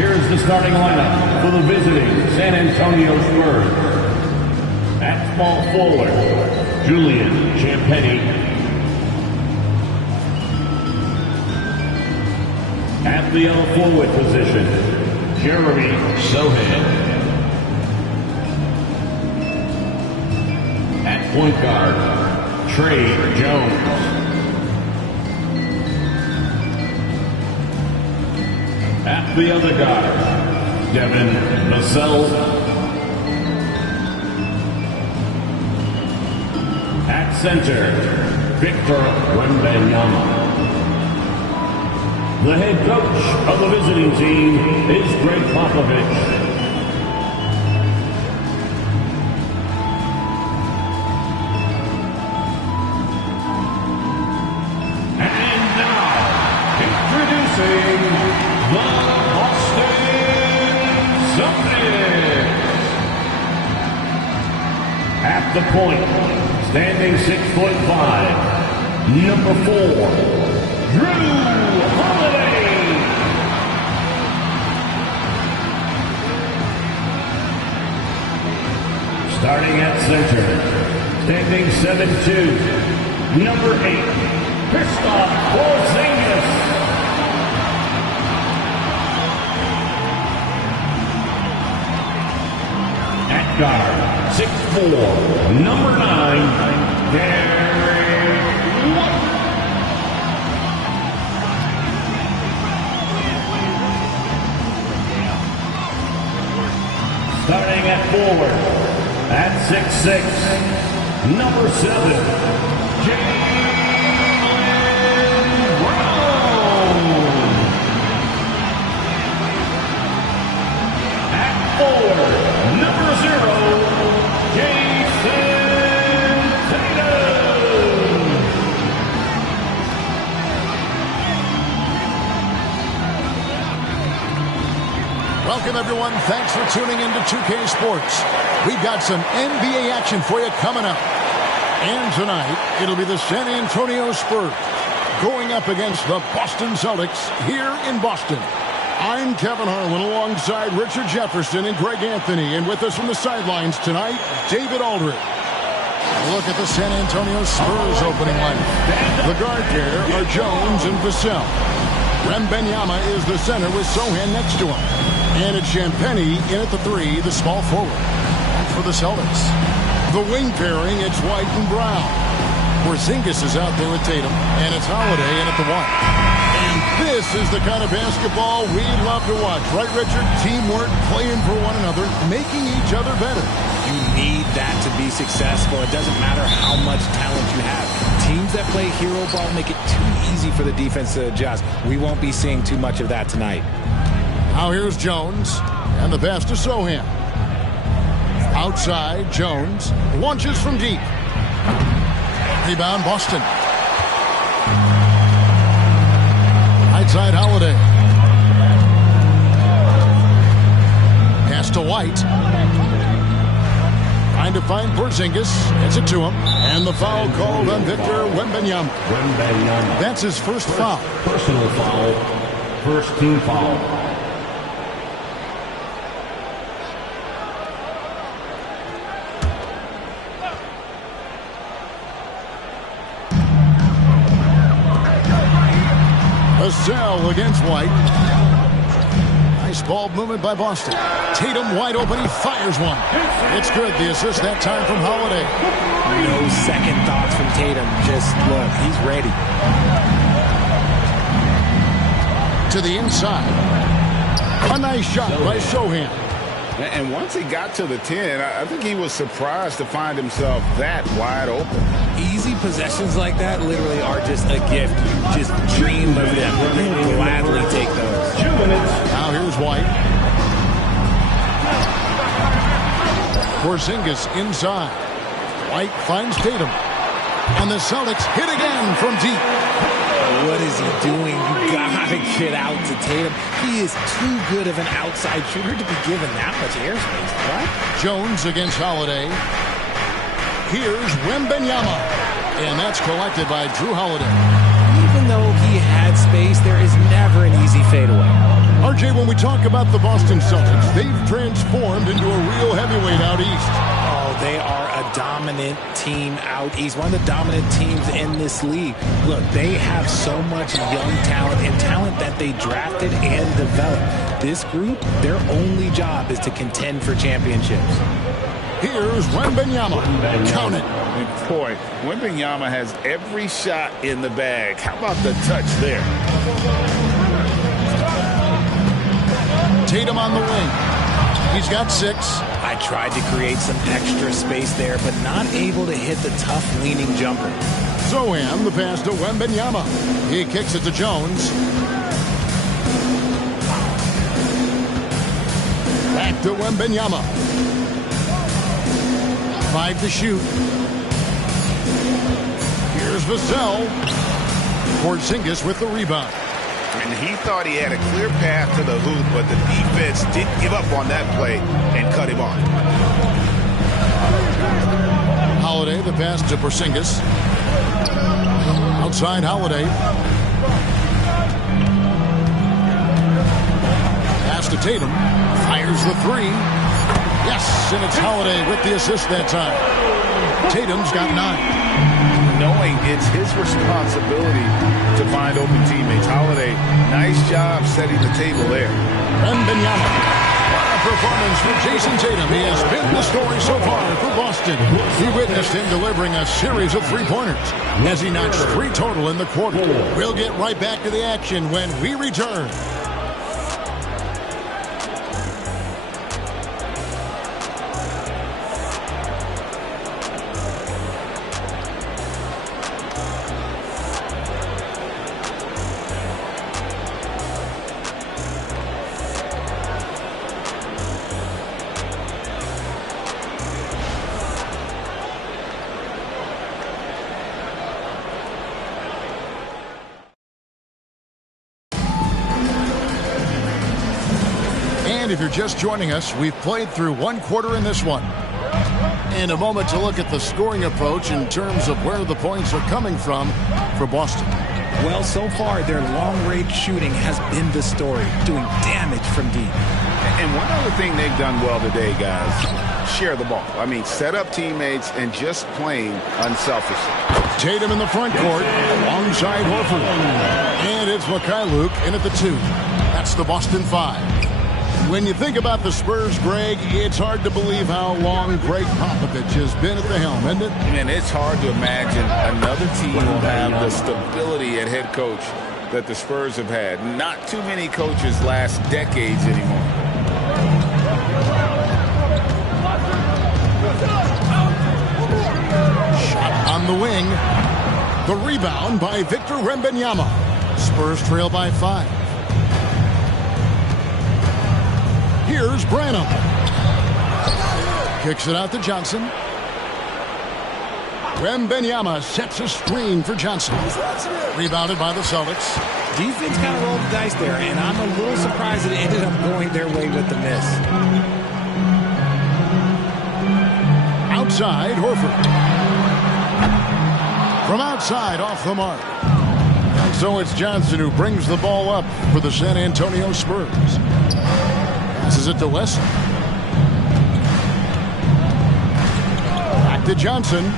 Here's the starting lineup for the visiting San Antonio Spurs. At small forward, Julian Champetti. At the L forward position, Jeremy Sohan. At point guard, Trey Jones. At the other guard, Devin Vassell. At center, Victor Wembanyama. The head coach of the visiting team is Greg Popovich. And now, introducing the Boston Celtics. At the point, standing 6'5", number 4, Drew Holiday. Starting at center, standing 7'2", number 8, Kristaps Porzingis. At guard, 6'4", number 9, Derek White. Starting at forward, at 6'6", number 7, Jaylen Brown. At forward, number 0, Jason Tatum. Welcome, everyone. Thanks for tuning in to 2K Sports. We've got some NBA action for you coming up. And tonight, it'll be the San Antonio Spurs going up against the Boston Celtics here in Boston. I'm Kevin Harlan alongside Richard Jefferson and Greg Anthony. And with us from the sidelines tonight, David Aldridge. Look at the San Antonio Spurs opening lineup. The guard pair are Jones and Vassell. Wembanyama is the center with Sohan next to him. And it's Champetti in at the 3, the small forward. For the Celtics, the wing pairing, it's White and Brown. Porzingis is out there with Tatum, and it's Holiday in at the 1. And this is the kind of basketball we love to watch, right, Richard? Teamwork, playing for one another, making each other better. You need that to be successful. It doesn't matter how much talent you have. Teams that play hero ball make it too easy for the defense to adjust. We won't be seeing too much of that tonight. Now here's Jones, and the pass to Sohan. Outside, Jones launches from deep. Rebound, Boston. Right side, Holiday. Pass to White. Trying to find Porzingis. Gets it to him. And the foul called on Victor Wembanyama. That's his first foul. Personal foul. First team foul. Vassell against White. Nice ball movement by Boston. Tatum wide open. He fires one. It's good. The assist that time from Holiday. No second thoughts from Tatum. Just look, he's ready. To the inside. A nice shot by Sohan. And once he got to the 10, I think he was surprised to find himself that wide open. Easy possessions like that literally are just a gift. You just dream of them. He'll gladly take those. 2 minutes. Now here's White. Porzingis inside. White finds Tatum. And the Celtics hit again from deep. What is he doing? You gotta get out to Tatum. He is too good of an outside shooter to be given that much airspace, right? Jones against Holiday. Here's Wembanyama. And that's collected by Drew Holiday. Even though he had space, there is never an easy fadeaway. RJ, when we talk about the Boston Celtics, they've transformed into a real heavyweight out east. Oh, they are a dominant team out east, one of the dominant teams in this league. Look, they have so much young talent and talent that they drafted and developed. This group, their only job is to contend for championships. Here's Wembanyama. Count it. And boy, Wembanyama has every shot in the bag. How about the touch there? Tatum on the wing. He's got 6. I tried to create some extra space there, but not able to hit the tough leaning jumper. Zohan, the pass to Wembanyama. He kicks it to Jones. Back to Wembanyama. 5 to shoot. Here's Vassell. Porzingis with the rebound. And he thought he had a clear path to the hoop, but the defense didn't give up on that play and cut him off. Holiday, the pass to Porzingis. Outside Holiday. Pass to Tatum. Fires the 3. Yes, and it's Holiday with the assist that time. Tatum's got 9. Knowing it's his responsibility to find open teammates. Holiday, nice job setting the table there. Wembanyama. What a performance from Jason Tatum. He has been the story so far for Boston. We witnessed him delivering a series of 3-pointers as he notched 3 total in the quarter. We'll get right back to the action when we return. If you're just joining us, we've played through 1 quarter in this one. And a moment to look at the scoring approach in terms of where the points are coming from for Boston. Well, so far, their long-range shooting has been the story, doing damage from deep. And one other thing they've done well today, guys, share the ball. I mean, set up teammates and just playing unselfishly. Tatum in the front court, alongside Horford. And it's Mikhailuk in at the 2. That's the Boston 5. When you think about the Spurs, Greg, it's hard to believe how long Greg Popovich has been at the helm, isn't it? And it's hard to imagine another team will have the stability at head coach that the Spurs have had. Not too many coaches last decades anymore. Shot on the wing. The rebound by Victor Wembanyama. Spurs trail by 5. Here's Branham. Kicks it out to Johnson. Wembanyama sets a screen for Johnson. Rebounded by the Celtics. Defense kind of rolled the dice there, and I'm a little surprised that it ended up going their way with the miss. Outside, Horford. From outside, off the mark. And so it's Johnson who brings the ball up for the San Antonio Spurs. Passes it to Wesson. Back to Johnson.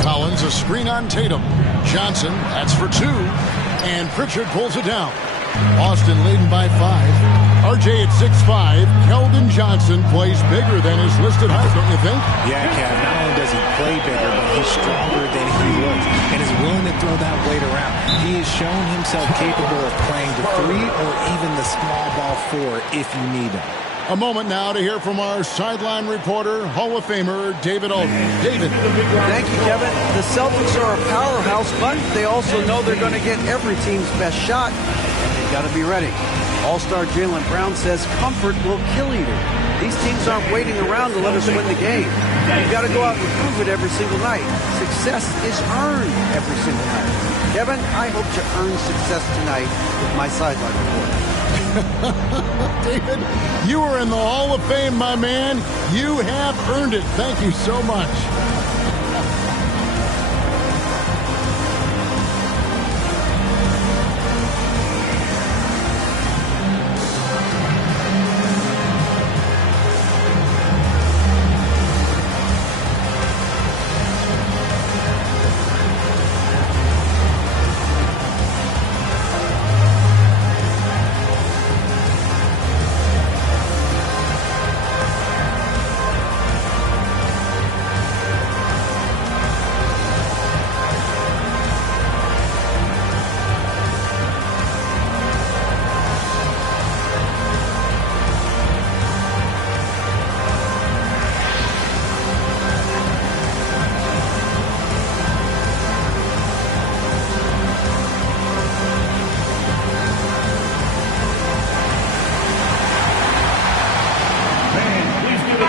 Collins, a screen on Tatum. Johnson, that's for 2. And Pritchard pulls it down. Boston leading by 5. RJ at 6'5". Keldon Johnson plays bigger than his listed height, don't you think? Yeah, Kev. Not only does he play bigger, but he's stronger than he looks and is willing to throw that weight around. He has shown himself capable of playing the 3 or even the small ball 4 if you need him. A moment now to hear from our sideline reporter, Hall of Famer David Aldridge. David. Thank you, Kevin. The Celtics are a powerhouse, but they also know they're going to get every team's best shot. They've got to be ready. All-star Jaylen Brown says comfort will kill you. These teams aren't waiting around to let us win the game. You've got to go out and prove it every single night. Success is earned every single night. Kevin, I hope to earn success tonight with my sideline report. David, you are in the Hall of Fame, my man. You have earned it. Thank you so much.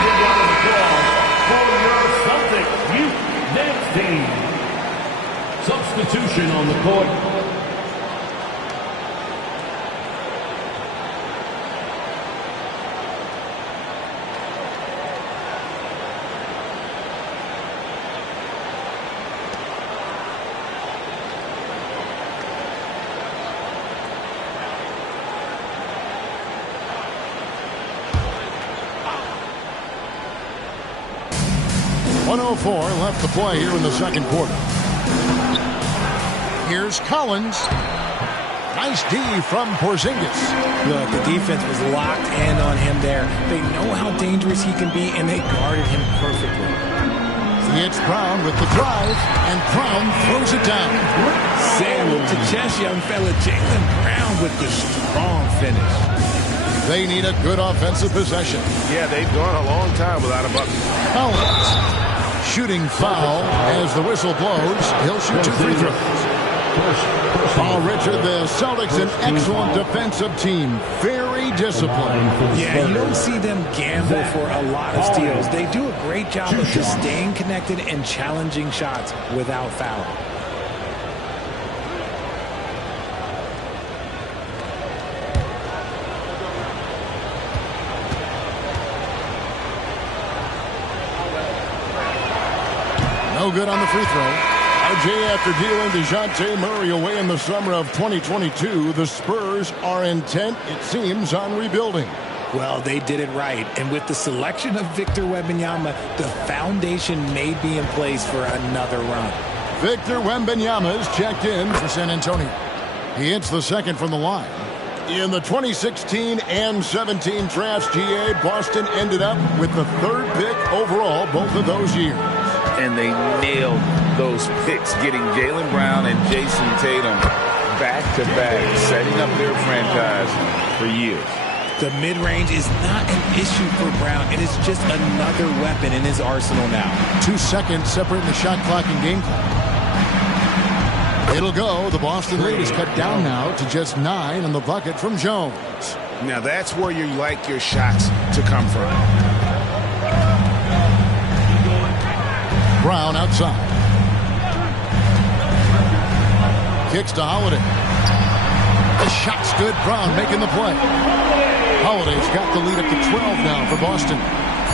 big round of applause for your Celtic youth dance team. Substitution on the court. .104 left to play here in the second quarter. Here's Collins. Nice D from Porzingis. Look, the defense was locked in on him there. They know how dangerous he can be, and they guarded him perfectly. It's Brown with the drive, and Brown throws it down. Salute to chest, young fella. Jaylen Brown with the strong finish. They need a good offensive possession. Yeah, they've gone a long time without a bucket. Collins. Shooting foul as the whistle blows. He'll shoot 2 free throws. Paul Richard, the Celtics, an excellent defensive team. Very disciplined. Yeah, you don't see them gamble for a lot of steals. They do a great job of just staying connected and challenging shots without fouling. No good on the free throw. RJ, after dealing DeJounte Murray away in the summer of 2022, the Spurs are intent, it seems, on rebuilding. Well, they did it right. And with the selection of Victor Wembanyama, the foundation may be in place for another run. Victor Wembanyama is checked in for San Antonio. He hits the second from the line. In the 2016 and 17 drafts, GA, Boston ended up with the 3rd pick overall both of those years. And they nailed those picks, getting Jaylen Brown and Jason Tatum back-to-back, setting up their franchise for years. The mid-range is not an issue for Brown. It is just another weapon in his arsenal now. 2 seconds separating the shot clock and game clock. It'll go. The Boston lead is cut down now to just 9 on the bucket from Jones. Now that's where you like your shots to come from. Brown outside. Kicks to Holiday. The shot's good. Brown making the play. Holiday's got the lead up to 12 now for Boston.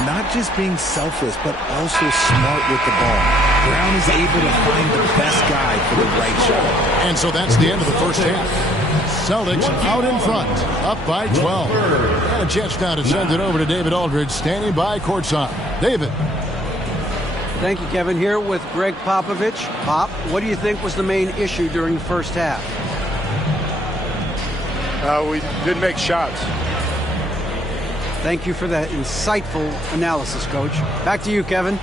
Not just being selfless, but also smart with the ball. Brown is able to find the best guy for the right shot. And so that's the end of the first half. Celtics out in front, up by 12. And a chance now to send it over to David Aldridge, standing by courtside. David. Thank you, Kevin. Here with Greg Popovich. Pop, what do you think was the main issue during the first half? We didn't make shots. Thank you for that insightful analysis, Coach. Back to you, Kevin.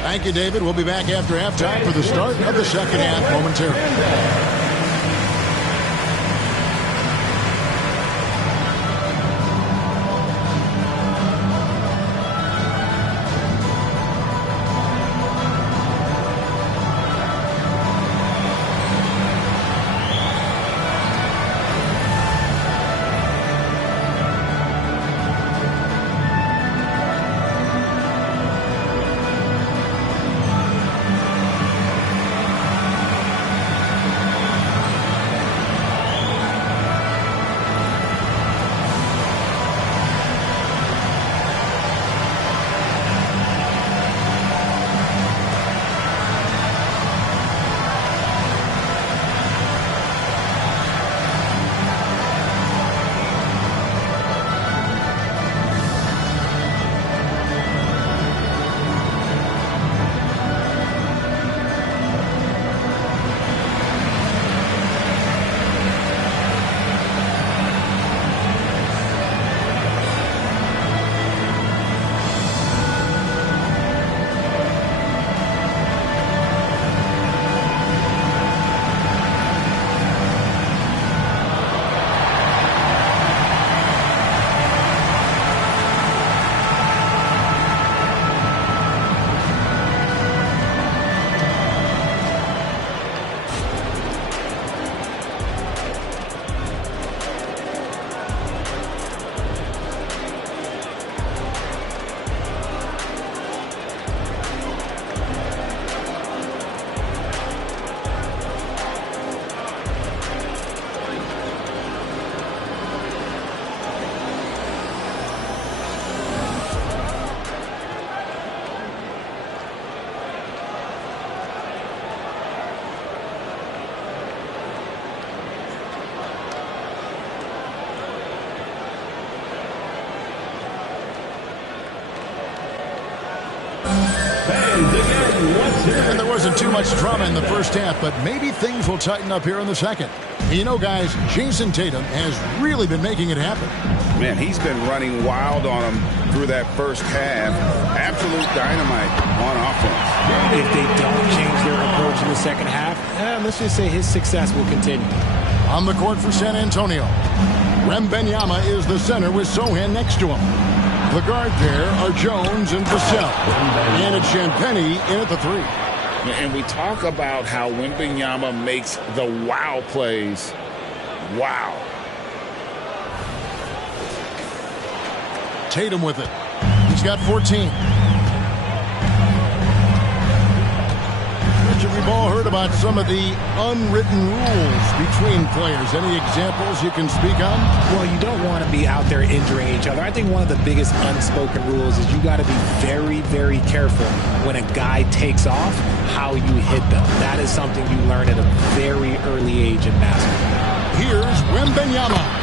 Thank you, David. We'll be back after halftime for the start of the second half momentarily. And there wasn't too much drama in the first half, but maybe things will tighten up here in the second. You know, guys, Jason Tatum has really been making it happen. Man, he's been running wild on him through that first half. Absolute dynamite on offense. If they don't change their approach in the second half, let's just say his success will continue. On the court for San Antonio, Wembanyama is the center with Sohan next to him. The guard pair are Jones and Vassell. And it's Champagnie in at the three. And we talk about how Wembanyama makes the wow plays. Wow. Tatum with it. He's got 14. Richard, we've all heard about some of the unwritten rules between players. Any examples you can speak on? Well, you don't want to be out there injuring each other. I think one of the biggest unspoken rules is you got to be very, very careful when a guy takes off, how you hit them. That is something you learn at a very early age in basketball. Here's Wembanyama.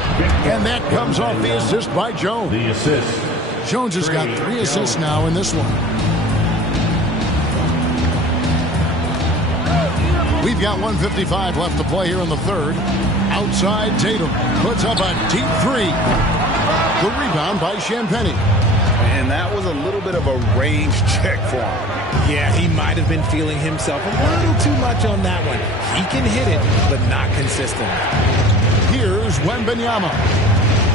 And that comes off the assist by Jones. The assist. Jones has got 3 assists now in this one. We've got 1:55 left to play here in the third. Outside, Tatum puts up a deep three. The rebound by Champagnie. And that was a little bit of a range check for him. Yeah, he might have been feeling himself a little too much on that one. He can hit it, but not consistent. Here's Wembanyama.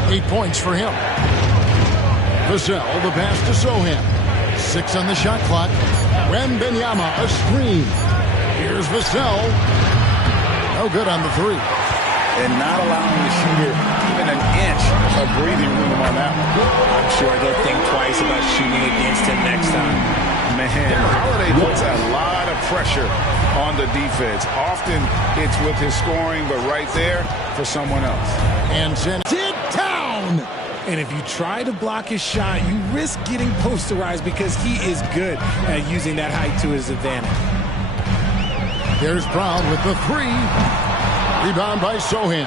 8 points for him. Vassell, the pass to Sohan. 6 on the shot clock. Wembanyama, a screen. Here's Vassell. No good on the three. And not allowing the shooter even an inch of breathing room on that one. I'm sure they'll think twice about shooting against him next time. Man, Holiday puts a lot of pressure on the defense. Often it's with his scoring, but right there for someone else. And send it down. And if you try to block his shot, you risk getting posterized because he is good at using that height to his advantage. There's Brown with the three. Rebound by Sohan.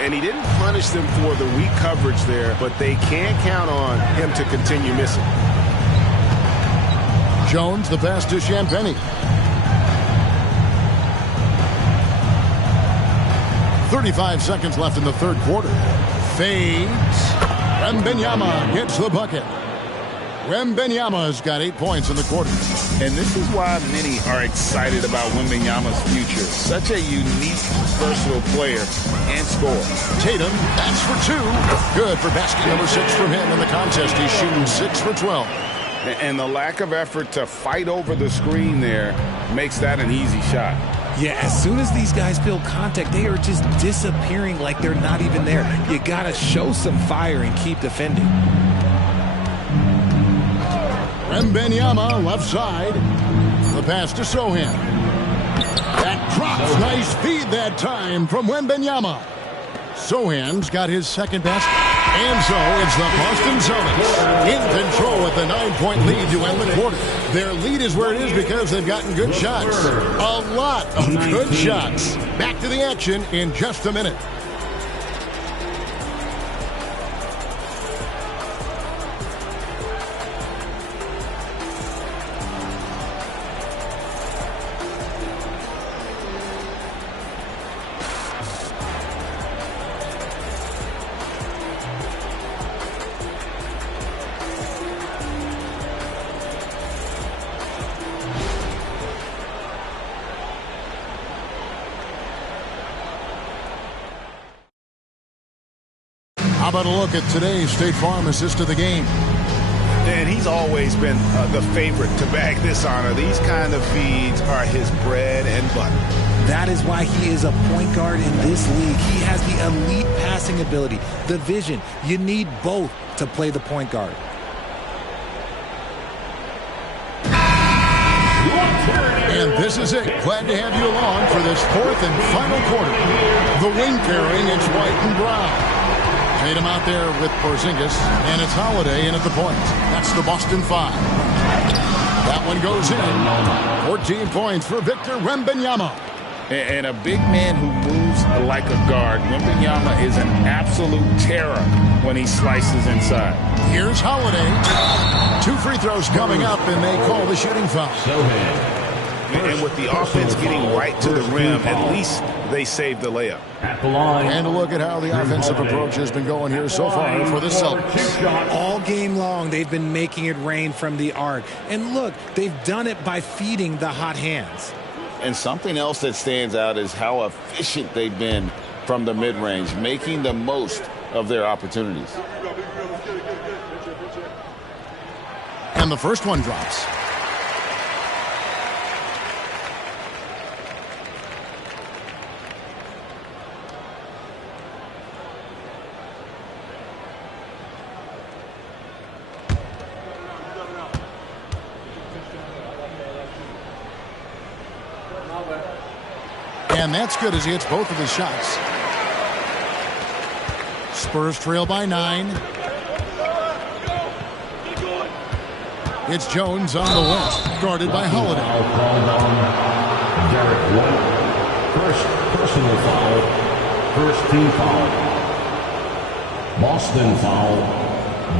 And he didn't punish them for the weak coverage there, but they can't count on him to continue missing. Jones, the pass to Champagnie. 35 seconds left in the third quarter. Fades. Wembanyama gets the bucket. Wembanyama's got 8 points in the quarter. And this is why many are excited about Wembanyama's future. Such a unique, versatile player and scorer. Tatum, that's for 2. Good for basket number 6 from him in the contest. He's shooting 6 for 12. And the lack of effort to fight over the screen there makes that an easy shot. Yeah, as soon as these guys feel contact, they are just disappearing like they're not even there. You got to show some fire and keep defending. Wembanyama, left side. The pass to Sohan. That drops. Nice feed that time from Wembanyama. Sohan's got his second basket. And so it's the Boston Celtics in control with the 9-point lead to end the quarter. Their lead is where it is because they've gotten good shots. A lot of good shots. Back to the action in just a minute. How about a look at today's State Farm assist of the game? And he's always been the favorite to bag this honor. These kind of feeds are his bread and butter. That is why he is a point guard in this league. He has the elite passing ability, the vision. You need both to play the point guard. And this is it. Glad to have you along for this fourth and final quarter. The wing pairing, it's White and Brown. Tatum out there with Porzingis, and it's Holiday in at the point. That's the Boston 5. That one goes in. 14 points for Victor Wembanyama. And a big man who moves like a guard. Wembanyama is an absolute terror when he slices inside. Here's Holiday. 2 free throws coming up, and they call the shooting foul. And with the offense getting right to the rim, at least they saved the layup. At the line. And a look at how the offensive approach has been going here so far for the Celtics. All game long, they've been making it rain from the arc. And look, they've done it by feeding the hot hands. And something else that stands out is how efficient they've been from the mid-range, making the most of their opportunities. And the first one drops. And that's good as he hits both of his shots. Spurs trail by 9. It's Jones on the wing, guarded by Holiday. Derek White. First personal foul. First team foul. Boston foul.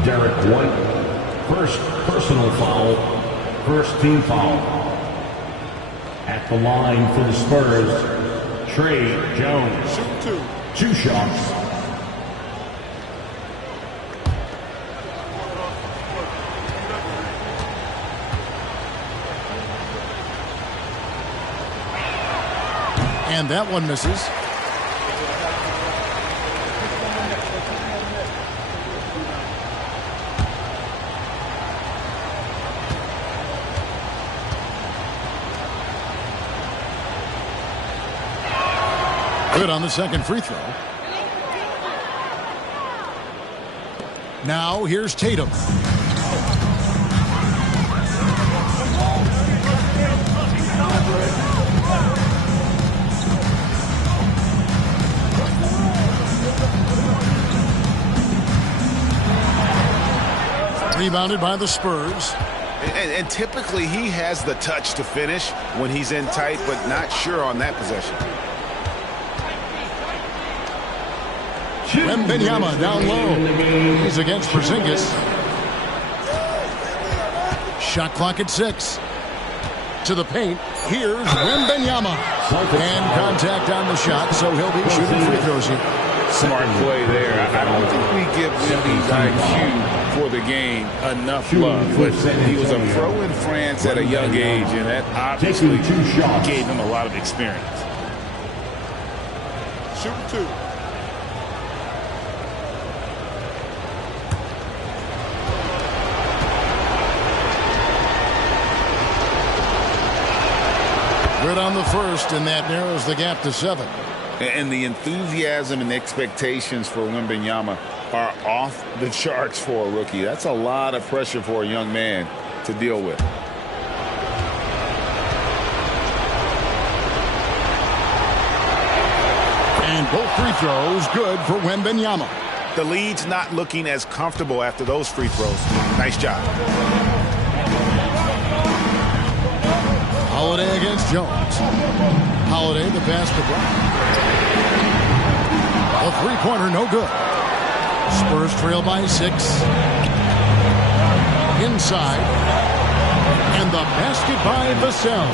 Derek White. First personal foul. First team foul. At the line for the Spurs, Trey Jones. 2 shots. And that one misses. Good on the second free throw. Now here's Tatum. Rebounded by the Spurs. And typically he has the touch to finish when he's in tight, but not sure on that possession. Wembanyama down low. He's against Porzingis. Shot clock at 6. To the paint. Here's Wembanyama. And contact on the shot, so he'll be shooting free throws here. Smart play there. I don't think we give Wemby's IQ for the game enough love. But he was a pro in France at a young age, and that obviously gave him a lot of experience. Shoot 2. Good on the first, and that narrows the gap to 7. And the enthusiasm and expectations for Wembanyama are off the charts for a rookie. That's a lot of pressure for a young man to deal with. And both free throws good for Wembanyama. The lead's not looking as comfortable after those free throws. Nice job. Holiday against Jones. Holiday the pass to Brown. A three-pointer, no good. Spurs trail by 6. Inside. And the basket by Vassell.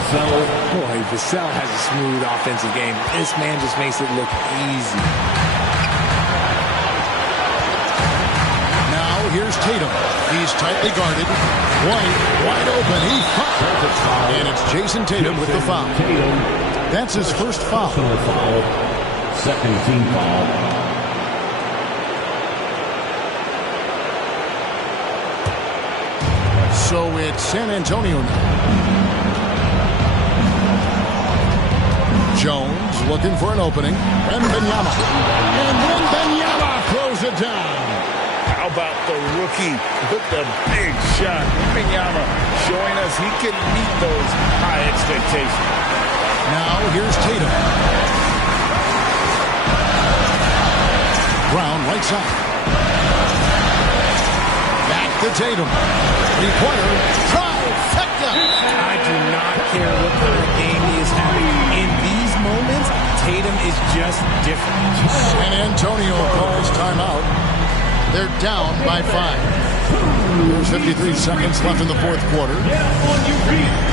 Boy, Vassell has a smooth offensive game. This man just makes it look easy. Now here's Tatum. He's tightly guarded. White wide open. He fouled. And it's Jason Tatum with the foul. That's his first foul. Second team foul. So it's San Antonio now. Jones looking for an opening. Wembanyama. And Wembanyama throws it down. How about the rookie with the big shot? Wembanyama showing us he can meet those high expectations. Now here's Tatum. Brown right side. Back to Tatum. Three-pointer. Trifecta. I do not care what kind of game he is having. In these moments, Tatum is just different. San Antonio calls timeout. They're down by 5. There's 53 seconds left in the fourth quarter. Get on your feet.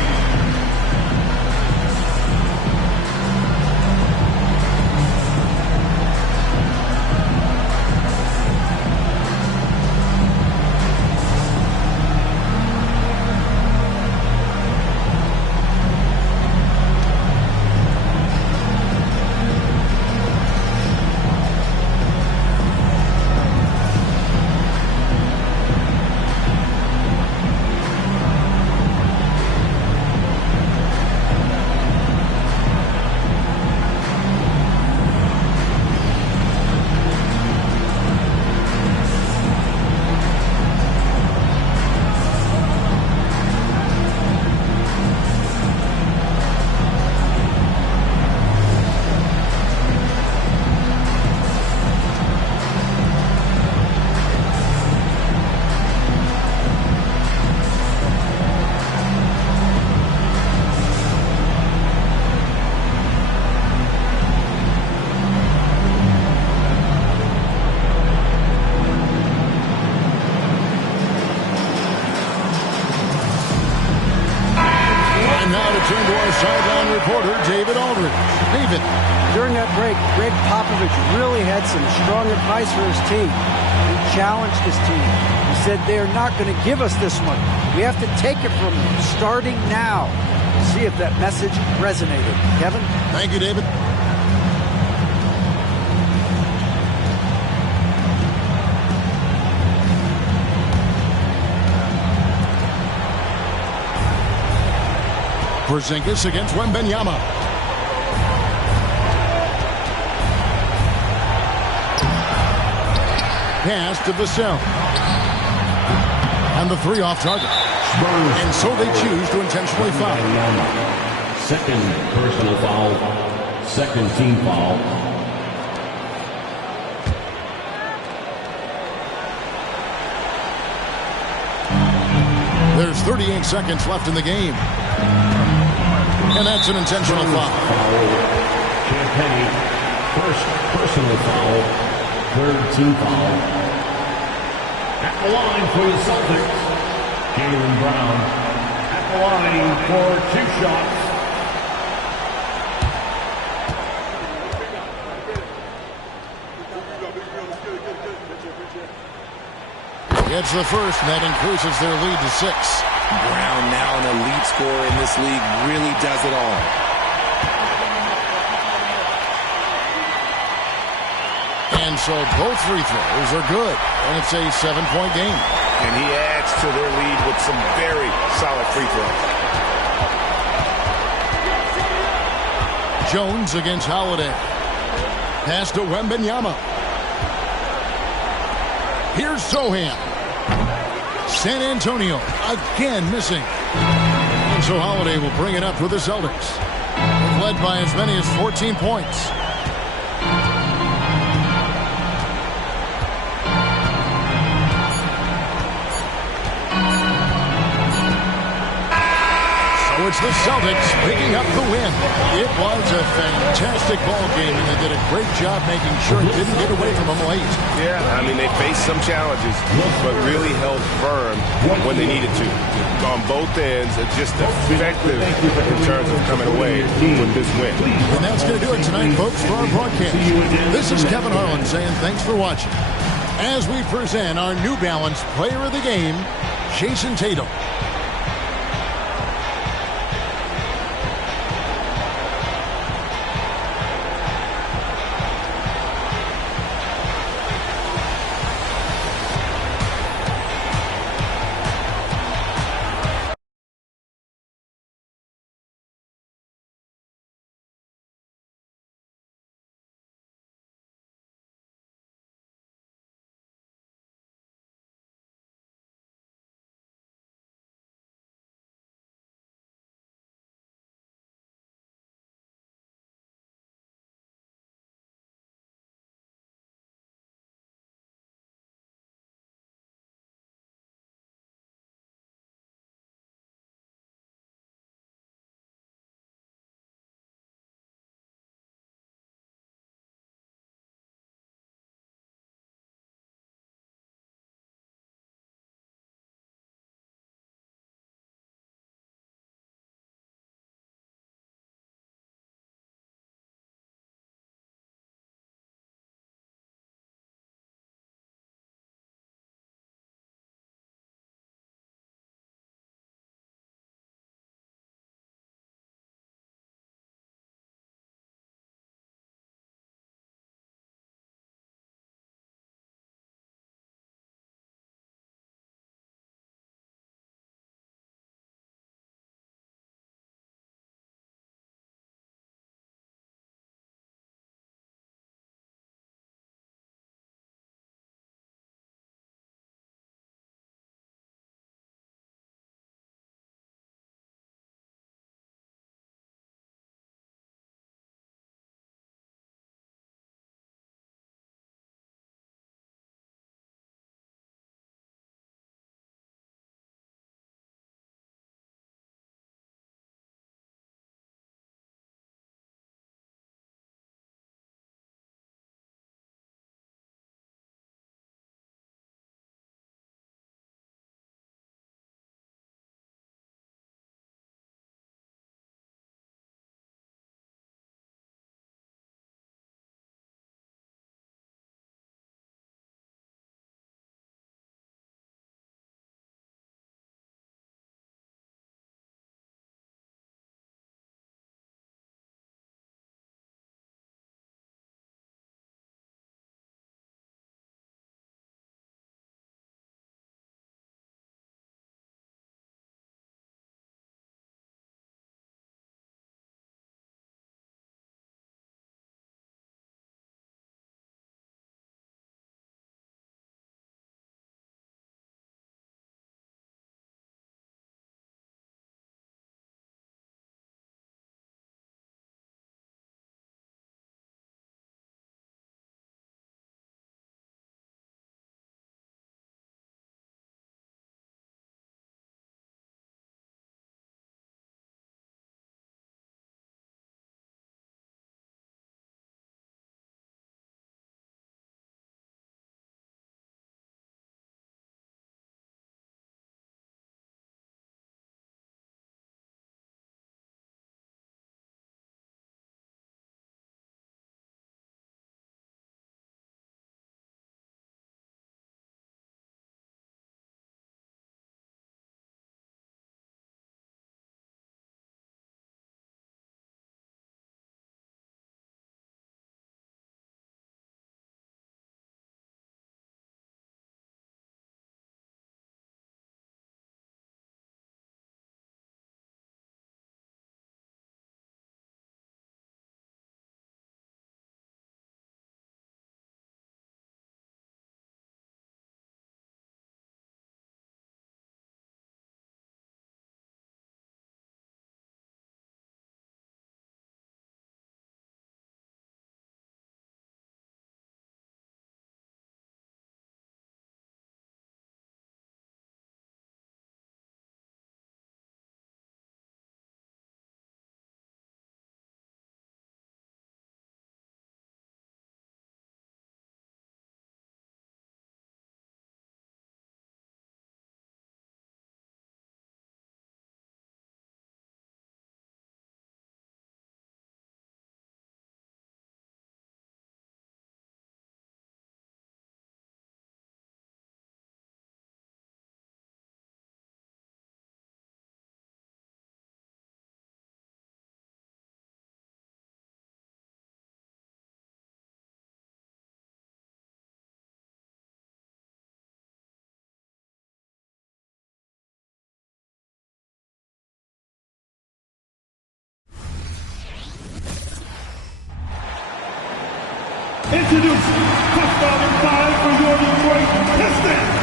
Turn to our sideline reporter, David Aldridge. David. During that break, Greg Popovich really had some strong advice for his team. He challenged his team. He said they are not going to give us this one. We have to take it from them, starting now. We'll see if that message resonated. Kevin? Thank you, David. Porzingis against Wembanyama. Pass to Vassell. And the three off target. And so they choose to intentionally foul. Second personal foul. Second team foul. There's 38 seconds left in the game. And that's an intentional foul. Champagne, first personal foul, third team foul. At the line for the Celtics, Jaylen Brown. At the line for two shots. Gets the first, and that increases their lead to 6. Brown, now an elite scorer in this league, really does it all. And so both free throws are good, and it's a 7-point game. And he adds to their lead with some very solid free throws. Jones against Holiday. Pass to Wembanyama. Here's Sohan. San Antonio again missing. And so Holiday will bring it up for the Celtics. They've led by as many as 14 points. So it's the Celtics picking up the win. It was a fantastic ball game, and they did a great job making sure it didn't get away from them late. Yeah, I mean, they faced some challenges, but really held firm when they needed to. On both ends, just effective in terms of coming away with this win. And that's going to do it tonight, folks, for our broadcast. This is Kevin Harlan saying thanks for watching as we present our New Balance Player of the Game, Jason Tatum. Introducing the starting five for your Detroit Pistons.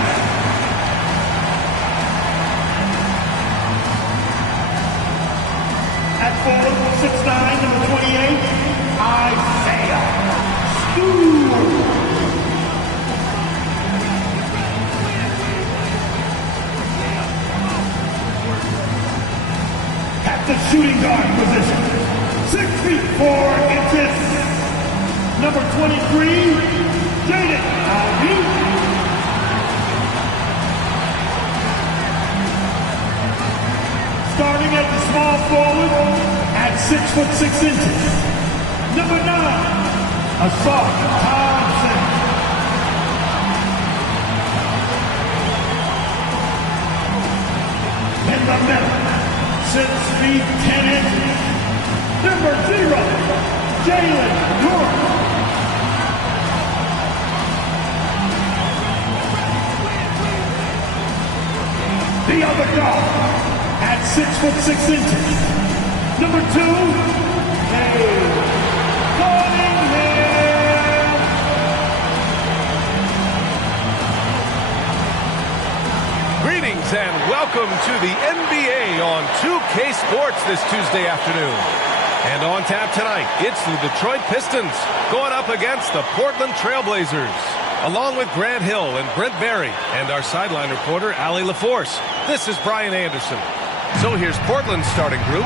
At forward, 6'9", number 28, Isaiah Stewart. At the shooting guard position, 6 feet 4 inches, number 23, Jaden Ivey. Starting at the small forward at 6'6", number 9, Assault Thompson. In the middle, 6 feet 10 inches, number 0, Jalen York. The other guard at 6'6", number 2, Cunningham. Greetings and welcome to the NBA on 2K Sports this Tuesday afternoon. And on tap tonight, it's the Detroit Pistons going up against the Portland Trailblazers. Along with Grant Hill and Brent Barry and our sideline reporter, Allie LaForce, this is Brian Anderson. So here's Portland's starting group.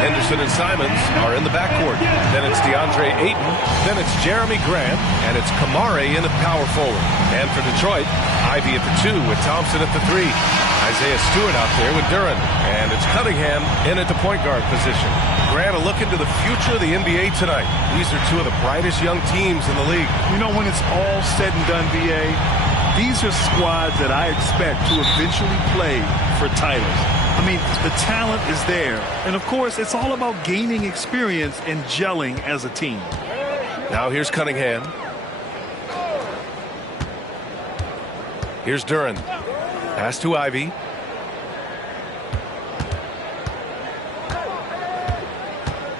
Henderson and Simons are in the backcourt. Then it's DeAndre Ayton. Then it's Jeremy Grant. And it's Kamare in the power forward. And for Detroit, Ivy at the 2 with Thompson at the 3. Isaiah Stewart out there with Duren. And it's Cunningham in at the point guard position. Grant, a look into the future of the NBA tonight. These are two of the brightest young teams in the league. You know, when it's all said and done, BA, these are squads that I expect to eventually play for titles. I mean, the talent is there. And, of course, it's all about gaining experience and gelling as a team. Now here's Cunningham. Here's Duren. Pass to Ivy.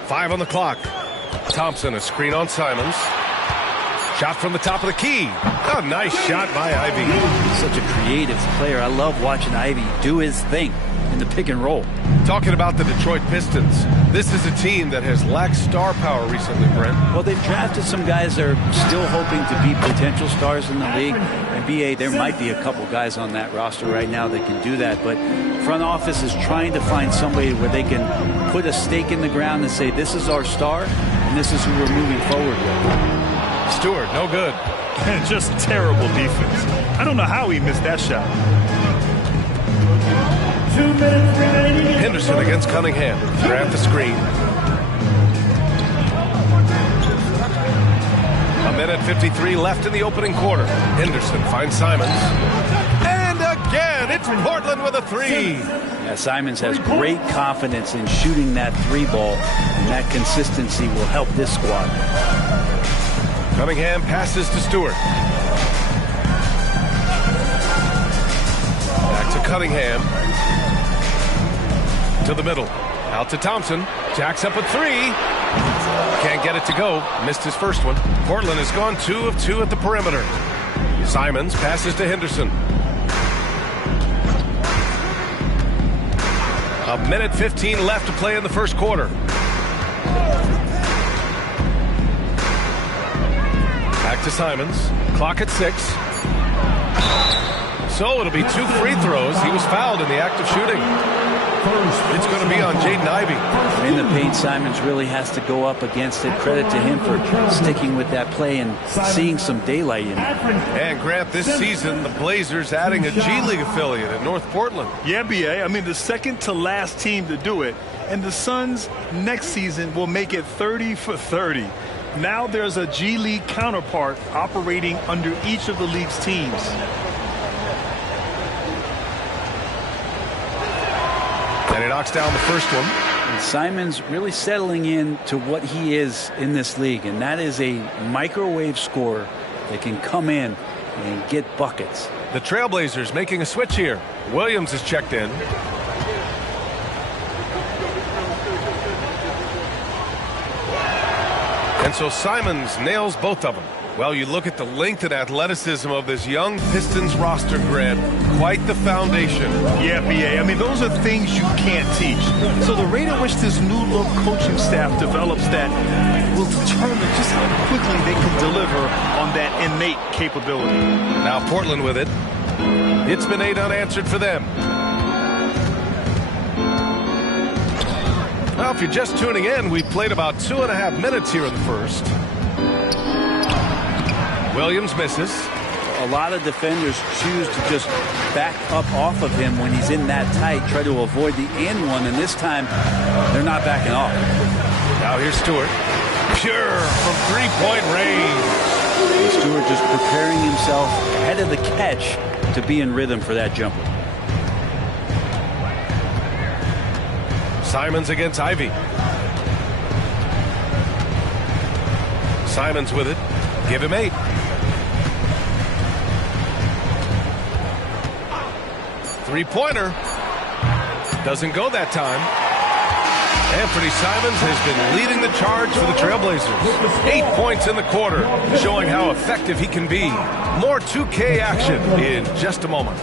Five on the clock. Thompson, a screen on Simons. Shot from the top of the key. A nice shot by Ivy. Such a creative player. I love watching Ivy do his thing in the pick and roll. Talking about the Detroit Pistons, this is a team that has lacked star power recently, Brent. Well, they've drafted some guys that are still hoping to be potential stars in the league. And BA, there might be a couple guys on that roster right now that can do that. But front office is trying to find somebody where they can put a stake in the ground and say, this is our star, and this is who we're moving forward with. Stewart, no good. And just terrible defense. I don't know how he missed that shot. 2 minutes remaining. Henderson against Cunningham. They're at the screen. A minute 53 left in the opening quarter. Henderson finds Simons. And again, it's Portland with a 3. Yeah, Simons has great confidence in shooting that 3 ball, and that consistency will help this squad. Cunningham passes to Stewart. Back to Cunningham. To the middle. Out to Thompson. Jacks up a 3. Can't get it to go. Missed his first one. Portland has gone 2 of 2 at the perimeter. Simons passes to Henderson. A minute 15 left to play in the first quarter. Back to Simons. Clock at 6. So it'll be 2 free throws. He was fouled in the act of shooting. It's going to be on Jaden Ivey. In the paint, Simons really has to go up against it. Credit to him for sticking with that play and seeing some daylight in it. And Grant, this season, the Blazers adding a G League affiliate at North Portland. Yeah, BA. I mean, the second to last team to do it. And the Suns next season will make it 30 for 30. Now there's a G League counterpart operating under each of the league's teams. And he knocks down the first one. And Simons really settling in to what he is in this league, and that is a microwave scorer that can come in and get buckets. The Trailblazers making a switch here. Williams is checked in. And so Simons nails both of them. Well, you look at the length and athleticism of this young Pistons roster, Grant. Quite the foundation. Yeah, B.A. I mean, those are things you can't teach. So the rate at which this new-look coaching staff develops that will determine just how quickly they can deliver on that innate capability. Now Portland with it. It's been 8 unanswered for them. Well, if you're just tuning in, we played about 2.5 minutes here in the first. Williams misses. A lot of defenders choose to just back up off of him when he's in that tight, try to avoid the and one, and this time they're not backing off. Now here's Stewart. Pure from three-point range. And Stewart just preparing himself ahead of the catch to be in rhythm for that jumper. Simons against Ivy. Simons with it. Give him 8. Three-pointer. Doesn't go that time. Anthony Simons has been leading the charge for the Trailblazers. 8 points in the quarter, showing how effective he can be. More 2K action in just a moment.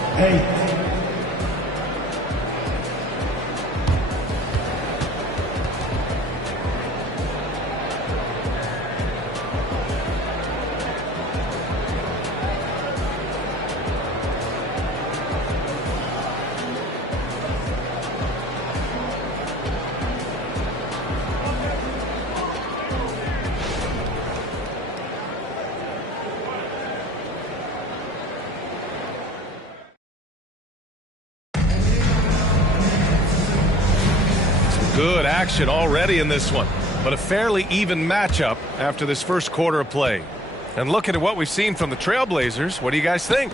Good action already in this one, but a fairly even matchup after this first quarter of play. And looking at what we've seen from the Trailblazers, what do you guys think?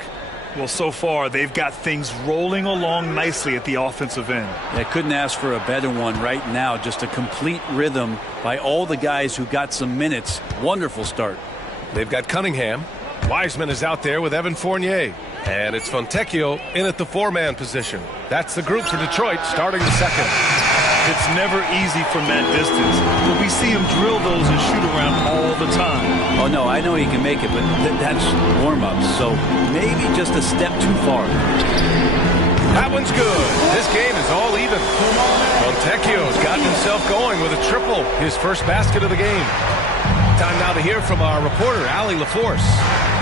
Well, so far, they've got things rolling along nicely at the offensive end. They couldn't ask for a better one right now. Just a complete rhythm by all the guys who got some minutes. Wonderful start. They've got Cunningham. Wiseman is out there with Evan Fournier. And it's Fontecchio in at the 4-man position. That's the group for Detroit starting the second. It's never easy from that distance, but we see him drill those and shoot around all the time. Oh, no, I know he can make it, but that's warm-ups, so maybe just a step too far. That one's good. This game is all even. Fontecchio's gotten himself going with a triple, his first basket of the game. Time now to hear from our reporter, Allie LaForce.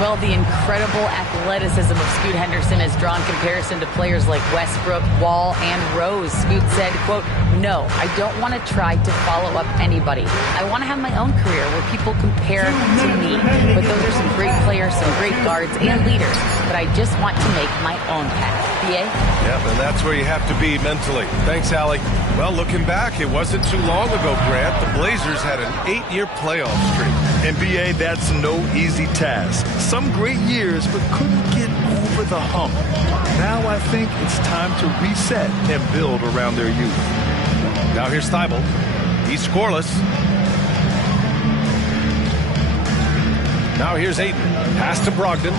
Well, the incredible athleticism of Scoot Henderson has drawn comparison to players like Westbrook, Wall, and Rose. Scoot said, quote, "No, I don't want to try to follow up anybody. I want to have my own career where people compare to me. But those are some great players, some great guards, and leaders. But I just want to make my own path." BA? Yep, and that's where you have to be mentally. Thanks, Allie. Well, looking back, it wasn't too long ago, Grant. The Blazers had an 8-year playoff streak. And B.A., that's no easy task. Some great years, but couldn't get over the hump. Now I think it's time to reset and build around their youth. Now here's Thibault. He's scoreless. Now here's Ayton. Pass to Brogdon.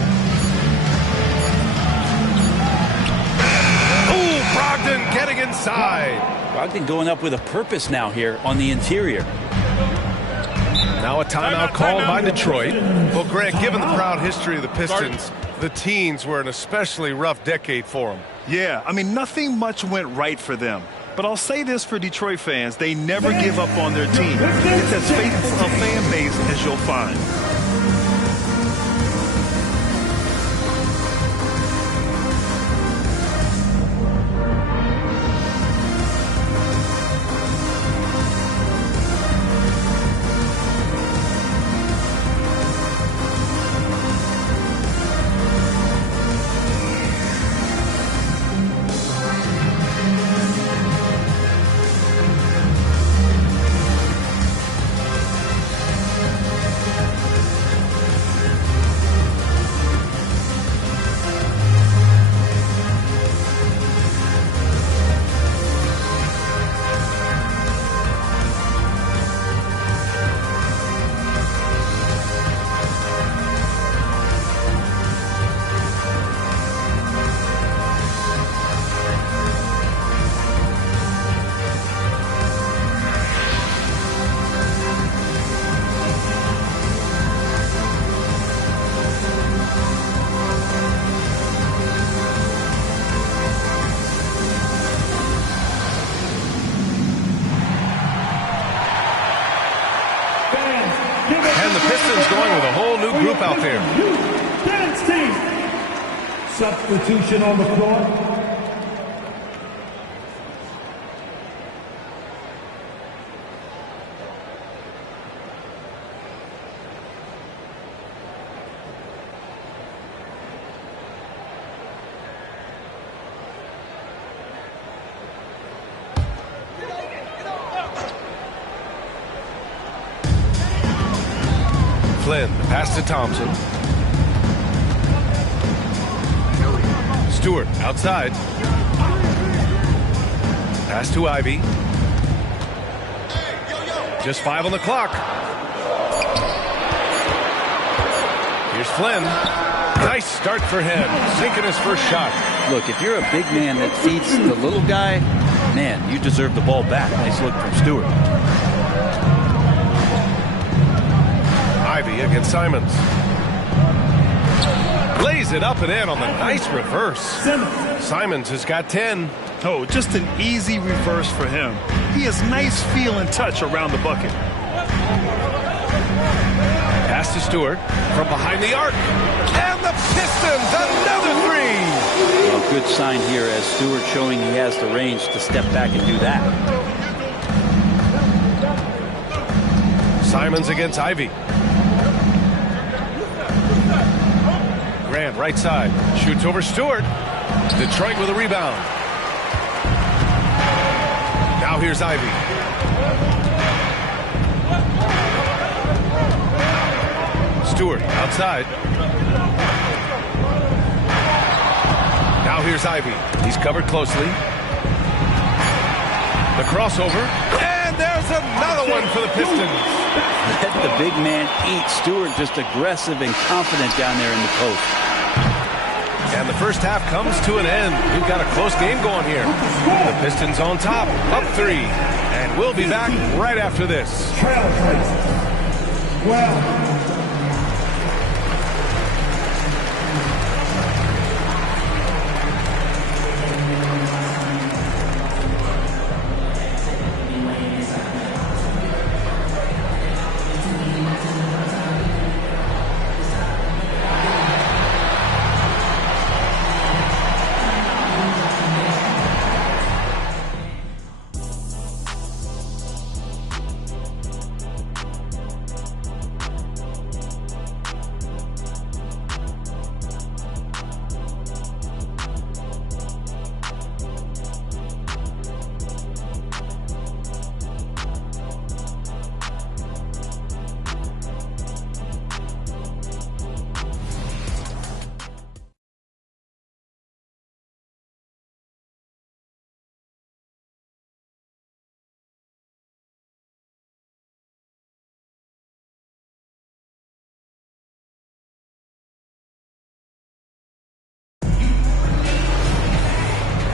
Ooh, Brogdon getting inside. Brogdon going up with a purpose now here on the interior. Now a timeout called by Detroit. Well, Grant, given the proud history of the Pistons, the teens were an especially rough decade for them. Yeah, I mean, nothing much went right for them. But I'll say this for Detroit fans, they never give up on their team. It's as faithful a fan base as you'll find. He's going with a whole new group out there. Dance team. Substitution on the floor. Flynn, the pass to Thompson. Stewart outside. Pass to Ivy. Just 5 on the clock. Here's Flynn. Nice start for him. Sinking his first shot. Look, if you're a big man that feeds the little guy, man, you deserve the ball back. Nice look from Stewart. Ivy against Simons. Lays it up and in on the nice reverse. Simons has got 10. Oh, just an easy reverse for him. He has nice feel and touch around the bucket. Pass to Stewart from behind the arc. And the Pistons, another three. Well, good sign here as Stewart showing he has the range to step back and do that. Simons against Ivy. Grant, right side. Shoots over Stewart. Detroit with a rebound. Now here's Ivy. Stewart outside. Now here's Ivy. He's covered closely. The crossover. And there's another one for the Pistons. Let the big man eat. Stewart just aggressive and confident down there in the post. And the first half comes to an end. We've got a close game going here. The Pistons on top, up 3. And we'll be back right after this. Well.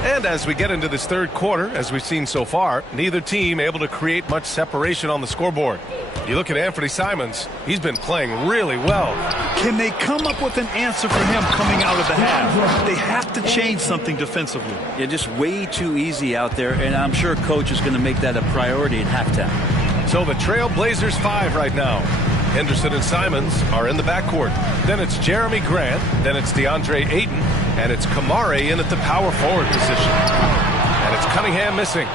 And as we get into this third quarter, as we've seen so far, neither team able to create much separation on the scoreboard. You look at Anthony Simons, he's been playing really well. Can they come up with an answer for him coming out of the half? They have to change something defensively. Yeah, just way too easy out there, and I'm sure Coach is going to make that a priority at halftime. So the Trail Blazers 5 right now. Henderson and Simons are in the backcourt. Then it's Jeremy Grant. Then it's DeAndre Ayton. And it's Kamare in at the power forward position. And it's Cunningham missing.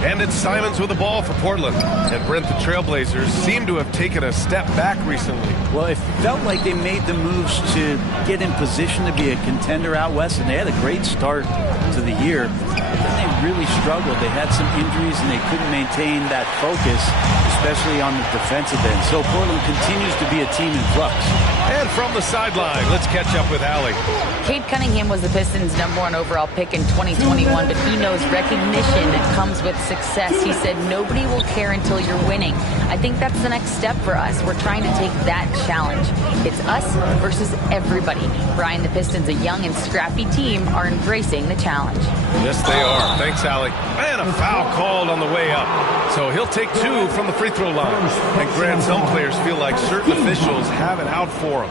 And it's Simons with the ball for Portland. And Brent, the Trailblazers seem to have taken a step back recently. Well, it felt like they made the moves to get in position to be a contender out west, and they had a great start to the year. But then they really struggled. They had some injuries, and they couldn't maintain that focus, especially on the defensive end. So Portland continues to be a team in flux. And from the sideline, let's catch up with Allie. Cade Cunningham was the Pistons' #1 overall pick in 2021, but he knows recognition comes with success. He said, nobody will care until you're winning. I think that's the next step for us. We're trying to take that challenge. It's us versus everybody. Brian, the Pistons, a young and scrappy team, are embracing the challenge. Yes, they are. Thanks, Allie. And a foul called on the way up. So he'll take 2 from the free throw line. And Grant, some players feel like certain officials have it out for them.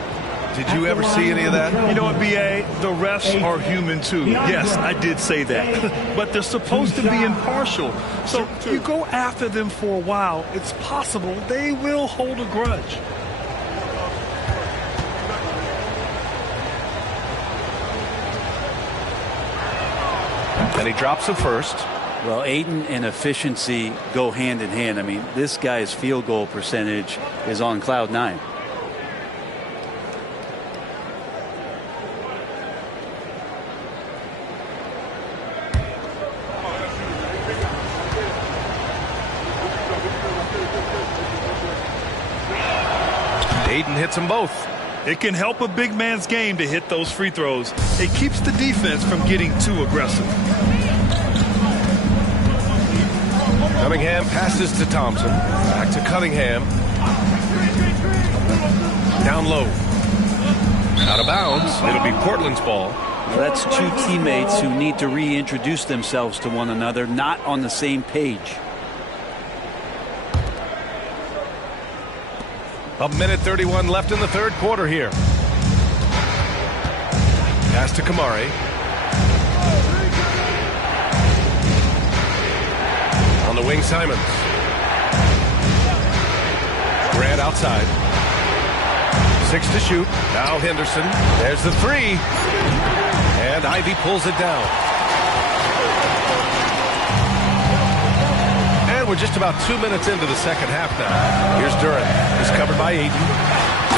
Did you ever see any of that? You know what, B.A.? The refs are human too. Yes, I did say that. But they're supposed to be impartial. So you go after them for a while, it's possible they will hold a grudge. And he drops it first. Well, Aiden and efficiency go hand in hand. I mean, this guy's field goal percentage is on cloud 9. Aiden hits them both. It can help a big man's game to hit those free throws. It keeps the defense from getting too aggressive. Cunningham passes to Thompson. Back to Cunningham. Down low. Out of bounds. It'll be Portland's ball. Well, that's two teammates who need to reintroduce themselves to one another, not on the same page. A minute 31 left in the third quarter here. Pass to Kamari. On the wing, Simons. Grant outside. 6 to shoot. Now Henderson. There's the 3. And Ivy pulls it down. And we're just about 2 minutes into the second half now. Here's Duran. He's covered by Aiden.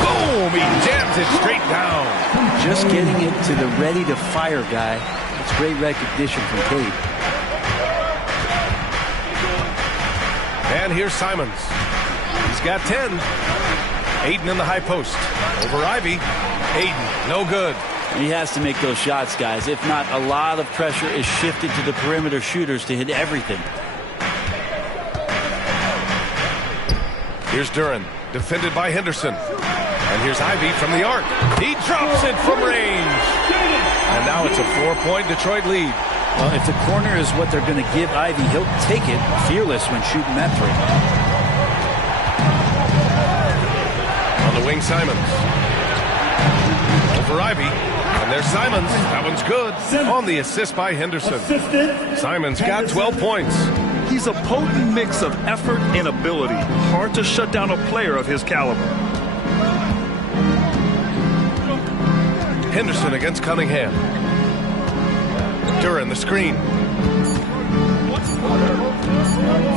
Boom! He jams it straight down. Just getting it to the ready-to-fire guy. It's great recognition from Cade. And here's Simons. He's got 10. Aiden in the high post. Over Ivy. Aiden, no good. He has to make those shots, guys. If not, a lot of pressure is shifted to the perimeter shooters to hit everything. Here's Duran, defended by Henderson. And here's Ivy from the arc. He drops it from range. And now it's a 4-point Detroit lead. Well, if the corner is what they're going to give Ivy, he'll take it fearless when shooting that three. On the wing, Simons. Over Ivy. And there's Simons. That one's good. On the assist by Henderson. Simons got 12 points. He's a potent mix of effort and ability. Hard to shut down a player of his caliber. Henderson against Cunningham. Duran the screen.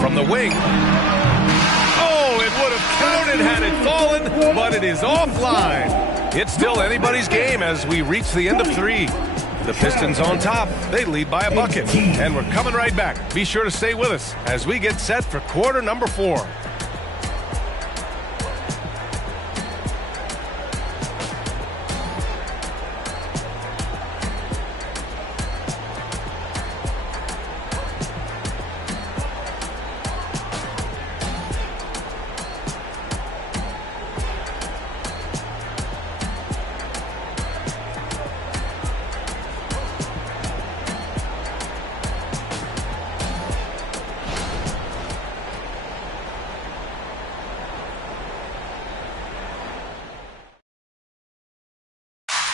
From the wing. Oh, it would have counted had it fallen, but it is offline. It's still anybody's game as we reach the end of 3. The Pistons on top. They lead by a bucket. And we're coming right back. Be sure to stay with us as we get set for quarter number 4.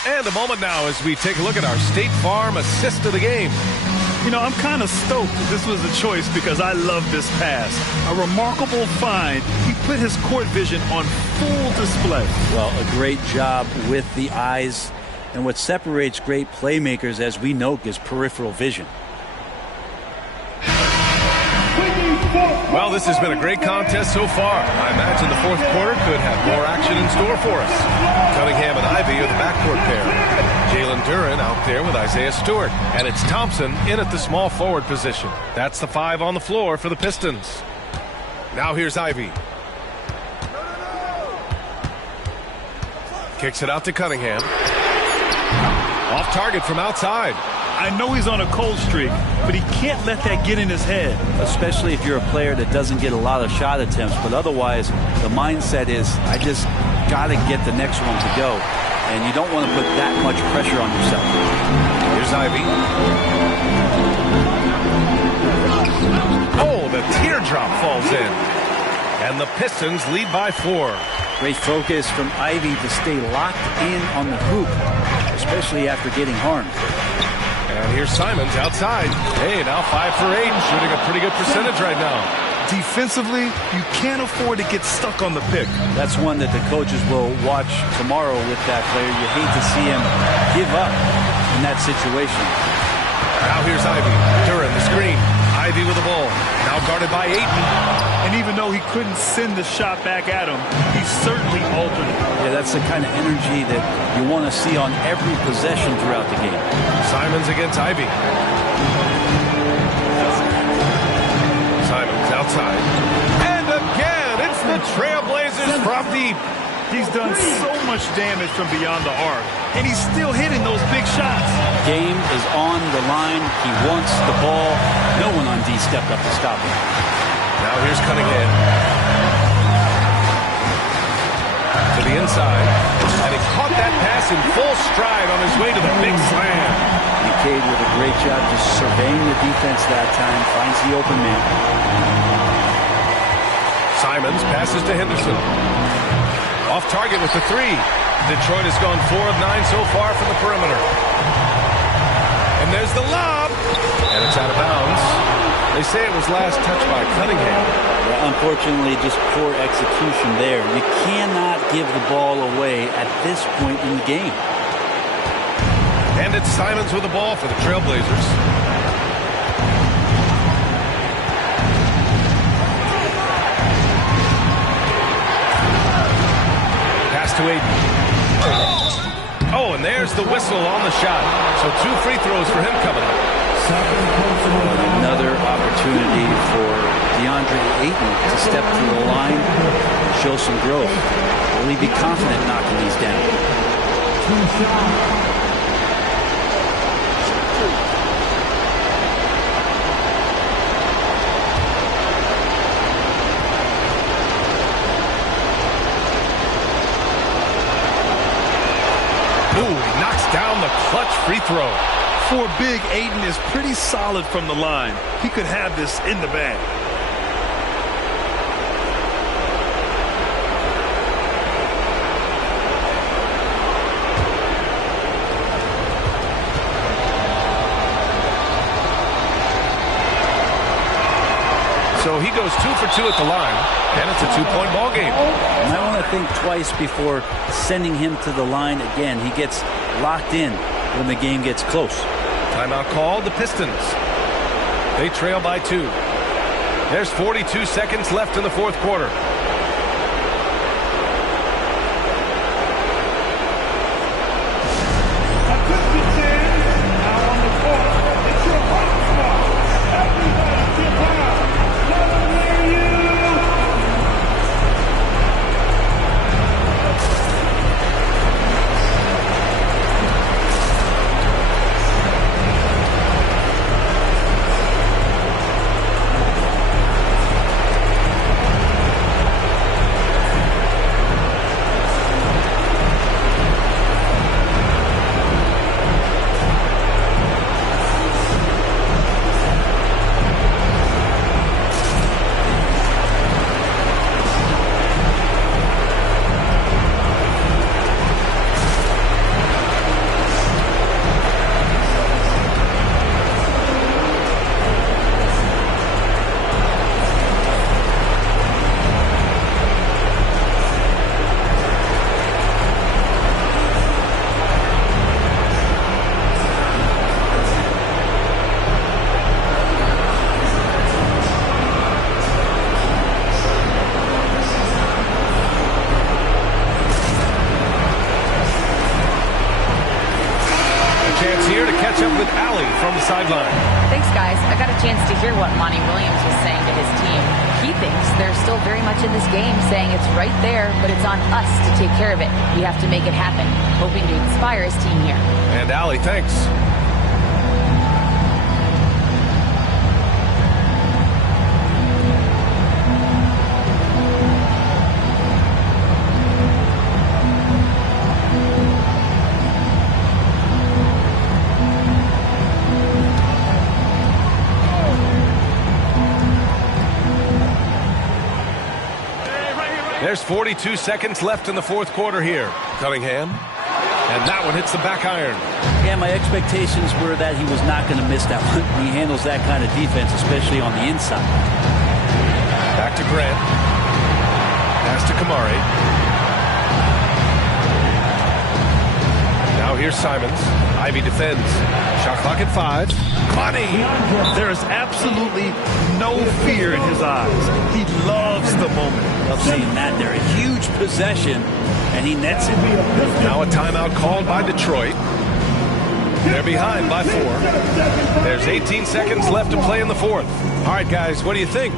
And a moment now as we take a look at our State Farm assist of the game. You know, I'm kind of stoked that this was a choice because I love this pass. A remarkable find. He put his court vision on full display. Well, a great job with the eyes. And what separates great playmakers, as we know, is peripheral vision. Well, this has been a great contest so far. I imagine the fourth quarter could have more action in store for us. Cunningham and Ivy are the backcourt pair. Jalen Duran out there with Isaiah Stewart. And it's Thompson in at the small forward position. That's the 5 on the floor for the Pistons. Now here's Ivy. Kicks it out to Cunningham. Off target from outside. I know he's on a cold streak, but he can't let that get in his head. Especially if you're a player that doesn't get a lot of shot attempts. But otherwise, the mindset is, I just got to get the next one to go. And you don't want to put that much pressure on yourself. Here's Ivy. Oh, the teardrop falls in. And the Pistons lead by 4. Great focus from Ivy to stay locked in on the hoop, especially after getting harmed. And here's Simons outside. Hey, now 5 for 8, shooting a pretty good percentage right now. Defensively, you can't afford to get stuck on the pick. That's one that the coaches will watch tomorrow with that player. You hate to see him give up in that situation. Now here's Ivy. Duran, the screen. Ivy with the ball. Now guarded by Ayton. And even though he couldn't send the shot back at him, he certainly altered it. Yeah, that's the kind of energy that you want to see on every possession throughout the game. Simons against Ivy. Simons outside. And again, it's the Trailblazers from deep. He's done so much damage from beyond the arc, and he's still hitting those big shots. Game is on the line. He wants the ball. No one on D stepped up to stop him. Now here's Cunningham. To the inside. And he caught that pass in full stride on his way to the big slam. Cade with a great job just surveying the defense that time. Finds the open man. Simons passes to Henderson. Off target with the 3. Detroit has gone 4 of 9 so far from the perimeter. And there's the lob. And it's out of bounds. They say it was last touched by Cunningham. Yeah, unfortunately, just poor execution there. You cannot give the ball away at this point in the game. And it's Simons with the ball for the Trailblazers. Pass to Ayton. Oh, and there's the whistle on the shot. So 2 free throws for him coming up. Another opportunity for DeAndre Ayton to step to the line and show some growth. Will he be confident knocking these down? Ooh, he knocks down the clutch free throw. For big, Ayton is pretty solid from the line. He could have this in the bag. So he goes 2 for 2 at the line, and it's a 2-point ball game. You might want to think twice before sending him to the line again. He gets locked in when the game gets close. Timeout called, the Pistons. They trail by 2. There's 42 seconds left in the 4th quarter. Sideline. Thanks, guys. I got a chance to hear what Monty Williams was saying to his team. He thinks they're still very much in this game, saying it's right there, but it's on us to take care of it. We have to make it happen, hoping to inspire his team here. And Allie, thanks. There's 42 seconds left in the fourth quarter here. Cunningham. And that one hits the back iron. Yeah, my expectations were that he was not going to miss that one. He handles that kind of defense, especially on the inside. Back to Grant. Pass to Kamari. Now here's Simons. Ivy defends. Shot clock at 5. Money! There is absolutely no fear in his eyes. He loves the moment. Love seeing that. They're a huge possession, and he nets it. Now a timeout called by Detroit. They're behind by 4. There's 18 seconds left to play in the fourth. All right, guys, what do you think?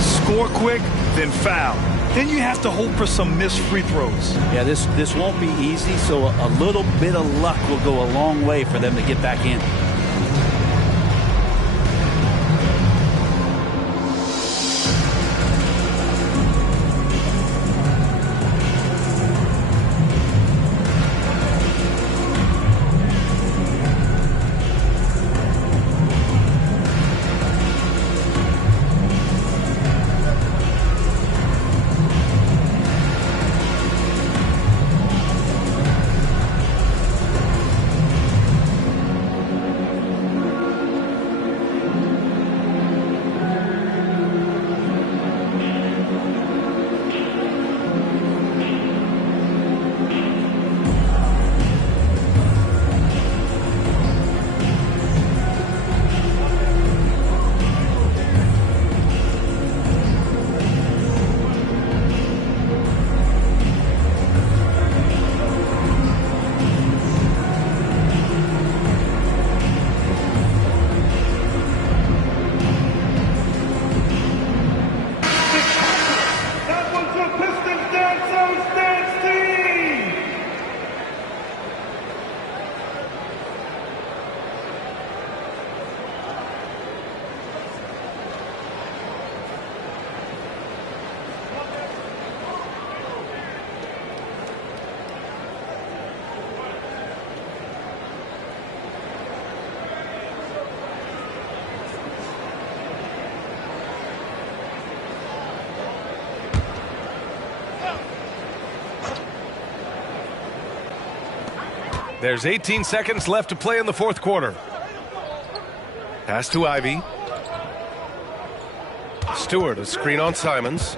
Score quick, then foul. Then you have to hope for some missed free throws. Yeah, this won't be easy, so a little bit of luck will go a long way for them to get back in. There's 18 seconds left to play in the fourth quarter. Pass to Ivy. Stewart, a screen on Simons.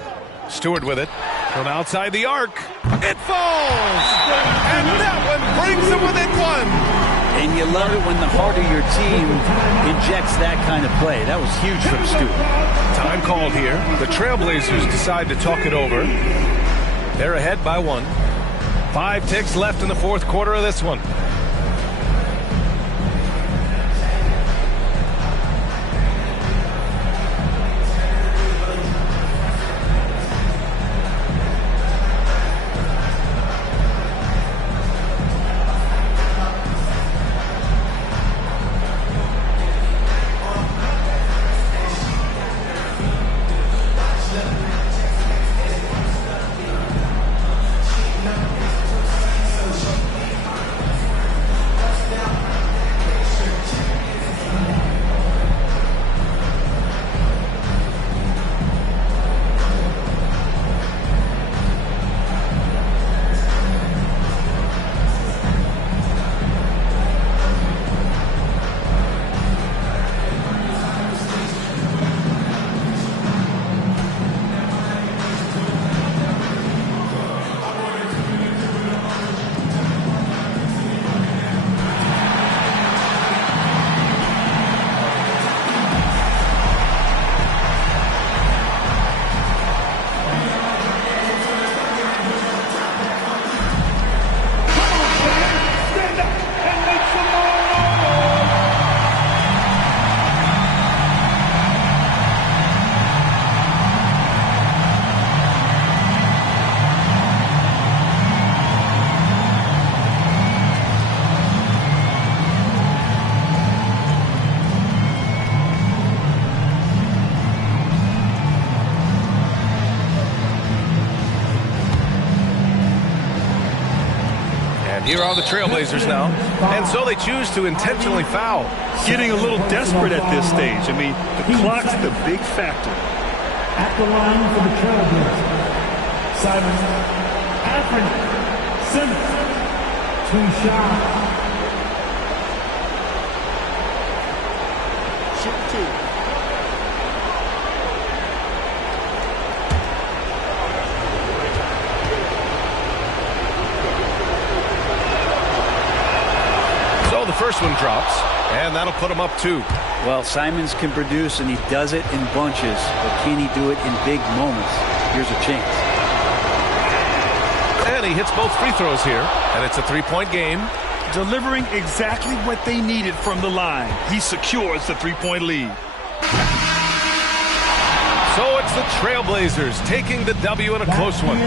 Stewart with it from outside the arc. It falls! And that one brings them within 1. And you love it when the heart of your team injects that kind of play. That was huge from Stewart. Time called here. The Trailblazers decide to talk it over. They're ahead by 1. 5 ticks left in the fourth quarter of this one. Here are the Trailblazers now, and so they choose to intentionally foul. Getting a little desperate at this stage. I mean, the clock's the big factor. At the line for the Trailblazers, Simon, Alfred, Simmons, 2 shots. Shoot 2. So the first one drops, and that'll put him up 2. Well, Simons can produce, and he does it in bunches, but can he do it in big moments? Here's a chance. And he hits both free throws here, and it's a 3-point game. Delivering exactly what they needed from the line. He secures the 3-point lead. So it's the Trailblazers taking the W in a close one.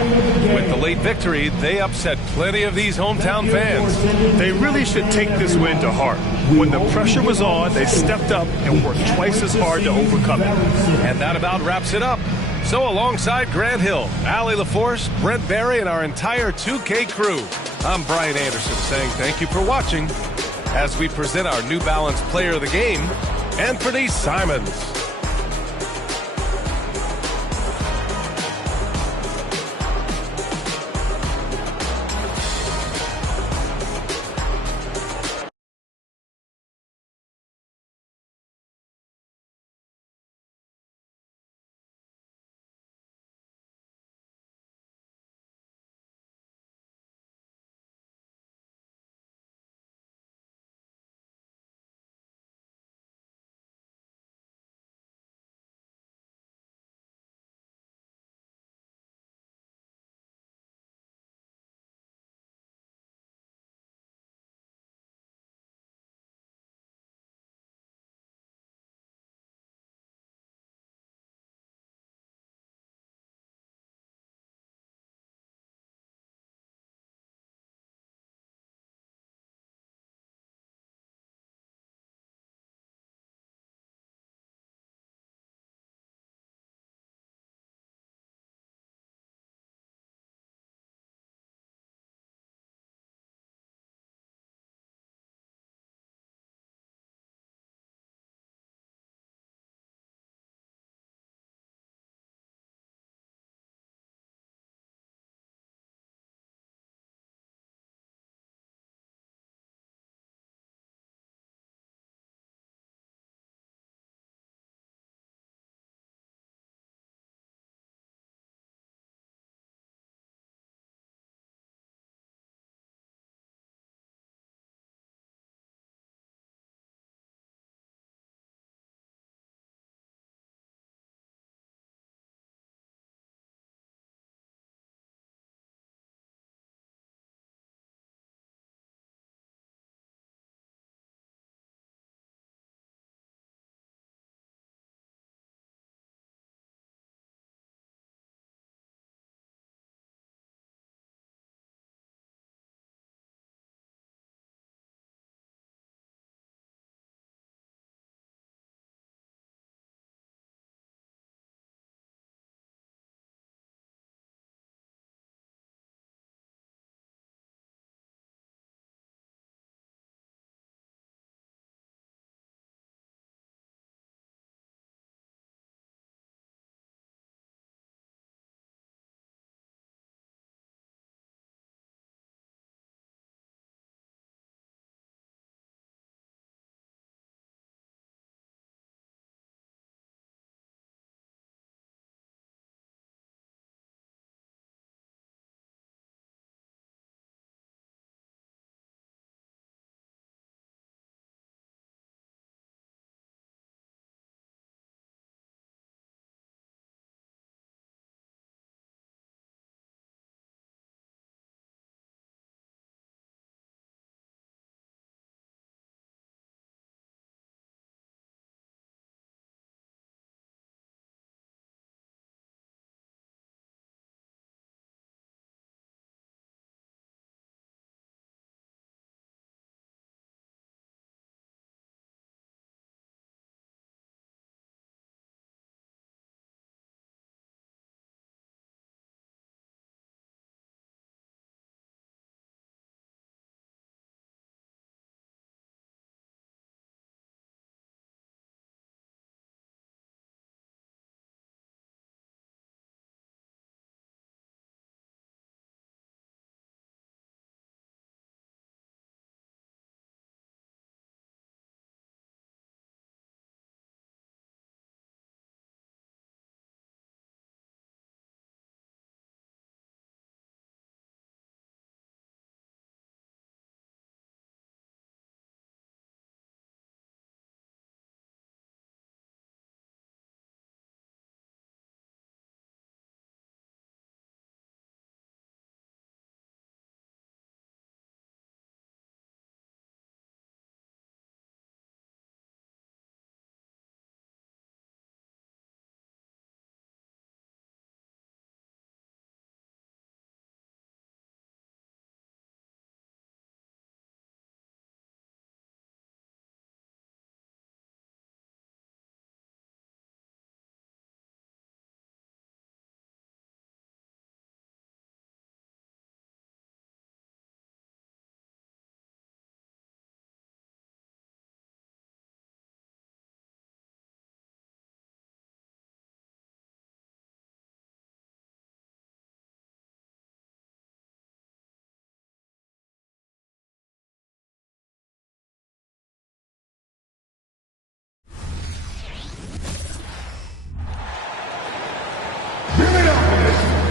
With the late victory, they upset plenty of these hometown fans. They really should take this win to heart. When the pressure was on, they stepped up and worked twice as hard to overcome it. And that about wraps it up. So alongside Grant Hill, Allie LaForce, Brent Barry, and our entire 2K crew, I'm Brian Anderson saying thank you for watching as we present our New Balance Player of the Game, Anthony Simons.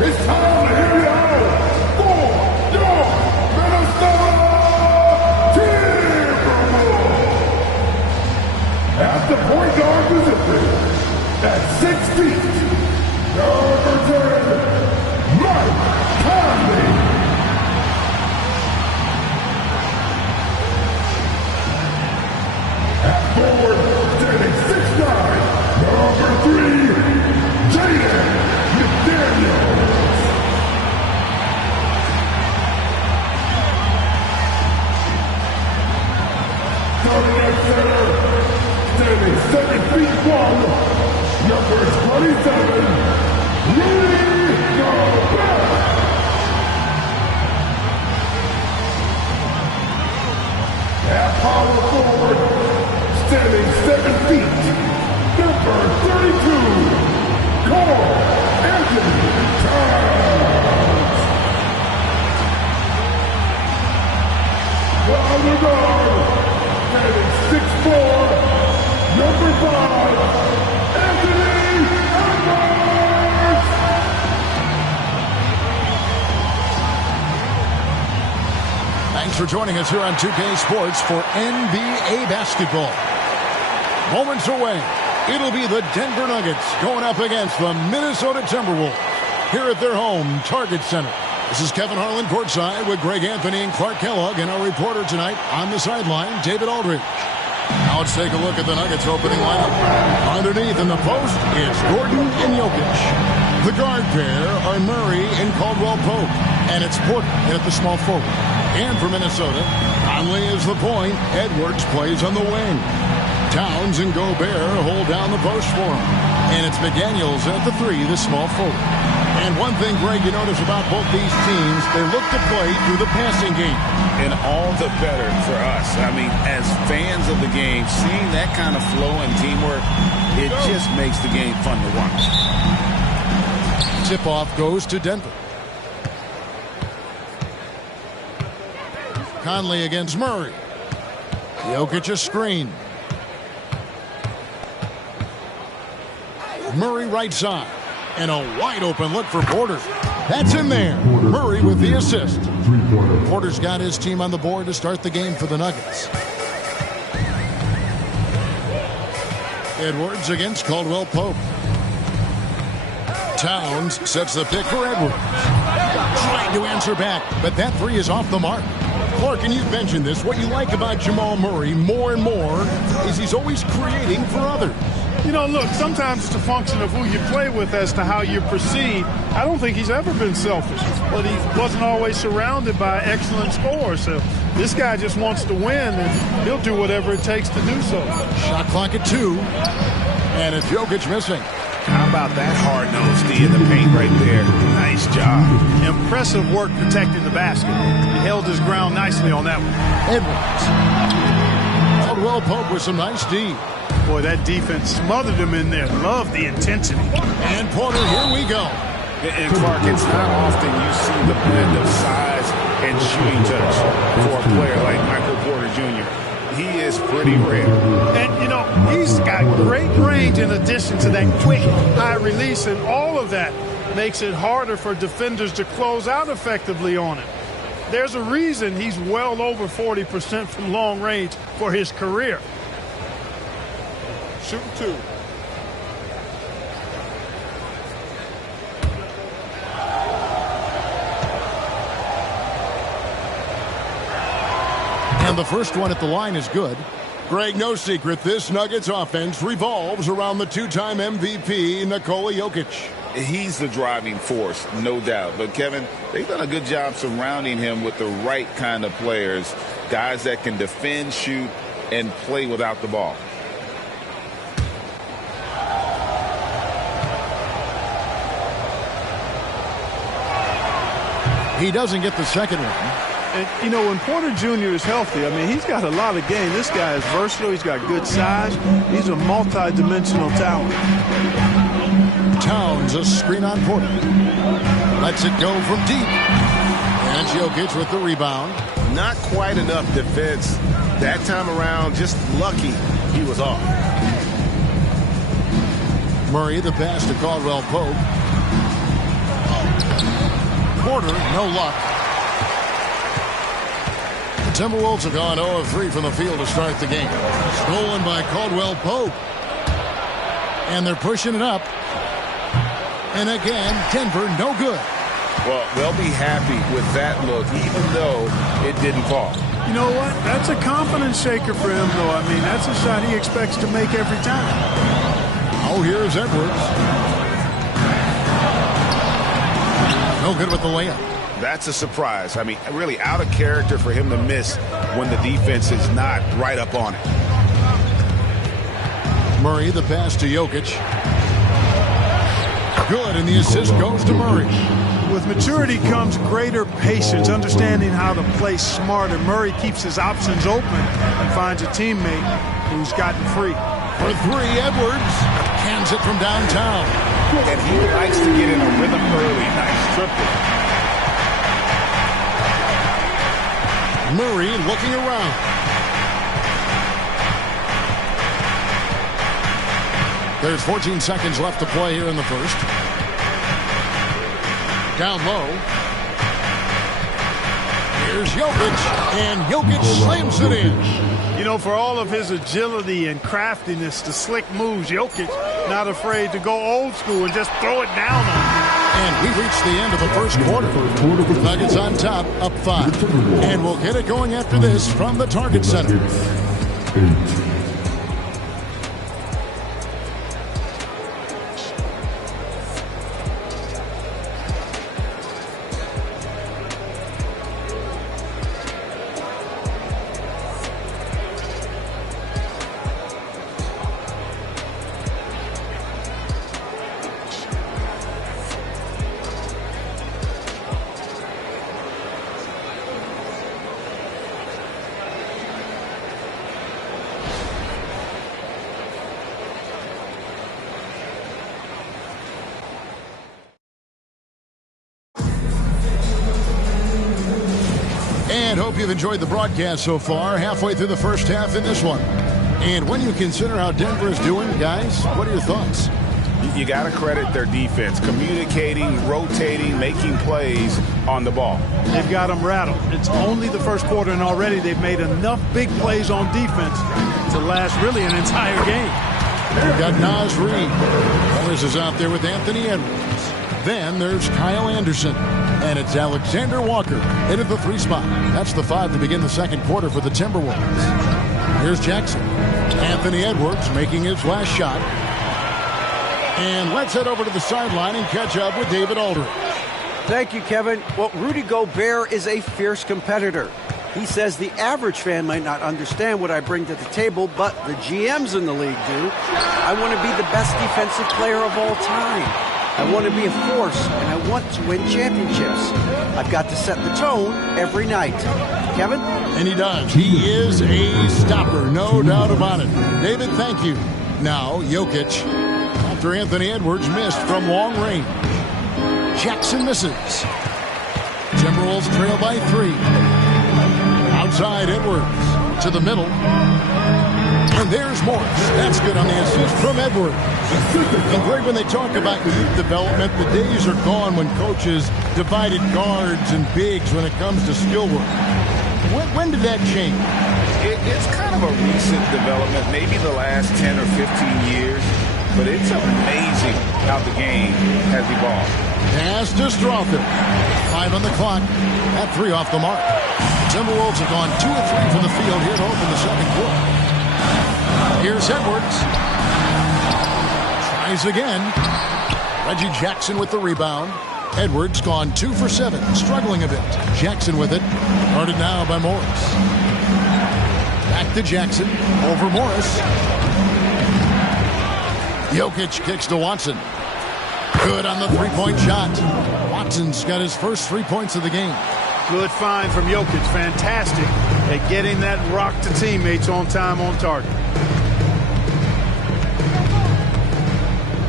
It's time to hear it out for your Minnesota Timberwolves. At the point guard position, at 6 feet, number 10, Mike Conley. At forward, standing 6'9", number 3, Jaden McDaniels. Starting at center, standing 7 feet 1, number 27, Rudy Gobert. At power forward, standing 7 feet, number 32, Carl Anthony Towns. The other guard, standing 6'4", number 5, Anthony Edwards. Thanks for joining us here on 2K Sports for NBA basketball. Moments away, it'll be the Denver Nuggets going up against the Minnesota Timberwolves here at their home Target Center. This is Kevin Harlan courtside with Greg Anthony and Clark Kellogg, and our reporter tonight on the sideline, David Aldridge. Now let's take a look at the Nuggets opening lineup. Underneath in the post, it's Gordon and Jokic. The guard pair are Murray and Caldwell Pope, and it's Porter at the small forward. And for Minnesota, Conley is the point. Edwards plays on the wing. Towns and Gobert hold down the post for him. And it's McDaniels at the 3, the small forward. And one thing, Greg, you notice about both these teams, they look to play through the passing game. And all the better for us. I mean, as fans of the game, seeing that kind of flow and teamwork, it just makes the game fun to watch. Tip-off goes to Denver. Conley against Murray. Jokic a screen. Murray right side. And a wide open look for Porter. That's in there. Murray with the assist. Porter's got his team on the board to start the game for the Nuggets. Edwards against Caldwell Pope. Towns sets the pick for Edwards. Trying to answer back, but that 3 is off the mark. Clark, and you've mentioned this, what you like about Jamal Murray more and more is he's always creating for others. You know, look, sometimes it's a function of who you play with as to how you perceive. I don't think he's ever been selfish, but he wasn't always surrounded by excellent scores. So this guy just wants to win, and he'll do whatever it takes to do so. Shot clock at 2, and it's Jokic missing. How about that hard-nosed D in the paint right there? Nice job. Impressive work protecting the basket. He held his ground nicely on that one. Edwards. Caldwell Pope with some nice D. Boy, that defense smothered him in there. Love the intensity. And Porter, here we go. And Clark, it's not often you see the blend of size and shooting touch for a player like Michael Porter Jr. He is pretty rare. And, you know, he's got great range in addition to that quick high release, and all of that makes it harder for defenders to close out effectively on it. There's a reason he's well over 40% from long range for his career. Shoot 2. And the first one at the line is good. Greg, no secret, this Nuggets offense revolves around the 2-time MVP, Nikola Jokic. He's the driving force, no doubt. But, Kevin, they've done a good job surrounding him with the right kind of players, guys that can defend, shoot, and play without the ball. He doesn't get the second one. And, you know, when Porter Jr. is healthy, I mean, he's got a lot of game. This guy is versatile. He's got good size. He's a multi-dimensional talent. Towns, a screen on Porter. Lets it go from deep. And Jokic with the rebound. Not quite enough defense. That time around, just lucky he was off. Murray, the pass to Caldwell Pope. quarter, no luck. The Timberwolves have gone 0 of 3 from the field to start the game. Stolen by Caldwell Pope. And they're pushing it up. And again, Denver, no good. Well, they'll be happy with that look, even though it didn't fall. You know what? That's a confidence shaker for him, though. I mean, that's a shot he expects to make every time. Oh, here's Edwards. No good with the layup. That's a surprise. I mean, really out of character for him to miss when the defense is not right up on it. Murray, the pass to Jokic. Good, and the assist goes to Murray. With maturity comes greater patience, understanding how to play smarter. Murray keeps his options open and finds a teammate who's gotten free. For three, Edwards cans it from downtown. And he likes to get in a rhythm early. Nice triple. Murray looking around. There's 14 seconds left to play here in the first. Down low. Here's Jokic, and Jokic slams it in. You know, for all of his agility and craftiness, the slick moves, Jokic not afraid to go old school and just throw it down on him. And we reached the end of the first quarter. The Nuggets on top, up 5. And we'll get it going after this from the Target Center. And hope you've enjoyed the broadcast so far, halfway through the first half in this one. And when you consider how Denver is doing, guys, what are your thoughts? You got to credit their defense, communicating, rotating, making plays on the ball. They've got them rattled. It's only the first quarter, and already they've made enough big plays on defense to last really an entire game. We've got Naz Reid. Morris is out there with Anthony Edwards. Then there's Kyle Anderson. And it's Alexander Walker into the 3 spot. That's the 5 to begin the second quarter for the Timberwolves. Here's Jackson. Anthony Edwards making his last shot. And let's head over to the sideline and catch up with David Aldridge. Thank you, Kevin. Well, Rudy Gobert is a fierce competitor. He says the average fan might not understand what I bring to the table, but the GMs in the league do. I want to be the best defensive player of all time. I want to be a force, and I want to win championships. I've got to set the tone every night. Kevin? And he does. He is a stopper, no doubt about it. David, thank you. Now, Jokic, after Anthony Edwards missed from long range. Jackson misses. Timberwolves trail by 3. Outside Edwards to the middle. And there's Morris. That's good on the assist from Edwards. And Greg, when they talk about youth development, the days are gone when coaches divided guards and bigs when it comes to skill work. When did that change? It's kind of a recent development, maybe the last 10 or 15 years. But it's amazing how the game has evolved. Pass to Strawther. 5 on the clock. At 3 off the mark. The Timberwolves have gone 2 of 3 from the field here to open the second quarter. Here's Edwards. Tries again. Reggie Jackson with the rebound. Edwards gone 2 for 7. Struggling a bit. Jackson with it. Guarded now by Morris. Back to Jackson. Over Morris. Jokic kicks to Watson. Good on the three-point shot. Watson's got his first 3 points of the game. Good find from Jokic. Fantastic at getting that rock to teammates on time, on target.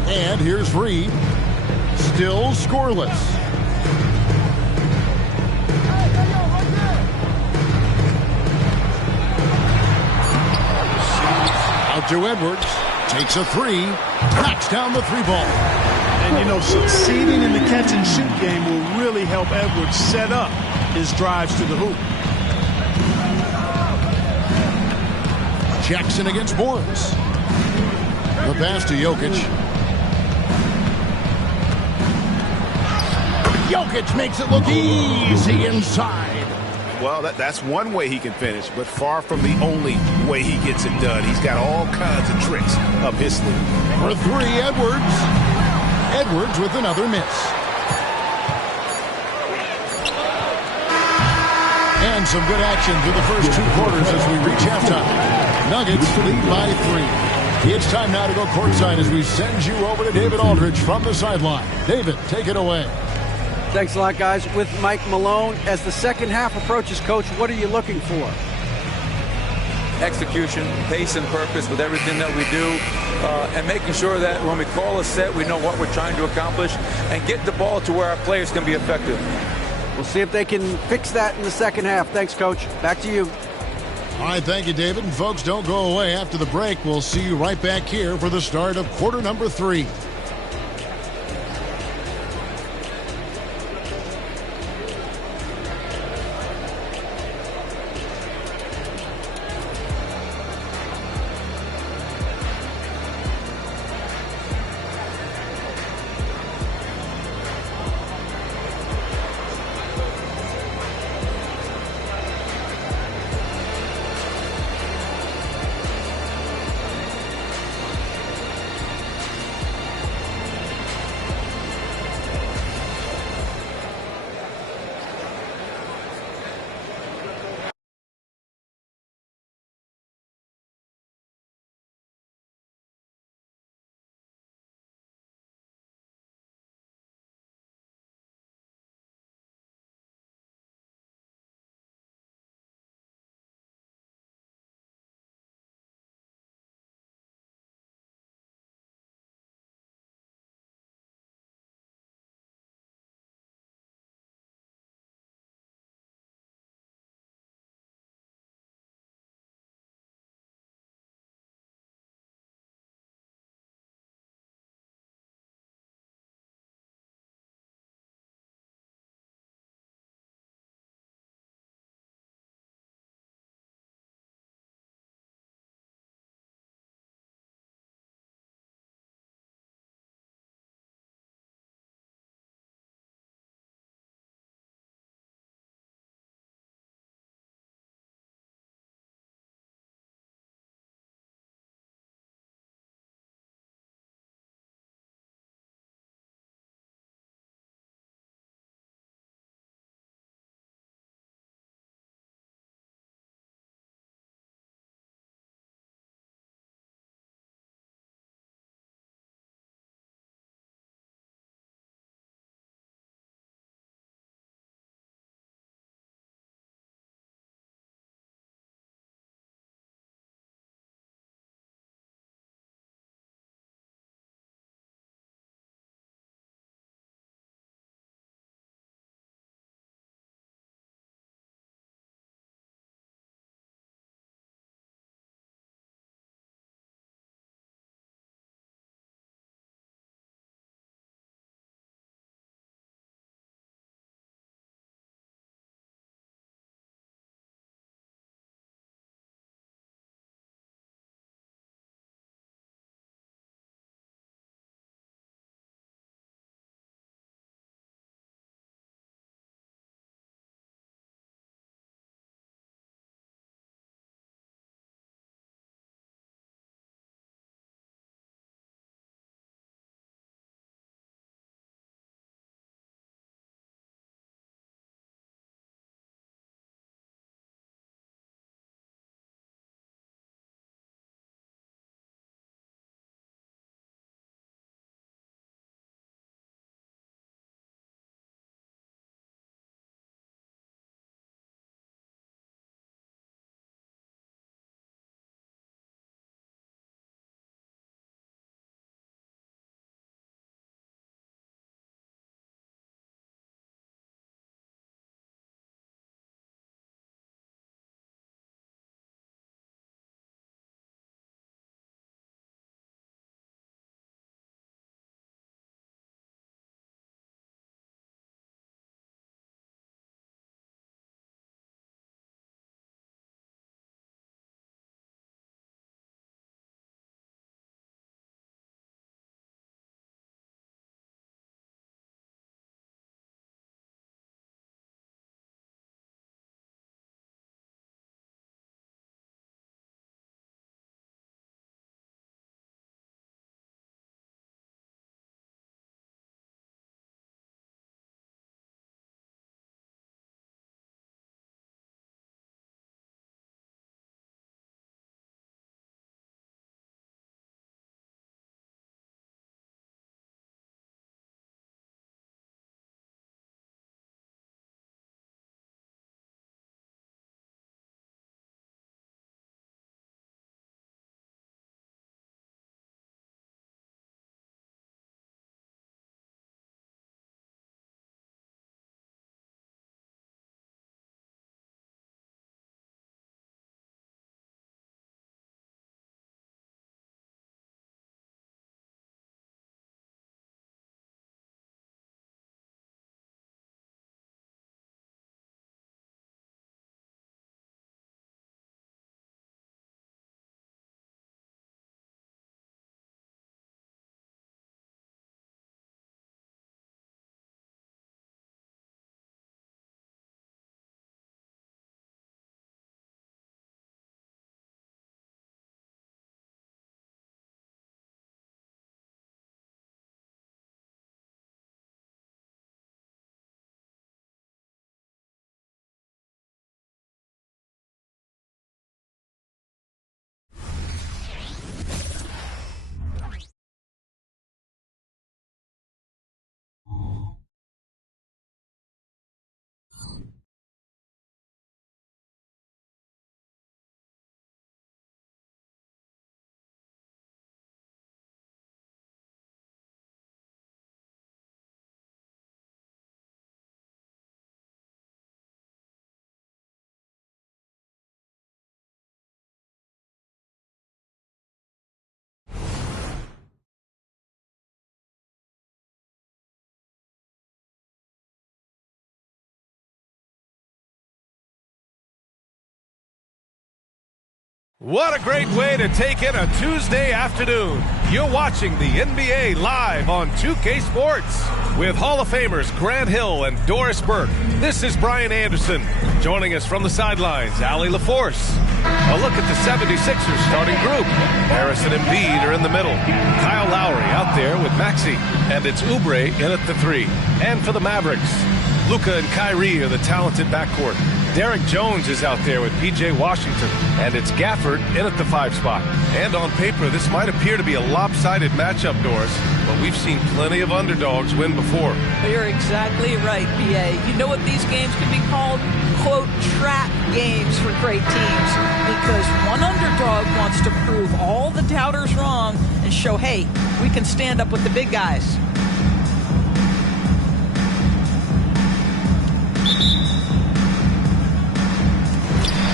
And here's Reed. Still scoreless. Out to Edwards. Takes a 3. Knocks down the 3 ball. And, you know, succeeding in the catch-and-shoot game will really help Edwards set up his drives to the hoop. Jackson against Morris. The pass to Jokic. Jokic makes it look easy inside. Well, that's one way he can finish, but far from the only way he gets it done. He's got all kinds of tricks up his sleeve. For three, Edwards. Edwards with another miss. And some good action through the first 2 quarters as we reach halftime. Nuggets lead by 3. It's time now to go courtside as we send you over to David Aldridge from the sideline. David, take it away. Thanks a lot, guys. With Mike Malone, as the second half approaches, Coach, what are you looking for? Execution, pace, and purpose with everything that we do, and making sure that when we call a set, we know what we're trying to accomplish, and get the ball to where our players can be effective. We'll see if they can fix that in the second half. Thanks, Coach. Back to you. All right, thank you, David. And folks, don't go away. After the break, we'll see you right back here for the start of quarter number 3. What a great way to take in a Tuesday afternoon. You're watching the NBA live on 2K Sports with Hall of Famers Grant Hill and Doris Burke. This is Brian Anderson. Joining us from the sidelines, Allie LaForce. A look at the 76ers starting group. Harris and Embiid are in the middle. Kyle Lowry out there with Maxey. And it's Oubre in at the 3. And for the Mavericks, Luka and Kyrie are the talented backcourt. Derek Jones is out there with P.J. Washington, and it's Gafford in at the 5 spot. And on paper, this might appear to be a lopsided matchup, Doris, but we've seen plenty of underdogs win before. You're exactly right, B.A. You know what these games can be called? Quote, trap games for great teams, because one underdog wants to prove all the doubters wrong and show, hey, we can stand up with the big guys.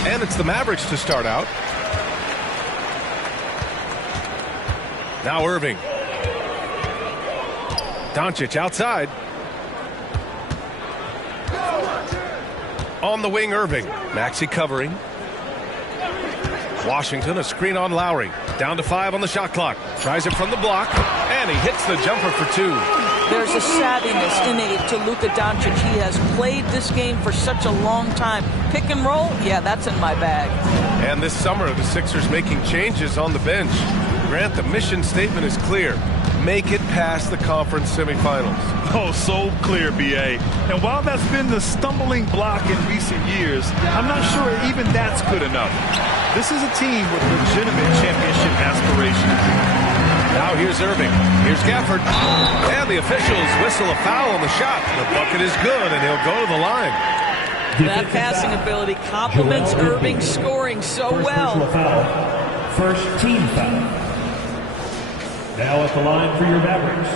And it's the Mavericks to start out. Now Irving. Doncic outside. On the wing, Irving. Maxey covering. Washington, a screen on Lowry. Down to 5 on the shot clock. Tries it from the block. And he hits the jumper for 2. There's a savviness innate to Luka Doncic. He has played this game for such a long time. Pick and roll, yeah, that's in my bag. And this summer, the Sixers making changes on the bench. Grant, the mission statement is clear. Make it past the conference semifinals. Oh, so clear, B.A. And while that's been the stumbling block in recent years, I'm not sure even that's good enough. This is a team with legitimate championship aspirations. Now here's Irving. Here's Gafford. And the officials whistle a foul on the shot. The bucket is good, and he'll go to the line. That passing ability complements Irving's scoring so well. First team foul. Now at the line for your Mavericks,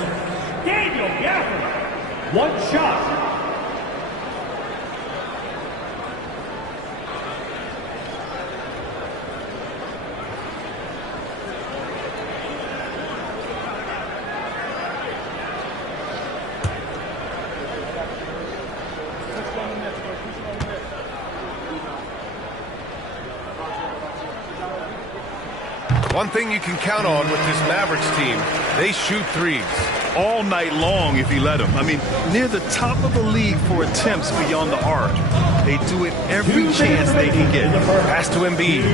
Daniel Gafford. One shot. One thing you can count on with this Mavericks team, they shoot threes. All night long if he let them. I mean, near the top of the league for attempts beyond the arc. They do it every chance they can get. Pass to Embiid.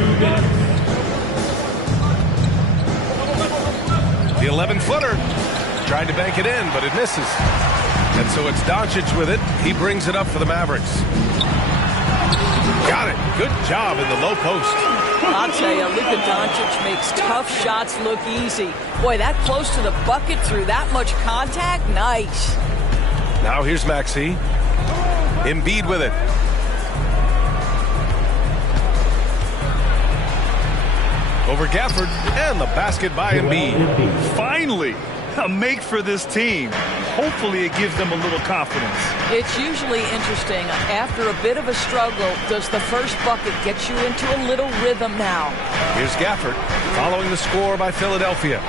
The 11-footer. Tried to bank it in, but it misses. And so it's Doncic with it. He brings it up for the Mavericks. Got it. Good job in the low post. I'll tell you, Luka Doncic makes tough shots look easy. Boy, that close to the bucket through that much contact, nice. Now here's Maxey. Embiid with it. Over Gafford, and the basket by Embiid. Finally, a make for this team. Hopefully it gives them a little confidence. It's usually interesting. After a bit of a struggle, does the first bucket get you into a little rhythm now? Here's Gafford, following the score by Philadelphia.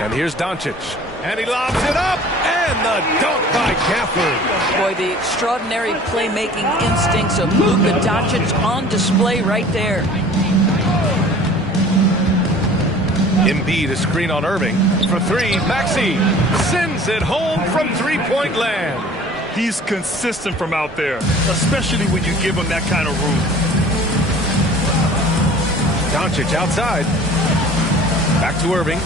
And here's Doncic. And he lobs it up, and the dunk by Gafford. Boy, the extraordinary playmaking instincts of Luka Doncic on display right there. Embiid, a screen on Irving. For 3, Maxey sends it home from three-point land. He's consistent from out there, especially when you give him that kind of room. Doncic outside. Back to Irving.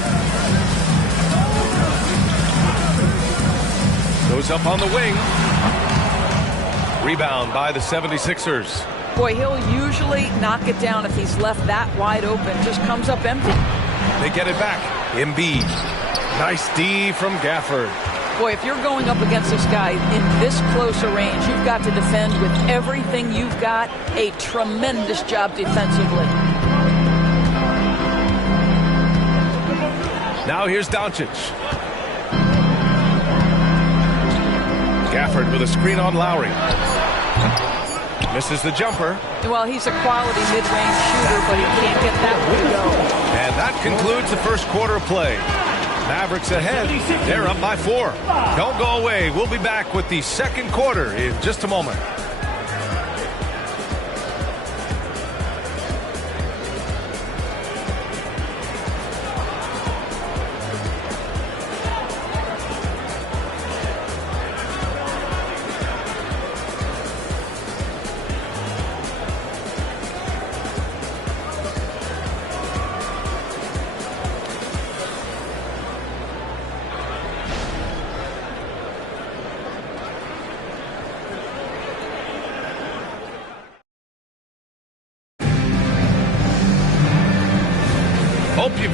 Goes up on the wing. Rebound by the 76ers. Boy, he'll usually knock it down if he's left that wide open. Just comes up empty. They get it back. Embiid. Nice D from Gafford. Boy, if you're going up against this guy in this close a range, you've got to defend with everything you've got. A tremendous job defensively. Now here's Doncic. Gafford with a screen on Lowry. Misses the jumper. Well, he's a quality mid-range shooter, but he can't get that one to go. And that concludes the first quarter of play. Mavericks ahead. They're up by 4. Don't go away. We'll be back with the second quarter in just a moment.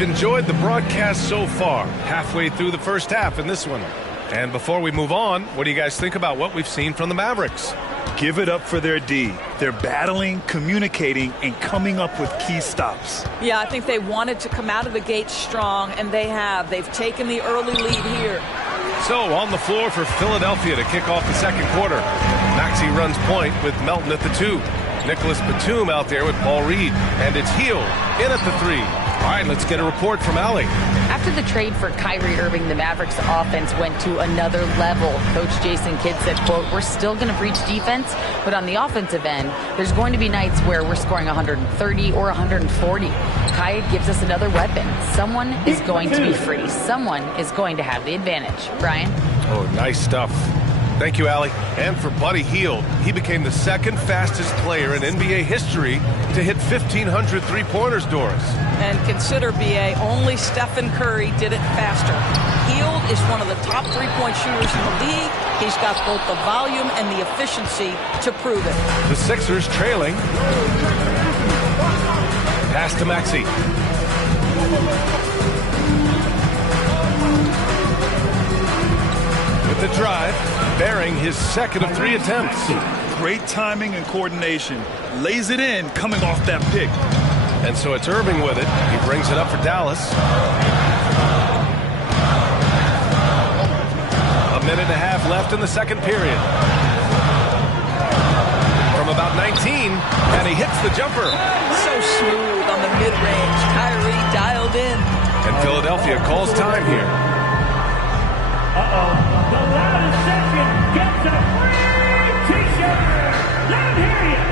we've enjoyed the broadcast so far. Halfway through the first half in this one. And before we move on, what do you guys think about what we've seen from the Mavericks? Give it up for their D. They're battling, communicating, and coming up with key stops. Yeah, I think they wanted to come out of the gate strong, and they have. They've taken the early lead here. So on the floor for Philadelphia to kick off the second quarter. Maxey runs point with Melton at the 2. Nicholas Batum out there with Paul Reed. And it's Hield in at the 3. All right, let's get a report from Allie. After the trade for Kyrie Irving, the Mavericks offense went to another level. Coach Jason Kidd said, quote, "We're still going to breach defense, but on the offensive end, there's going to be nights where we're scoring 130 or 140. Kai gives us another weapon. Someone is going to be free. Someone is going to have the advantage." Brian? Oh, nice stuff. Thank you, Allie. And for Buddy Hield, he became the second fastest player in NBA history to hit 1,500 three-pointers, Doris. And consider, BA, only Stephen Curry did it faster. Hield is one of the top three-point shooters in the league. He's got both the volume and the efficiency to prove it. The Sixers trailing. Pass to Maxey. With the drive, bearing his second of 3 attempts. Great timing and coordination. Lays it in coming off that pick. And so it's Irving with it. He brings it up for Dallas. A minute and a half left in the second period. From about 19, and he hits the jumper. So smooth on the mid-range. Kyrie dialed in. And Philadelphia calls time here. The loudest section gets a free T-shirt. Let him hear you.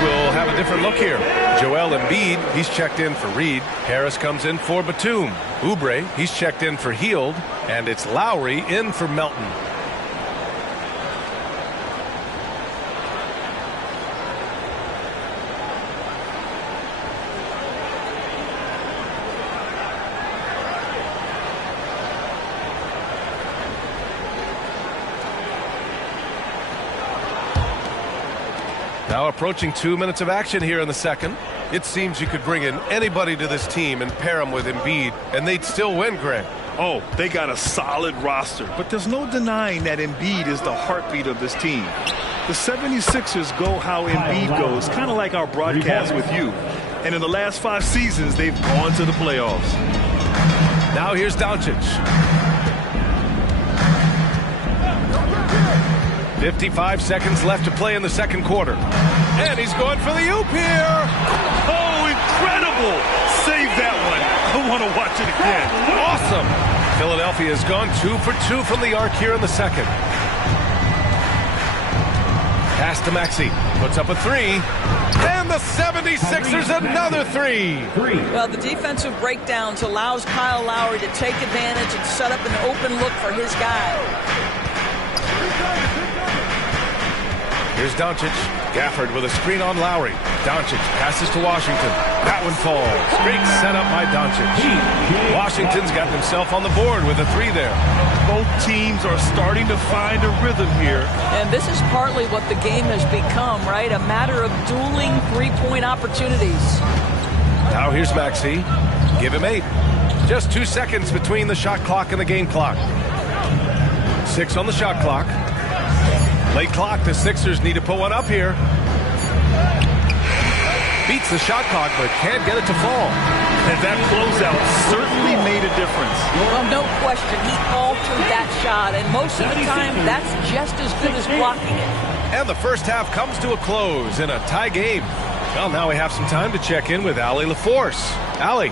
Will have a different look here. Joel Embiid, he's checked in for Reed. Harris comes in for Batum. Oubre, he's checked in for Hield. And it's Lowry in for Melton. Now approaching 2 minutes of action here in the second. It seems you could bring in anybody to this team and pair them with Embiid, and they'd still win, Greg. Oh, they got a solid roster, but there's no denying that Embiid is the heartbeat of this team. The 76ers go how Embiid goes, kind of like our broadcast with you. And in the last 5 seasons, they've gone to the playoffs. Now here's Doncic. 55 seconds left to play in the second quarter. And he's going for the oop here. Oh, incredible. Save that one. I want to watch it again. Awesome. Philadelphia has gone 2 for 2 from the arc here in the second. Pass to Maxey. Puts up a 3. And the 76ers another 3. Well, the defensive breakdowns allows Kyle Lowry to take advantage and set up an open look for his guy. Here's Doncic. Gafford with a screen on Lowry. Doncic passes to Washington. That one falls. Great setup by Doncic. Washington's got himself on the board with a 3 there. Both teams are starting to find a rhythm here. And this is partly what the game has become, right? A matter of dueling three-point opportunities. Now here's Maxey. Give him 8. Just 2 seconds between the shot clock and the game clock. 6 on the shot clock. Late clock, the Sixers need to put one up here. Beats the shot clock, but can't get it to fall. And that closeout certainly made a difference. Well, no question, he altered that shot, and most of the time, that's just as good as blocking it. And the first half comes to a close in a tie game. Well, now we have some time to check in with Allie LaForce. Allie.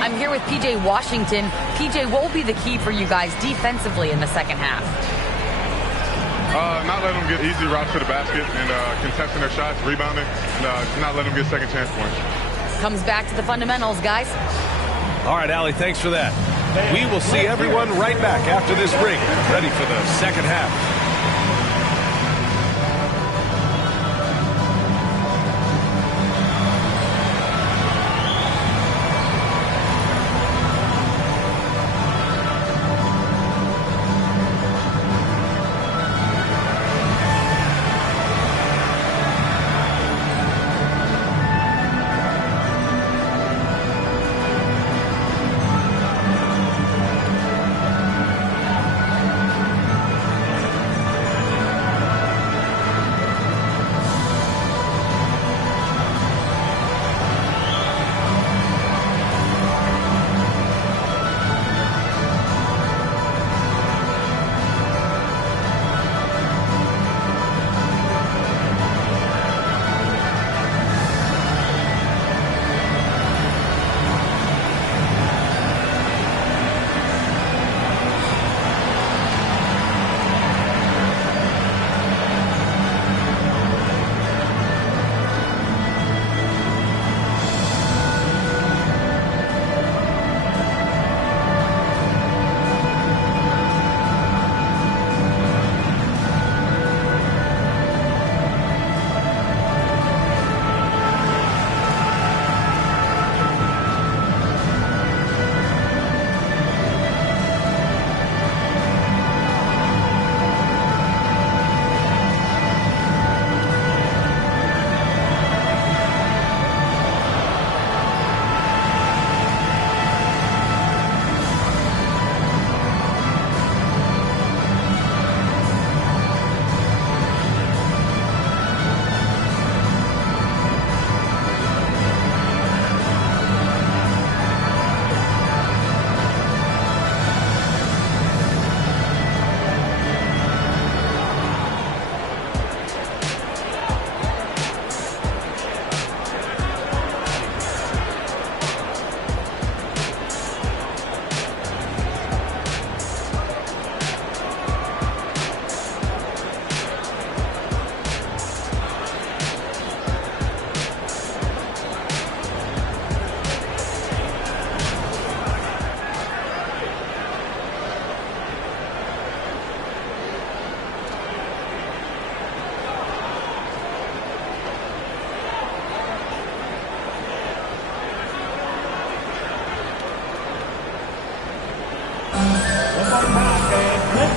I'm here with P.J. Washington. P.J., what will be the key for you guys defensively in the second half? Not letting them get easy routes to the basket and contesting their shots, rebounding, and not letting them get second chance points. Comes back to the fundamentals, guys. All right, Allie, thanks for that. We will see everyone right back after this break, ready for the second half.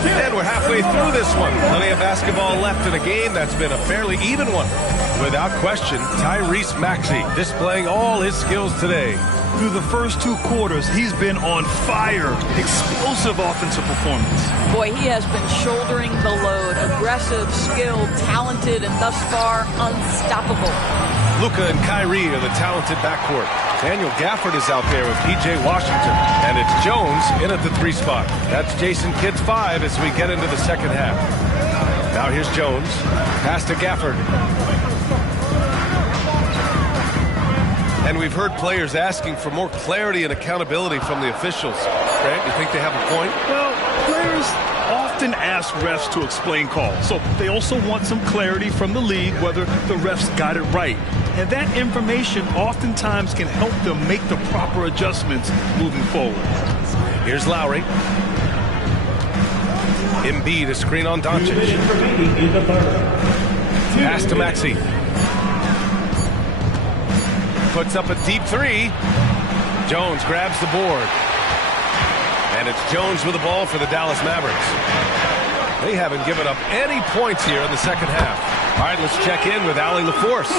And we're halfway through this one. Plenty of basketball left in a game that's been a fairly even one. Without question, Tyrese Maxey displaying all his skills today. Through the first 2 quarters, he's been on fire. Explosive offensive performance. Boy, he has been shouldering the load. Aggressive, skilled, talented, and thus far, unstoppable. Luka and Kyrie are the talented backcourt. Daniel Gafford is out there with P.J. Washington. And it's Jones in at the 3 spot. That's Jason Kidd's 5 as we get into the second half. Now here's Jones. Pass to Gafford. And we've heard players asking for more clarity and accountability from the officials. Grant, you think they have a point? Well, players often ask refs to explain calls. So they also want some clarity from the league whether the refs got it right. And that information oftentimes can help them make the proper adjustments moving forward. Here's Lowry. Embiid, a screen on Doncic. Pass to Maxey. Puts up a deep three. Jones grabs the board. And it's Jones with the ball for the Dallas Mavericks. They haven't given up any points here in the second half. All right, let's check in with Allie LaForce.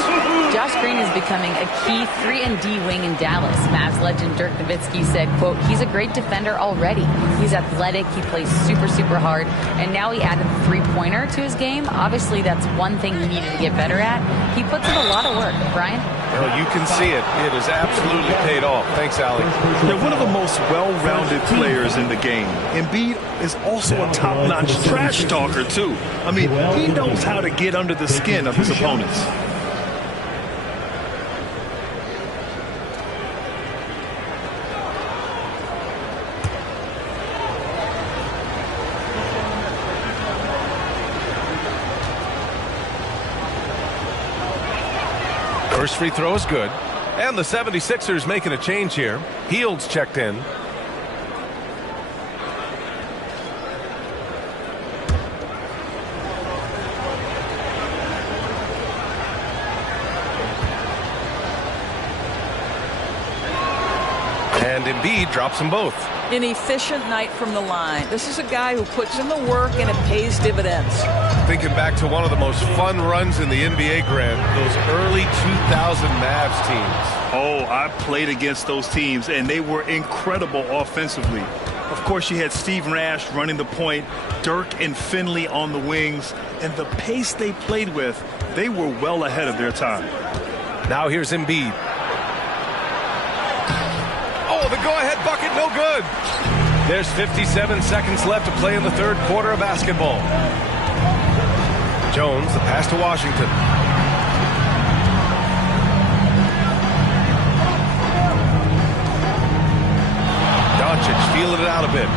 Josh Green is becoming a key 3-and-D wing in Dallas. Mavs legend Dirk Nowitzki said, quote, he's a great defender already. He's athletic, he plays super, super hard, and now he added the three-pointer to his game. Obviously, that's one thing he needed to get better at. He puts in a lot of work. Brian? Well, you can see it. It has absolutely paid off. Thanks, Allie. They're one of the most well-rounded players in the game. Embiid is also a top-notch trash talker, too. I mean, he knows how to get under the skin of his opponents. First free throw is good. And the 76ers making a change here. Heald's checked in. And Embiid drops them both. An efficient night from the line. This is a guy who puts in the work and it pays dividends. Thinking back to one of the most fun runs in the NBA, Grant, those early 2000 Mavs teams. Oh, I played against those teams, and they were incredible offensively. Of course, you had Steve Nash running the point, Dirk and Finley on the wings, and the pace they played with, they were well ahead of their time. Now here's Embiid. Oh, the go-ahead bucket, no good. There's 57 seconds left to play in the third quarter of basketball. Jones, the pass to Washington. Doncic feeling it out a bit.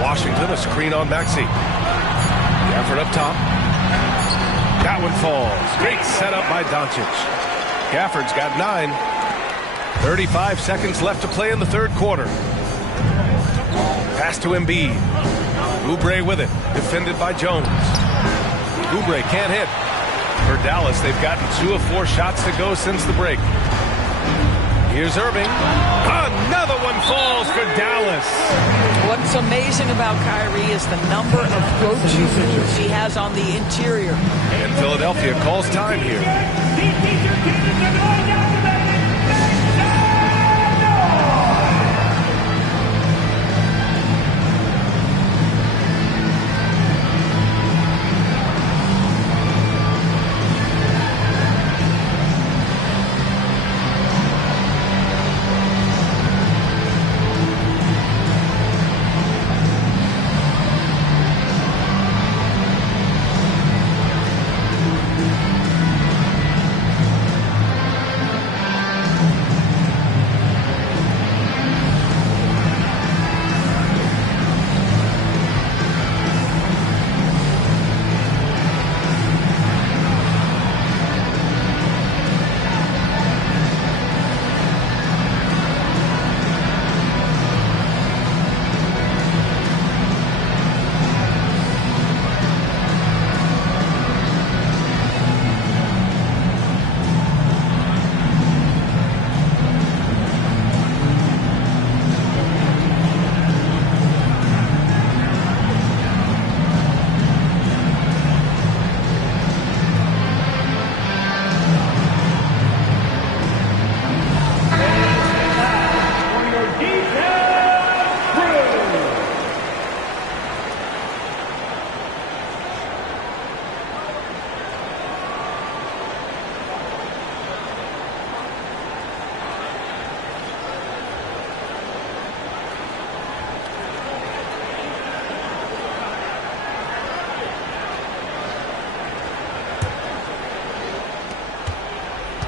Washington, a screen on Maxey. Gafford up top. That one falls. Great setup by Doncic. Gafford's got 9. 35 seconds left to play in the third quarter. Pass to Embiid. Oubre with it. Defended by Jones. Oubre can't hit. For Dallas, they've gotten 2 of 4 shots to go since the break. Here's Irving. Another one falls for Dallas. What's amazing about Kyrie is the number of go-to moves he has on the interior. And Philadelphia calls time here.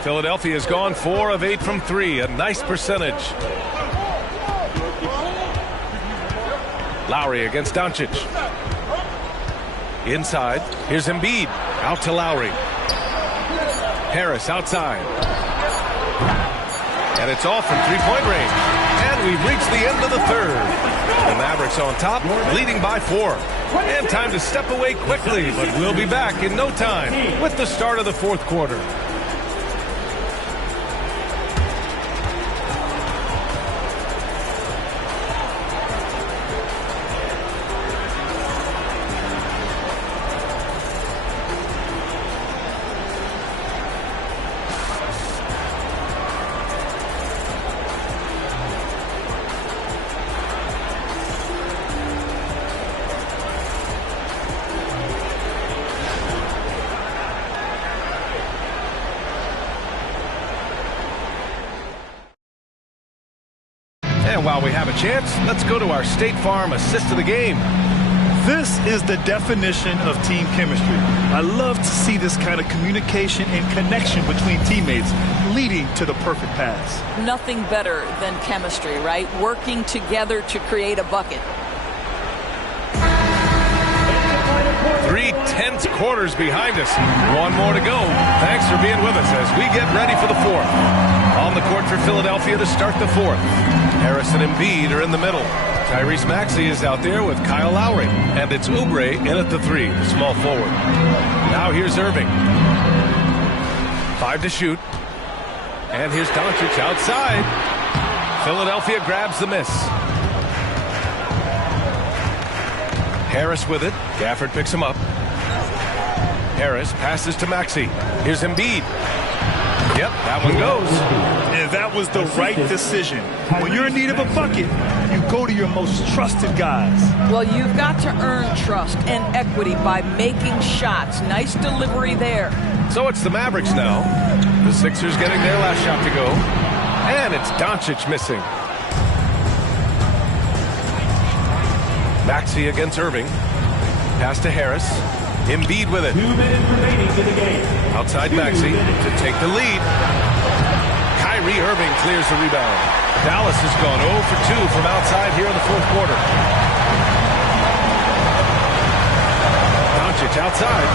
Philadelphia has gone 4 of 8 from 3. A nice percentage. Lowry against Doncic. Inside. Here's Embiid. Out to Lowry. Harris outside. And it's off from 3-point range. And we've reached the end of the third. The Mavericks on top, leading by 4. And time to step away quickly, but we'll be back in no time with the start of the fourth quarter. And while we have a chance, let's go to our State Farm assist of the game. This is the definition of team chemistry. I love to see this kind of communication and connection between teammates leading to the perfect pass. Nothing better than chemistry, right? Working together to create a bucket. 3 tense quarters behind us. One more to go. Thanks for being with us as we get ready for the fourth. On the court for Philadelphia to start the fourth. Harris and Embiid are in the middle. Tyrese Maxey is out there with Kyle Lowry. And it's Oubre in at the 3, the small forward. Now here's Irving. 5 to shoot. And here's Doncic outside. Philadelphia grabs the miss. Harris with it. Gafford picks him up. Harris passes to Maxey. Here's Embiid. Yep, that one goes. And that was the right decision. When you're in need of a bucket, you go to your most trusted guys. Well, you've got to earn trust and equity by making shots. Nice delivery there. So it's the Mavericks now. The Sixers getting their last shot to go. And it's Doncic missing. Maxey against Irving. Pass to Harris. Embiid with it. 2 minutes remaining in the game. Outside Maxey to take the lead. Kyrie Irving clears the rebound. Dallas has gone 0 for 2 from outside here in the fourth quarter. Doncic outside.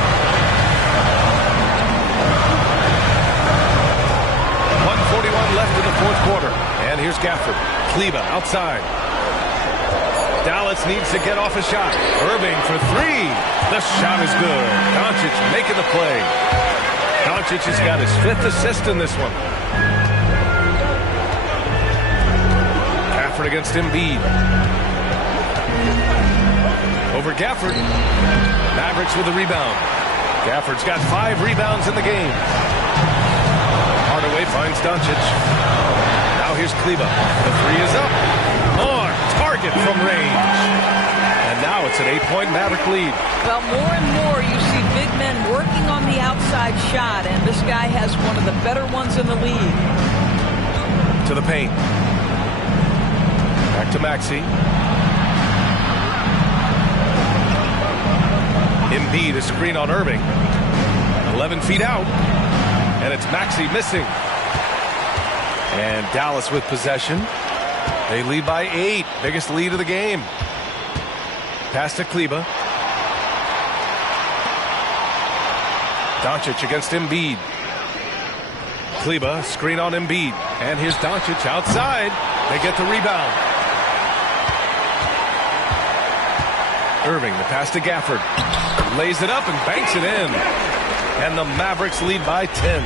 1:41 left in the fourth quarter. And here's Gafford. Kleber outside. Dallas needs to get off a shot. Irving for 3. The shot is good. Doncic making the play. Doncic has got his 5th assist in this one. Gafford against Embiid. Over Gafford. Mavericks with the rebound. Gafford's got 5 rebounds in the game. Hardaway finds Doncic. Now here's Kleber. The 3 is up. More target from range. And now it's an 8-point Maverick lead. Well, more and more you see big men working on the outside shot, and this guy has one of the better ones in the league. To the paint. Back to Maxey. Embiid, a screen on Irving. 11 feet out. And it's Maxey missing. And Dallas with possession. They lead by 8. Biggest lead of the game. Pass to Kleber. Doncic against Embiid. Kleber, screen on Embiid. And here's Doncic outside. They get the rebound. Irving, the pass to Gafford. Lays it up and banks it in. And the Mavericks lead by 10.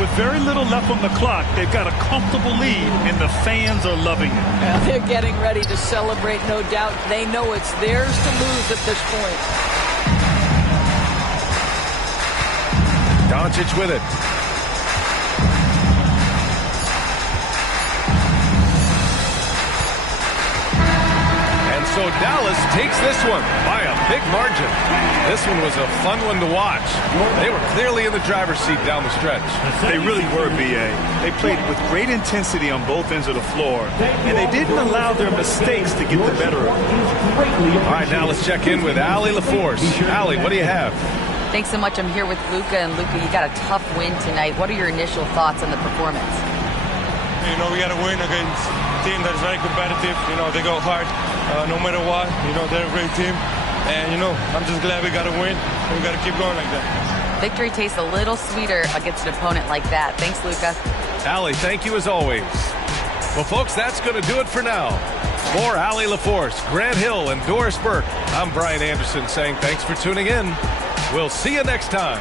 With very little left on the clock, they've got a comfortable lead, and the fans are loving it. Well, they're getting ready to celebrate, no doubt. They know it's theirs to lose at this point. Doncic with it. And so Dallas takes this one by a big margin. This one was a fun one to watch. They were clearly in the driver's seat down the stretch. They really were, B.A. They played with great intensity on both ends of the floor, and they didn't allow their mistakes to get the better of them. All right, now let's check in with Allie LaForce. Allie, what do you have? Thanks so much. I'm here with Luka, and Luka, you got a tough win tonight. What are your initial thoughts on the performance? You know, we got to win against a team that is very competitive. You know, they go hard no matter what. You know, they're a great team. And, you know, I'm just glad we got to win, and we got to keep going like that. Victory tastes a little sweeter against an opponent like that. Thanks, Luka. Allie, thank you as always. Well, folks, that's going to do it for now. For Allie LaForce, Grant Hill, and Doris Burke, I'm Brian Anderson saying thanks for tuning in. We'll see you next time.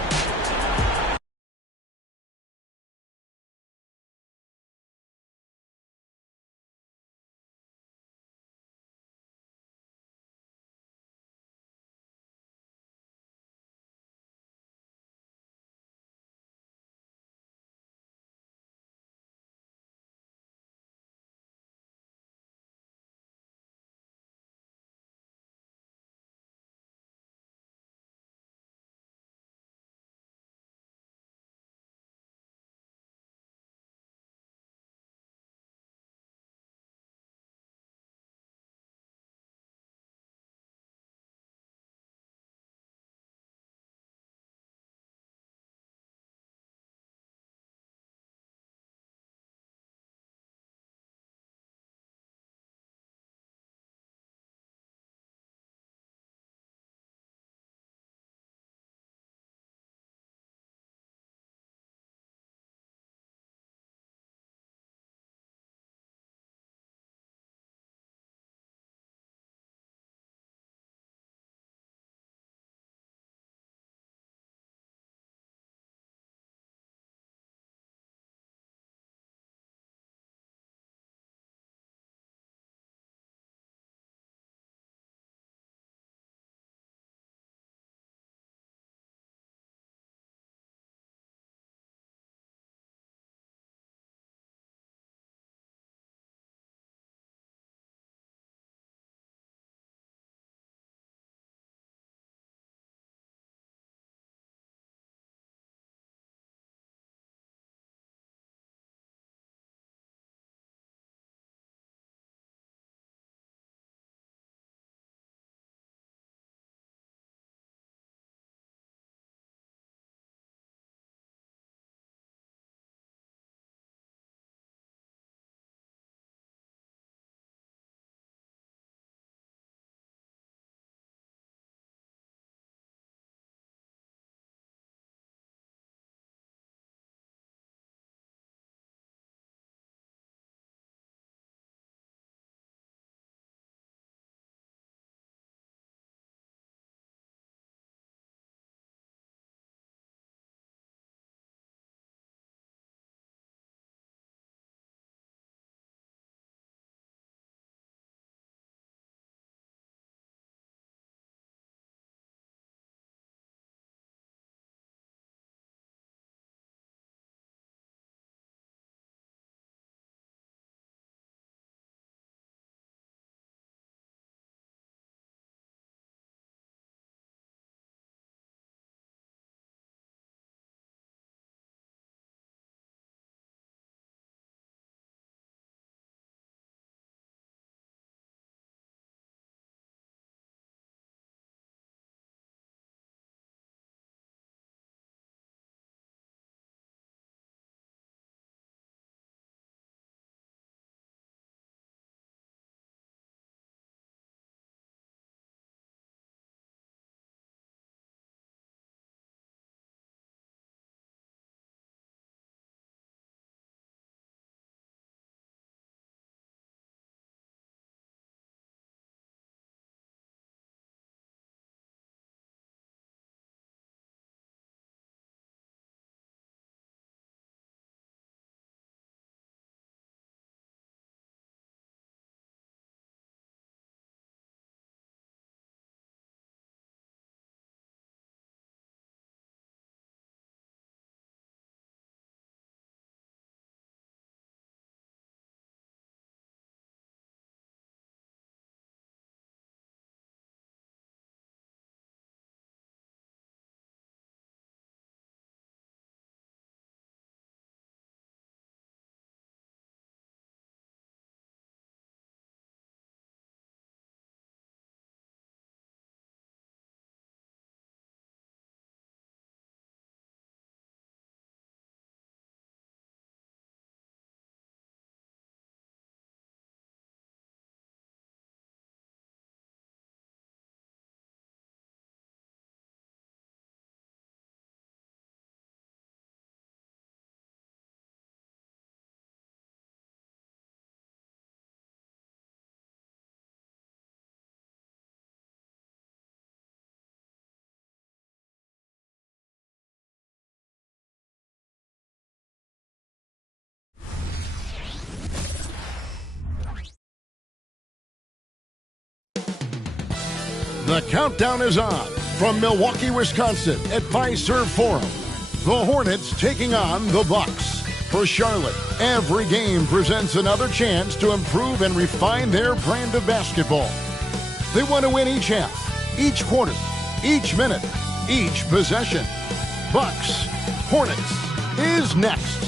The countdown is on from Milwaukee, Wisconsin at Fiserv Forum. The Hornets taking on the Bucks. For Charlotte, every game presents another chance to improve and refine their brand of basketball. They want to win each half, each quarter, each minute, each possession. Bucks, Hornets is next.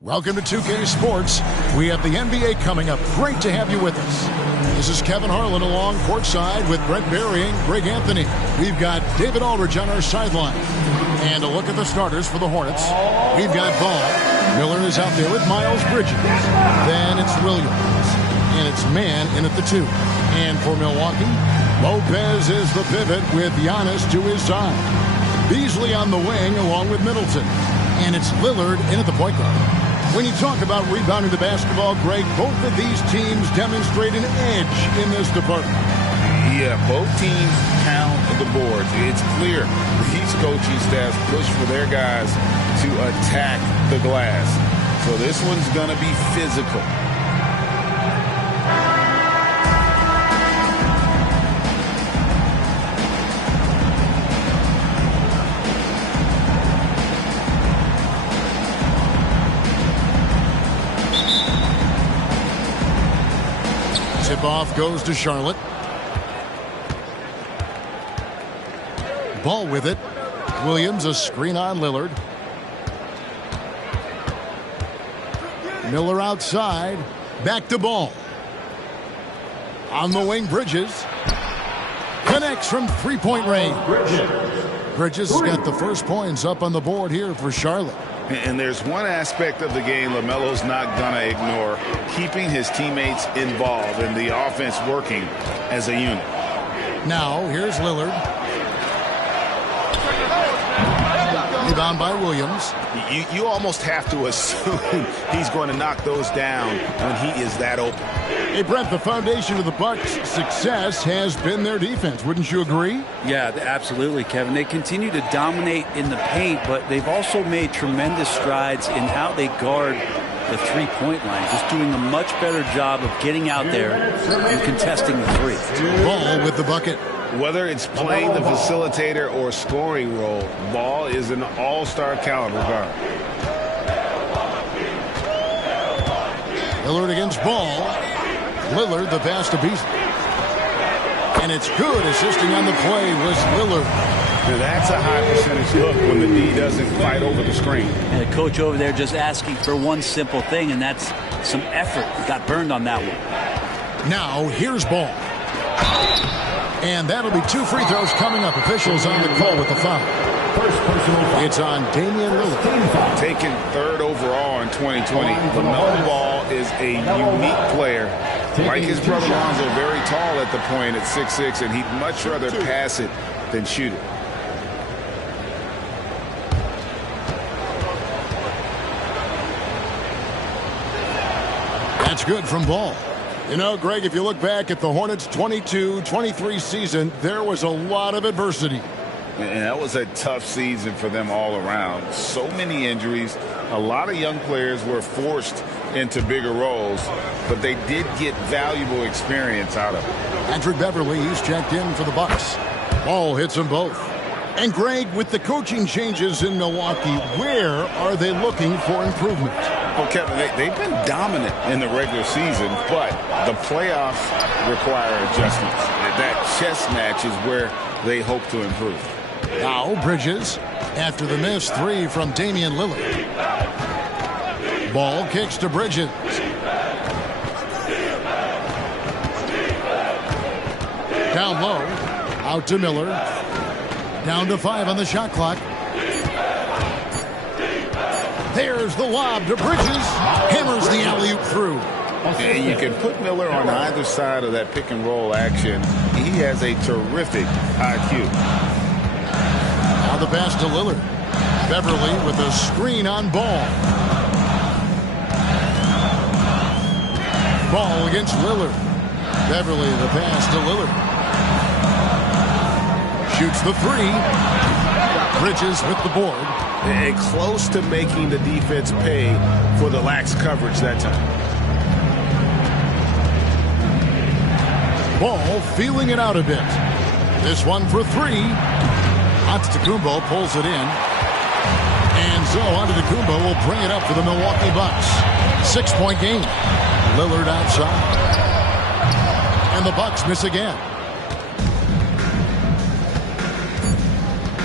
Welcome to 2K Sports. We have the NBA coming up. Great to have you with us. This is Kevin Harlan along courtside with Brent Barry and Greg Anthony. We've got David Aldridge on our sideline. And a look at the starters for the Hornets. We've got Ball. Miller is out there with Miles Bridges. Then it's Williams. And it's Man in at the 2. And for Milwaukee, Lopez is the pivot with Giannis to his side. Beasley on the wing along with Middleton. And it's Lillard in at the point guard. When you talk about rebounding the basketball, Greg, both of these teams demonstrate an edge in this department. Yeah, both teams pound the boards. It's clear these coaching staffs push for their guys to attack the glass. So this one's going to be physical. Tip-off goes to Charlotte. Ball with it. Williams, a screen on Lillard. Miller outside. Back to Ball. On the wing, Bridges. Connects from three-point range. Bridges has got the first points up on the board here for Charlotte. And there's one aspect of the game LaMelo's not going to ignore, keeping his teammates involved and the offense working as a unit. Now, here's Lillard. Rebound by Williams. You almost have to assume he's going to knock those down when he is that open. Hey, Brent, the foundation of the Bucks' success has been their defense. Wouldn't you agree? Yeah, absolutely, Kevin. They continue to dominate in the paint, but they've also made tremendous strides in how they guard the three-point line, just doing a much better job of getting out there and contesting the three. Ball with the bucket. Whether it's playing the facilitator or scoring role, Ball is an all-star caliber guard. Lillard against Ball. Lillard the pass to Beasley. And it's good. Assisting on the play was Lillard. Now that's a high percentage look when the D doesn't fight over the screen. And the coach over there just asking for one simple thing, and that's some effort. Got burned on that one. Now here's Ball. And that'll be 2 free throws coming up. Officials on the call with the foul. It's on Damian Lillard. Taken 3rd overall in 2020. LaMelo Ball is a unique player. Like his brother Lonzo, very tall at the point at 6'6", and he'd much rather pass it than shoot it. That's good from Ball. You know, Greg, if you look back at the Hornets' 22-23 season, there was a lot of adversity. And that was a tough season for them all around. So many injuries. A lot of young players were forced into bigger roles, but they did get valuable experience out of it. Patrick Beverly, he's checked in for the Bucks. Ball hits them both. And Greg, with the coaching changes in Milwaukee, where are they looking for improvement? Well, Kevin, they've been dominant in the regular season, but the playoffs require adjustments. That chess match is where they hope to improve. Now Bridges, after the missed 3 from Damian Lillard. Ball kicks to Bridges. Down low, out to Miller. Down to 5 on the shot clock. There's the lob to Bridges. Hammers the alley-oop through. And you can put Miller on either side of that pick and roll action. He has a terrific IQ. Now the pass to Lillard. Beverly with a screen on Ball. Ball against Lillard. Beverly the pass to Lillard. Shoots the three. Bridges with the board. And close to making the defense pay for the lax coverage that time. Ball feeling it out a bit. This one for three. Antetokounmpo pulls it in. And so Antetokounmpo will bring it up for the Milwaukee Bucks. 6-point game. Lillard outside. And the Bucks miss again.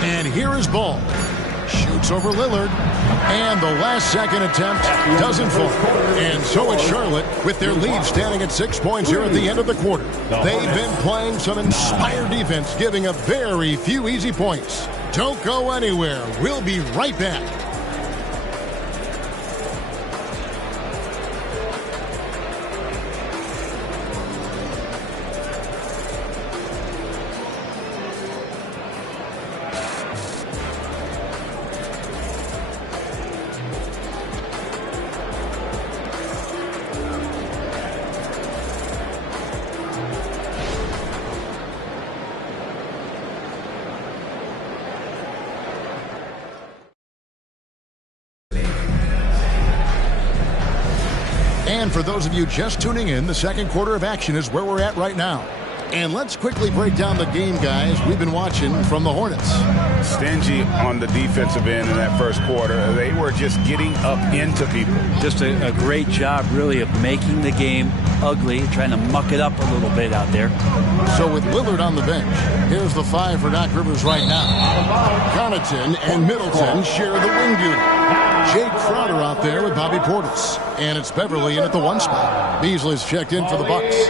And here is Ball. Shoots over Lillard. And the last second attempt doesn't fall. And so it's Charlotte with their lead standing at 6 points here at the end of the quarter. They've been playing some inspired defense, giving up very few easy points. Don't go anywhere. We'll be right back. And for those of you just tuning in, the second quarter of action is where we're at right now. And let's quickly break down the game, guys, we've been watching from the Hornets. Stingy on the defensive end in that first quarter. They were just getting up into people. Just a great job, really, of making the game ugly, trying to muck it up a little bit out there. So with Lillard on the bench, here's the five for Doc Rivers right now. Connaughton and Middleton share the wing duty. Jake Crowder out there with Bobby Portis. And it's Beverly in at the one spot. Beasley's checked in for the Bucks.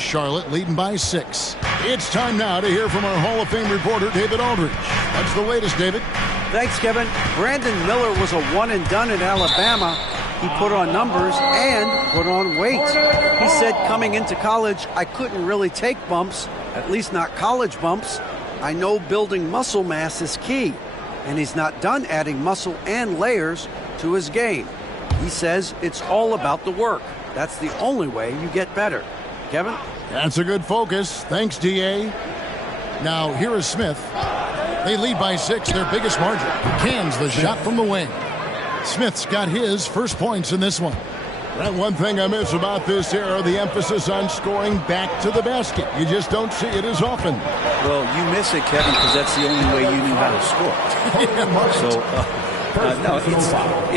Charlotte leading by 6. It's time now to hear from our Hall of Fame reporter, David Aldridge. What's the latest, David? Thanks, Kevin. Brandon Miller was a one-and-done in Alabama. He put on numbers and put on weight. He said coming into college, I couldn't really take bumps, at least not college bumps. I know building muscle mass is key, and he's not done adding muscle and layers to his game. He says it's all about the work. That's the only way you get better. Kevin? That's a good focus. Thanks, D.A. Now, here is Smith. They lead by 6, their biggest margin. Cans the shot from the wing. Smith's got his first points in this one. That one thing I miss about this era, the emphasis on scoring back to the basket. You just don't see it as often. Well, you miss it, Kevin, because that's the only way you knew how to score. So,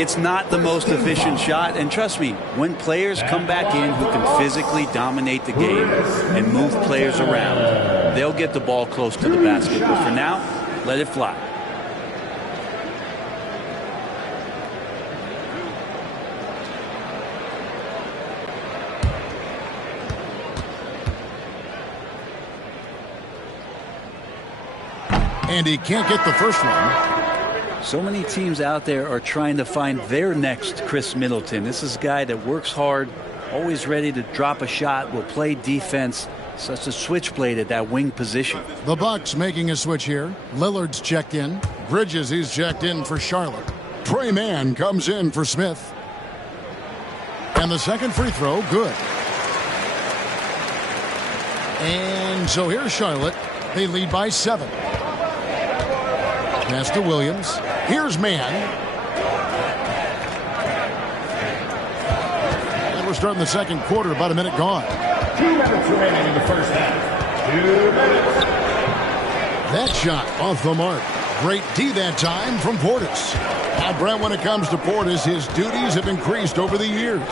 it's not the most efficient shot. And trust me, when players come back in who can physically dominate the game and move players around, they'll get the ball close to the basket. But for now, let it fly. And he can't get the first one. So many teams out there are trying to find their next Chris Middleton. This is a guy that works hard, always ready to drop a shot, will play defense, such a switchblade at that wing position. The Bucks making a switch here. Lillard's checked in. Bridges, he's checked in for Charlotte. Trey Mann comes in for Smith. And the second free throw, good. And so here's Charlotte. They lead by 7. Pass to Williams. Here's Mann. And we're starting the second quarter, about a minute gone. 2 minutes remaining in the first half. 2 minutes. That shot off the mark. Great D that time from Portis. Now, Brent, when it comes to Portis, his duties have increased over the years.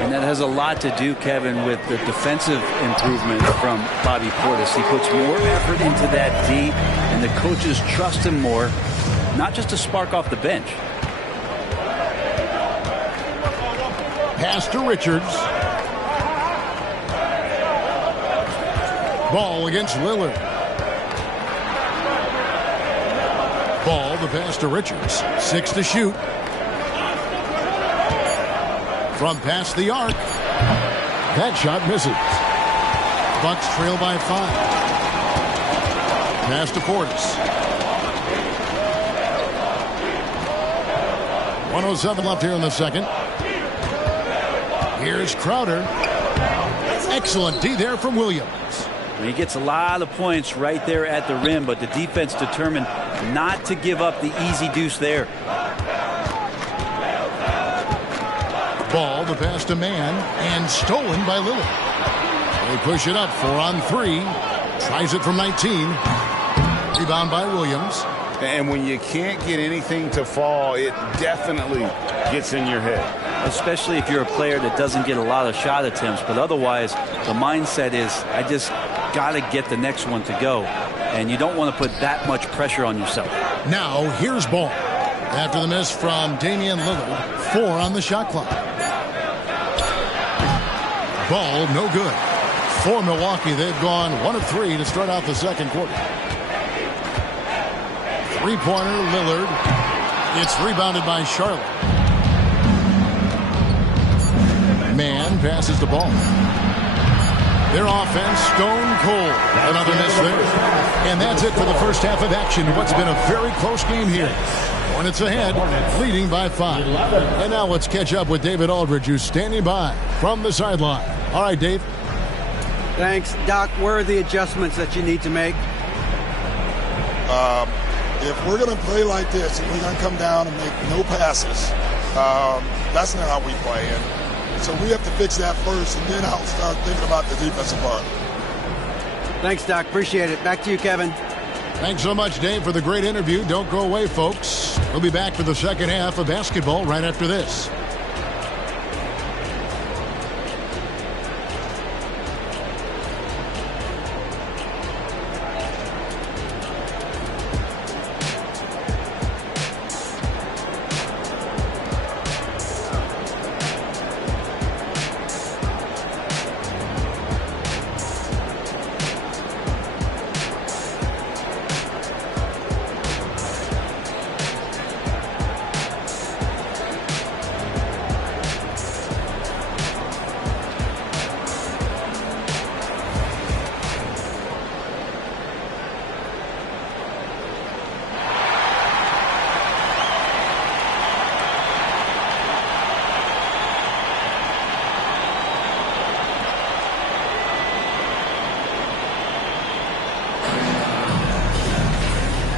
And that has a lot to do, Kevin, with the defensive improvement from Bobby Portis. He puts more effort into that D, and the coaches trust him more, not just to spark off the bench. Pass to Richards. Ball against Lillard. Ball the pass to Richards. 6 to shoot. From past the arc. That shot misses. Bucks trail by 5. Pass to Portis. 1:07 left here in the second. Here's Crowder. Excellent D there from Williams. He gets a lot of points right there at the rim, but the defense determined not to give up the easy deuce there. Ball, the pass to Mann, and stolen by Lillard. They push it up, 4 on 3. Tries it from 19. Rebound by Williams. And when you can't get anything to fall, it definitely gets in your head. Especially if you're a player that doesn't get a lot of shot attempts. But otherwise, the mindset is, I just got to get the next one to go. And you don't want to put that much pressure on yourself. Now, here's Ball. After the miss from Damian Lillard, 4 on the shot clock. Ball, no good. For Milwaukee, they've gone 1 of 3 to start out the second quarter. Three-pointer, Lillard. It's rebounded by Charlotte. Mann passes the ball. Their offense, stone cold. Another miss there. And that's it for the first half of action. What's been a very close game here. Hornets ahead, leading by 5. And now let's catch up with David Aldridge, who's standing by from the sideline. All right, Dave. Thanks. Doc, where are the adjustments that you need to make? If we're going to play like this and we're going to come down and make no passes, that's not how we play. And so we have to fix that first, and then I'll start thinking about the defensive part. Thanks, Doc. Appreciate it. Back to you, Kevin. Thanks so much, Dave, for the great interview. Don't go away, folks. We'll be back for the second half of basketball right after this.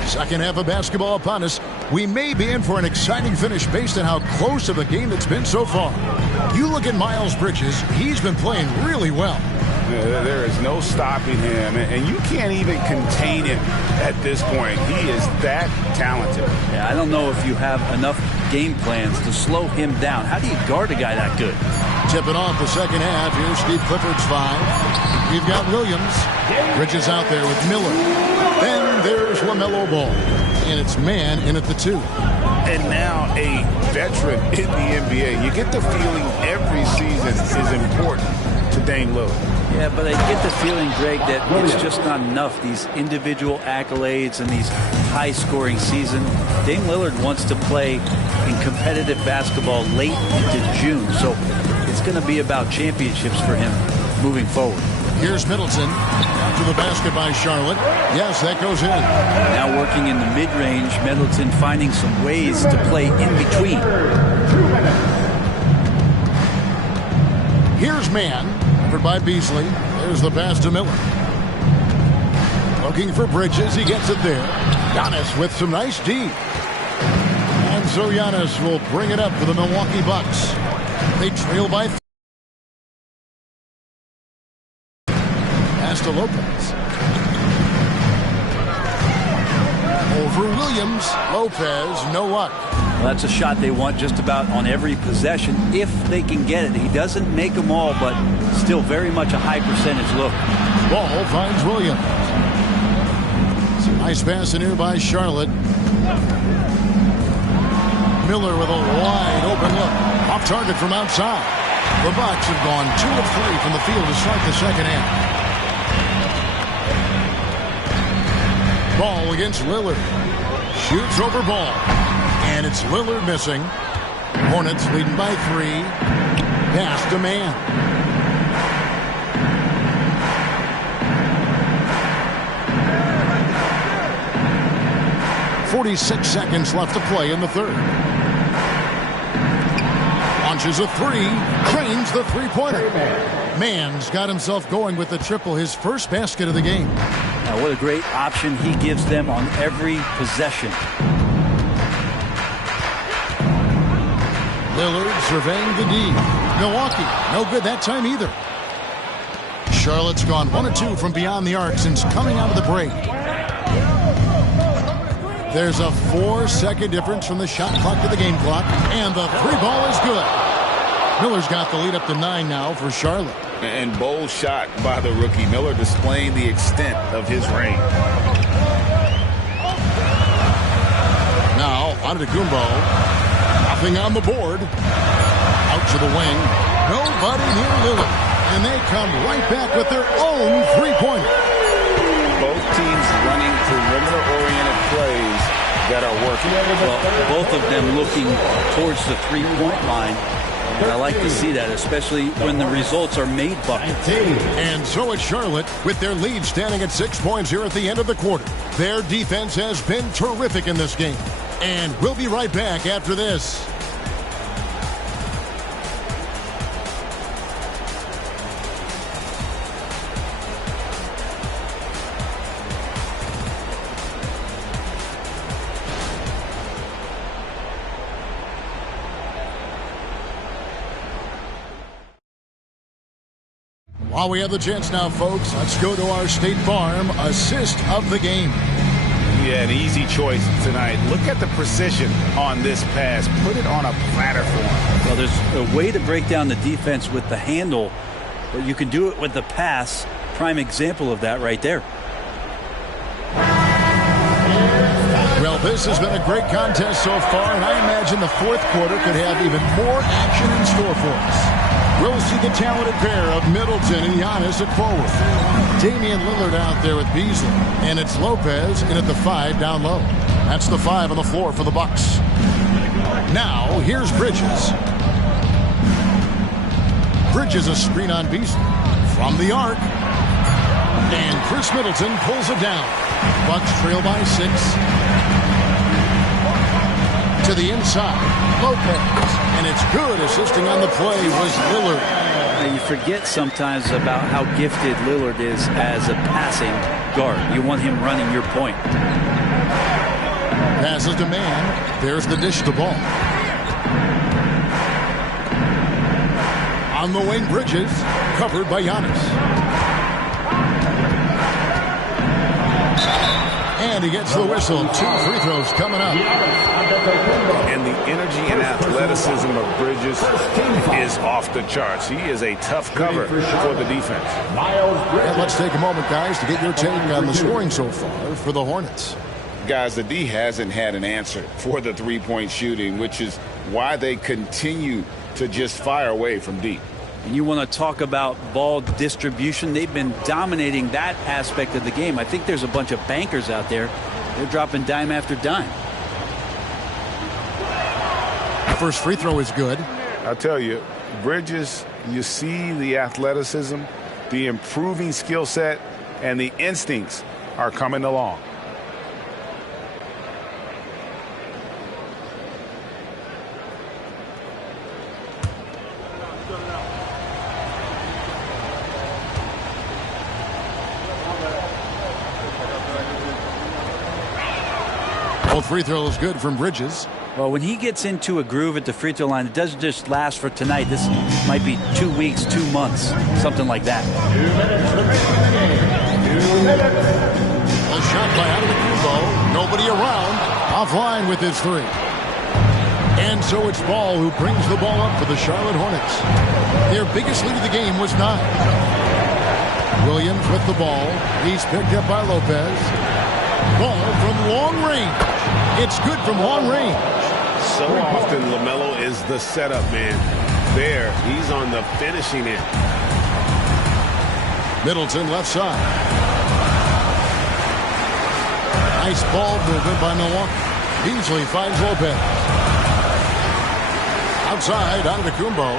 Second half of basketball upon us. We may be in for an exciting finish based on how close of a game it's been so far. You look at Miles Bridges, he's been playing really well. There is no stopping him, and you can't even contain him at this point. He is that talented. Yeah, I don't know if you have enough game plans to slow him down. How do you guard a guy that good? Tipping off the second half. Here's Steve Clifford's 5. We've got Williams. Bridges out there with Miller. Then there's LaMelo Ball. And it's Mann in at the 2. And now a veteran in the NBA. You get the feeling every season is important to Dame Lillard. Yeah, but I get the feeling, Greg, that it's just not enough. These individual accolades and these high-scoring season. Dame Lillard wants to play in competitive basketball late into June. So it's going to be about championships for him moving forward. Here's Middleton. To the basket by Charlotte. Yes, that goes in. Now working in the mid-range, Middleton finding some ways to play in between. Here's Mann, covered by Beasley. There's the pass to Miller. Looking for Bridges, he gets it there. Giannis with some nice D. And so Giannis will bring it up for the Milwaukee Bucks. They trail by 3. To Lopez. Over Williams. Lopez, no luck. Well, that's a shot they want just about on every possession if they can get it. He doesn't make them all, but still very much a high percentage look. Ball finds Williams. It's a nice pass in here by Charlotte. Miller with a wide open look. Off target from outside. The Bucks have gone 2 of 3 from the field to start the second half. Ball against Lillard. Shoots over ball. And it's Lillard missing. Hornets leading by 3. Pass to man. .46 seconds left to play in the third. Launches a 3. Cranes the three-pointer. Mann's got himself going with the triple, his first basket of the game. Now, what a great option he gives them on every possession. Lillard surveying the D. Milwaukee, no good that time either. Charlotte's gone 1 of 2 from beyond the arc since coming out of the break. There's a 4-second difference from the shot clock to the game clock, and the 3-ball is good. Miller's got the lead up to 9 now for Charlotte. And bold shot by the rookie. Miller displaying the extent of his range. Now, Antetokounmpo. Nothing on the board. Out to the wing. Nobody near Lillard. And they come right back with their own three-pointer. Both teams running perimeter-oriented plays that are working. Well, both of them looking towards the three-point line. And I like to see that, especially when the results are made buckets. And so it's Charlotte with their lead standing at 6 points here at the end of the quarter. Their defense has been terrific in this game. And we'll be right back after this. While we have the chance now, folks, let's go to our State Farm assist of the game. Yeah, an easy choice tonight. Look at the precision on this pass. Put it on a platter for him. Well, there's a way to break down the defense with the handle, but you can do it with the pass. Prime example of that right there. Well, this has been a great contest so far, and I imagine the fourth quarter could have even more action in store for us. We'll see the talented pair of Middleton and Giannis at forward. Damian Lillard out there with Beasley. And it's Lopez in at the 5 down low. That's the 5 on the floor for the Bucks. Now, here's Bridges. Bridges a screen on Beasley. From the arc. And Chris Middleton pulls it down. Bucks trail by 6. To the inside. Lopez. And it's good. Assisting on the play was Lillard. Now you forget sometimes about how gifted Lillard is as a passing guard. You want him running your point. Passes to man. There's the dish to ball. On the wing, Bridges. Covered by Giannis. And he gets the whistle. 2 free throws coming up. And the energy and athleticism of Bridges is off the charts. He is a tough cover for the defense. And let's take a moment, guys, to get your take on the scoring so far for the Hornets. Guys, the D hasn't had an answer for the three-point shooting, which is why they continue to just fire away from deep. And you want to talk about ball distribution. They've been dominating that aspect of the game. I think there's a bunch of bankers out there. They're dropping dime after dime. First free throw is good. I'll tell you, Bridges, you see the athleticism, the improving skill set, and the instincts are coming along. Both free throws good from Bridges. Well, when he gets into a groove at the free throw line, it doesn't just last for tonight. This might be 2 weeks, 2 months, something like that. 2 minutes. Well, shot by Antetokounmpo. Nobody around. Offline with his 3. And so it's Ball who brings the ball up for the Charlotte Hornets. Their biggest lead of the game was 9. Williams with the ball. He's picked up by Lopez. Ball from long range. It's good from long range. So often LaMelo is the setup man. There, he's on the finishing end. Middleton left side. Nice ball movement by Milwaukee. Beasley finds Lopez. Outside, Antetokounmpo.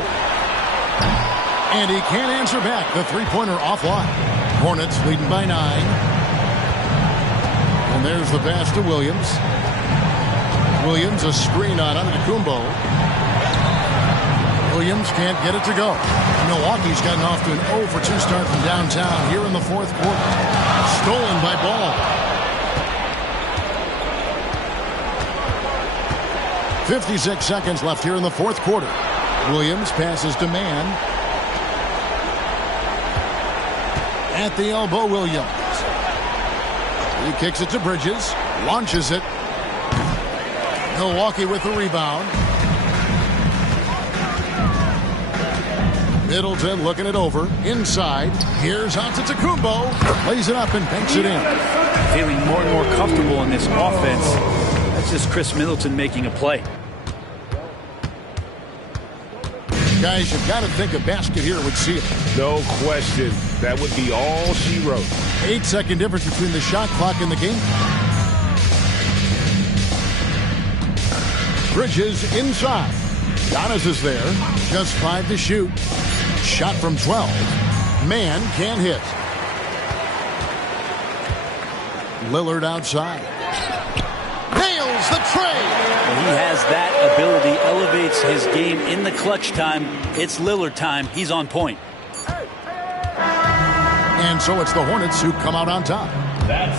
And he can't answer back. The three-pointer offline. Hornets leading by 9. And there's the pass to Williams. Williams, a screen on Antetokounmpo. Williams can't get it to go. Milwaukee's gotten off to an 0 for 2 start from downtown here in the fourth quarter. Stolen by Ball. 56 seconds left here in the fourth quarter. Williams passes to Mann. At the elbow, Williams. He kicks it to Bridges. Launches it. Milwaukee with the rebound. Middleton looking it over. Inside. Here's Antetokounmpo. Lays it up and banks it in. Feeling more and more comfortable in this offense. That's just Chris Middleton making a play. Guys, you've got to think a basket here would seal it. No question. That would be all she wrote. 8-second difference between the shot clock and the game. Bridges inside. Giannis is there. Just 5 to shoot. Shot from 12. Man can't hit. Lillard outside. Nails the trade. He has that ability, elevates his game in the clutch time. It's Lillard time. He's on point. And so it's the Hornets who come out on top.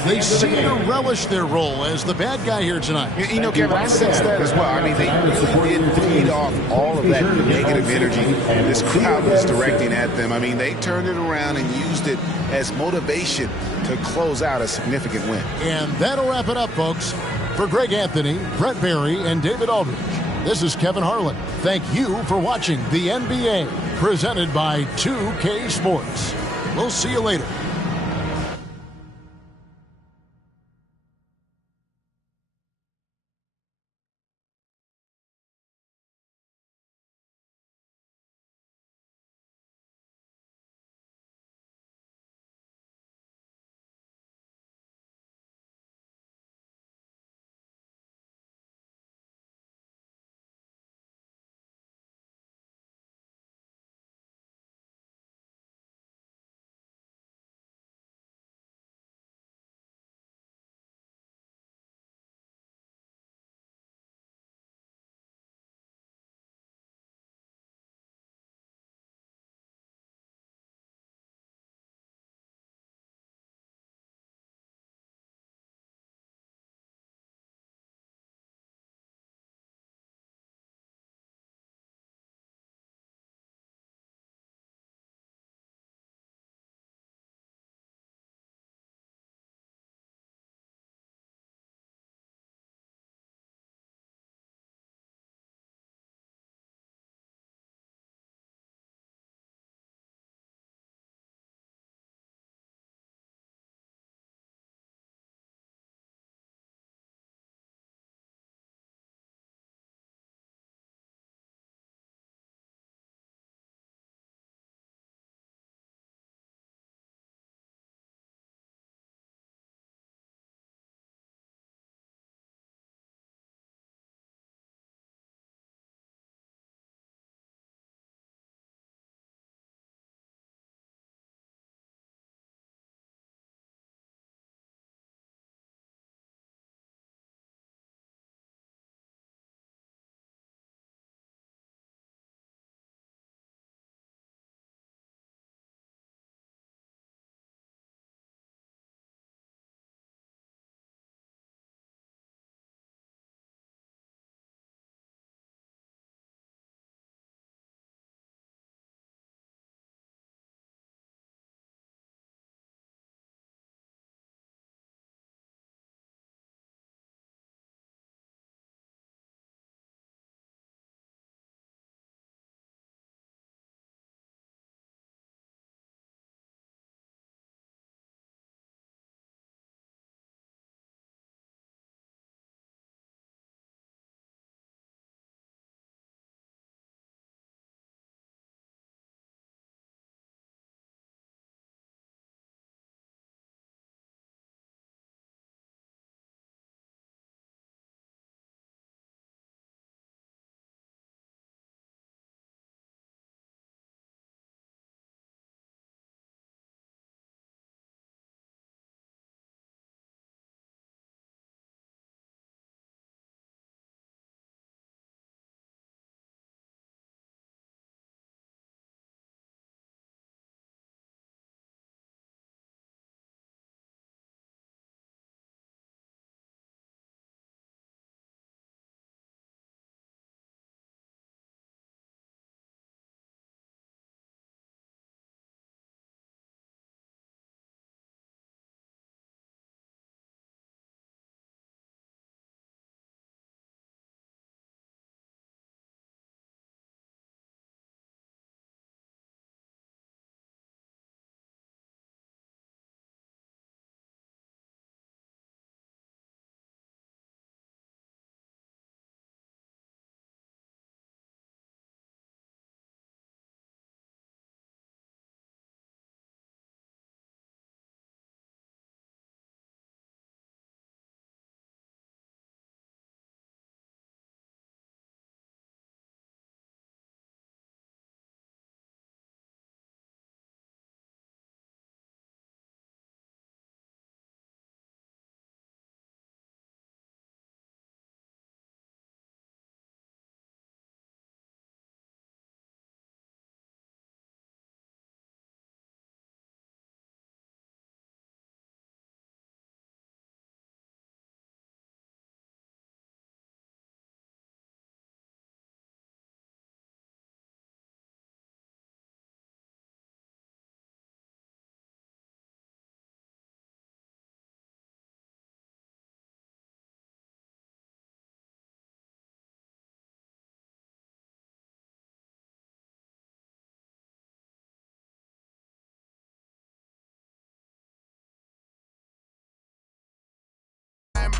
They seem to relish their role as the bad guy here tonight. You know, Kevin, I sense that as well. I mean, they really did feed off all of that negative energy this crowd was directing at them. I mean, they turned it around and used it as motivation to close out a significant win. And that'll wrap it up, folks. For Greg Anthony, Brett Barry, and David Aldridge, this is Kevin Harlan. Thank you for watching the NBA, presented by 2K Sports. We'll see you later.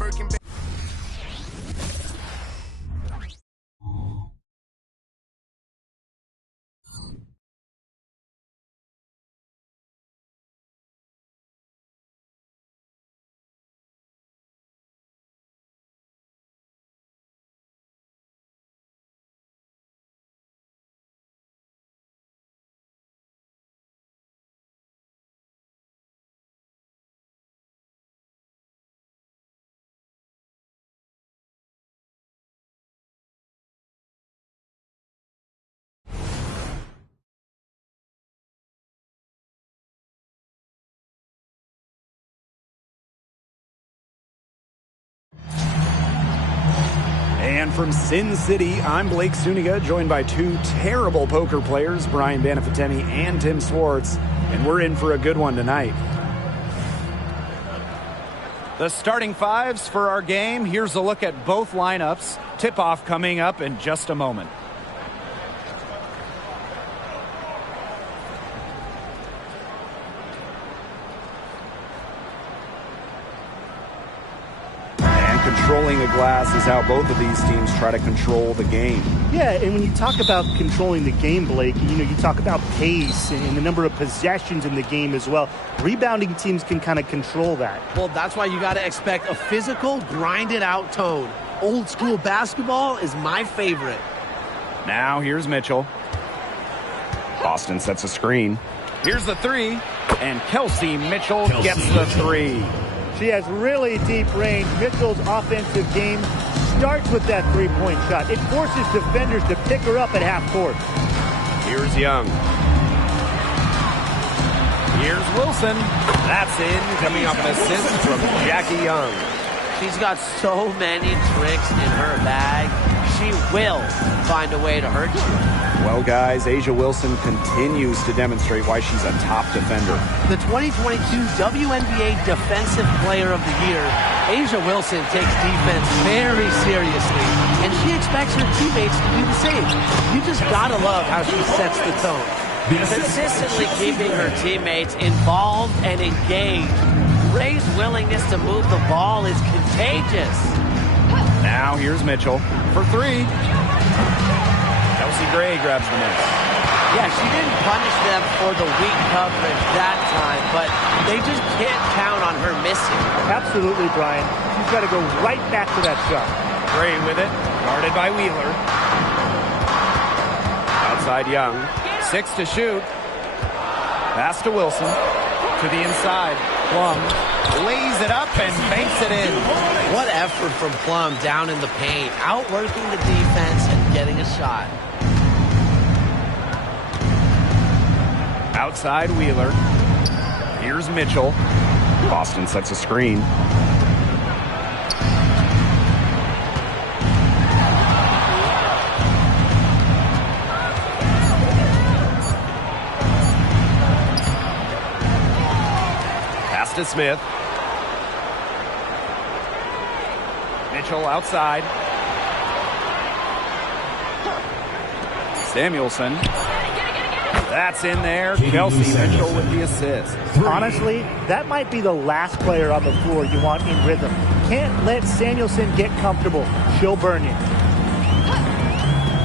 Birkin. And from Sin City, I'm Blake Suniga, joined by two terrible poker players, Brian Banafitemi and Tim Swartz, and we're in for a good one tonight. The starting fives for our game. Here's a look at both lineups. Tip-off coming up in just a moment. Controlling the glass is how both of these teams try to control the game. Yeah, and when you talk about controlling the game, Blake, you talk about pace and the number of possessions in the game as well. Rebounding teams can kind of control that. Well, that's why you got to expect a physical, grinded-out tone. Old school basketball is my favorite. Now here's Mitchell. Boston sets a screen. Here's the three, and Kelsey Mitchell gets the three. She has really deep range. Mitchell's offensive game starts with that three-point shot. It forces defenders to pick her up at half court. Here's Young. Here's Wilson. That's in, coming off an assist from Jackie Young. She's got so many tricks in her bag. She will find a way to hurt you. Well, guys, A'ja Wilson continues to demonstrate why she's a top defender. The 2022 WNBA Defensive Player of the Year, A'ja Wilson takes defense very seriously, and she expects her teammates to do the same. You just gotta love how she sets the tone. Consistently keeping her teammates involved and engaged. Ray's willingness to move the ball is contagious. Now here's Mitchell for three. Kelsey Gray grabs the miss. Yeah, she didn't punish them for the weak coverage that time, but they just can't count on her missing. Absolutely, Brian. She's got to go right back to that shot. Gray with it, guarded by Wheeler. Outside Young, 6 to shoot. Pass to Wilson, to the inside. Plum lays it up and banks it in. What effort from Plum down in the paint, outworking the defense and getting a shot. Outside Wheeler. Here's Mitchell. Boston sets a screen. Pass to Smith. Mitchell outside. Samuelson. That's in there. Kelsey Mitchell with the assist. Honestly, that might be the last player on the floor you want in rhythm. Can't let Samuelson get comfortable. She'll burn you.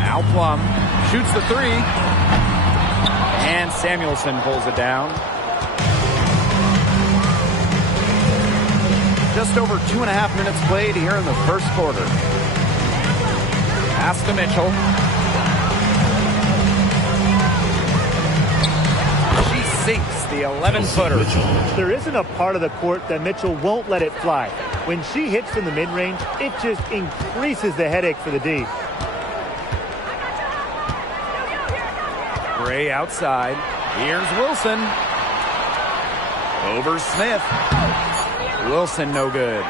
Now Plum shoots the three. And Samuelson pulls it down. Just over 2.5 minutes played here in the first quarter. Pass to Mitchell. Sinks the 11-footer. There isn't a part of the court that Mitchell won't let it fly. When she hits from the mid-range, it just increases the headache for the D. Gray outside. Here's Wilson. Over Smith. Wilson no good.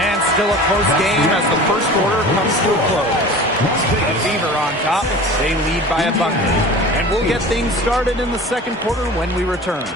And still a close game as the first quarter comes to a close. The Fever on top. They lead by a bucket. And we'll get things started in the second quarter when we return.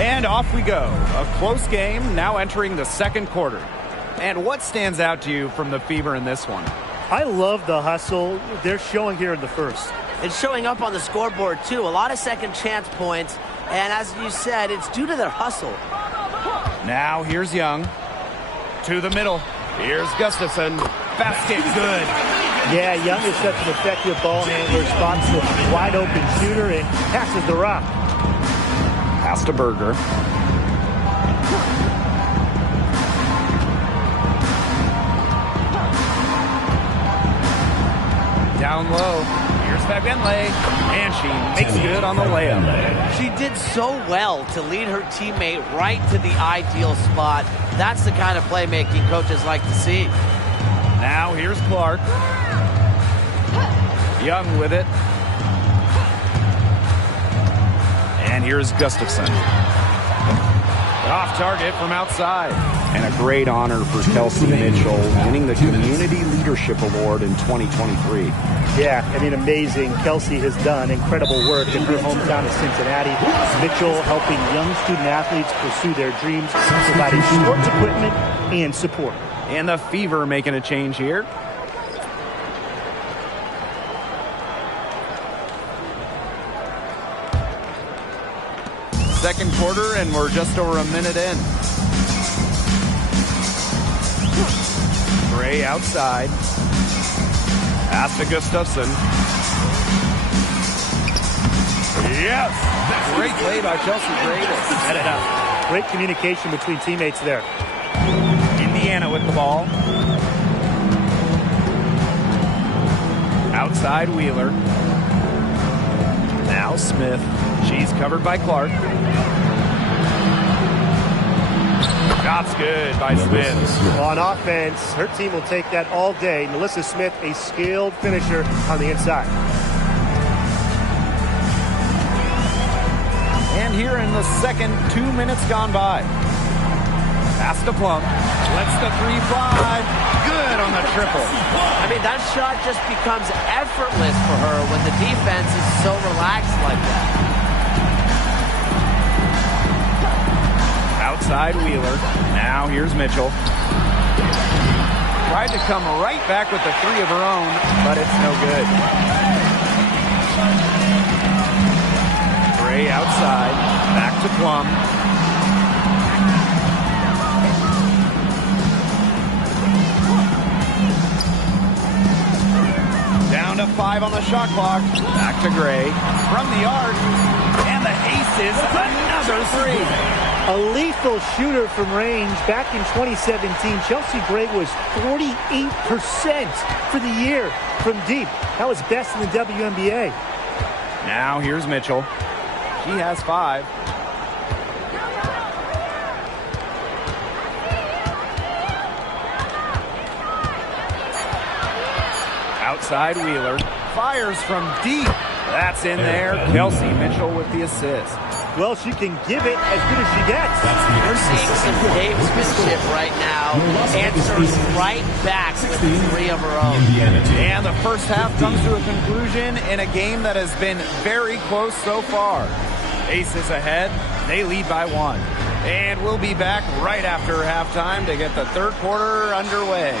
And off we go. A close game now entering the second quarter. And what stands out to you from the Fever in this one? I love the hustle they're showing here in the first. It's showing up on the scoreboard, too. A lot of second chance points. And as you said, it's due to their hustle. Now here's Young. To the middle. Here's Gustafson. Basket good. Yeah, Young is such an effective ball handler. Spots the wide open shooter and passes the rock. Pass to Berger. Down low. Here's Fagenle. And she makes good on the layup. She did so well to lead her teammate right to the ideal spot. That's the kind of playmaking coaches like to see. Now here's Clark. Young with it. And here's Gustafson. Off target from outside. And a great honor for Kelsey Mitchell, winning the Community Leadership Award in 2023. Yeah, I mean, amazing. Kelsey has done incredible work in her hometown of Cincinnati. Mitchell helping young student athletes pursue their dreams, providing sports equipment and support. And the Fever making a change here. Second quarter, and we're just over a minute in. Gray outside. Pass to Gustafson. Yes! Great play by Chelsea Gray to set it up. Great communication between teammates there. Indiana with the ball. Outside Wheeler. Now Smith. She's covered by Clark. Shot's good by Smith. On offense, her team will take that all day. Melissa Smith, a skilled finisher on the inside. And here in the second, 2 minutes gone by. Pass to Plum. Lets the three fly. Good on the triple. I mean, that shot just becomes effortless for her when the defense is so relaxed like that. Outside Wheeler. Now here's Mitchell. Tried to come right back with the three of her own, but it's no good. Gray outside. Back to Plum. Down to 5 on the shot clock. Back to Gray. From the arc. And the aces. Another three. A lethal shooter from range. Back in 2017, Chelsea Gray was 48% for the year from deep. That was best in the WNBA. Now here's Mitchell. She has 5. Outside Wheeler. Fires from deep. That's in there. Kelsey Mitchell with the assist. Well, she can give it as good as she gets. We're seeing some gamesmanship right now. Answers right back with 3 of her own. And the first half comes to a conclusion in a game that has been very close so far. Aces ahead. They lead by 1. And we'll be back right after halftime to get the third quarter underway.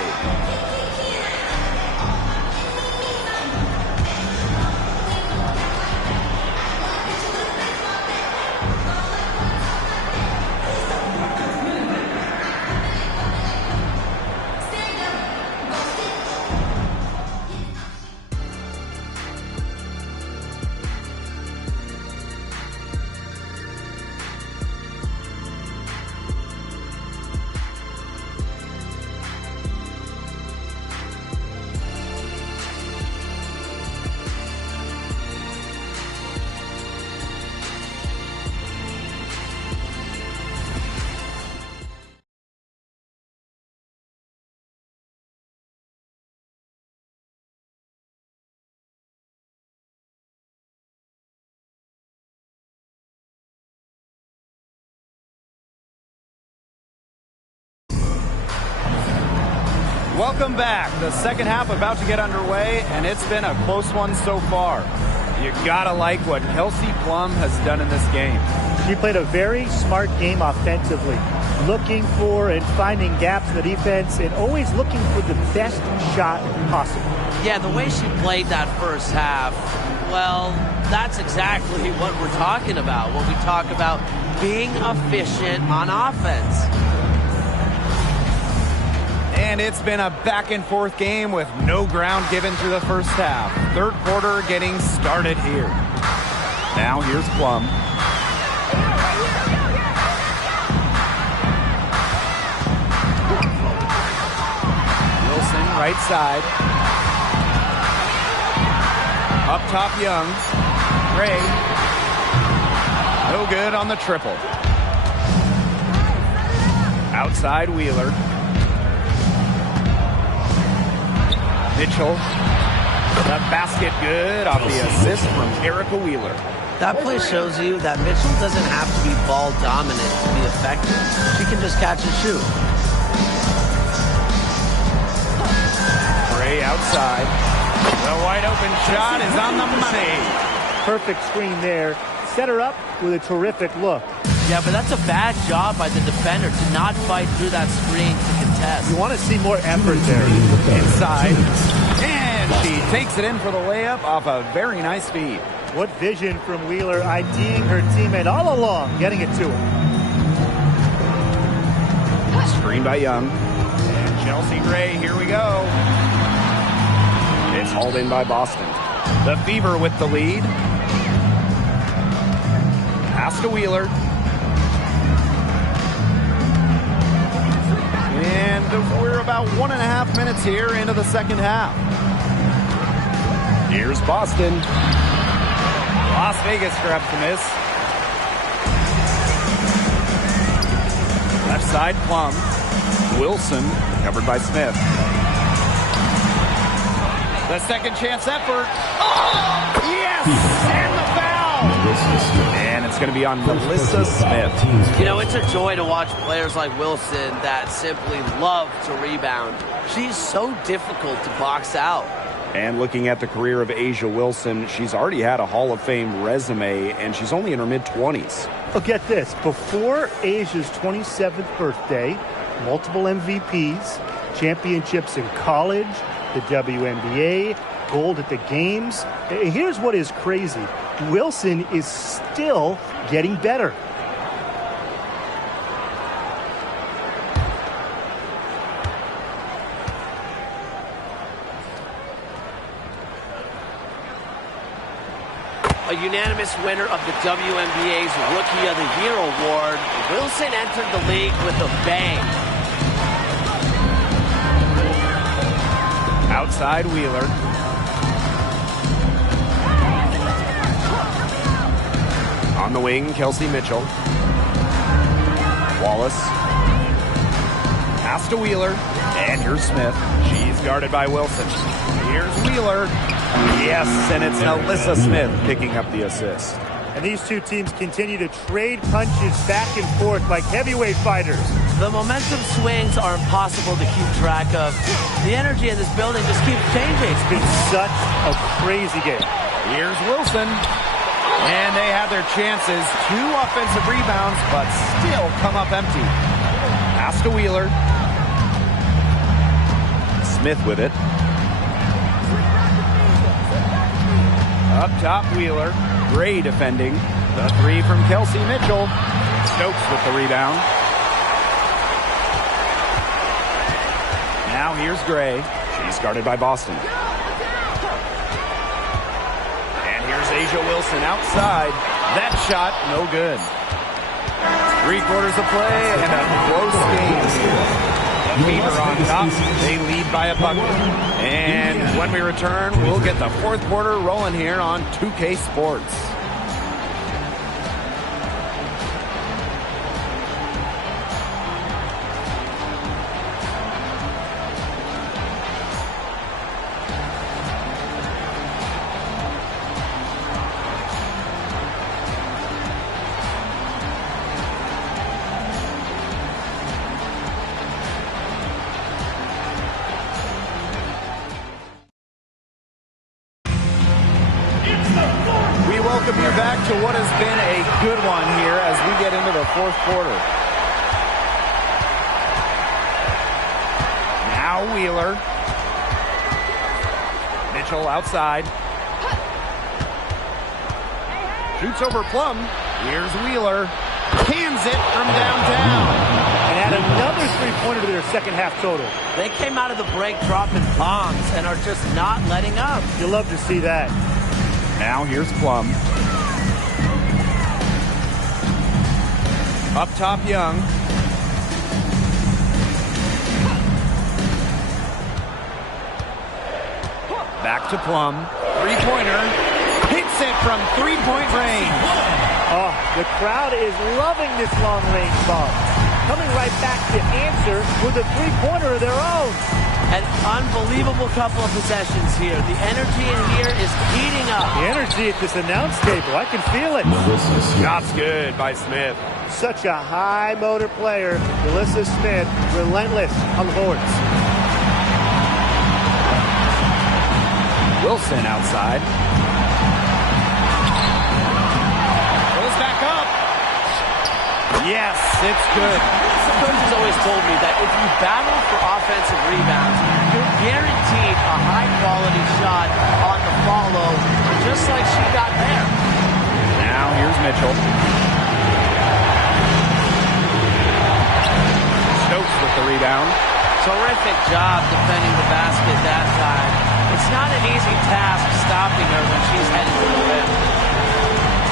Welcome back. The second half about to get underway, and it's been a close one so far. You gotta like what Kelsey Plum has done in this game. She played a very smart game offensively, looking for and finding gaps in the defense and always looking for the best shot possible. Yeah, the way she played that first half, well, that's exactly what we're talking about when we talk about being efficient on offense. And it's been a back-and-forth game with no ground given through the first half. Third quarter getting started here. Now here's Plum. Wilson, right side. Up top, Young. Gray. No good on the triple. Outside, Wheeler. Mitchell. The basket good off the assist from Erica Wheeler. That play shows you that Mitchell doesn't have to be ball dominant to be effective. She can just catch and shoot. Gray outside. The wide open shot is on the money. Perfect screen there. Set her up with a terrific look. Yeah, but that's a bad job by the defender to not fight through that screen to contest. You want to see more effort there. Inside. And she takes it in for the layup off a very nice feed. What vision from Wheeler, IDing her teammate all along, getting it to her. Screen by Young. And Chelsea Gray, here we go. It's hauled in by Boston. The Fever with the lead. Pass to Wheeler. And we're about 1.5 minutes here into the second half. Here's Boston. Las Vegas grabs the miss. Left side, Plum. Wilson, covered by Smith. The second chance effort. Oh, yes! And the foul! And it's going to be on Melissa Smith. You know, it's a joy to watch players like Wilson that simply love to rebound. She's so difficult to box out. And looking at the career of A'ja Wilson, she's already had a Hall of Fame resume, and she's only in her mid-20s. Look at this. Before A'ja's 27th birthday, multiple MVPs, championships in college, the WNBA, gold at the games. Here's what is crazy. Wilson is still getting better. A unanimous winner of the WNBA's Rookie of the Year award, Wilson entered the league with a bang. Outside Wheeler. On the wing, Kelsey Mitchell. Wallace. Pass to Wheeler. And here's Smith. She's guarded by Wilson. Here's Wheeler. Yes, and it's Alyssa Smith picking up the assist. And these two teams continue to trade punches back and forth like heavyweight fighters. The momentum swings are impossible to keep track of. The energy in this building just keeps changing. It's been such a crazy game. Here's Wilson. And they have their chances. 2 offensive rebounds, but still come up empty. Pass to Wheeler. Smith with it. Up top, Wheeler. Gray defending. The 3 from Kelsey Mitchell. Stokes with the rebound. Now here's Gray. She's guarded by Boston. And here's A'ja Wilson outside. That shot, no good. 3 quarters of play and a close game here. The Fever on top. They lead by a bucket. And when we return, we'll get the 4th quarter rolling here on 2K Sports. It's the welcome you back to what has been a good one here as we get into the fourth quarter. Now Wheeler. Mitchell outside. Shoots over Plum. Here's Wheeler. Cans it from downtown. And add another three-pointer to their second half total. They came out of the break dropping bombs and are just not letting up. You'll love to see that. Now here's Plum. Up top, Young. Back to Plum. Three-pointer. Hits it from three-point range. Oh, the crowd is loving this long-range ball. Coming right back to answer with a three-pointer of their own. An unbelievable couple of possessions here. The energy in here is heating up. The energy at this announce table, I can feel it. Shots good by Smith. Such a high motor player. Melissa Smith, relentless on the boards. Wilson outside. Goes back up. Yes, it's good. Coach has always told me that if you battle for offensive rebounds, you're guaranteed a high-quality shot on the follow, just like she got there. Now here's Mitchell. Stokes with the rebound. Terrific job defending the basket that time. It's not an easy task stopping her when she's headed to the rim.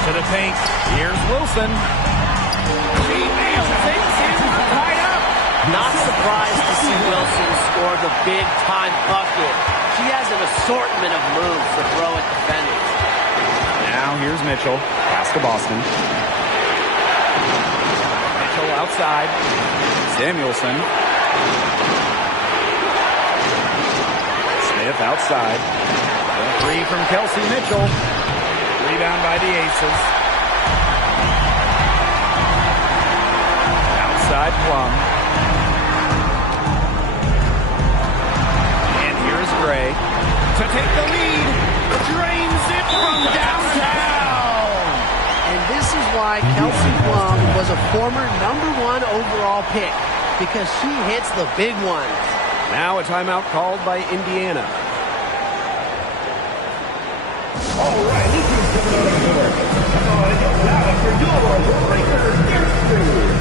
To the paint. Here's Wilson. She nails it. It's tied up. Not surprised to see Wilson score the big-time bucket. She has an assortment of moves to throw at defenders. Now here's Mitchell. Pass to Boston. Mitchell outside. Samuelson. Smith outside. The three from Kelsey Mitchell. Rebound by the Aces. Outside Plum. And here's Gray to take the lead. Drains it from downtown. And this is why Kelsey Plum was a former #1 overall pick, because she hits the big ones. Now a timeout called by Indiana. All right, this is coming out of the board. Come on, it's now for your breaker history.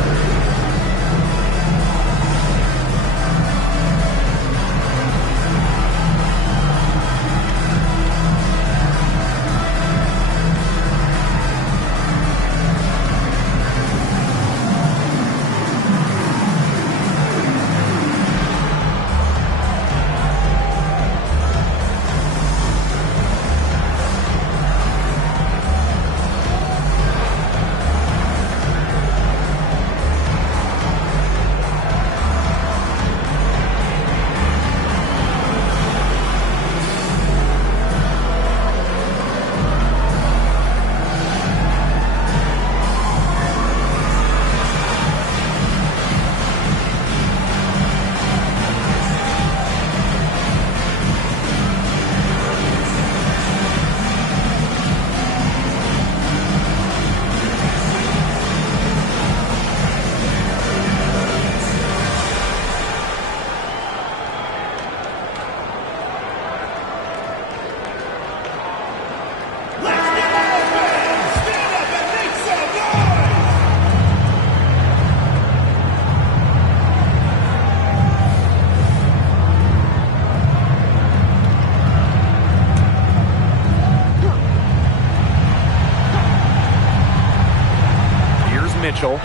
Mitchell.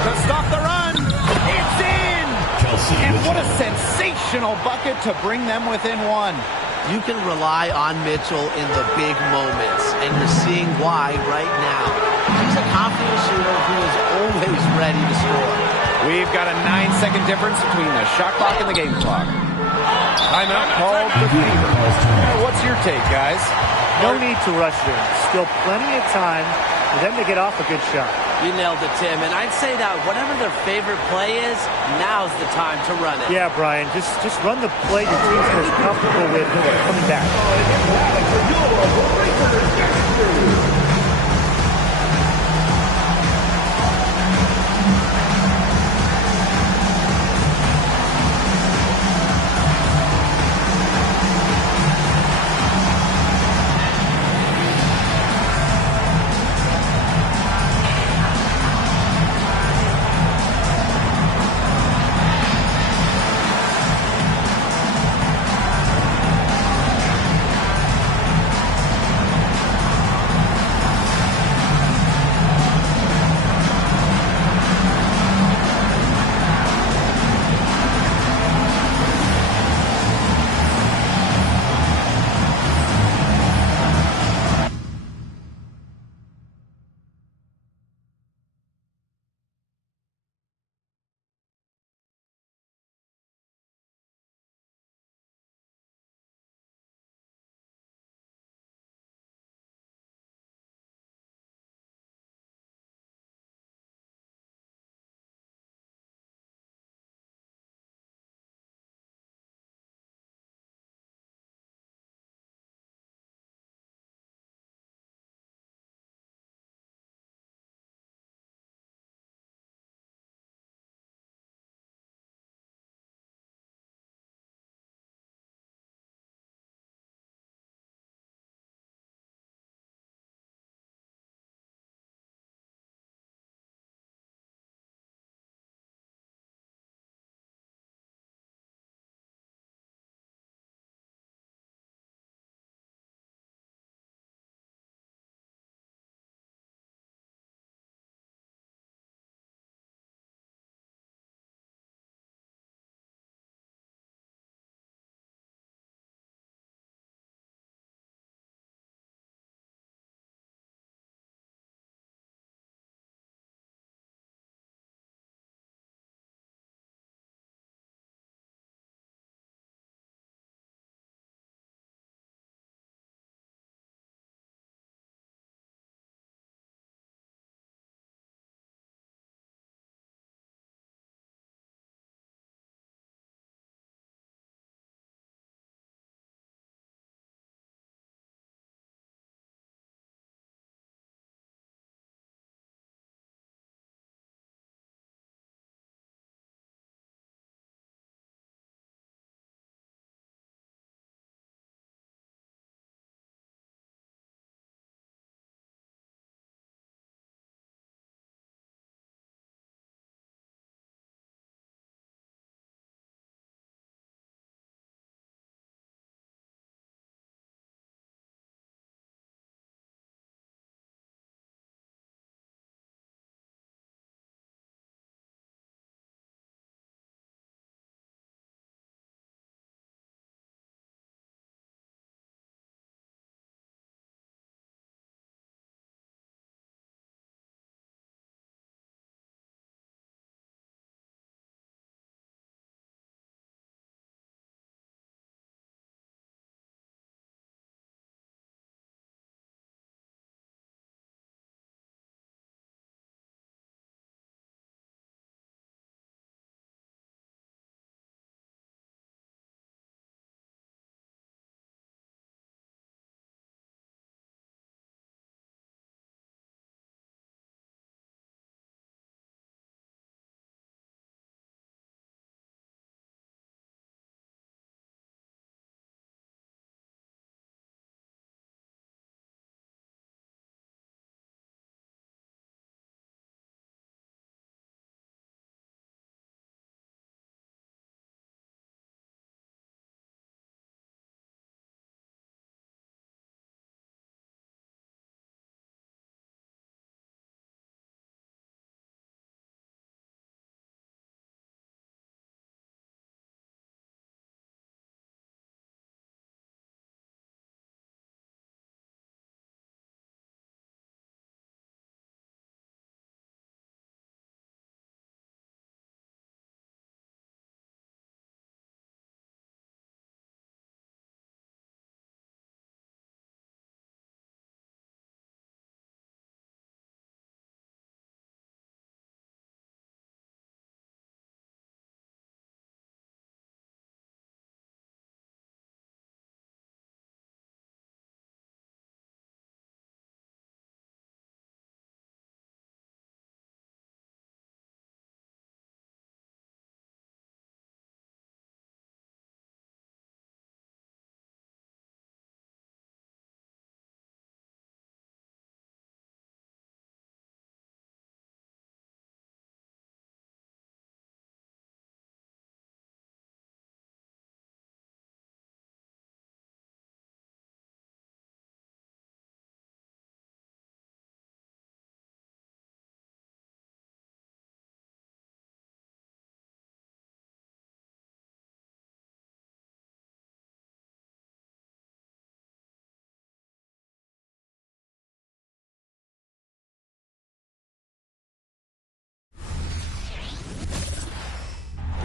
To stop the run. It's in. Kelsey and Mitchell. what a sensational bucket to bring them within one. You can rely on Mitchell in the big moments, and you're seeing why right now. She's a confident shooter who is always ready to score. We've got a 9-second difference between the shot clock and the game clock. Timeout called the Fever. What's your take, guys? No need to rush them. Still plenty of time for them to get off a good shot. You nailed it, Tim. And I'd say that whatever their favorite play is, now's the time to run it. Yeah, Brian, just run the play your team's most comfortable with coming back.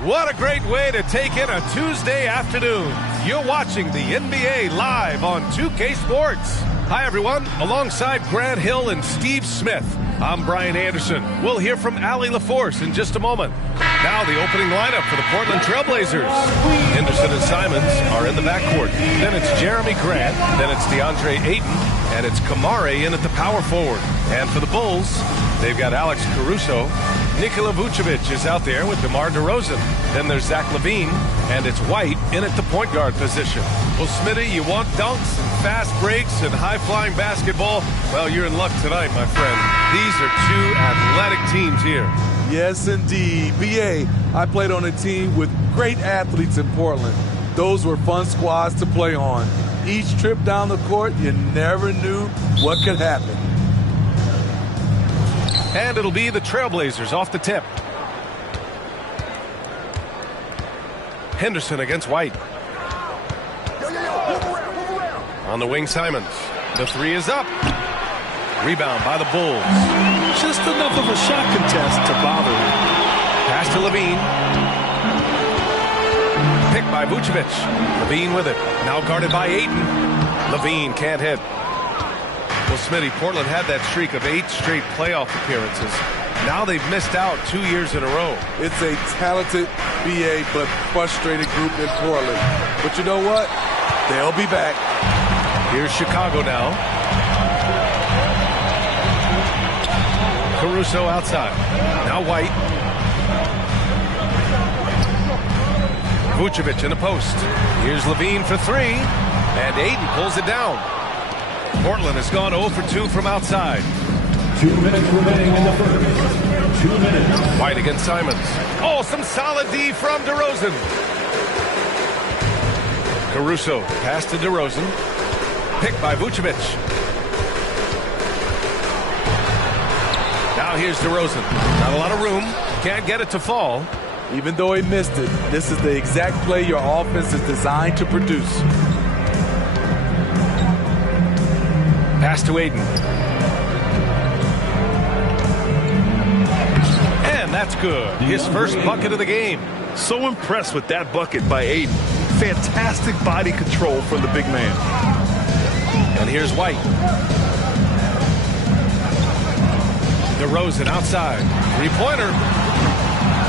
What a great way to take in a Tuesday afternoon. You're watching the NBA live on 2K Sports. Hi, everyone. Alongside Grant Hill and Steve Smith, I'm Brian Anderson. We'll hear from Allie LaForce in just a moment. Now the opening lineup for the Portland Trailblazers. Henderson and Simons are in the backcourt. Then it's Jeremy Grant. Then it's DeAndre Ayton. And it's Kamare in at the power forward. And for the Bulls, they've got Alex Caruso. Nikola Vucevic is out there with DeMar DeRozan. Then there's Zach LaVine, and it's White in at the point guard position. Well, Smitty, you want dunks and fast breaks and high-flying basketball? Well, you're in luck tonight, my friend. These are two athletic teams here. Yes, indeed. BA, I played on a team with great athletes in Portland. Those were fun squads to play on. Each trip down the court, you never knew what could happen. And it'll be the Trailblazers off the tip. Henderson against White. On the wing, Simons. The three is up. Rebound by the Bulls. Just enough of a shot contest to bother him. Pass to LaVine. Picked by Vucevic. LaVine with it. Now guarded by Ayton. LaVine can't hit. Well, Smitty, Portland had that streak of 8 straight playoff appearances. Now they've missed out 2 years in a row. It's a talented BA but frustrated group in Portland. But you know what? They'll be back. Here's Chicago now. Caruso outside. Now White. Vucevic in the post. Here's LaVine for 3. And Ayton pulls it down. Portland has gone 0 for 2 from outside. 2 minutes remaining in the first. 2 minutes. White against Simons. Oh, some solid D from DeRozan. Caruso pass to DeRozan. Picked by Vucevic. Now here's DeRozan. Not a lot of room. Can't get it to fall. Even though he missed it, this is the exact play your offense is designed to produce. Pass to Ayton. And that's good. His first bucket of the game. So impressed with that bucket by Ayton. Fantastic body control from the big man. And here's White. DeRozan outside. Three-pointer.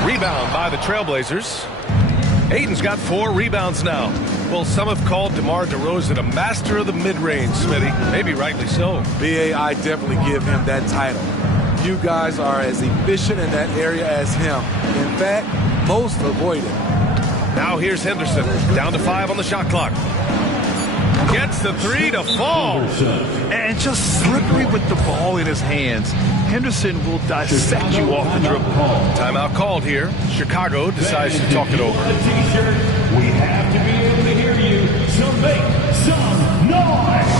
Rebound by the Trailblazers. Ayton's got 4 rebounds now. Well, some have called DeMar DeRozan a master of the mid-range, Smitty. Maybe rightly so. BA, I definitely give him that title. You guys are as efficient in that area as him. In fact, most avoid it. Now here's Henderson. Down to 5 on the shot clock. Gets the 3 to fall. And just slippery with the ball in his hands. Henderson will dissect you off the dribble. Timeout called here. Chicago decides to talk it over. The t-shirt, we have to be able to hear you, so make some noise.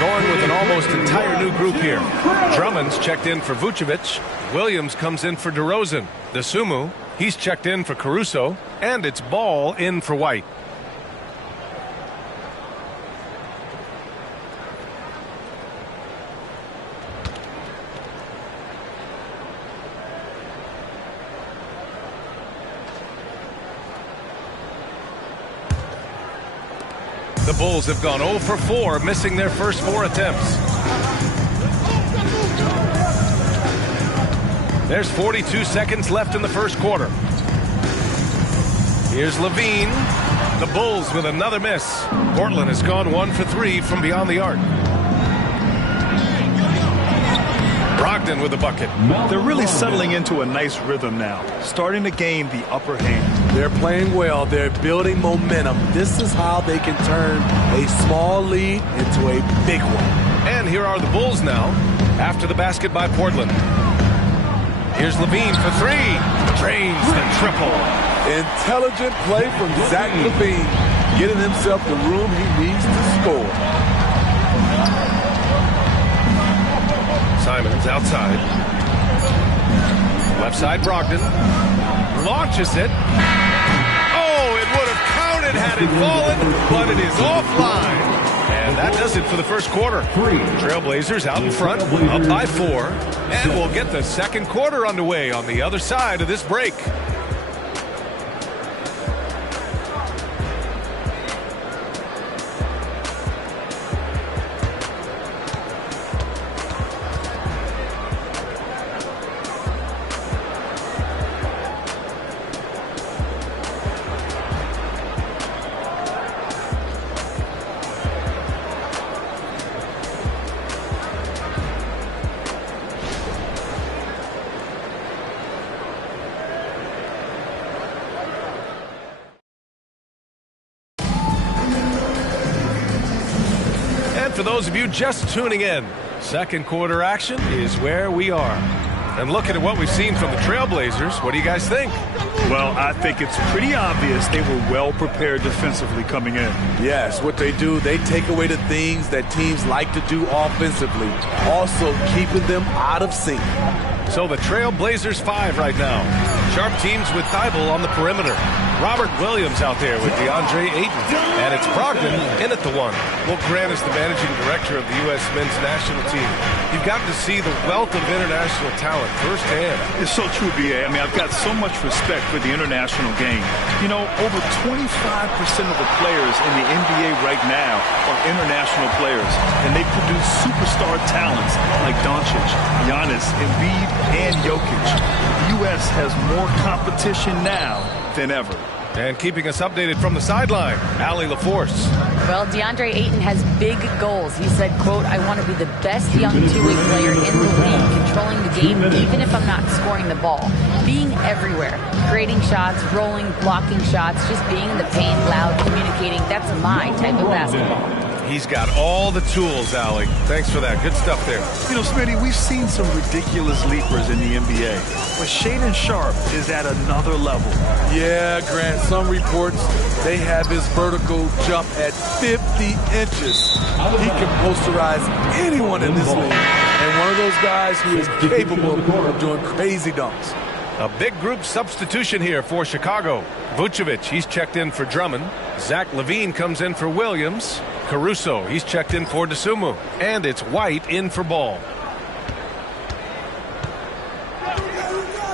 Going with an almost entire new group here. Drummond's checked in for Vucevic. Williams comes in for DeRozan. Dosunmu, he's checked in for Caruso. And it's Ball in for White. The Bulls have gone 0 for 4, missing their first 4 attempts. There's 42 seconds left in the first quarter. Here's Levine. The Bulls with another miss. Portland has gone 1 for 3 from beyond the arc. Brogdon with a bucket. They're really settling into a nice rhythm now, starting to gain the upper hand. They're playing well. They're building momentum. This is how they can turn a small lead into a big one. And here are the Bulls now, after the basket by Portland. Here's Levine for 3. Drains the triple. Intelligent play from Zach Levine, getting himself the room he needs to score. Simons outside. Left side, Brogdon. Launches it. Oh, it would have counted had it fallen, but it is offline. And that does it for the first quarter. Trailblazers out in front, up by 4. And we'll get the second quarter underway on the other side of this break. For those of you just tuning in, second quarter action is where we are. And looking at what we've seen from the Trailblazers, what do you guys think? Well, I think it's pretty obvious they were well prepared defensively coming in. Yes, what they do, they take away the things that teams like to do offensively, also keeping them out of sync. So the Trailblazers 5 right now. Sharp teams with Thibault on the perimeter. Robert Williams out there with DeAndre Ayton. And it's Brogdon in at the 1. Well, Grant is the managing director of the U.S. men's national team. You've gotten to see the wealth of international talent firsthand. It's so true, B.A. I mean, I've got so much respect for the international game. You know, over 25% of the players in the NBA right now are international players. And they produce superstar talents like Doncic, Giannis, Embiid, and Jokic. The U.S. has more competition now than ever. And keeping us updated from the sideline, Allie LaForce. Well, DeAndre Ayton has big goals. He said, quote, I want to be the best young two-way player in the league, controlling the game even if I'm not scoring the ball. Being everywhere, creating shots, rolling, blocking shots, just being in the paint, loud, communicating. That's my type of basketball. He's got all the tools, Allie. Thanks for that. Good stuff there. You know, Smitty, we've seen some ridiculous leapers in the NBA, but Shaedon Sharpe is at another level. Yeah, Grant, some reports, they have his vertical jump at 50 inches. He can posterize anyone in this league. And one of those guys who is capable of doing crazy dunks. A big group substitution here for Chicago. Vucevic, he's checked in for Drummond. Zach Levine comes in for Williams. Caruso, he's checked in for DeSumo. And it's White in for Ball.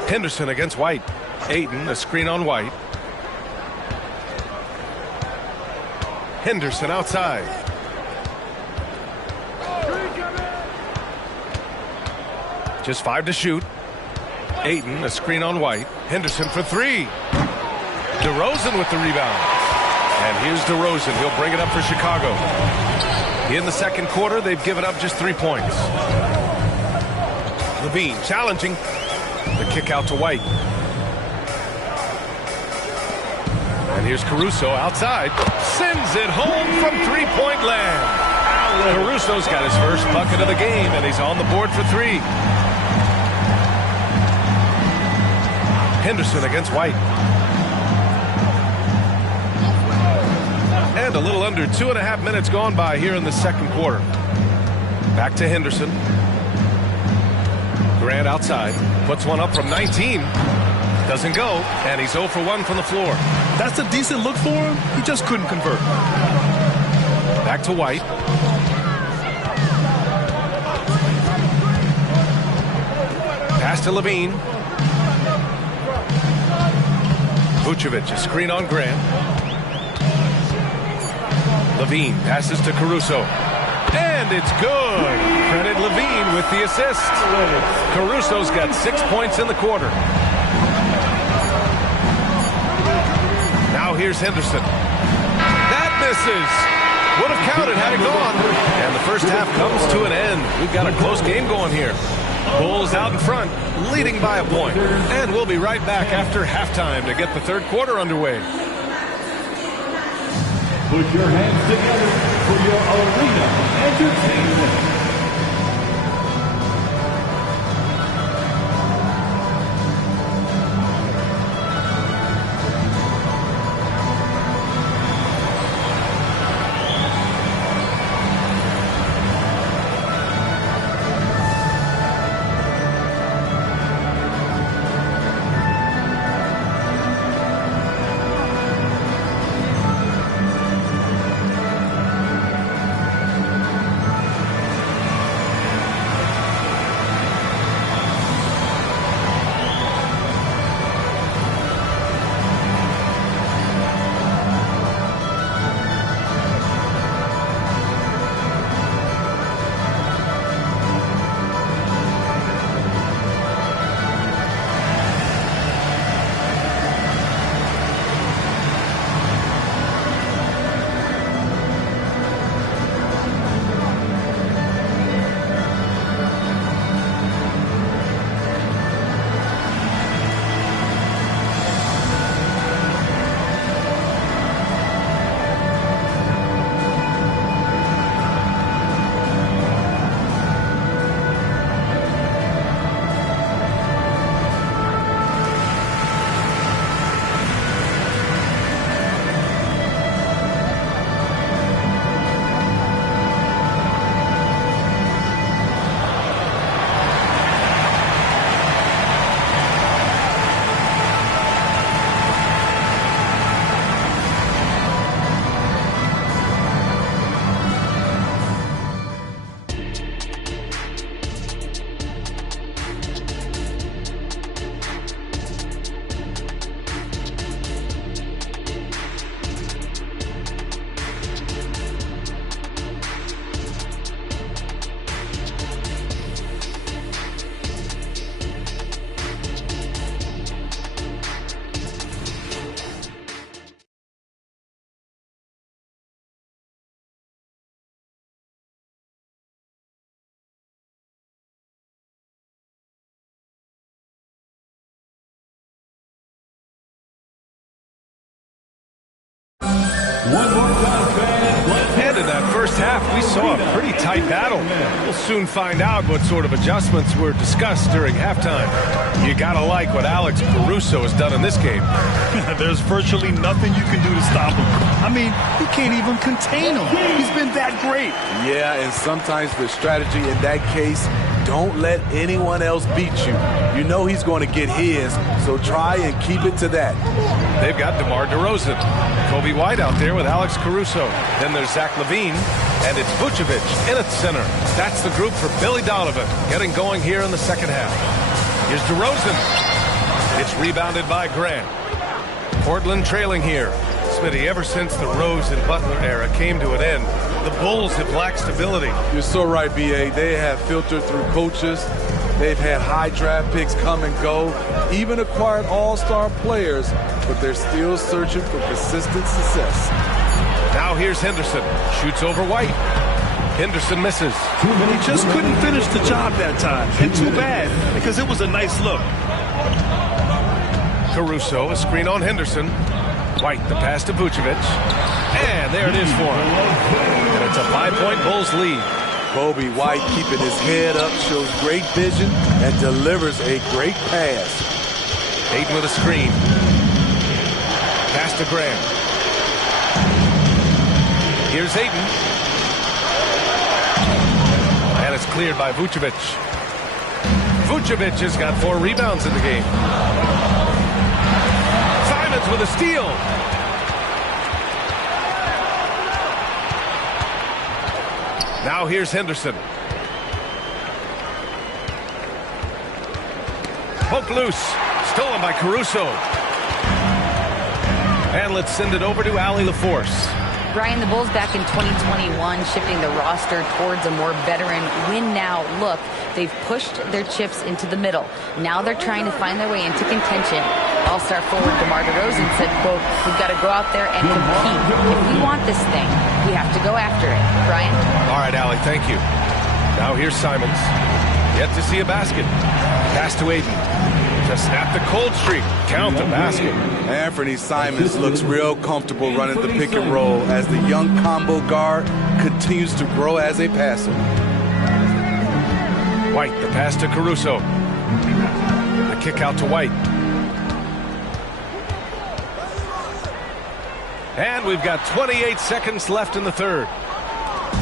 Henderson against White. Ayton, a screen on White. Henderson outside. Just 5 to shoot. Ayton, a screen on White. Henderson for 3. DeRozan with the rebound. And here's DeRozan. He'll bring it up for Chicago. In the second quarter, they've given up just 3 points. Levine challenging. The kick out to White. And here's Caruso outside. Sends it home from three-point land. Caruso's got his first bucket of the game, and he's on the board for 3. Henderson against White. And a little under 2.5 minutes gone by here in the second quarter. Back to Henderson. Grant outside. Puts one up from 19. Doesn't go. And he's 0 for 1 from the floor. That's a decent look for him. He just couldn't convert. Back to White. Pass to Levine. Vucevic, a screen on Grant. Levine passes to Caruso. And it's good. Credit Levine with the assist. Caruso's got 6 points in the quarter. Now here's Henderson. That misses. Would have counted had it gone. And the first half comes to an end. We've got a close game going here. Bulls out in front, leading by a point. And we'll be right back after halftime to get the third quarter underway. Put your hands together for your arena entertainment. One more time, fans. And in that first half, we saw a pretty tight battle. We'll soon find out what sort of adjustments were discussed during halftime. You gotta like what Alex Caruso has done in this game. There's virtually nothing you can do to stop him. I mean, you can't even contain him. He's been that great. Yeah, and sometimes the strategy in that case, don't let anyone else beat you. You know he's going to get his, so try and keep it to that. They've got DeMar DeRozan. Kobe White out there with Alex Caruso. Then there's Zach LaVine, and it's Vucevic in at center. That's the group for Billy Donovan, getting going here in the second half. Here's DeRozan. It's rebounded by Grant. Portland trailing here. Smitty, ever since the Rose and Butler era came to an end, the Bulls have lacked stability. You're so right, B.A. They have filtered through coaches. They've had high draft picks come and go, even acquired all-star players, but they're still searching for consistent success. Now here's Henderson. Shoots over White. Henderson misses. He just couldn't finish the job that time. And too bad, because it was a nice look. Caruso, a screen on Henderson. White, the pass to Vucevic. And there it is for him. And it's a 5-point Bulls lead. Kobe White keeping his head up, shows great vision, and delivers a great pass. Ayton with a screen. Pass to Grant. Here's Ayton. And it's cleared by Vucevic. Vucevic has got 4 rebounds in the game. Simons with a steal. Now here's Henderson. Poked loose. Stolen by Caruso. And let's send it over to Allie LaForce. Brian, the Bulls back in 2021 shifting the roster towards a more veteran win-now look. They've pushed their chips into the middle. Now they're trying to find their way into contention. All-star forward DeMar DeRozan said, quote, "We've got to go out there and compete. If we want this thing, we have to go after it." Brian? All right, Allie, thank you. Now here's Simons. Yet to see a basket. Pass to Aiden. To snap the cold streak. Count the basket. Anthony Simons looks real comfortable running the pick and roll as the young combo guard continues to grow as a passer. White, the pass to Caruso. The kick out to White. And we've got 28 seconds left in the third.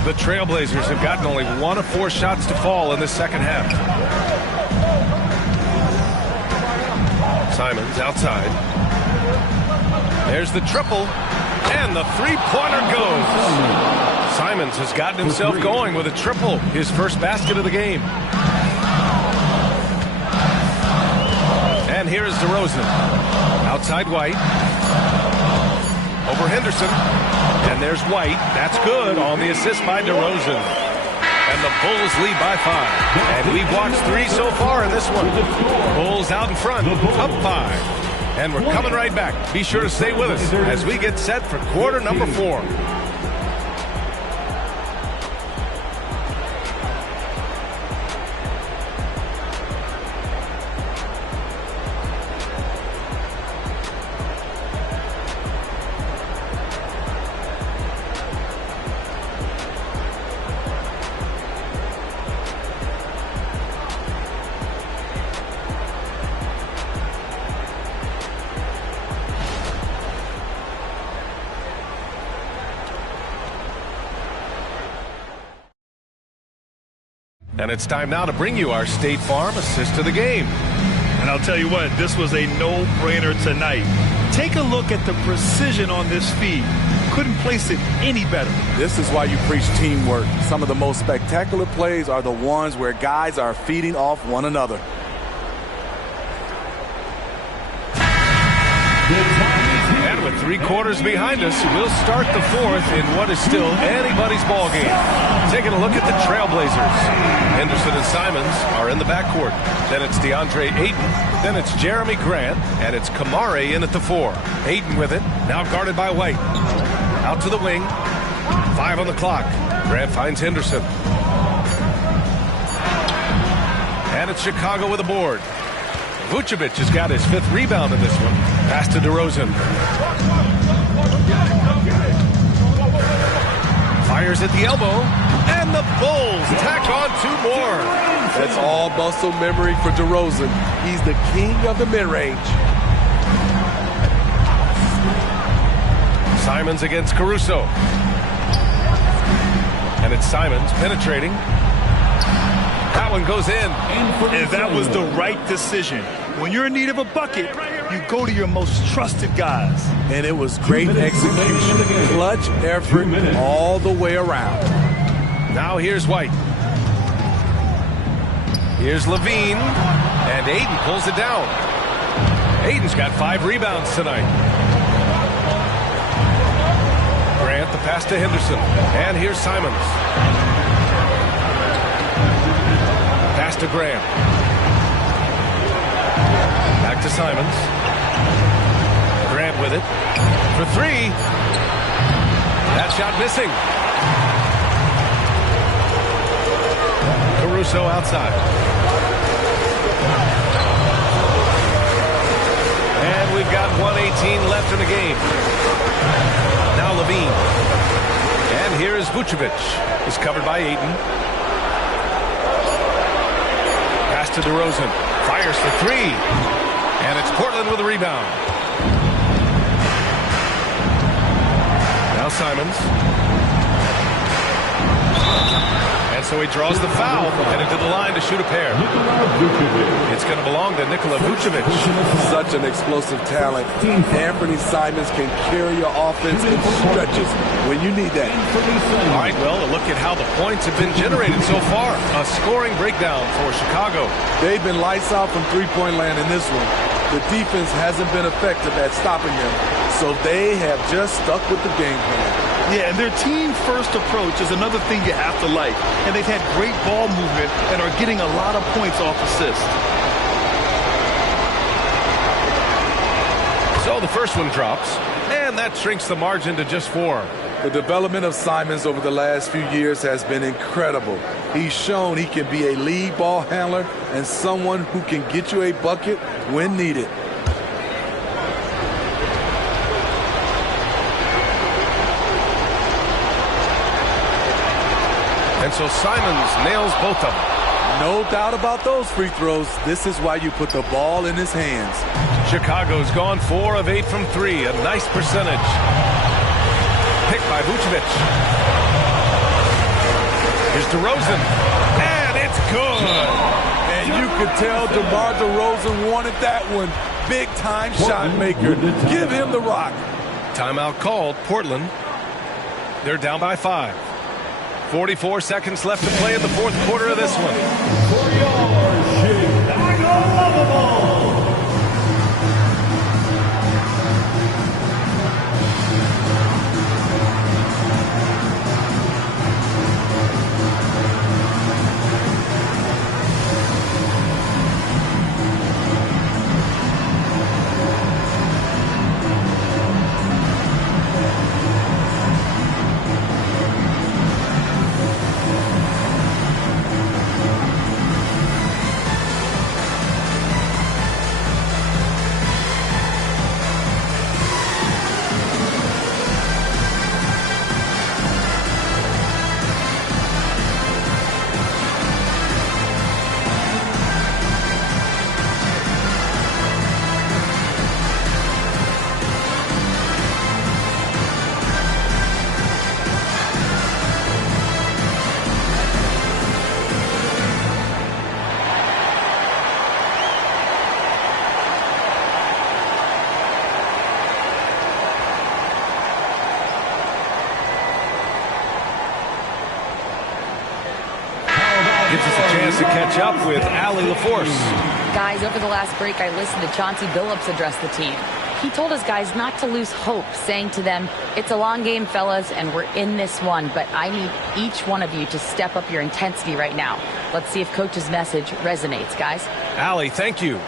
The Trailblazers have gotten only 1 of 4 shots to fall in the second half. Simons outside. There's the triple. And the three-pointer goes. Simons has gotten himself going with a triple. His first basket of the game. And here is DeRozan. Outside White. Over Henderson. And there's White. That's good on the assist by DeRozan. And the Bulls lead by 5. And we've watched 3 so far in this one. Bulls out in front, up 5. And we're coming right back. Be sure to stay with us as we get set for quarter number 4. And it's time now to bring you our State Farm assist of the game. And I'll tell you what, this was a no-brainer tonight. Take a look at the precision on this feed. Couldn't place it any better. This is why you preach teamwork. Some of the most spectacular plays are the ones where guys are feeding off one another. And with 3 quarters behind us, we'll start the 4th in what is still anybody's ball game. Taking a look at the Trailblazers. Henderson and Simons are in the backcourt. Then it's DeAndre Ayton. Then it's Jeremy Grant. And it's Kamare in at the 4. Ayton with it. Now guarded by White. Out to the wing. 5 on the clock. Grant finds Henderson. And it's Chicago with a board. Vucevic has got his 5th rebound in this one. Pass to DeRozan. Fires at the elbow. And the Bulls tack on 2 more. That's all muscle memory for DeRozan. He's the king of the mid-range. Simons against Caruso. And it's Simons penetrating. That one goes in. And that was the right decision. When you're in need of a bucket, you go to your most trusted guys. And it was great execution. Clutch effort all the way around. Now here's White. Here's Levine. And Ayton pulls it down. Ayton's got 5 rebounds tonight. Grant the pass to Henderson. And here's Simons. Pass to Graham. Back to Simons. Grant with it. For 3. That shot missing. Caruso outside. And we've got 1:18 left in the game. Now Levine. And here is Vucevic. He's covered by Ayton. Pass to DeRozan. Fires for 3. And it's Portland with a rebound. Now Simons. And so he draws the foul, headed to the line to shoot a pair. It's going to belong to Nikola Vucevic. Such an explosive talent. Anthony Simons can carry your offense in stretches when you need that. All right, well, a look at how the points have been generated so far. A scoring breakdown for Chicago. They've been lights out from three-point land in this one. The defense hasn't been effective at stopping them, so they have just stuck with the game plan. Yeah, and their team-first approach is another thing you have to like. And they've had great ball movement and are getting a lot of points off assists. So the first one drops, and that shrinks the margin to just 4. The development of Simons over the last few years has been incredible. He's shown he can be a lead ball handler and someone who can get you a bucket when needed. And so Simons nails both of them. No doubt about those free throws. This is why you put the ball in his hands. Chicago's gone 4 of 8 from 3. A nice percentage. Picked by Vucevic. Here's DeRozan. And it's good. And you could tell DeMar DeRozan wanted that one. Big time shot maker. Give him the rock. Timeout called. Portland. They're down by 5. 44 seconds left to play in the fourth quarter of this one. For your Chicago. Gives us a chance to catch up with Allie LaForce. Guys, over the last break, I listened to Chauncey Billups address the team. He told his guys not to lose hope, saying to them, it's a long game, fellas, and we're in this one, but I need each one of you to step up your intensity right now. Let's see if Coach's message resonates, guys. Allie, thank you.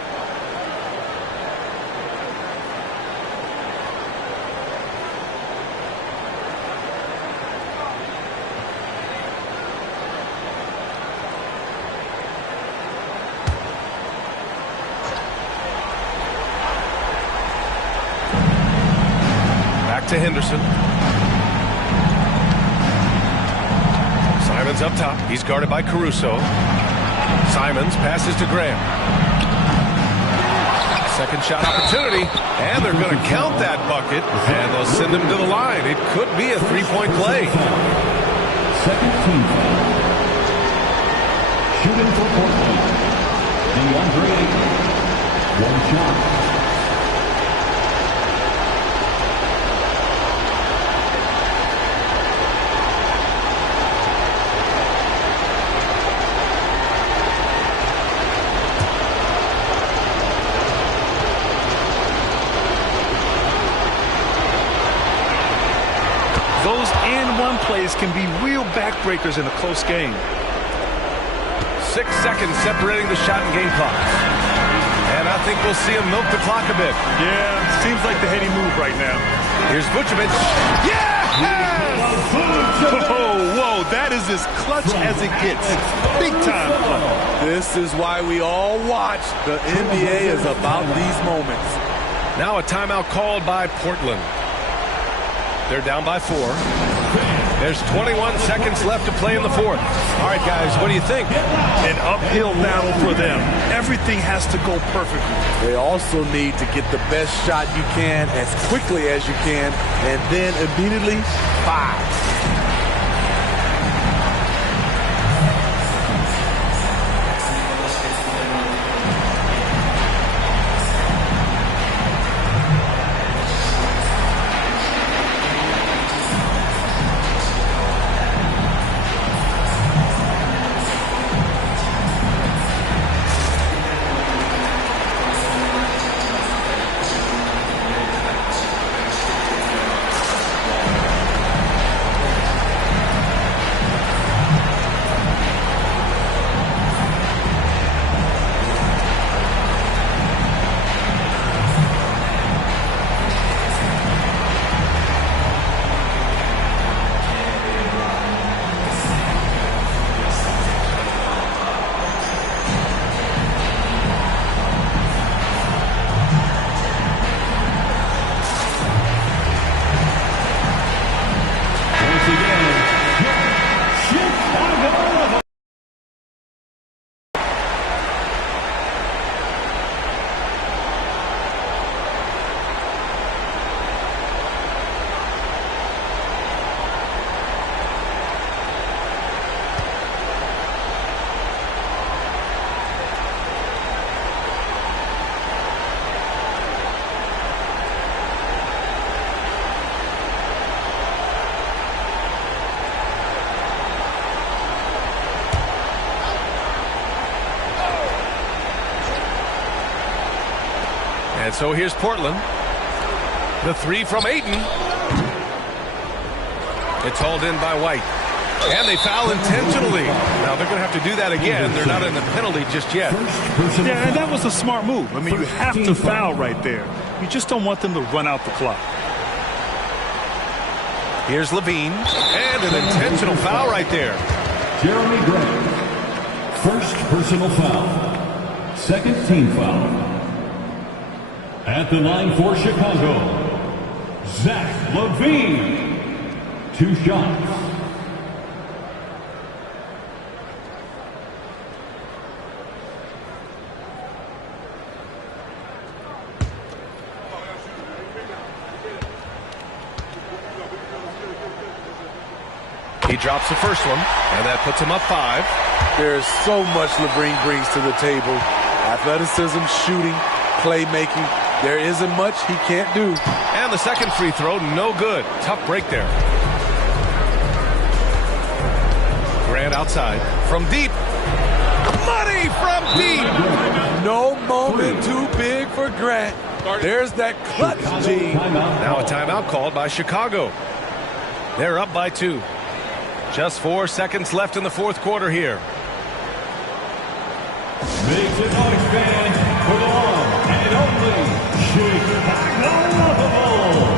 To Henderson. Simons up top. He's guarded by Caruso. Simons passes to Graham. Second shot opportunity, and they're going to count that bucket, and they'll send him to the line. It could be a three-point play. Second team foul. Shooting for Portland. DeAndre Ayton. One shot. Those and-one plays can be real backbreakers in a close game. 6 seconds separating the shot and game clock. And I think we'll see him milk the clock a bit. Yeah, seems like the heady move right now. Here's Vucevic. Yes! Whoa, that is as clutch as it gets. Big time clutch. This is why we all watch. The NBA is about these moments. Now a timeout called by Portland. They're down by 4. There's 21 seconds left to play in the fourth. All right, guys, what do you think? An uphill battle for them. Everything has to go perfectly. They also need to get the best shot you can as quickly as you can, and then immediately fire. so here's Portland. The three from Ayton. It's hauled in by White. And they foul intentionally. Now they're going to have to do that again. They're not in the penalty just yet. Yeah, and that was a smart move. I mean, you have to foul right there. You just don't want them to run out the clock. Here's Levine. And an intentional foul right there. Jeremy Grant. First personal foul. Second team foul. At the line for Chicago, Zach Levine. 2 shots. He drops the first one, and that puts him up 5. There's so much Levine brings to the table. Athleticism, shooting, playmaking. There isn't much he can't do. And the second free throw, no good. Tough break there. Grant outside. From deep. Money from deep. No moment too big for Grant. There's that clutch gene. Now a timeout called by Chicago. They're up by 2. Just 4 seconds left in the fourth quarter here. Make some noise, fans, for the one and only Chicago Bulls.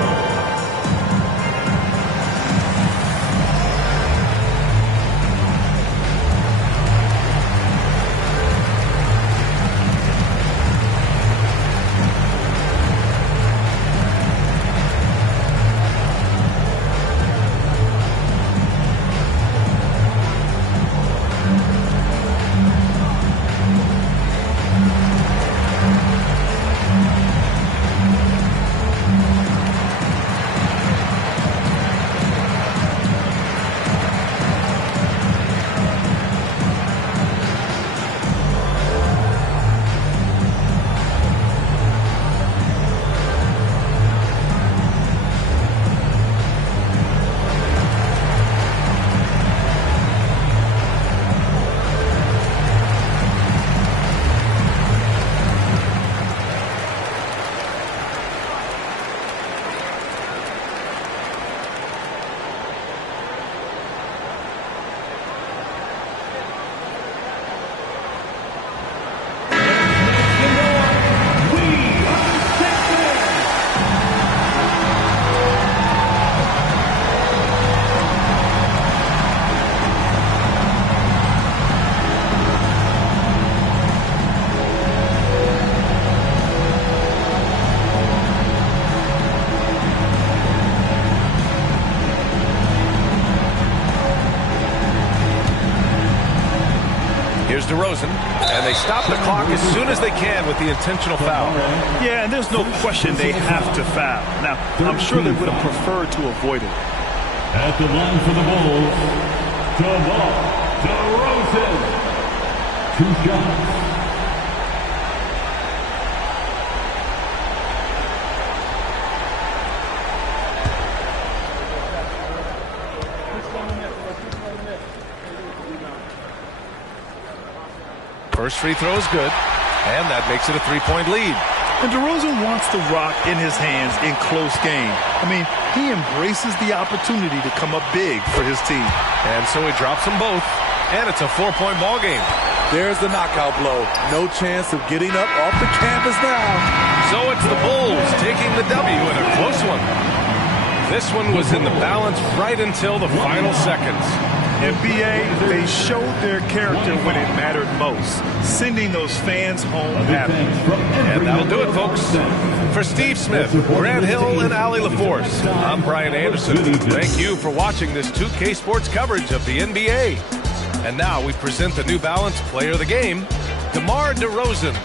DeRozan, and they stop the clock as soon as they can with the intentional foul. Yeah, and there's no question they have to foul. Now, I'm sure they would have preferred to avoid it. At the line for the Bulls, DeRozan. 2 shots. First free throw is good, and that makes it a 3-point lead. And DeRozan wants the rock in his hands in close game. I mean, he embraces the opportunity to come up big for his team. And so he drops them both, and it's a 4-point ball game. There's the knockout blow. No chance of getting up off the canvas now. So it's the Bulls taking the W in a close one. This one was in the balance right until the final seconds. NBA, they showed their character when it mattered most, sending those fans home happy. And that'll do it, folks. For Steve Smith, Grant Hill, and Allie LaForce, I'm Brian Anderson. Thank you for watching this 2K Sports coverage of the NBA. And now we present the New Balance Player of the Game, DeMar DeRozan.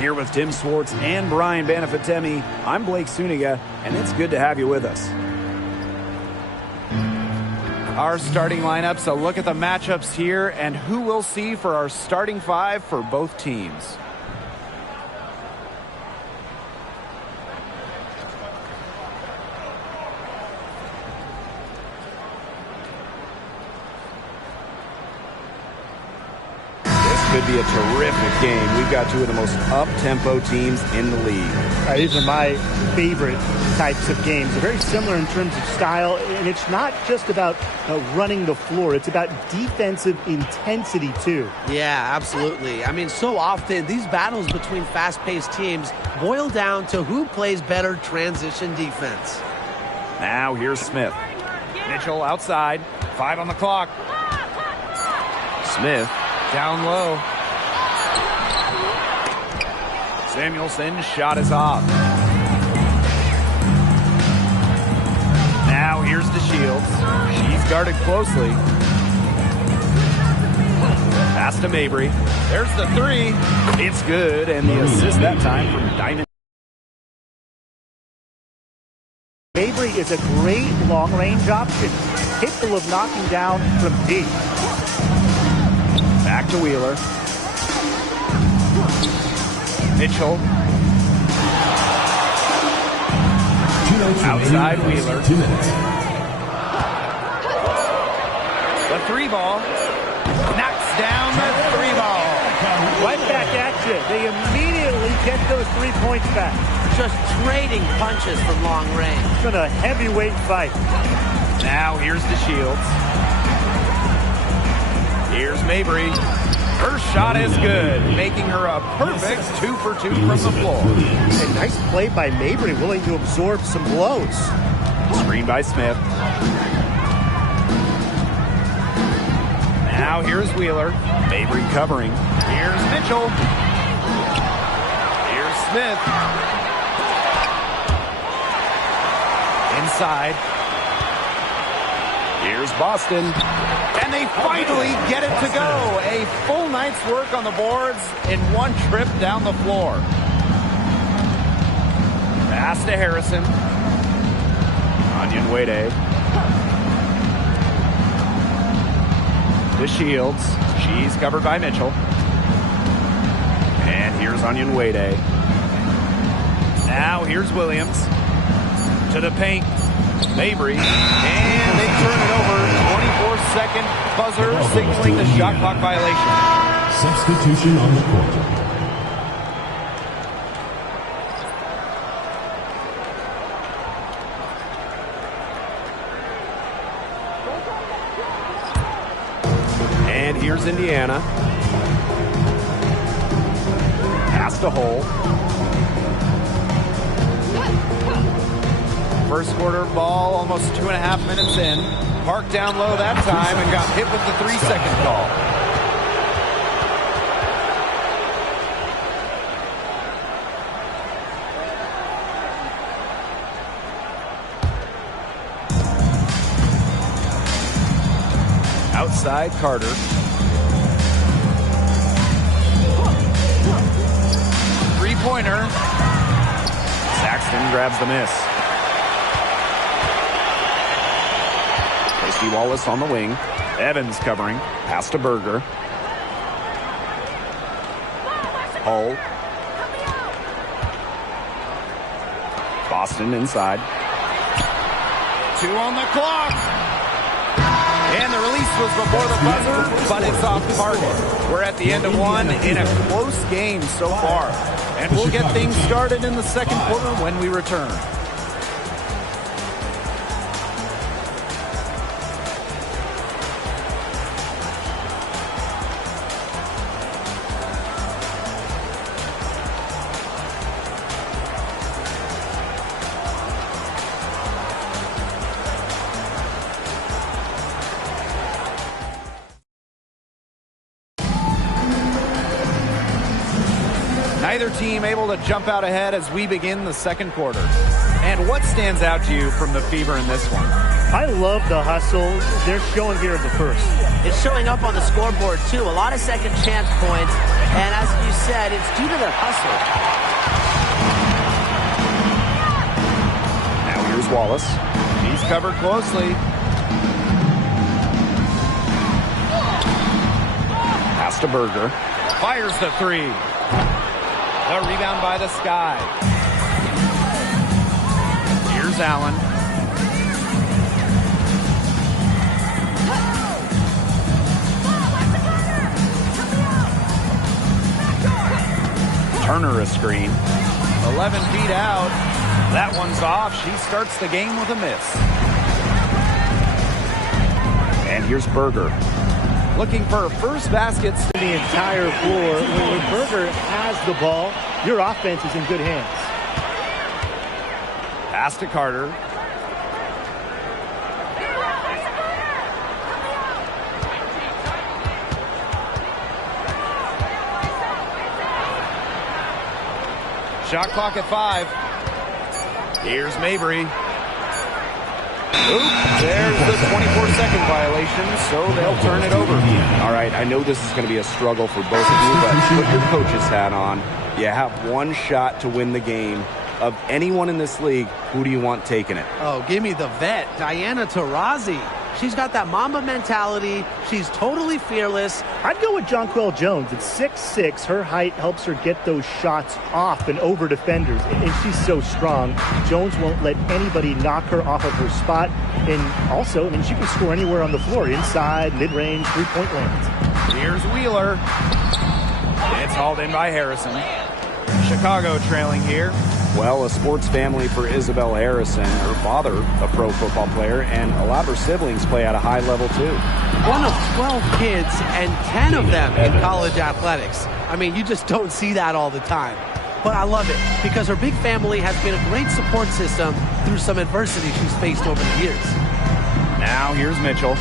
Here with Tim Swartz and Brian Banafitemi, I'm Blake Suniga, and it's good to have you with us. Our starting lineups, a look at the matchups here and who we'll see for our starting five for both teams. Could be a terrific game. We've got two of the most up-tempo teams in the league. These are my favorite types of games. They're very similar in terms of style, and it's not just about running the floor. It's about defensive intensity, too. Yeah, absolutely. I mean, so often these battles between fast-paced teams boil down to who plays better transition defense. Now here's Smith. Mitchell outside. 5 on the clock. Smith. Down low. Samuelson's shot is off. Now here's DeShields. She's guarded closely. Pass to Mabry. There's the three. It's good, and the assist that time from Diamond. Mabry is a great long-range option, capable of knocking down from deep. Back to Wheeler. Mitchell. Outside Wheeler. 2 minutes. The three ball. Knocks down the three ball. Right back at you. They immediately get those 3 points back. Just trading punches from long range. It's been a heavyweight fight. Now here's DeShields. Here's Mabry. Her shot is good, making her a perfect 2 for 2 from the floor. A nice play by Mabry, willing to absorb some blows. Screen by Smith. Now here's Wheeler. Mabry covering. Here's Mitchell. Here's Smith. Inside. Here's Boston. And they finally get it to go. A full night's work on the boards in one trip down the floor. Pass to Harrison. Onion Wade. DeShields. She's covered by Mitchell. And here's Onion Wade. Now here's Williams. To the paint. Mabry. And they turn it over. 24-second buzzer signaling the shot clock violation. Substitution on the court. And here's Indiana. Pass to Hull. First quarter ball, almost 2.5 minutes in. Park down low that time and got hit with the 3-second call. Outside Carter. Three-pointer. Saxton grabs the miss. Casey Wallace on the wing. Evans covering. Pass to Berger. Hull. Boston inside. 2 on the clock. And the release was before the buzzer, but it's off target. We're at the end of one in a close game so far. And we'll get things started in the second quarter when we return. Neither team able to jump out ahead as we begin the second quarter. And what stands out to you from the Fever in this one? I love the hustle they're showing here in the first. It's showing up on the scoreboard, too. A lot of second chance points. And as you said, it's due to their hustle. Now here's Wallace. He's covered closely. Pass to Berger. Fires the three. The rebound by the Sky. Here's Allen. Turner a screen. 11 feet out. That one's off. She starts the game with a miss. And here's Berger. Looking for her first baskets. The entire floor. When Berger has the ball, your offense is in good hands. Pass to Carter. Shot clock at 5. Here's Mabry. Oop, there's the 24-second violation, so they'll turn it over. All right, I know this is going to be a struggle for both of you, but put your coach's hat on. You have one shot to win the game. Of anyone in this league, who do you want taking it? Oh, give me the vet, Diana Taurasi. She's got that Mamba mentality. She's totally fearless. I'd go with Jonquel Jones. At 6'6", her height helps her get those shots off and over defenders, and she's so strong. Jones won't let anybody knock her off of her spot, and also, I mean, she can score anywhere on the floor, inside, mid-range, three-point land. Here's Wheeler. It's hauled in by Harrison. Chicago trailing here. Well, a sports family for Isabel Harrison. Her father, a pro football player, and a lot of her siblings play at a high level, too. One of 12 kids and 10 of them in college athletics. I mean, you just don't see that all the time. But I love it because her big family has been a great support system through some adversity she's faced over the years. Now here's Mitchell.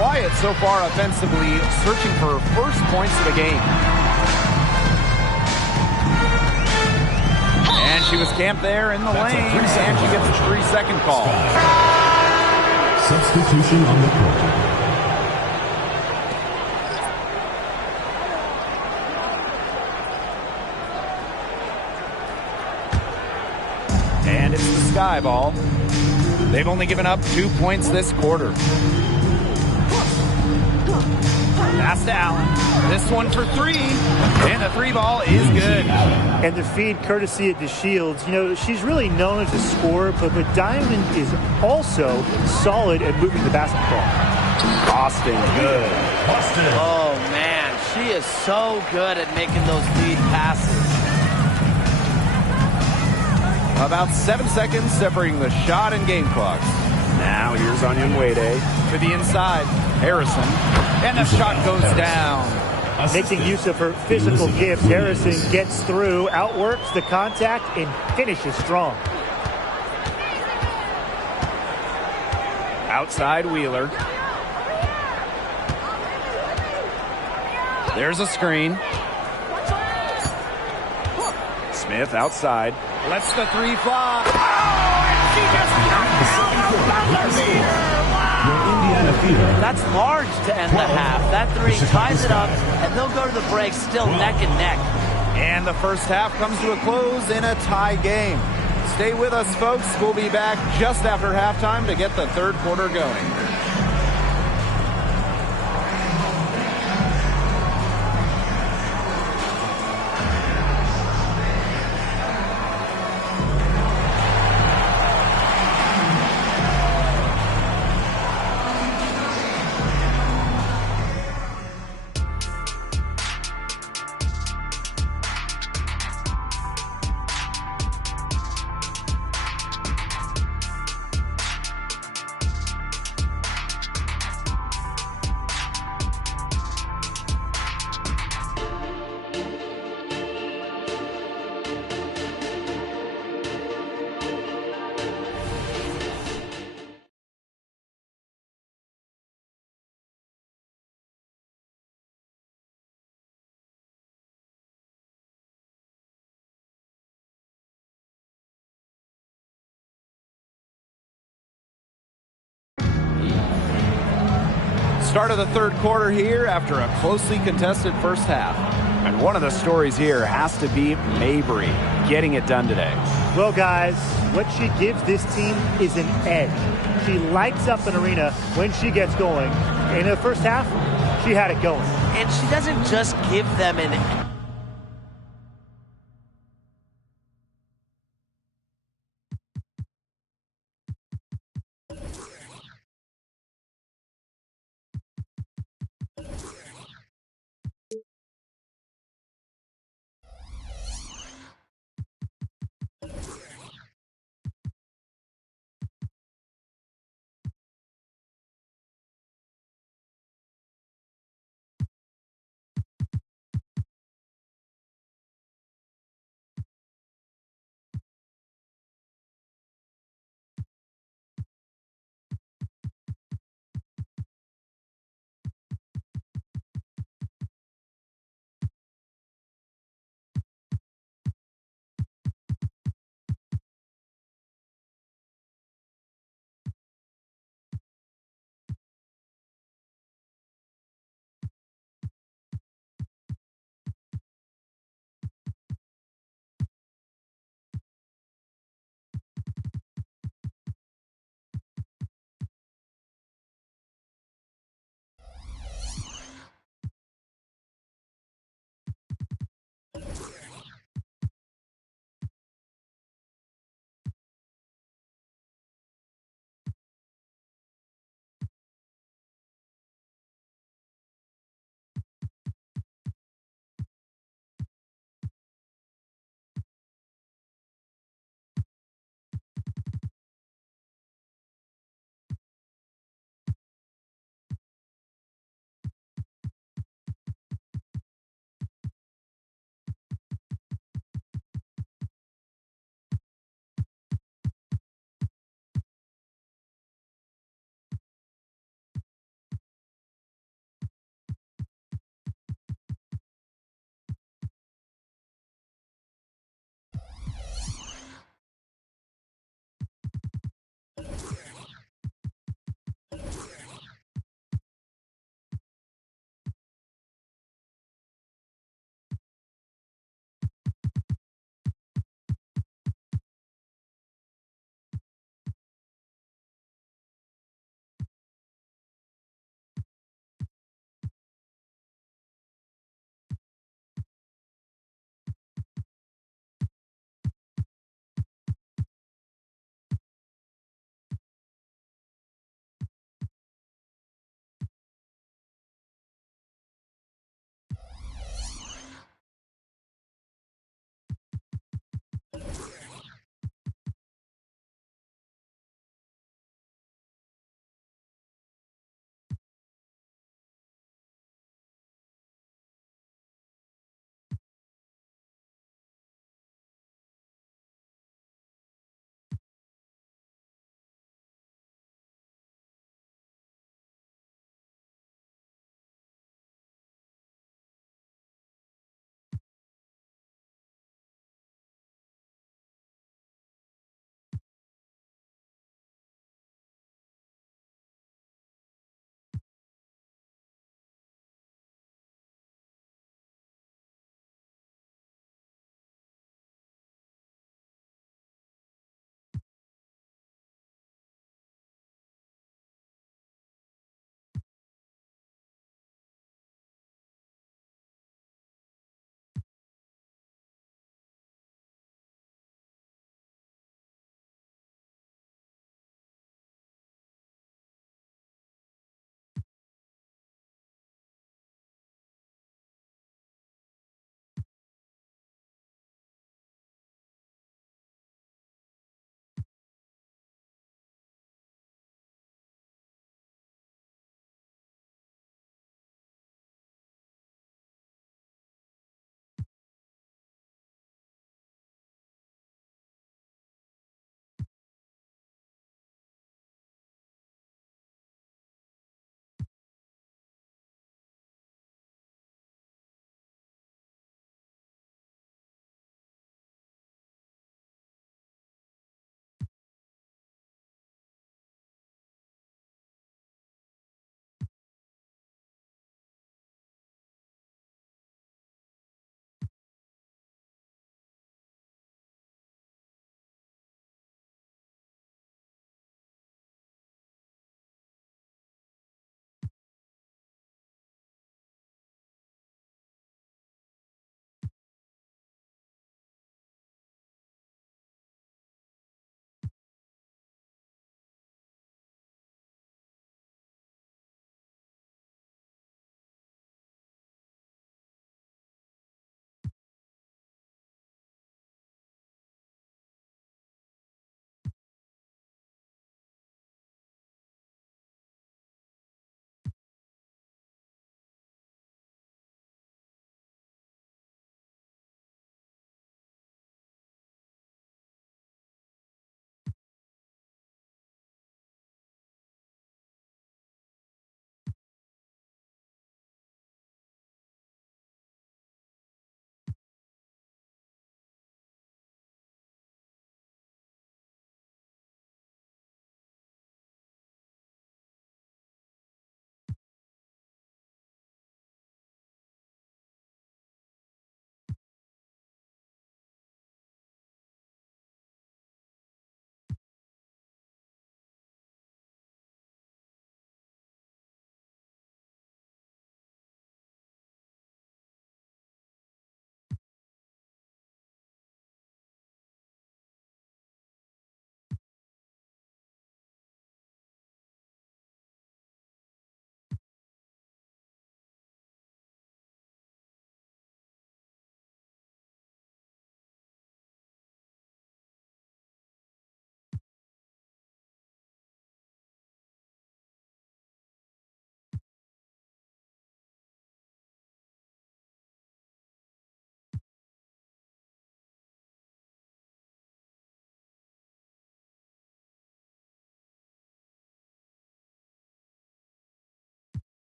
Wyatt so far offensively searching for her first points of the game. And she was camped there in the lanes, and she gets a 3-second call. Substitution on the court. And it's the Sky ball. They've only given up 2 points this quarter. Pass to Allen. This one for 3. And the 3 ball is good. And the feed courtesy of DeShields. You know, she's really known as a scorer, but Diamond is also solid at moving the basketball. Austin, good. Austin. Oh, man. She is so good at making those lead passes. About 7 seconds separating the shot and game clocks. Now here's Onyenwere. To the inside. Harrison. And the shot goes down. Making use of her physical gifts, Harrison gets through, outworks the contact, and finishes strong. Outside Wheeler. There's a screen. Smith outside. Lets the 3 fly. Oh, and she just knocked down the buzzer beater. That's large to end the half. That 3 ties it up, and they'll go to the break still neck and neck. And the first half comes to a close in a tie game. Stay with us, folks. We'll be back just after halftime to get the third quarter going. Start of the third quarter here after a closely contested first half. And one of the stories here has to be Mabry getting it done today. Well, guys, what she gives this team is an edge. She lights up an arena when she gets going. In the first half, she had it going. And she doesn't just give them an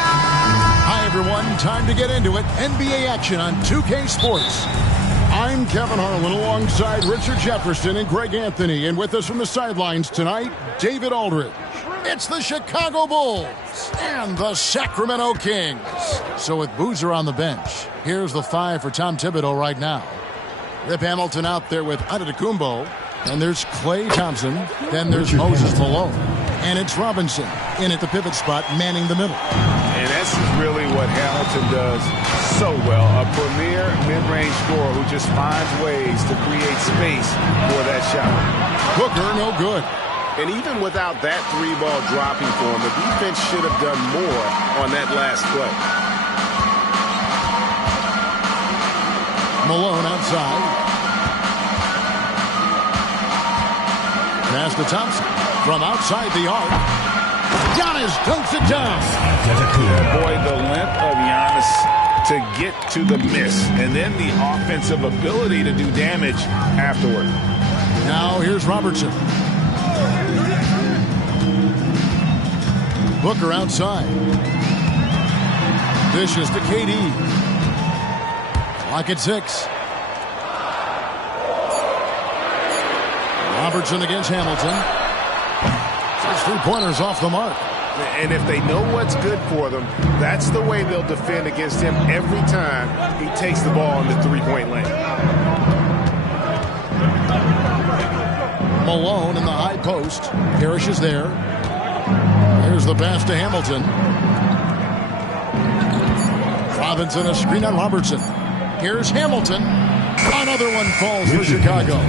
Hi, everyone. Time to get into it. NBA action on 2K Sports. I'm Kevin Harlan alongside Richard Jefferson and Greg Anthony. And with us from the sidelines tonight, David Aldridge. It's the Chicago Bulls and the Sacramento Kings. So with Boozer on the bench, here's the 5 for Tom Thibodeau right now. Rip Hamilton out there with Antetokounmpo. And there's Klay Thompson. Then there's Moses Malone. And it's Robinson in at the pivot spot, manning the middle. And this is really what Hamilton does so well. A premier mid-range scorer who just finds ways to create space for that shot. Booker, no good. And even without that 3-ball dropping for him, the defense should have done more on that last play. Malone outside. Pass to Thompson from outside the arc. Giannis dunks it down. Boy, the length of Giannis to get to the miss, and then the offensive ability to do damage afterward. Now here's Robertson. Booker outside. Dishes to KD. Clock at 6. Robertson against Hamilton. 6 3-pointers off the mark. And if they know what's good for them, that's the way they'll defend against him every time he takes the ball in the 3-point lane. Malone in the high post. Parrish is there. Here's the pass to Hamilton. Robinson, a screen on Robertson. Here's Hamilton. Another one falls for Chicago.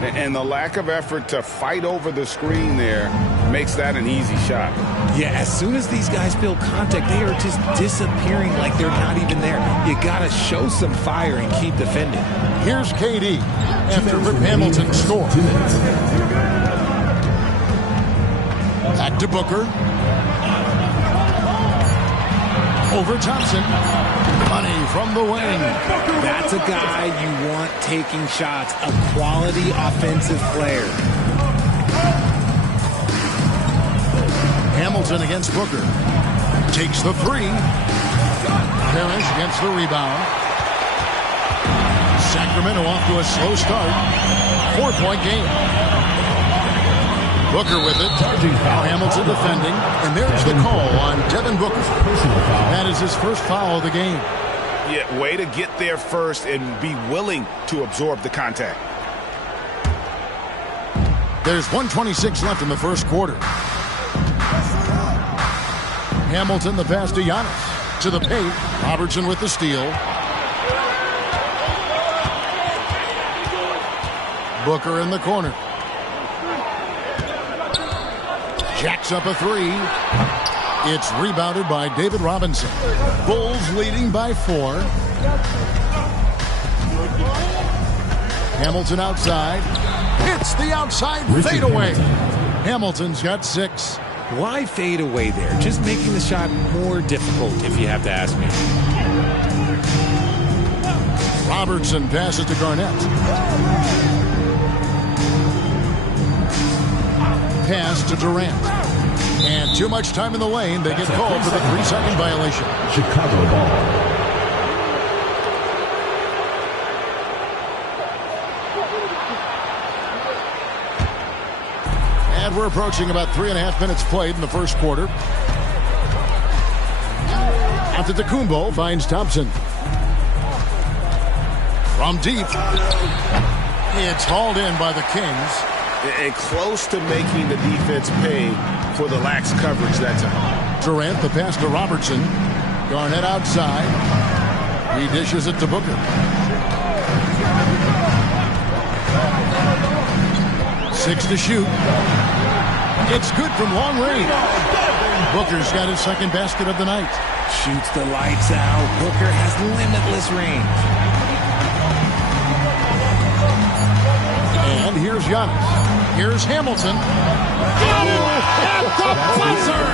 And the lack of effort to fight over the screen there makes that an easy shot. Yeah, as soon as these guys feel contact, they are just disappearing like they're not even there. You got to show some fire and keep defending. Here's KD after Rip Hamilton scored. Back to Booker. Over Thompson. Money from the wing. That's a guy you want taking shots. A quality offensive player. Hamilton against Booker. Takes the 3. Parrish against the rebound. Sacramento off to a slow start. 4-point game. Booker with it. Now Hamilton defending. And there's the call on Devin Booker. That is his first foul of the game. Yeah, way to get there first and be willing to absorb the contact. There's 1:26 left in the first quarter. Hamilton the pass to Giannis. To the paint. Robertson with the steal. Booker in the corner. Jacks up a 3. It's rebounded by David Robinson. Bulls leading by 4. Hamilton outside. Hits the outside fadeaway. Hamilton's got 6. Why fade away there? Just making the shot more difficult, if you have to ask me. Robertson passes to Garnett. Pass to Durant. And too much time in the lane. They get called for the 3-second violation. Chicago ball. And we're approaching about 3.5 minutes played in the first quarter. Antetokounmpo finds Thompson. From deep. It's hauled in by the Kings. And close to making the defense pay for the lax coverage that time. Durant, the pass to Robertson. Garnett outside. He dishes it to Booker. 6 to shoot. It's good from long range. Booker's got his second basket of the night. Shoots the lights out. Booker has limitless range. And here's Giannis. Here's Hamilton. At the buzzer!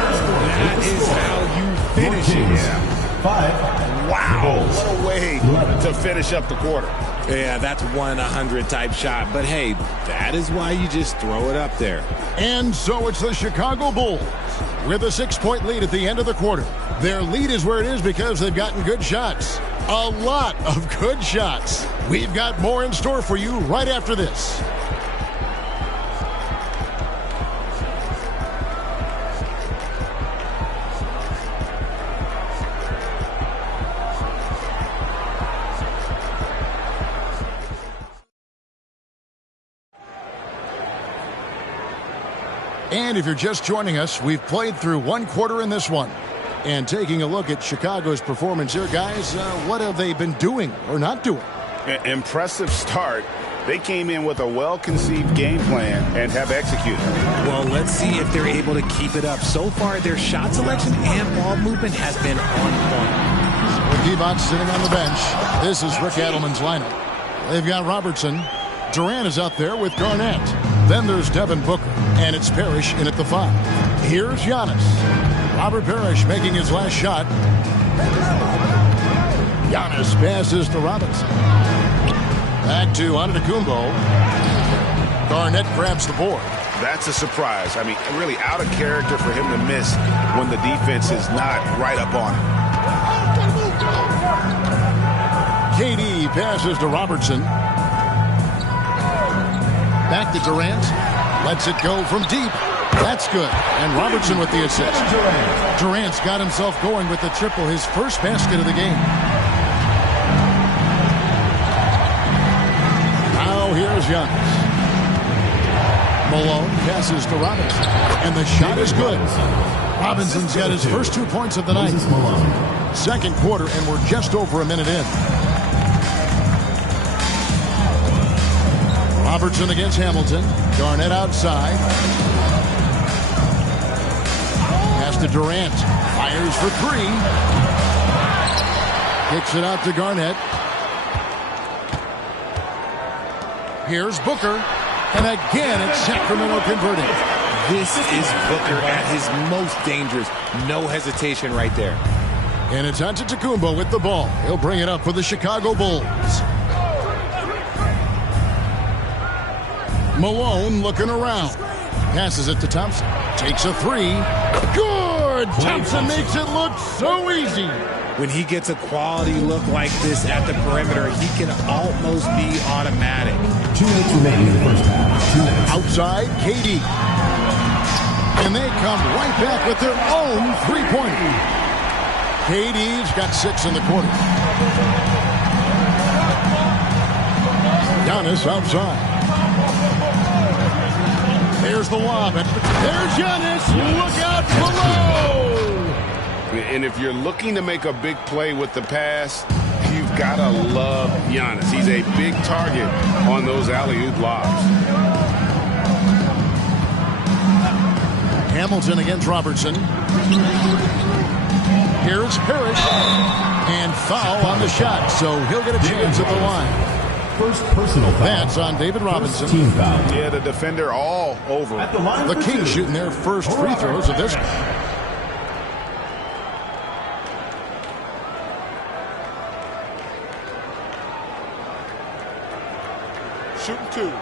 That is how you finish it. Yeah. 5. Wow. What a way to finish up the quarter. Yeah, that's 1-100 type shot. But, hey, that is why you just throw it up there. And so it's the Chicago Bulls with a 6-point lead at the end of the quarter. Their lead is where it is because they've gotten good shots. A lot of good shots. We've got more in store for you right after this. And if you're just joining us, we've played through one quarter in this one. And taking a look at Chicago's performance here, guys, what have they been doing or not doing? Impressive start. They came in with a well-conceived game plan and have executed. Well, let's see if they're able to keep it up. So far, their shot selection and ball movement has been on point. With Devon sitting on the bench, this is Rick Adelman's lineup. They've got Robertson. Durant is out there with Garnett. Then there's Devin Booker, and it's Parrish in at the 5. Here's Giannis. Robert Parrish making his last shot. Giannis passes to Robinson. Back to Antetokounmpo. Garnett grabs the board. That's a surprise. I mean, really out of character for him to miss when the defense is not right up on him. KD passes to Robertson. Back to Durant. Lets it go from deep. That's good. And Robertson with the assist. Durant's got himself going with the triple, his first basket of the game. Now here's Giannis. Malone passes to Robinson. And the shot is good. Robinson's got his first 2 points of the night. Second quarter, and we're just over a minute in. Robertson against Hamilton. Garnett outside. Pass to Durant. Fires for 3. Kicks it out to Garnett. Here's Booker. And again, it's Sacramento converting. This is Booker at his most dangerous. No hesitation right there. And it's Antetokounmpo with the ball. He'll bring it up for the Chicago Bulls. Malone looking around. Passes it to Thompson. Takes a 3. Good! Thompson makes it look so easy. When he gets a quality look like this at the perimeter, he can almost be automatic. 2 minutes remaining in the first half. 2 minutes. Outside, KD. And they come right back with their own 3-pointer. KD's got 6 in the quarter. Giannis outside. There's the lob. There's Giannis. Look out below. And if you're looking to make a big play with the pass, you've got to love Giannis. He's a big target on those alley-oop lobs. Hamilton against Robertson. Here's Parrish. And foul on the shot, so he'll get a chance at the line. First personal foul. That's on David Robinson. Team foul. Yeah, the defender all over. The Kings shooting their first free throws of this. Shooting 2.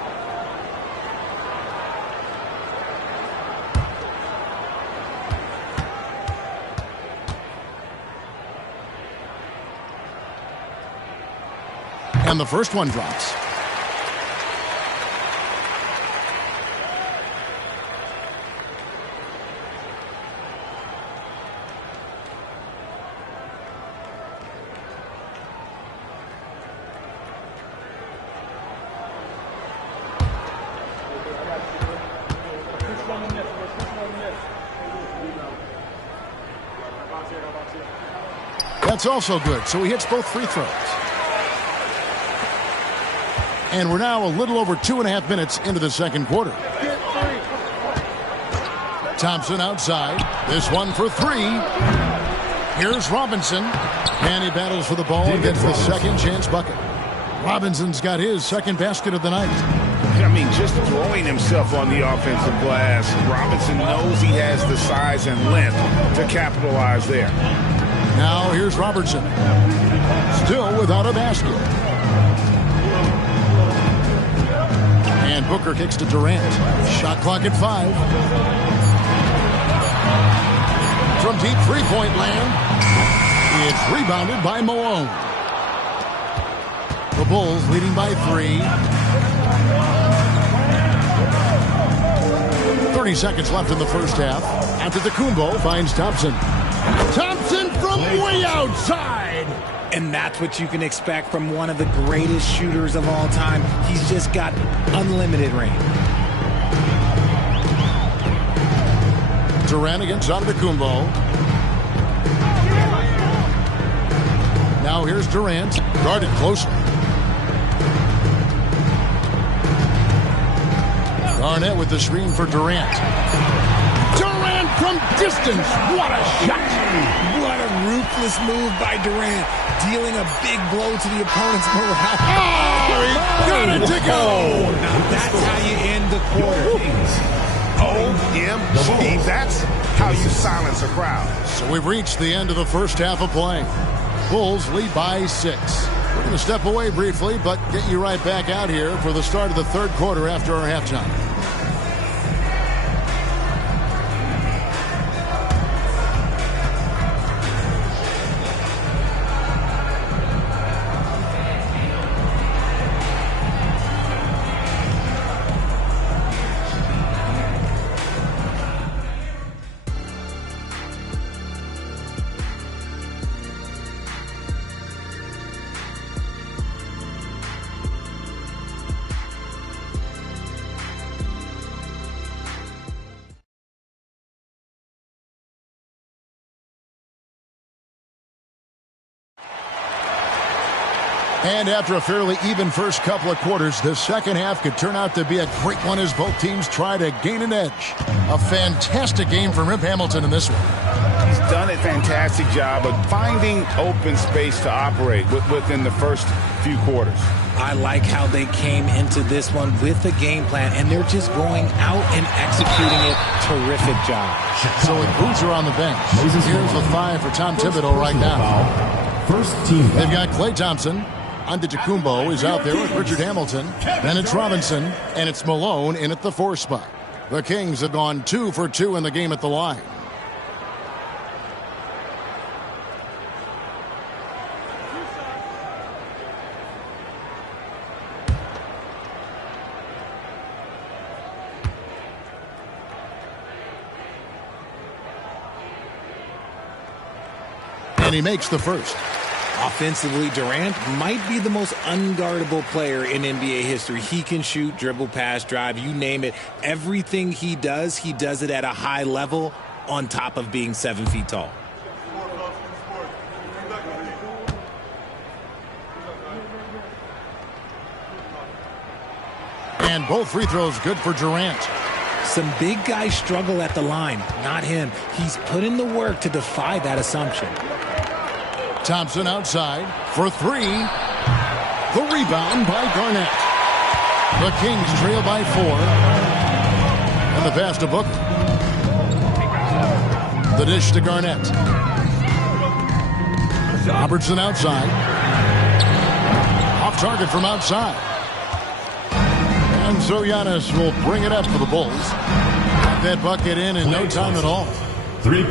And the first one drops. That's also good. So he hits both free throws. And we're now a little over 2.5 minutes into the second quarter. Thompson outside. This one for 3. Here's Robinson. And he battles for the ball and gets the second chance bucket. Robinson's got his second basket of the night. I mean, just throwing himself on the offensive glass. Robinson knows he has the size and length to capitalize there. Now here's Robertson. Still without a basket. Booker kicks to Durant. Shot clock at 5. From deep three-point land, it's rebounded by Malone. The Bulls leading by 3. 30 seconds left in the first half. Antetokounmpo finds Thompson. Thompson from way outside. And that's what you can expect from one of the greatest shooters of all time. He's just got unlimited range. Durant against Antetokounmpo. Now here's Durant, guarded closely. Garnett with the screen for Durant. Durant from distance. What a shot. What a ruthless move by Durant, dealing a big blow to the opponent's morale. Oh, he got it to go. Now that's how you end the quarter. OMG, that's how you silence a crowd. So we've reached the end of the first half of play. Bulls lead by 6. We're going to step away briefly, but get you right back out here for the start of the third quarter after our halftime. And after a fairly even first couple of quarters, the second half could turn out to be a great one as both teams try to gain an edge. A fantastic game from Rip Hamilton in this one. He's done a fantastic job of finding open space to operate within the first few quarters. I like how they came into this one with a game plan, and they're just going out and executing it. Terrific job. So with Boozer on the bench, here's the 5 for Tom Thibodeau right now. First team. They've got Klay Thompson. Antetokounmpo is out there with Richard Hamilton. Then it's Robinson, and it's Malone in at the 4 spot. The Kings have gone 2 for 2 in the game at the line. And he makes the first. Offensively, Durant might be the most unguardable player in NBA history. He can shoot, dribble, pass, drive, you name it. Everything he does it at a high level on top of being 7 feet tall. And both free throws good for Durant. Some big guys struggle at the line. Not him. He's put in the work to defy that assumption. Thompson outside for 3. The rebound by Garnett. The Kings trail by 4. And the pass to Booker. The dish to Garnett. Robertson outside. Off target from outside. And so Giannis will bring it up for the Bulls. Got that bucket in no time at all.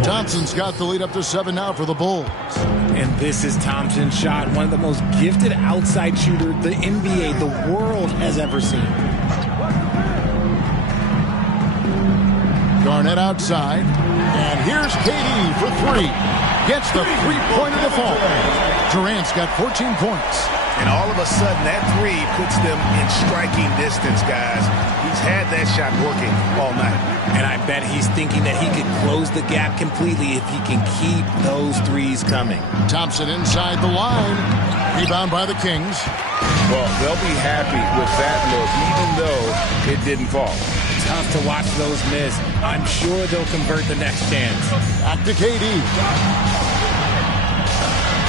Thompson's got the lead up to 7 now for the Bulls. And this is Thompson's shot, one of the most gifted outside shooters the NBA, the world has ever seen. Garnett outside. And here's KD for 3. Gets the three-pointer to fall. Durant's got 14 points. And all of a sudden, that 3 puts them in striking distance, guys. He's had that shot working all night. And I bet he's thinking that he could close the gap completely if he can keep those 3s coming. Thompson inside the line. Rebound by the Kings. Well, they'll be happy with that look, even though it didn't fall. Tough to watch those miss. I'm sure they'll convert the next chance. Back to KD.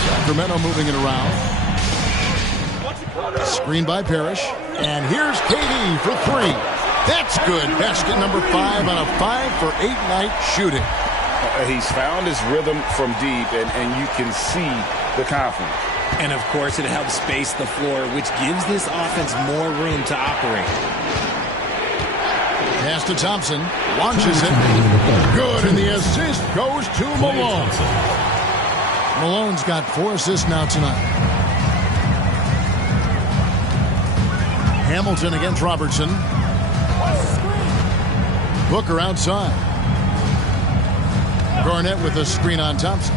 Sacramento moving it around. Screen by Parrish. And here's KD for 3. That's good. Basket number 5 on a 5-for-8 night shooting. He's found his rhythm from deep, and you can see the confidence. And, of course, it helps space the floor, which gives this offense more room to operate. Pass to Thompson. Launches it. Good, and the assist goes to Malone. Malone's got 4 assists now tonight. Hamilton against Robertson. Booker outside. Garnett with a screen on Thompson.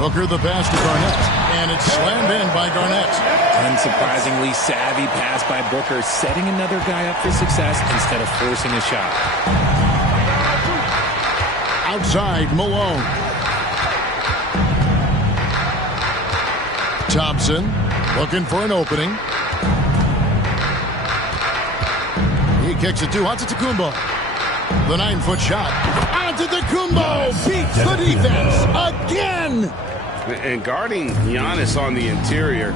Booker the pass to Garnett. And it's slammed in by Garnett. Unsurprisingly savvy pass by Booker, setting another guy up for success instead of forcing a shot. Outside, Malone. Thompson looking for an opening. He kicks it to Antetokounmpo. The 9-foot shot. Antetokounmpo beats the defense again. And guarding Giannis on the interior,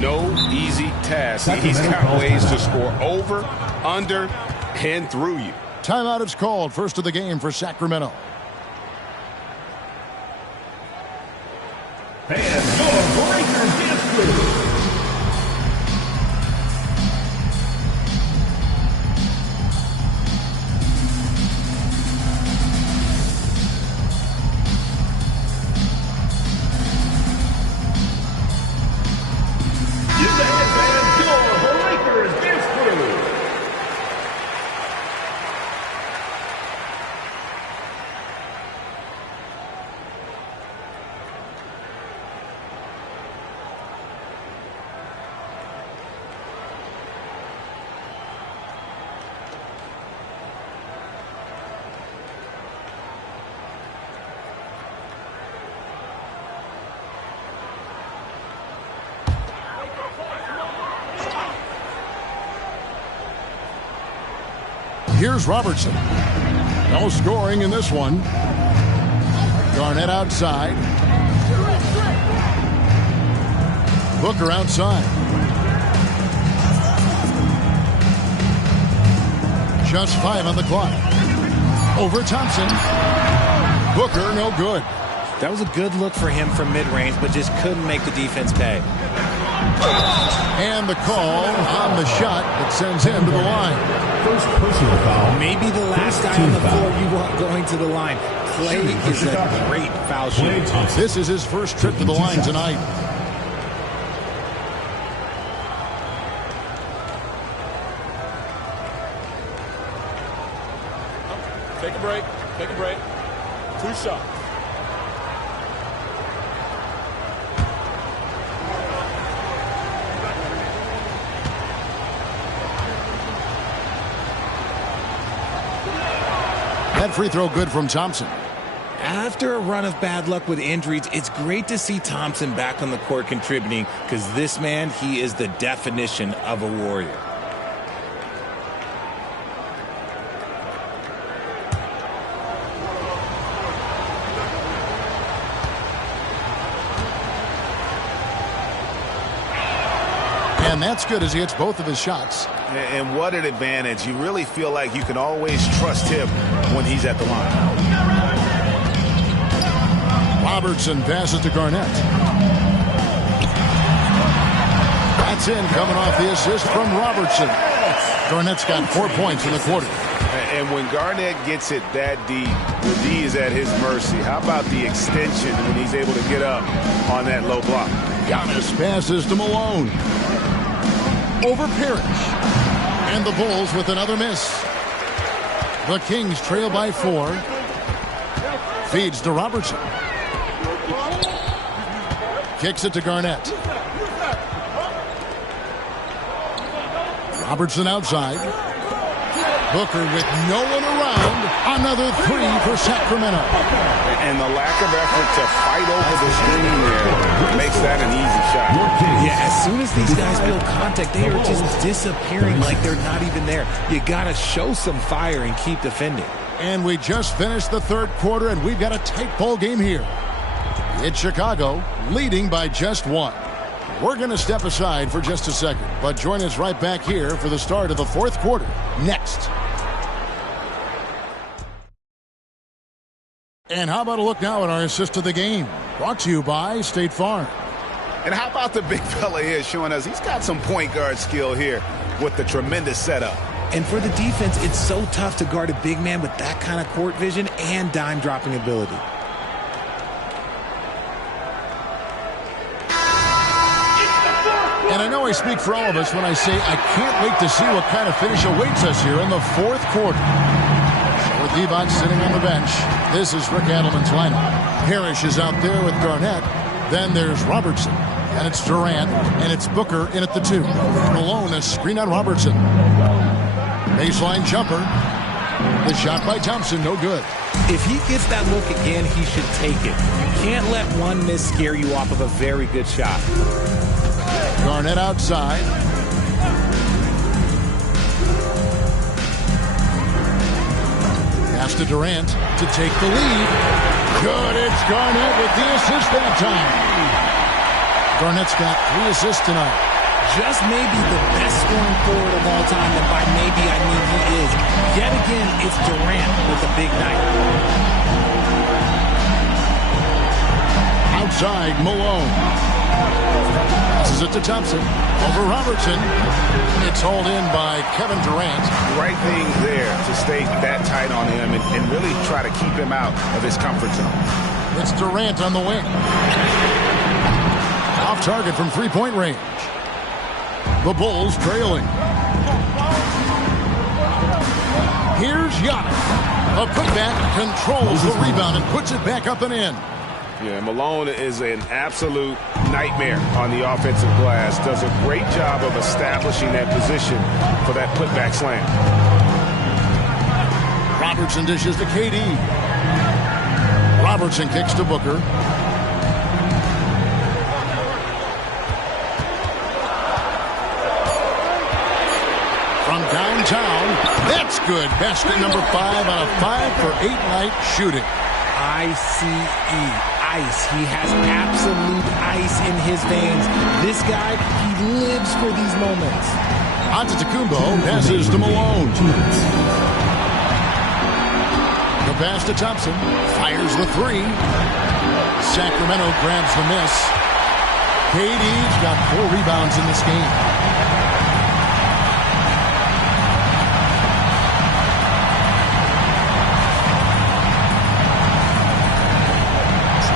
no easy task. He's got ways to score over, under, and through you. Timeout is called. First of the game for Sacramento. And your Breakers dance crew. Here's Robertson. No scoring in this one. Garnett outside. Booker outside. Just 5 on the clock. Over Thompson. Booker, no good. That was a good look for him from mid-range, but just couldn't make the defense pay. And the call on the shot that sends him to the line. First personal foul. Maybe the last guy on the floor you want going to the line. Clay is a great foul shooter. This is his first trip to the line tonight. Take a break. Take a break. 2 shots. That free throw good from Thompson. After a run of bad luck with injuries, it's great to see Thompson back on the court contributing, because this man, he is the definition of a warrior. And that's good as he hits both of his shots. And what an advantage. You really feel like you can always trust him when he's at the line. Robertson passes to Garnett. That's in, coming off the assist from Robertson. Garnett's got 4 points in the quarter. And when Garnett gets it that deep, the D is at his mercy. How about the extension when he's able to get up on that low block? Giannis passes to Malone. Over Parrish. And the Bulls with another miss. The Kings trail by 4. Feeds to Robertson. Kicks it to Garnett. Robertson outside. Booker with no one around. Another 3 for Sacramento. And the lack of effort to fight over the screen there makes that an easy shot. Yeah, as soon as these guys feel contact, they are just disappearing like they're not even there. You got to show some fire and keep defending. And we just finished the third quarter, and we've got a tight ball game here. It's Chicago leading by just 1. We're going to step aside for just a second, but join us right back here for the start of the fourth quarter next. And how about a look now at our assist of the game? Brought to you by State Farm. And how about the big fella here showing us he's got some point guard skill here with the tremendous setup. And for the defense, it's so tough to guard a big man with that kind of court vision and dime dropping ability. And I know I speak for all of us when I say I can't wait to see what kind of finish awaits us here in the fourth quarter. With Devon sitting on the bench, this is Rick Adelman's lineup. Parrish is out there with Garnett. Then there's Robertson. And it's Durant. And it's Booker in at the 2. Malone, a screen on Robertson. Baseline jumper. The shot by Thompson, no good. If he gets that look again, he should take it. You can't let one miss scare you off of a very good shot. Garnett outside. Pass to Durant to take the lead. Good, it's Garnett with the assist that time. Garnett's got 3 assists tonight. Just maybe the best scoring forward of all time, and by maybe I mean he is. Yet again, it's Durant with a big night. Outside, Malone. Passes it to Thompson. Over Robertson. It's hauled in by Kevin Durant. Right thing there to stay that tight on him and really try to keep him out of his comfort zone. It's Durant on the wing. Off target from three-point range. The Bulls trailing. Here's Giannis. A putback controls the rebound and puts it back up and in. Yeah, Malone is an absolute nightmare on the offensive glass. Does a great job of establishing that position for that putback slam. Robertson dishes to KD. Robertson kicks to Booker. From downtown, that's good. Basket number 5 on a 5-for-8 night shooting. ICE. Ice. He has absolute ice in his veins. This guy, he lives for these moments. Antetokounmpo passes to Malone. The pass to Thompson. Fires the 3. Sacramento grabs the miss. KD's got 4 rebounds in this game.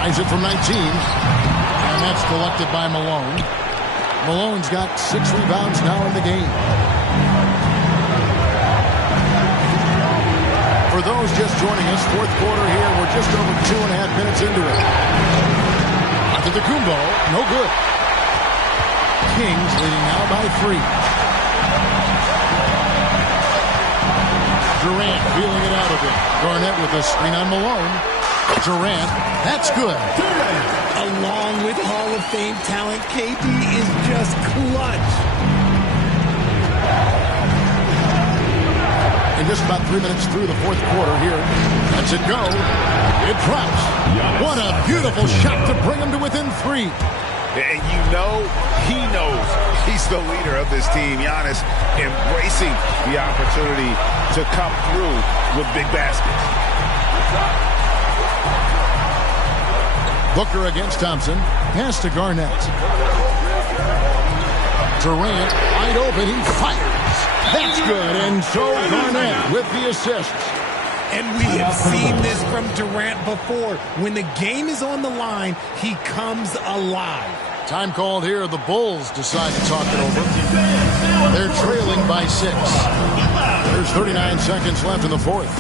Tries it from 19. And that's collected by Malone. Malone's got 6 rebounds now in the game. For those just joining us, fourth quarter here. We're just over 2.5 minutes into it. Antetokounmpo, no good. Kings leading now by 3. Durant feeling it out a bit. Garnett with a screen on Malone. Durant, that's good. Along with Hall of Fame talent, KD is just clutch. And just about 3 minutes through the fourth quarter here. Lets it go. It drops. What a beautiful shot to bring him to within 3. And you know, he knows he's the leader of this team. Giannis embracing the opportunity to come through with big baskets. Booker against Thompson. Pass to Garnett. Durant wide open. He fires. That's good. And so Garnett with the assist. And we have seen this from Durant before. When the game is on the line, he comes alive. Time called here. The Bulls decide to talk it over. They're trailing by 6. There's 39 seconds left in the fourth.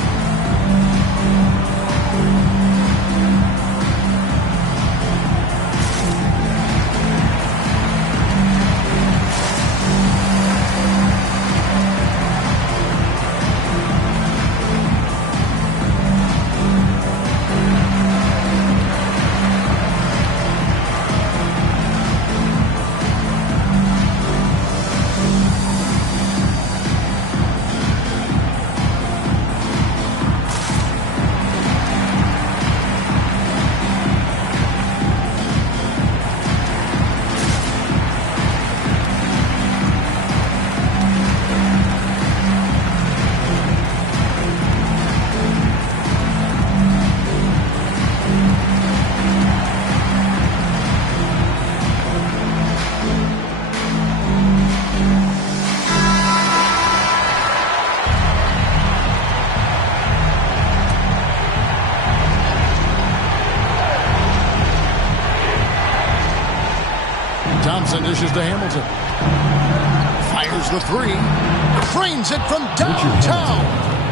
and dishes to Hamilton. Fires the three. Frames it from downtown.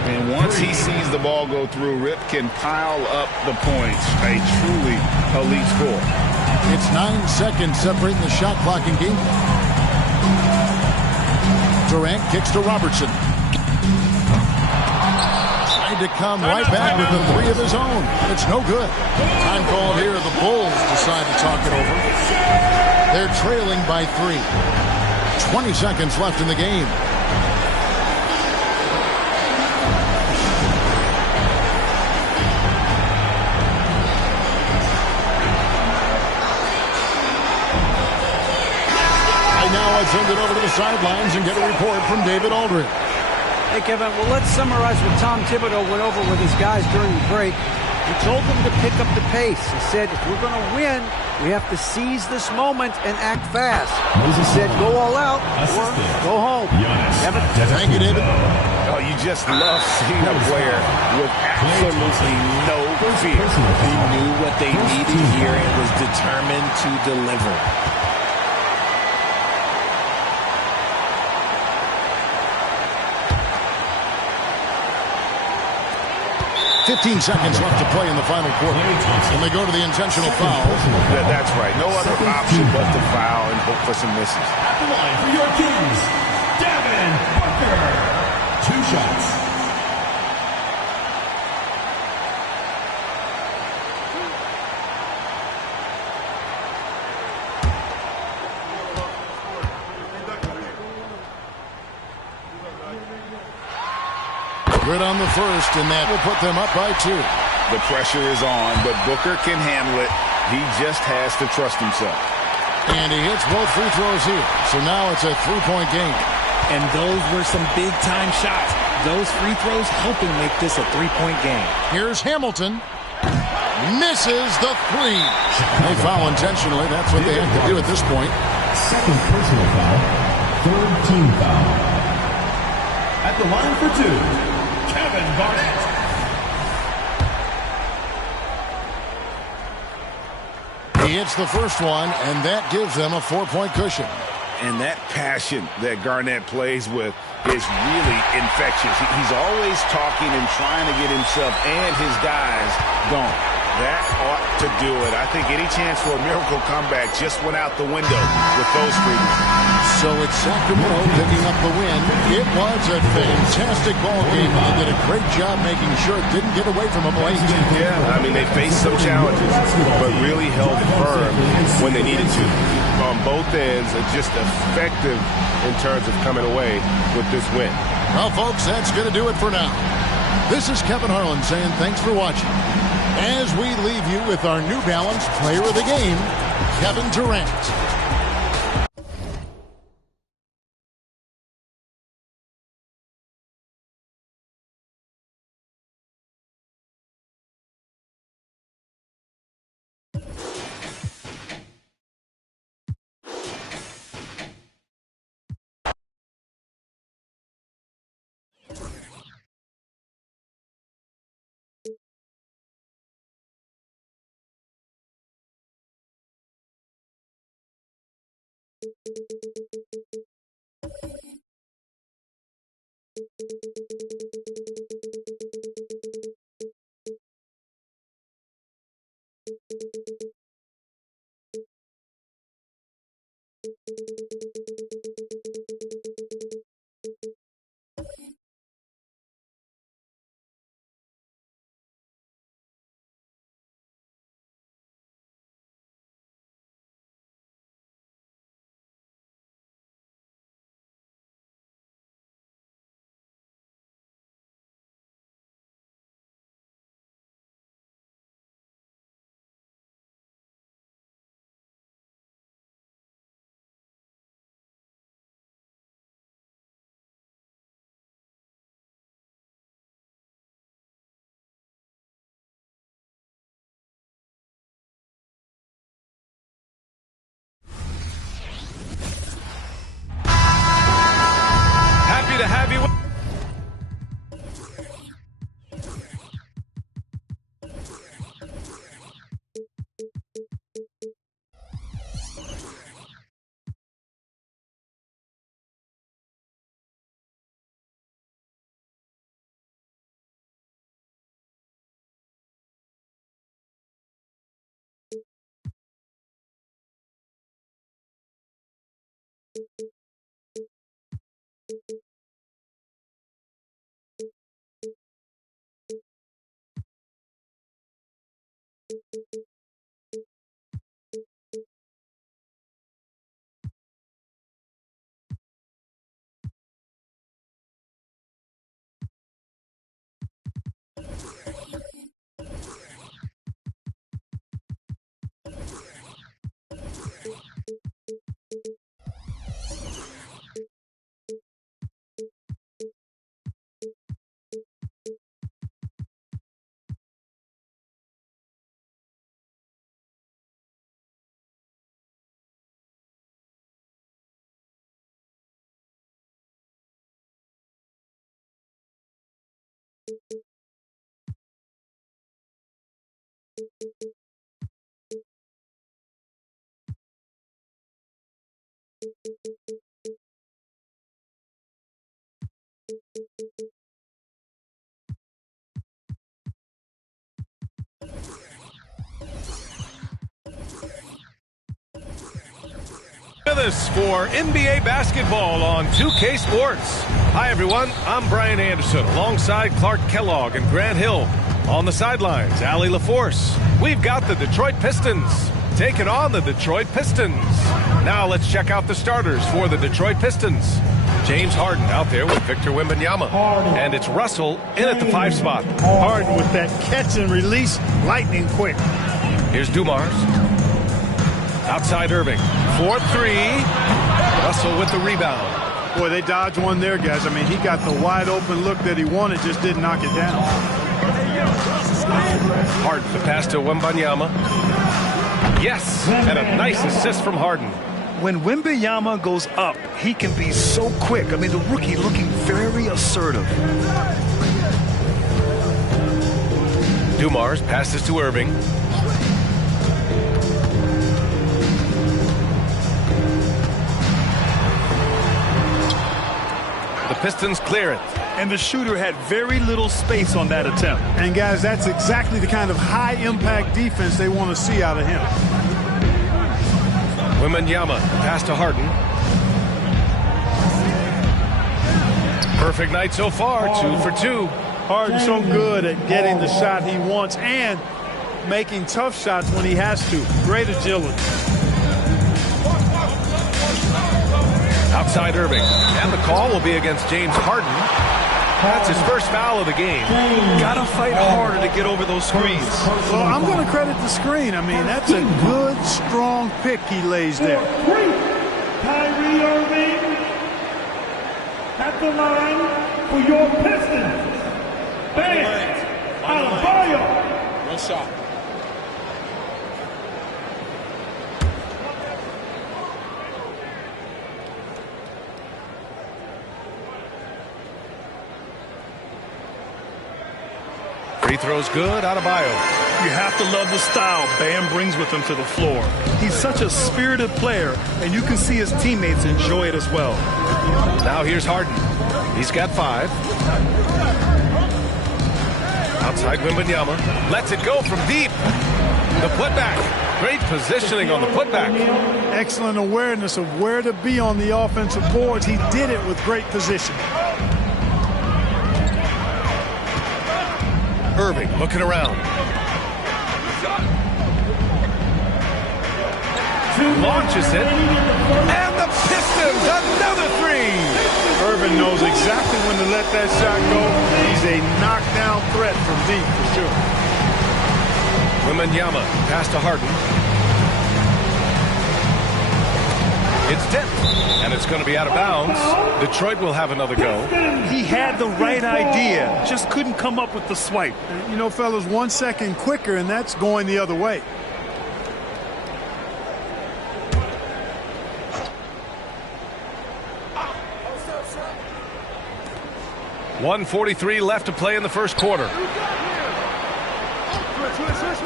And once he sees the ball go through, Rip can pile up the points. A truly elite score. It's 9 seconds separating the shot clock and game. Durant kicks to Robertson. Tried to come right back with the three of his own. It's no good. Time called here. The Bulls decide to talk it over. They're trailing by 3. 20 seconds left in the game. Now I send it over to the sidelines and get a report from David Aldridge. Hey, Kevin, well, let's summarize what Tom Thibodeau went over with his guys during the break. He told them to pick up the pace. He said, if we're going to win, we have to seize this moment and act fast. He said, go all out or go home. Kevin? Thank you, David. Oh, you just love seeing a player with absolutely no fear. He knew what they needed here and was determined to deliver. 15 seconds left to play in the final quarter. And they go to the intentional foul. That's right. No other option but to foul and hope for some misses. At the line for your Kings, Devin Booker. 2 shots. Good on the first, and that will put them up by 2. The pressure is on, but Booker can handle it. He just has to trust himself. And he hits both free throws here. So now it's a 3-point game. And those were some big-time shots. Those free throws helping make this a 3-point game. Here's Hamilton. Misses the 3. They foul intentionally. That's what they have to do at this point. Second personal foul. Third team foul. At the line for 2. Kevin Garnett. He hits the first one, and that gives them a 4-point cushion. And that passion that Garnett plays with is really infectious. He's always talking and trying to get himself and his guys going. That ought to do it. I think any chance for a miracle comeback just went out the window with those three. So it's Sacramento picking up the win. It was a fantastic ball game. They did a great job making sure it didn't get away from them late. Yeah, I mean, they faced some challenges, but really held firm when they needed to. On both ends, just effective in terms of coming away with this win. Well, folks, that's going to do it for now. This is Kevin Harlan saying thanks for watching. As we leave you with our New Balance Player of the Game, Kevin Durant. With us for NBA basketball on 2K Sports. Hi, everyone. I'm Brian Anderson alongside Clark Kellogg and Grant Hill. On the sidelines, Allie LaForce. We've got the Detroit Pistons taking on the Detroit Pistons. Now let's check out the starters for the Detroit Pistons. James Harden out there with Victor Wembanyama. And it's Russell in at the 5 spot. Harden with that catch and release, lightning quick. Here's Dumars. Outside Irving. 4-3. Russell with the rebound. Boy, they dodged one there, guys. I mean, he got the wide open look that he wanted, just didn't knock it down. Harden, the pass to Wembanyama. Yes, and a nice assist from Harden. When Wembanyama goes up, he can be so quick. I mean, the rookie looking very assertive. Dumars passes to Irving. The Pistons clear it. And the shooter had very little space on that attempt. And, guys, that's exactly the kind of high-impact defense they want to see out of him. Wembanyama, pass to Harden. Perfect night so far, 2 for 2. Harden's so good at getting the shot he wants and making tough shots when he has to. Great agility. Outside Irving. And the call will be against James Harden. That's his first foul of the game. Gotta fight harder to get over those screens. Well, I'm going to credit the screen. I mean, that's a good, strong pick he lays there. Kyrie Irving at the line for your Pistons. Bam! Adebayo. One shot. Free throw's good. Adebayo. You have to love the style Bam brings with him to the floor. He's such a spirited player, and you can see his teammates enjoy it as well. Now here's Harden. He's got 5. Outside Wembanyama. Lets it go from deep. The putback. Great positioning on the putback. Excellent awareness of where to be on the offensive boards. He did it with great position. Irving looking around. Launches it. And the Pistons, another 3. Irving knows exactly when to let that shot go. He's a knockdown threat from deep for sure. Wembanyama, pass to Harden. It's tipped, and it's going to be out of bounds. Detroit will have another go. He had the right idea, just couldn't come up with the swipe. You know, fellas, 1 second quicker, and that's going the other way. .143 left to play in the first quarter.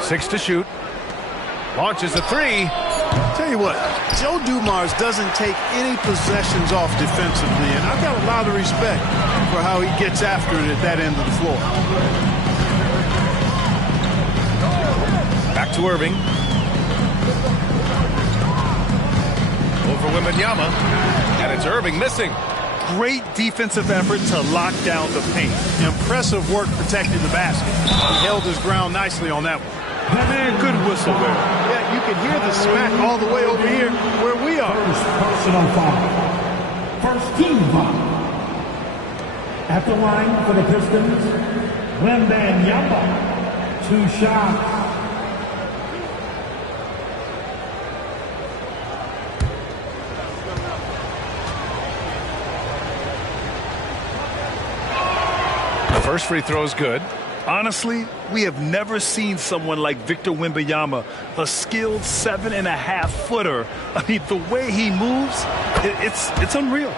6 to shoot. Launches a 3. Tell you what, Joe Dumars doesn't take any possessions off defensively, and I've got a lot of respect for how he gets after it at that end of the floor. Back to Irving. for Wembanyama. And it's Irving missing. Great defensive effort to lock down the paint. Impressive work protecting the basket. He held his ground nicely on that one. Man, good whistle there. Yeah, you can hear the smack all the way over here where we are. First personal foul. First team foul. At the line for the Pistons, Wembanyama. 2 shots. The first free throw is good. Honestly, we have never seen someone like Victor Wembanyama, a skilled 7.5-footer. I mean, the way he moves, it's unreal.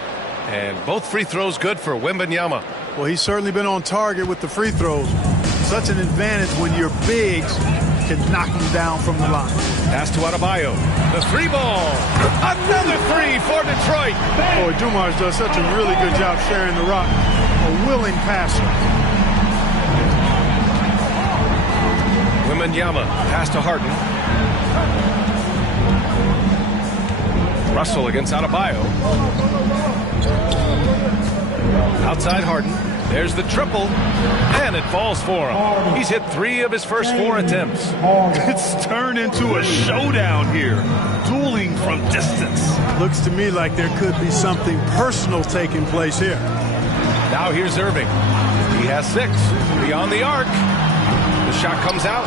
And both free throws good for Wembanyama. Well, he's certainly been on target with the free throws. Such an advantage when your bigs can knock them down from the line. Pass to Adebayo. The 3-ball. Another 3 for Detroit. Boy, Dumars does such a really good job sharing the rock. A willing passer. Wembanyama, pass to Harden. Russell against Adebayo. Outside Harden. There's the triple. And it falls for him. He's hit 3 of his first 4 attempts. It's turned into a showdown here. Dueling from distance. Looks to me like there could be something personal taking place here. Now here's Irving. He has 6. Beyond the arc. The shot comes out.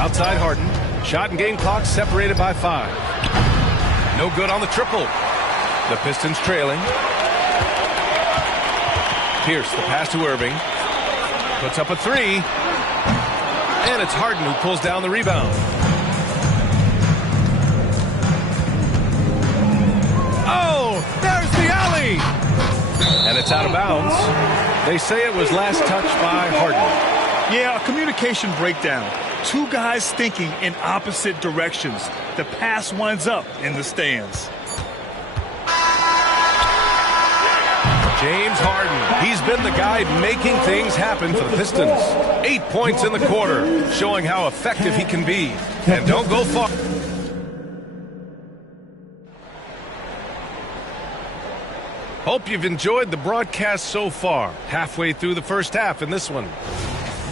Outside Harden. Shot and game clock separated by 5. No good on the triple. The Pistons trailing. Pierce, the pass to Irving. Puts up a 3. And it's Harden who pulls down the rebound. Oh, there's the alley. And it's out of bounds. They say it was last touched by Harden. Yeah, a communication breakdown. 2 guys thinking in opposite directions. The pass winds up in the stands. James Harden. He's been the guy making things happen for the Pistons. 8 points in the quarter, showing how effective he can be. And don't go far. Hope you've enjoyed the broadcast so far. Halfway through the first half in this one.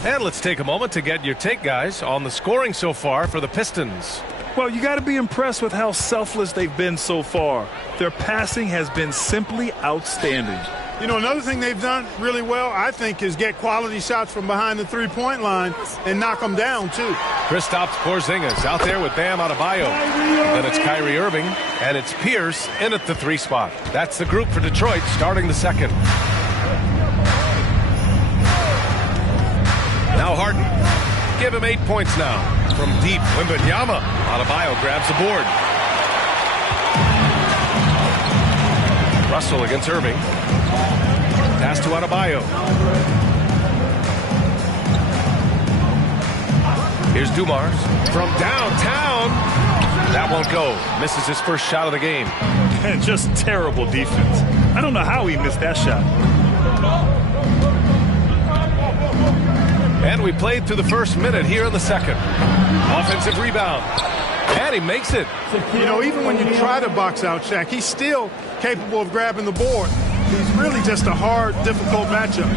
And let's take a moment to get your take, guys, on the scoring so far for the Pistons. Well, you got to be impressed with how selfless they've been so far. Their passing has been simply outstanding. You know, another thing they've done really well, I think, is get quality shots from behind the three-point line and knock them down, too. Kristaps Porzingis out there with Bam Adebayo. Then it's Kyrie Irving, and it's Pierce in at the 3 spot. That's the group for Detroit starting the second. Now Harden. Give him 8 points now. From deep, Wembanyama. Adebayo grabs the board. Russell against Irving. Pass to Adebayo. Here's Dumars from downtown. That won't go. Misses his first shot of the game. And just terrible defense. I don't know how he missed that shot. And we played through the first minute here in the second. Offensive rebound. And he makes it. You know, even when you try to box out Shaq, he's still capable of grabbing the board. He's really just a hard, difficult matchup.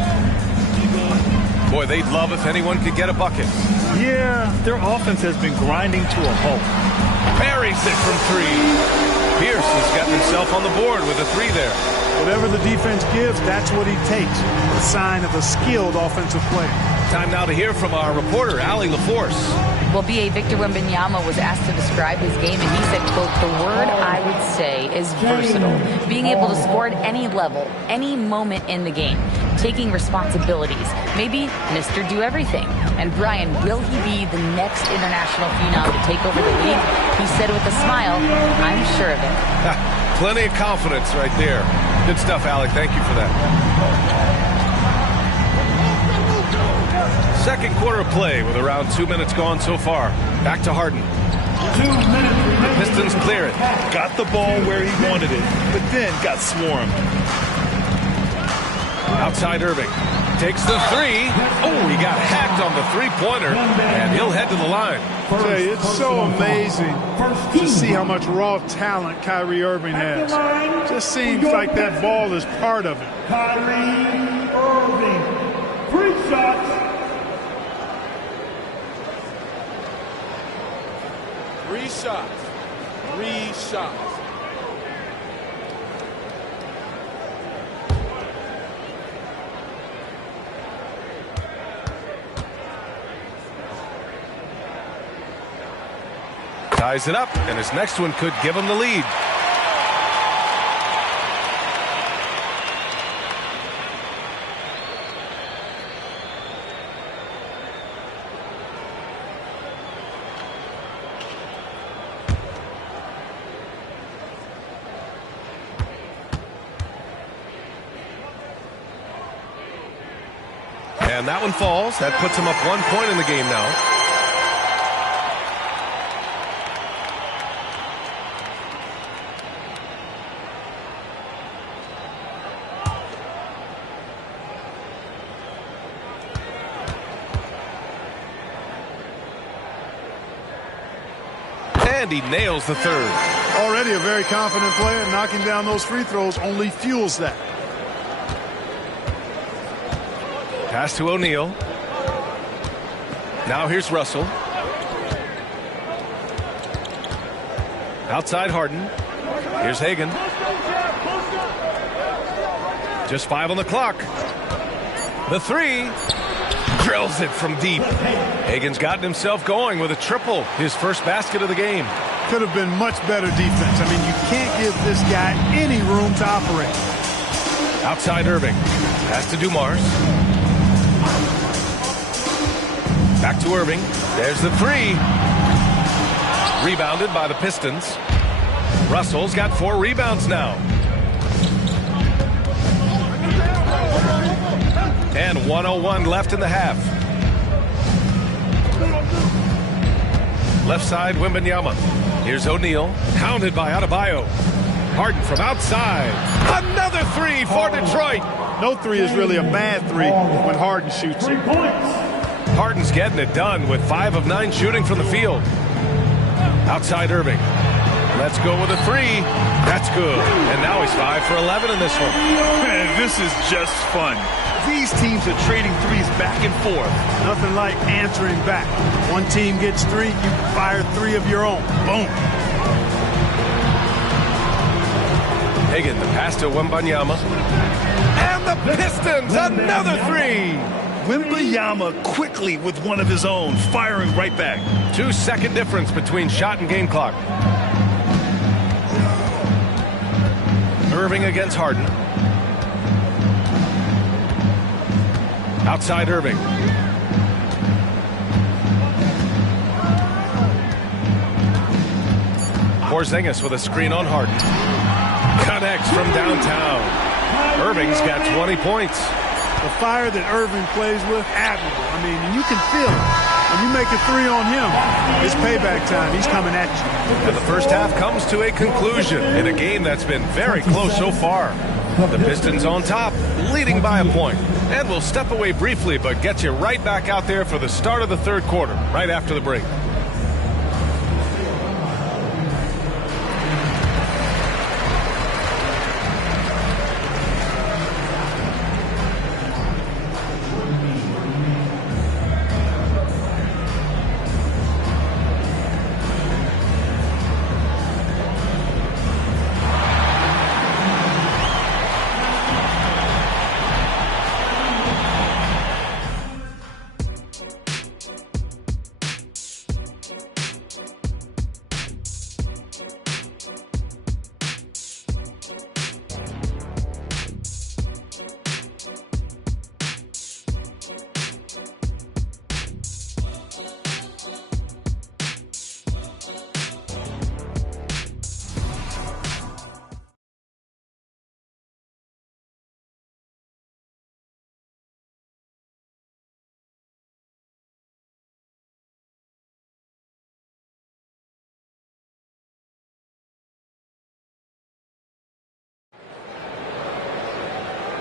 Boy, they'd love if anyone could get a bucket. Yeah, their offense has been grinding to a halt. Buries it from 3. Pierce has gotten himself on the board with a 3 there. Whatever the defense gives, that's what he takes. A sign of a skilled offensive player. Time now to hear from our reporter, Allie LaForce. Well, B.A. Victor Wembanyama was asked to describe his game, and he said, quote, the word I would say is versatile. Being able to score at any level, any moment in the game, taking responsibilities, maybe Mr. Do-Everything. And Brian, will he be the next international phenom to take over the league? He said with a smile, I'm sure of it. Plenty of confidence right there. Good stuff, Allie. Thank you for that. Second quarter of play with around 2 minutes gone so far. Back to Harden. 2 minutes remaining. The Pistons clear it. Got the ball where he wanted it, but then got swarmed. Outside Irving. Takes the three. Oh, he got hacked on the three-pointer, and he'll head to the line. I tell you, it's so amazing to see how much raw talent Kyrie Irving has. Just seems like that ball is part of it. Kyrie Irving, 3 shots. 3 shots. 3 shots. Ties it up, and his next one could give him the lead. And that one falls. That puts him up 1 point in the game now. And he nails the third. Already a very confident player. Knocking down those free throws only fuels that. Pass to O'Neal. Now here's Russell. Outside Harden. Here's Hagan. Just 5 on the clock. The three. Drills it from deep. Hagan's gotten himself going with a triple. His first basket of the game. Could have been much better defense. I mean, you can't give this guy any room to operate. Outside Irving. Pass to Dumars. Back to Irving. There's the three. Rebounded by the Pistons. Russell's got 4 rebounds now. And 1:01 left in the half. Left side, Wembanyama. Here's O'Neal. Pounded by Adebayo. Harden from outside. Another three for Detroit. No three is really a bad three when Harden shoots it. Harden's getting it done with 5 of 9 shooting from the field. Outside Irving. Let's go with a three. That's good. And now he's 5 for 11 in this one. Man, this is just fun. These teams are trading threes back and forth. Nothing like answering back. One team gets 3, you fire 3 of your own. Boom. Hagan, the pass to Wembanyama. And the Pistons, another three. Wembanyama quickly with one of his own, firing right back. 2-second difference between shot and game clock. Irving against Harden. Outside Irving. Porzingis with a screen on Harden. Connects from downtown. Irving's got 20 points. The fire that Irving plays with, admirable. I mean, you can feel it. When you make a three on him, it's payback time. He's coming at you. And the first half comes to a conclusion in a game that's been very close so far. The Pistons on top, leading by a point. And we'll step away briefly, but get you right back out there for the start of the third quarter, right after the break.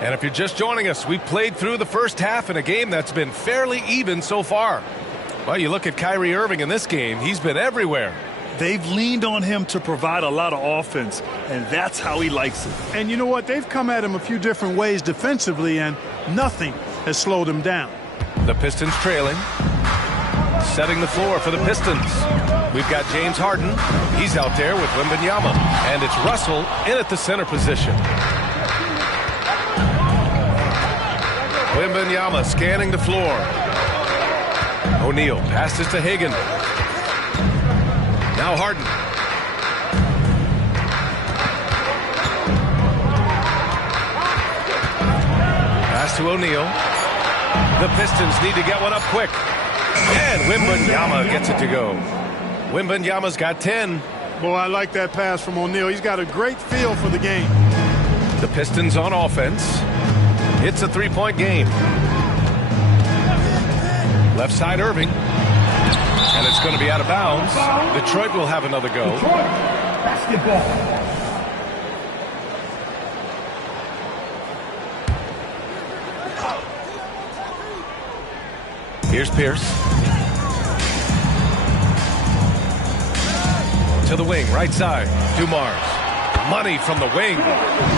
And if you're just joining us, we played through the first half in a game that's been fairly even so far. Well, you look at Kyrie Irving in this game, he's been everywhere. They've leaned on him to provide a lot of offense, and that's how he likes it. And you know what? They've come at him a few different ways defensively, and nothing has slowed him down. The Pistons trailing. Setting the floor for the Pistons. We've got James Harden. He's out there with Wembanyama. And it's Russell in at the center position. Wembanyama scanning the floor. O'Neal passes to Hagan. Now Harden. Pass to O'Neal. The Pistons need to get one up quick. And Wembanyama gets it to go. Wembanyama's got 10. Boy, I like that pass from O'Neal. He's got a great feel for the game. The Pistons on offense. It's a three-point game. Left side Irving. And it's going to be out of bounds. Detroit will have another go. Detroit basketball. Here's Pierce. To the wing, right side. Dumars. Money from the wing.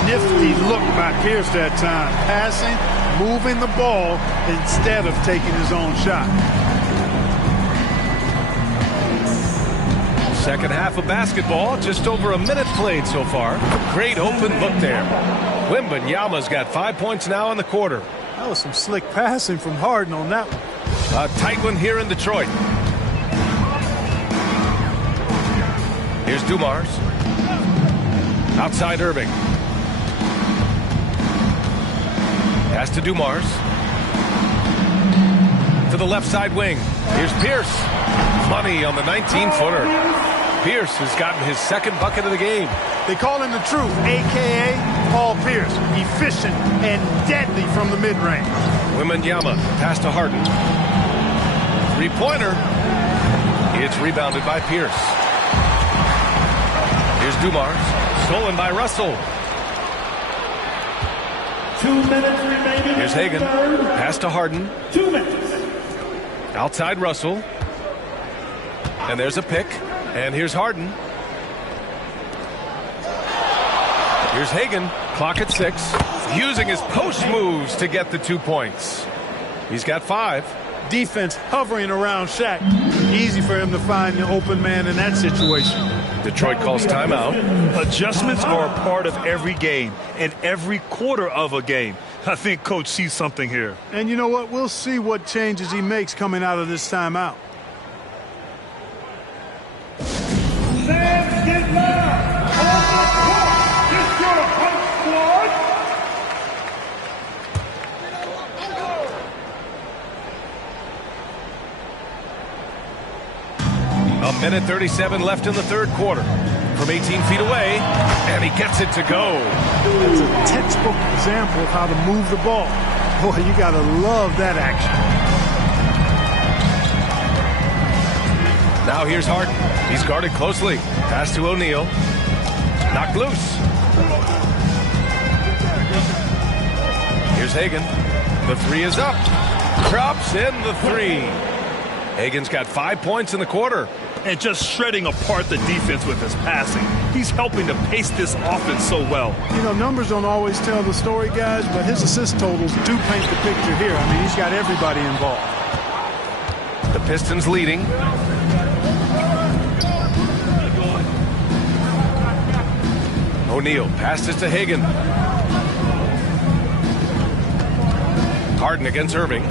Nifty look by Pierce that time. Passing, moving the ball instead of taking his own shot. Second half of basketball, just over a minute played so far. Great open look there. Wembanyama's got 5 points now in the quarter. That was some slick passing from Harden on that one. A tight one here in Detroit. Here's Dumars. Outside Irving. Pass to Dumars. To the left side wing. Here's Pierce. Money on the 19-footer. Pierce has gotten his second bucket of the game. They call him the truth, a.k.a. Paul Pierce. Efficient and deadly from the mid-range. Wembanyama. Pass to Harden. Three-pointer. It's rebounded by Pierce. Here's Dumars. Stolen by Russell. 2 minutes remaining. Here's Hagan. Pass to Harden. 2 minutes. Outside Russell. And there's a pick. And here's Harden. Here's Hagan. Clock at 6. Using his post moves to get the 2 points. He's got 5. Defense hovering around Shaq. Easy for him to find the open man in that situation. Detroit calls timeout. Adjustments are a part of every game and every quarter of a game. I think Coach sees something here. And you know what? We'll see what changes he makes coming out of this timeout. Fans get loud. On the court, it's your home squad. A minute 37 left in the third quarter. From 18 feet away, and he gets it to go. It's a textbook example of how to move the ball. Boy, you got to love that action. Now here's Harden. He's guarded closely. Pass to O'Neal. Knocked loose. Here's Hagan. The three is up. Drops in the three. Hagan's got 5 points in the quarter. And just shredding apart the defense with his passing. He's helping to pace this offense so well. You know, numbers don't always tell the story, guys, but his assist totals do paint the picture here. I mean, he's got everybody involved. The Pistons leading. O'Neal passes to Hagan. Harden against Irving.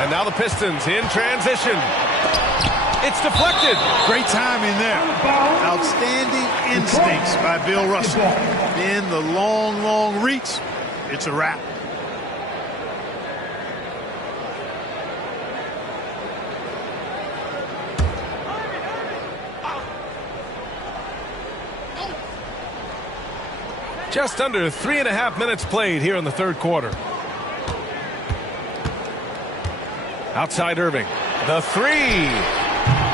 And now the Pistons in transition. It's deflected. Great timing there. Outstanding instincts by Bill Russell. In the long, long reach, it's a wrap. Just under 3.5 minutes played here in the third quarter. Outside Irving. The three.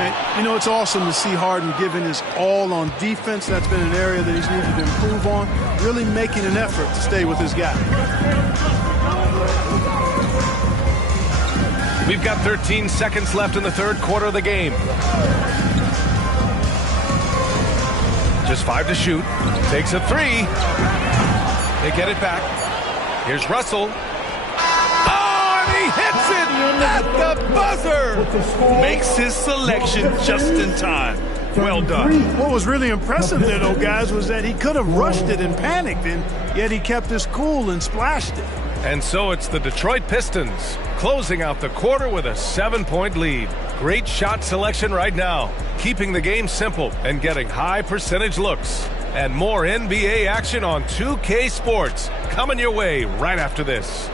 And, you know, it's awesome to see Harden giving his all on defense. That's been an area that he's needed to improve on, really making an effort to stay with his guy. We've got 13 seconds left in the third quarter of the game. Just 5 to shoot. Takes a 3. They get it back. Here's Russell. Oh, and he hits it at the buzzer. Makes his selection just in time. Well done. What was really impressive there, though, guys, was that he could have rushed it and panicked, and yet he kept his cool and splashed it. And so it's the Detroit Pistons closing out the quarter with a 7-point lead. Great shot selection right now, keeping the game simple and getting high percentage looks. And more NBA action on 2K Sports coming your way right after this.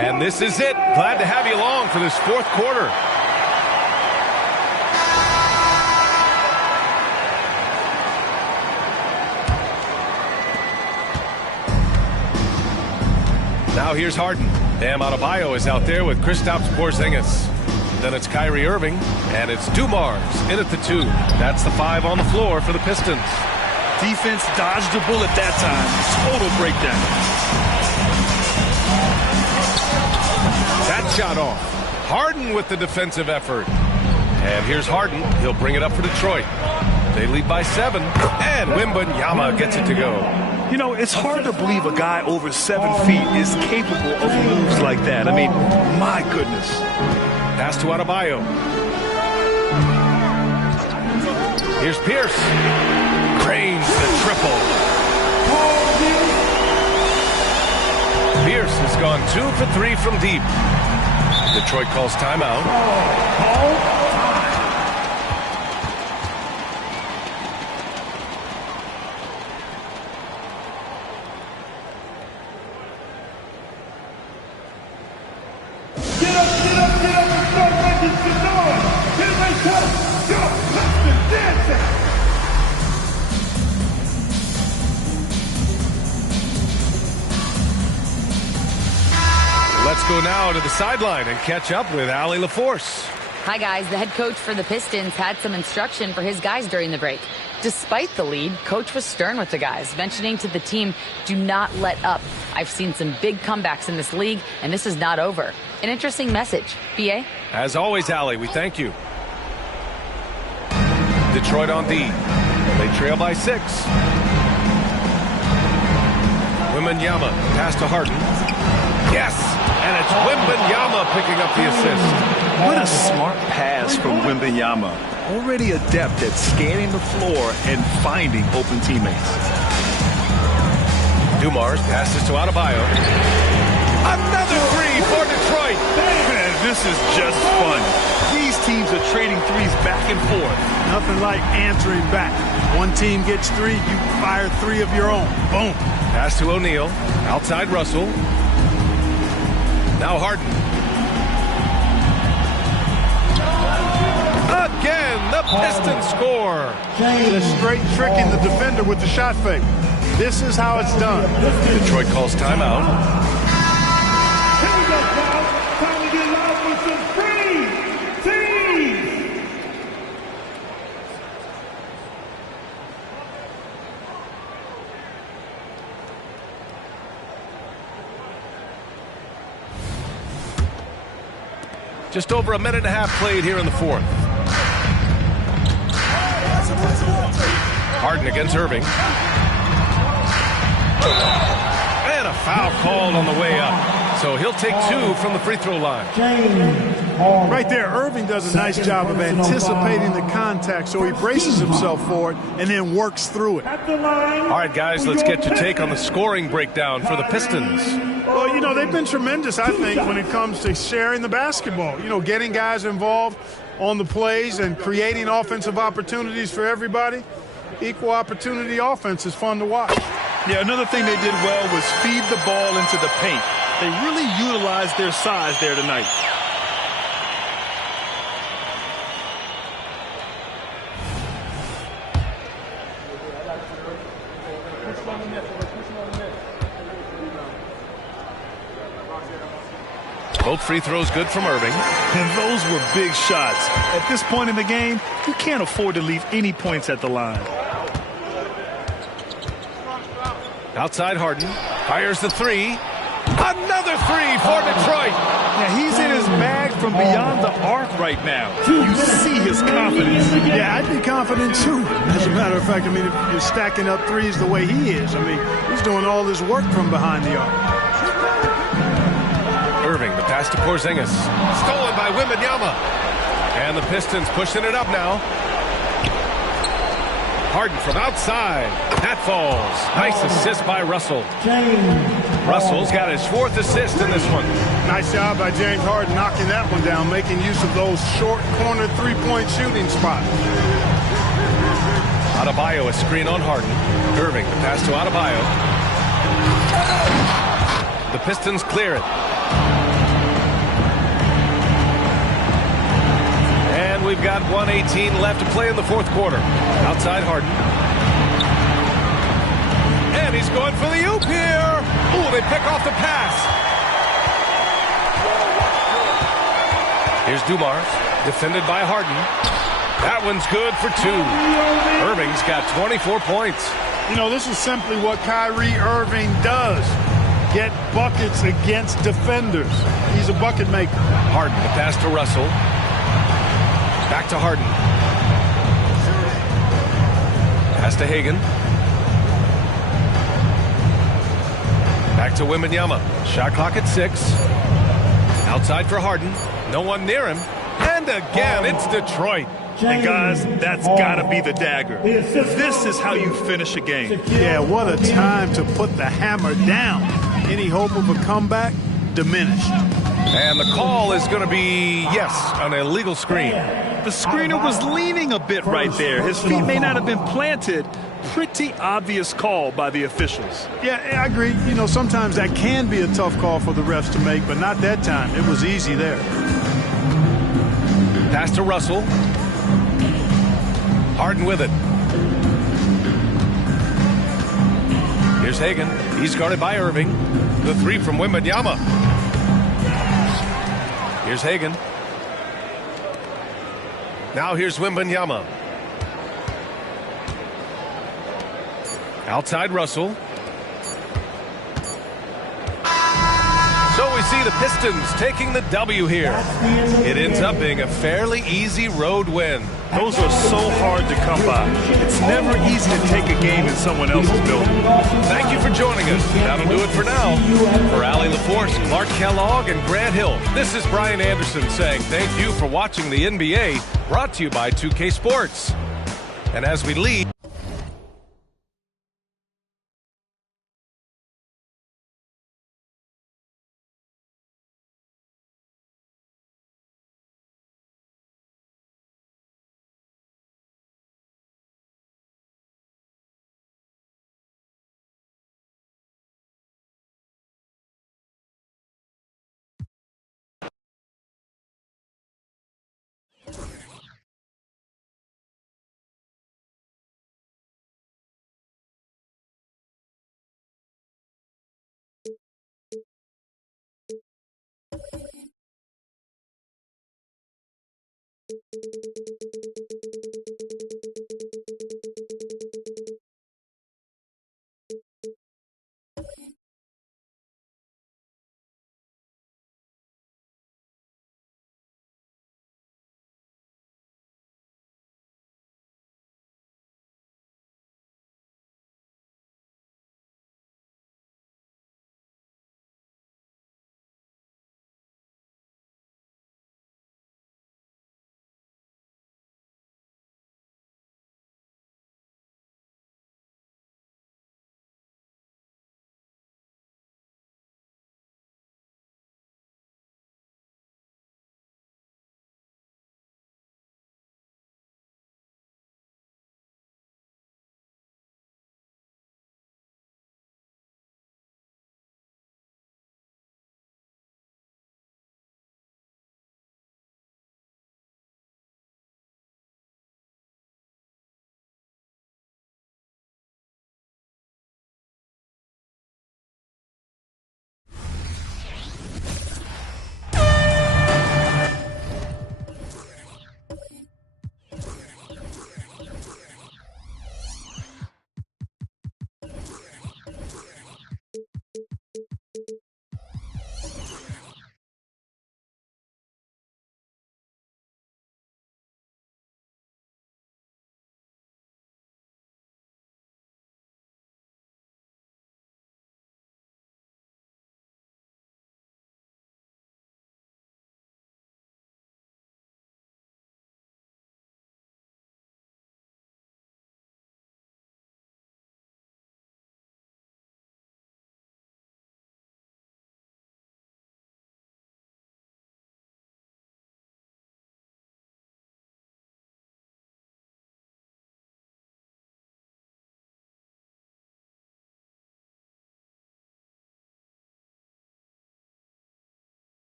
And this is it. Glad to have you along for this fourth quarter. Now here's Harden. Bam Adebayo is out there with Kristaps Porzingis. Then it's Kyrie Irving, and it's Dumars in at the 2. That's the 5 on the floor for the Pistons. Defense dodged a bullet that time. Total breakdown. That shot off. Harden with the defensive effort. And here's Harden. He'll bring it up for Detroit. They lead by 7, and Wembanyama gets it to go. You know, it's hard to believe a guy over 7 feet is capable of moves like that. I mean, my goodness. Pass to Adebayo. Here's Pierce. Cranes the triple. Pierce has gone 2 for 3 from deep. Detroit calls timeout. Let's go now to the sideline and catch up with Allie LaForce. Hi, guys. The head coach for the Pistons had some instruction for his guys during the break. Despite the lead, coach was stern with the guys, mentioning to the team, do not let up. I've seen some big comebacks in this league, and this is not over. An interesting message. B.A.? As always, Allie, we thank you. Detroit on D. They trail by 6. Wembanyama, pass to Harden. Yes! And it's Wembanyama picking up the assist. What a smart pass from Wembanyama. Already adept at scanning the floor and finding open teammates. Dumars passes to Adebayo. Another 3 for Detroit. Man, this is just fun. These teams are trading threes back and forth. Nothing like answering back. One team gets 3, you fire 3 of your own. Boom. Pass to O'Neal. Outside Russell. Now Harden. Again, the Pistons score. A straight tricking the defender with the shot fake. This is how it's done. Detroit calls timeout. Here we go, guys. Time to get loud with some free teams. Just over a minute and a half played here in the fourth. Harden against Irving. And a foul called on the way up. So he'll take 2 from the free throw line. Right there, Irving does a nice job of anticipating the contact, so he braces himself for it and then works through it. All right, guys, let's get your take on the scoring breakdown for the Pistons. Well, you know, they've been tremendous, I think, when it comes to sharing the basketball. You know, getting guys involved on the plays and creating offensive opportunities for everybody. Equal opportunity offense is fun to watch. Yeah, another thing they did well was feed the ball into the paint. They really utilized their size there tonight. Both free throws good from Irving. And those were big shots. At this point in the game, you can't afford to leave any points at the line. Outside Harden. Fires the three. Another three for Detroit. Yeah, he's in his bag from beyond the arc right now. You see his confidence. Yeah, I'd be confident too. As a matter of fact, I mean, if you're stacking up threes the way he is, I mean, he's doing all this work from behind the arc. Irving, the pass to Porzingis. Stolen by Wembanyama. And the Pistons pushing it up now. Harden from outside. That falls. Nice assist by Russell. Russell's got his 4th assist in this one. Nice job by James Harden knocking that one down, making use of those short corner three-point shooting spots. Adebayo, a screen on Harden. Irving, the pass to Adebayo. The Pistons clear it. And we've got 1:18 left to play in the 4th quarter. Outside Harden. And he's going for the oop here. Ooh, they pick off the pass. Here's Dumars, defended by Harden. That one's good for 2. Irving's got 24 points. You know, this is simply what Kyrie Irving does. Get buckets against defenders. He's a bucket maker. Harden, the pass to Russell. Back to Harden. Pass to Hagan. Back to Wembanyama. Shot clock at 6. Outside for Harden. No one near him. And again, it's Detroit. And guys, that's got to be the dagger. This is how you finish a game. Yeah, what a time to put the hammer down. Any hope of a comeback diminished. And the call is going to be, yes, an illegal screen. The screener was leaning a bit right there. His feet may not have been planted. Pretty obvious call by the officials. Yeah, I agree. You know, sometimes that can be a tough call for the refs to make, but not that time. It was easy there. Pass to Russell. Harden with it. Here's Hagan. He's guarded by Irving. The 3 from Wembanyama. Here's Hagan. Now here's Wembanyama. Outside Russell. So we see the Pistons taking the W here. It ends up being a fairly easy road win. Those are so hard to come by. It's never easy to take a game in someone else's building. Thank you for joining us. That'll do it for now. For Allie LaForce, Clark Kellogg, and Grant Hill, this is Brian Anderson saying thank you for watching the NBA, brought to you by 2K Sports. And as we leave...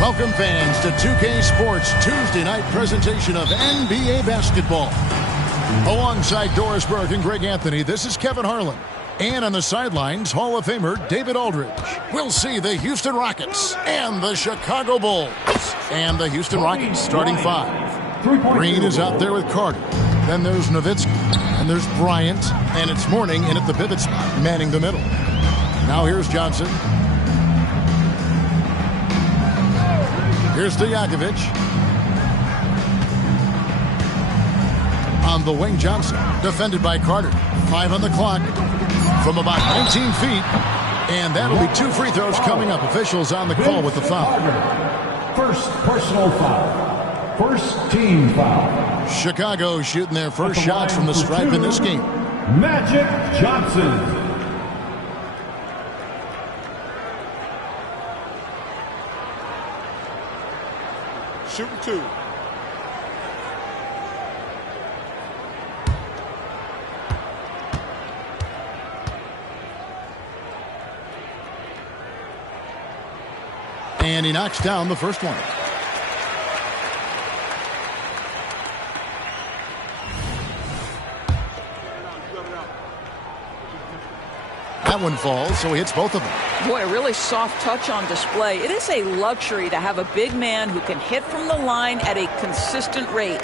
Welcome fans to 2K Sports Tuesday night presentation of NBA basketball. Alongside Doris Burke and Greg Anthony, this is Kevin Harlan. And on the sidelines, Hall of Famer David Aldridge. We'll see the Houston Rockets and the Chicago Bulls. And the Houston Rockets starting five. Green is out there with Carter. Then there's Nowitzki. And there's Bryant. And it's Mourning in at the pivot spot, manning the middle. Now here's Johnson. Here's Stojakovic. On the wing, Johnson. Defended by Carter. 5 on the clock. From about 19 feet. And that'll be 2 free throws coming up. Officials on the call with the foul. First personal foul. First team foul. Chicago shooting their first shots from the stripe in this game. Magic Johnson. Shooting 2. And he knocks down the first one. That one falls, so he hits both of them. Boy, a really soft touch on display. It is a luxury to have a big man who can hit from the line at a consistent rate.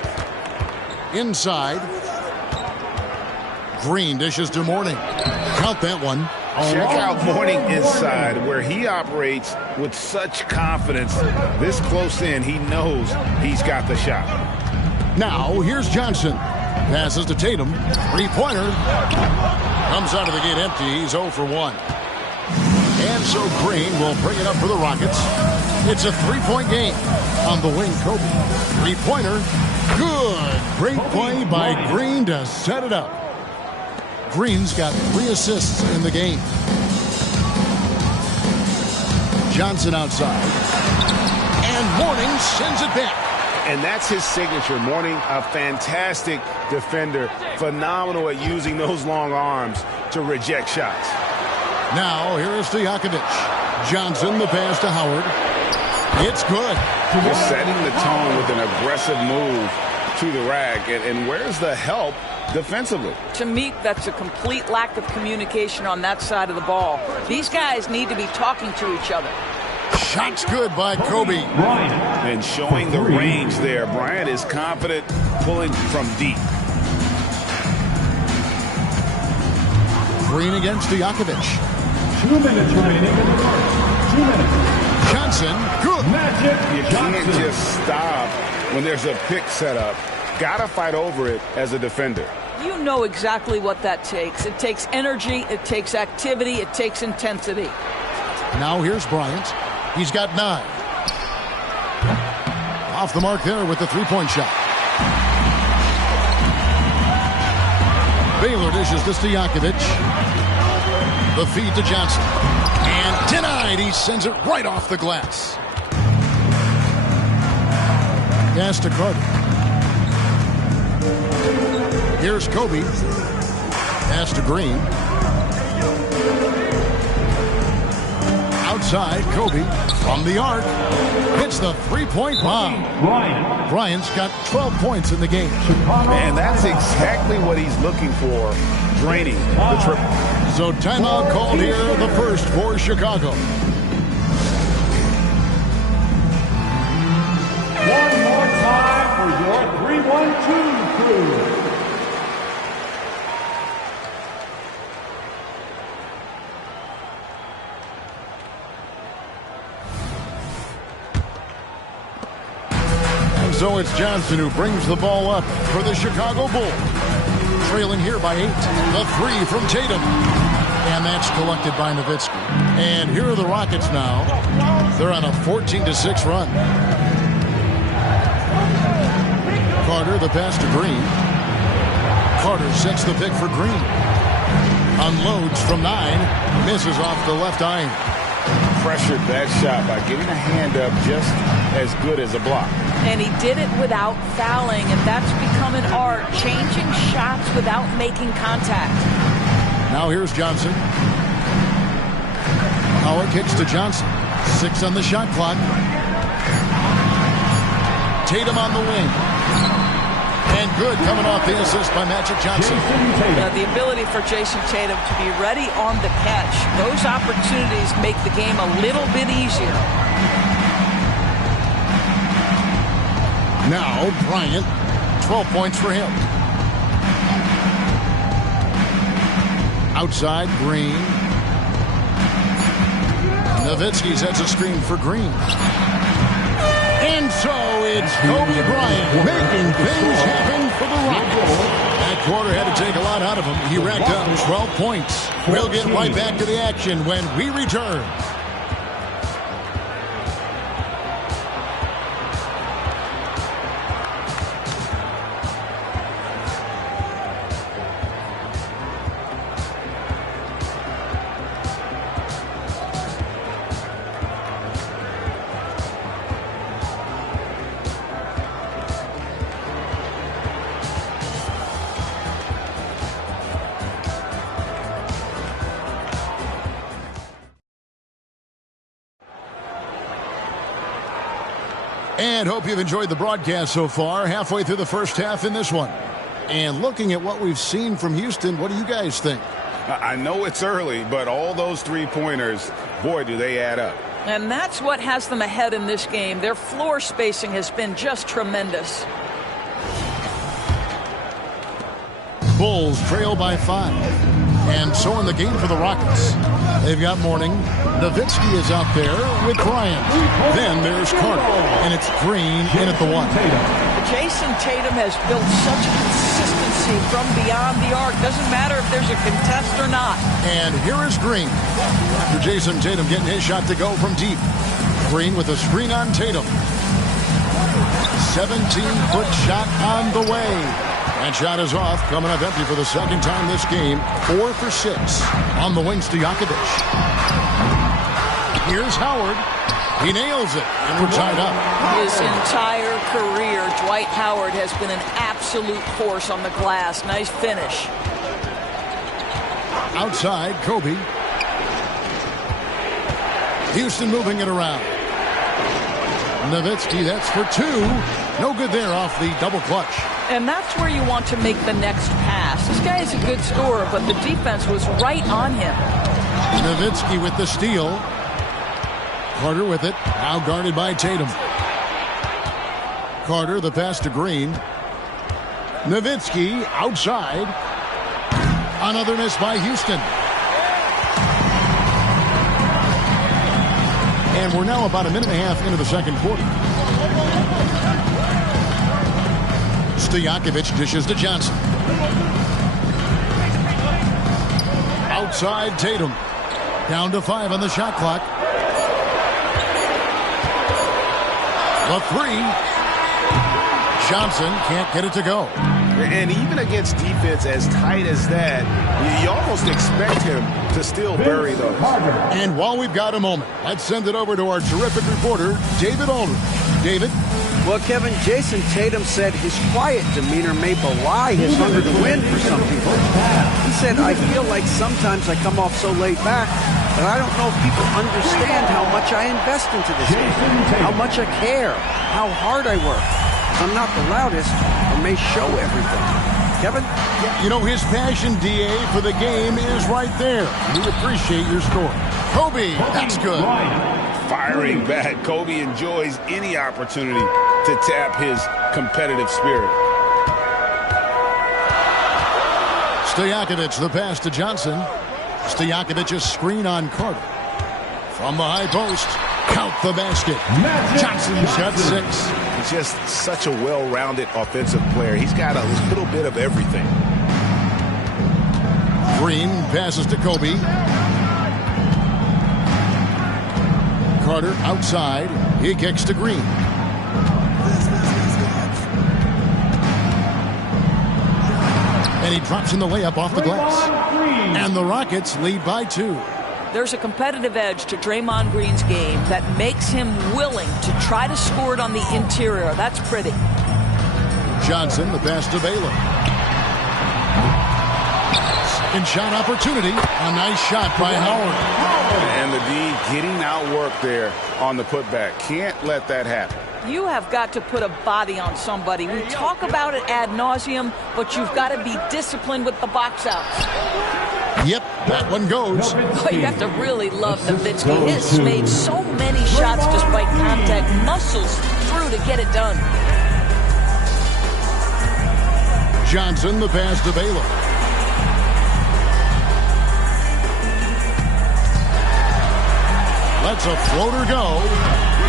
Inside. Green dishes to Mourning. Count that one. Check out Mourning inside, where he operates with such confidence. This close in, he knows he's got the shot. Now, here's Johnson. Passes to Tatum. Three-pointer. Comes out of the gate empty. He's 0 for 1. And so Green will bring it up for the Rockets. It's a 3-point game. On the wing, Kobe. Three-pointer. Good. Great play by Green to set it up. Green's got 3 assists in the game. Johnson outside. And Mourning sends it back. And that's his signature. Mourning, a fantastic defender. Phenomenal at using those long arms to reject shots. Now, here is Stojakovic. Johnson, the pass to Howard. It's good. Just setting the tone with an aggressive move to the rack. And where's the help defensively? To me, that's a complete lack of communication on that side of the ball. These guys need to be talking to each other. Shot's good by Kobe. And showing the range there. Bryant is confident pulling from deep. Green against Stojakovic. 2 minutes remaining in the first. 2 minutes. Johnson, good. Magic You can't just stop when there's a pick set up. Gotta fight over it as a defender. You know exactly what that takes. It takes energy, it takes activity, it takes intensity. Now here's Bryant. He's got 9. Off the mark there with the 3-point shot. Baylor dishes to Stojakovic. The feed to Johnson. And denied. He sends it right off the glass. Pass to Carter. Here's Kobe. Pass to Green. Outside, Kobe from the arc hits the 3-point bomb. Bryant's got 12 points in the game. And that's exactly what he's looking for, draining the triple. So timeout called here, the first for Chicago. 1-2 crew. So it's Johnson who brings the ball up for the Chicago Bulls. Trailing here by 8. The 3 from Tatum. And that's collected by Nowitzki. And here are the Rockets now. They're on a 14-6 run. Carter, the pass to Green. Carter sets the pick for Green. Unloads from 9. Misses off the left iron. Pressured that shot by getting a hand up just as good as a block. And he did it without fouling, and that's become an art, changing shots without making contact. Now here's Johnson. Howard kicks to Johnson. 6 on the shot clock. Tatum on the wing. And good coming off the assist by Magic Johnson. The ability for Jason Tatum to be ready on the catch. Those opportunities make the game a little bit easier. Now Bryant, 12 points for him. Outside, Green. Nowitzki sets a screen for Green. And so it's Kobe Bryant making things happen for the Rockets. That quarter had to take a lot out of him. He racked up 12 points. We'll get right back to the action when we return. And hope you've enjoyed the broadcast so far. Halfway through the first half in this one. And looking at what we've seen from Houston, what do you guys think? I know it's early, but all those three-pointers, boy, do they add up. And that's what has them ahead in this game. Their floor spacing has been just tremendous. Bulls trail by 5. And so in the game for the Rockets. They've got Mourning. Nowitzki is out there with Bryant. Then there's Carter. And it's Green in at the 1. Jason Tatum has built such a consistency from beyond the arc. Doesn't matter if there's a contest or not. And here is Green. After Jason Tatum getting his shot to go from deep. Green with a screen on Tatum. 17-foot shot on the way. That shot is off, coming up empty for the second time this game. 4 for 6 on the wings to Stojakovic. Here's Howard. He nails it, and we're tied up. His entire career, Dwight Howard has been an absolute force on the glass. Nice finish. Outside, Kobe. Houston moving it around. Nowitzki, that's for 2. No good there off the double clutch. And that's where you want to make the next pass. This guy is a good scorer, but the defense was right on him. Nowitzki with the steal. Carter with it. Now guarded by Tatum. Carter, the pass to Green. Nowitzki outside. Another miss by Houston. And we're now about a minute and a half into the second quarter. Stojakovic dishes to Johnson. Outside Tatum. Down to 5 on the shot clock. The 3. Johnson can't get it to go. And even against defense as tight as that, you almost expect him to still bury those. And while we've got a moment, let's send it over to our terrific reporter, David Aldridge. David? Well, Kevin, Jason Tatum said his quiet demeanor may belie his hunger to win for some people. He said, I feel like sometimes I come off so laid back, but I don't know if people understand how much I invest into this game, how much I care, how hard I work. I'm not the loudest or may show everything. Kevin? You know, his passion, D.A., for the game is right there. We appreciate your story. Kobe, that's good. Firing back. Kobe enjoys any opportunity to tap his competitive spirit. Stojakovic, the pass to Johnson. Stojakovic's screen on Carter. From the high post, count the basket. Johnson's got 6. He's just such a well-rounded offensive player. He's got a little bit of everything. Green passes to Kobe. Carter outside. He kicks to Green. And he drops in the layup off the glass. And the Rockets lead by 2. There's a competitive edge to Draymond Green's game that makes him willing to try to score it on the interior. That's pretty. Johnson, the pass to Baylor. Second shot opportunity. A nice shot by Howard. And the D getting outworked there on the putback. Can't let that happen. You have got to put a body on somebody. We talk about it ad nauseum, but you've got to be disciplined with the box outs. Yep, that one goes. Oh, you have to really love Nowitzki. He has made so many shots despite contact. Muscles through to get it done. Johnson, the pass to Baylor. Lets a floater go.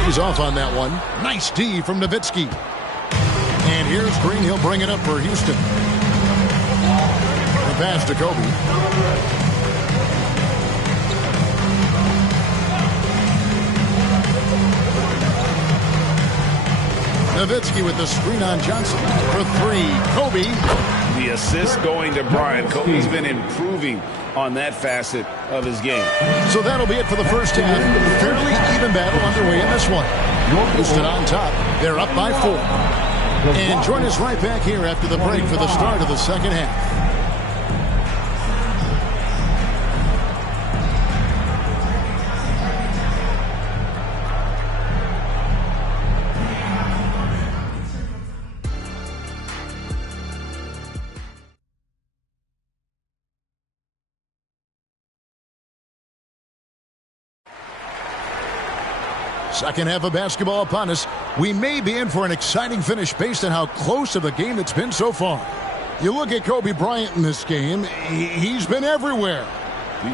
He's off on that one. Nice D from Nowitzki. And here's Green. He'll bring it up for Houston. The pass to Kobe. Nowitzki with the screen on Johnson for 3. Kobe. The assist going to Bryant. Kobe's been improving on that facet of his game. So that'll be it for the first half. Fairly even battle underway in this one. Houston on top. They're up by 4. And join us right back here after the break for the start of the second half. Second half of basketball upon us. We may be in for an exciting finish based on how close of a game it's been so far. You look at Kobe Bryant in this game, he's been everywhere.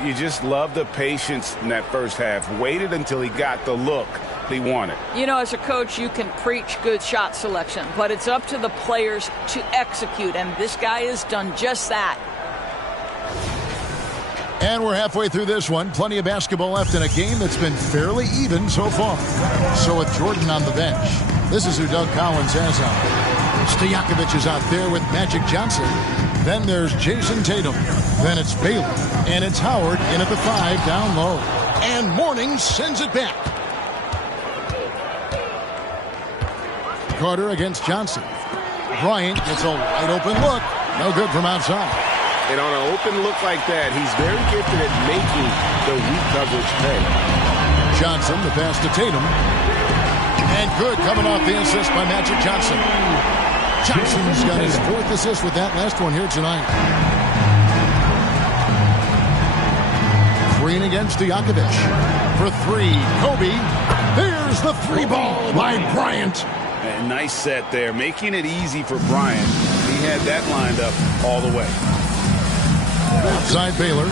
You just love the patience in that first half. Waited until he got the look he wanted. You know, as a coach, you can preach good shot selection, but it's up to the players to execute, and this guy has done just that. And we're halfway through this one. Plenty of basketball left in a game that's been fairly even so far. So with Jordan on the bench, this is who Doug Collins has out. Stojakovic is out there with Magic Johnson. Then there's Jason Tatum. Then it's Baylor. And it's Howard in at the 5 down low. And Mourning sends it back. Carter against Johnson. Bryant gets a wide open look. No good from outside. And on an open look like that, he's very gifted at making the weak coverage pay. Johnson, the pass to Tatum. And good coming off the assist by Magic Johnson. Johnson's got his 4th assist with that last one here tonight. Green against Stojakovic. For 3, Kobe. There's the 3 ball by Bryant. A nice set there, making it easy for Bryant. He had that lined up all the way. Outside Baylor,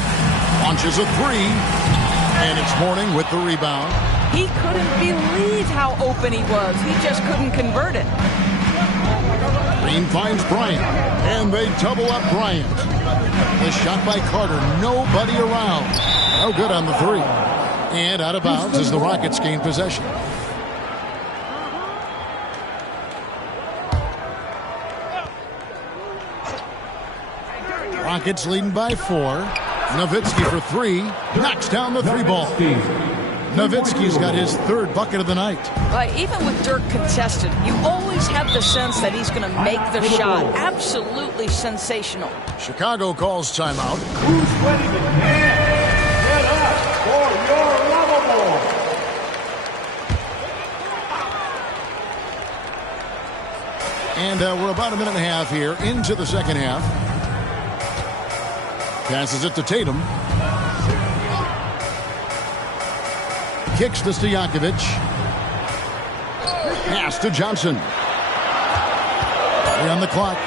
launches a 3, and it's Mourning with the rebound. He couldn't believe how open he was. He just couldn't convert it. Green finds Bryant, and they double up Bryant. The shot by Carter, nobody around. No good on the 3. And out of bounds as the Rockets gain possession. Rockets leading by 4. Nowitzki for 3. Knocks down the 3 ball. Nowitzki's got his 3rd bucket of the night. Even with Dirk contested, you always have the sense that he's going to make the shot. Absolutely sensational. Chicago calls timeout. Who's ready to dance? Get up for your lovable. And we're about a minute and a half here into the second half. Passes it to Tatum. Kicks to Stojakovic. Pass to Johnson. On the clock.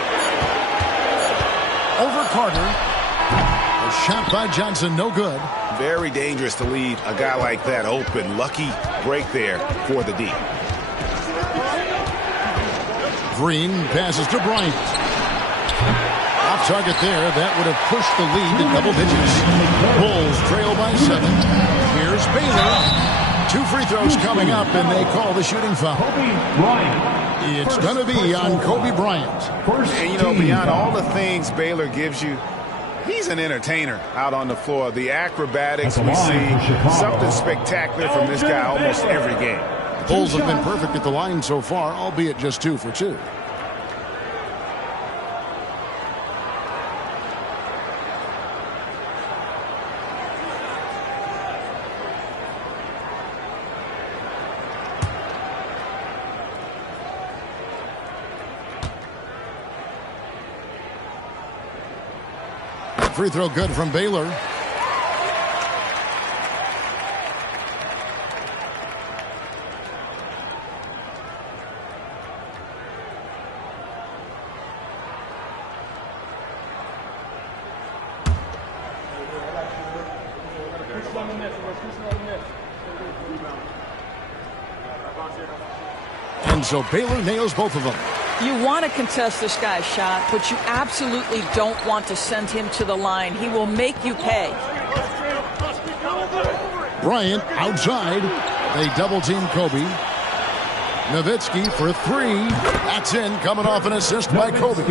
Over Carter. shot by Johnson, no good. Very dangerous to leave a guy like that open. Lucky break there for the D. Green passes to Bryant. Off target there. That would have pushed the lead to double digits. Bulls trail by 7. Here's Baylor. 2 free throws coming up, and they call the shooting foul. It's going to be on Kobe Bryant. And, you know, beyond all the things Baylor gives you, he's an entertainer out on the floor. The acrobatics we see, something spectacular from this guy almost every game. The Bulls have been perfect at the line so far, albeit just 2 for 2. Free throw good from Baylor. And so Baylor nails both of them. You want to contest this guy's shot, but you absolutely don't want to send him to the line. He will make you pay. Bryant outside. They double team Kobe. Nowitzki for 3. That's in, coming off an assist by Kobe.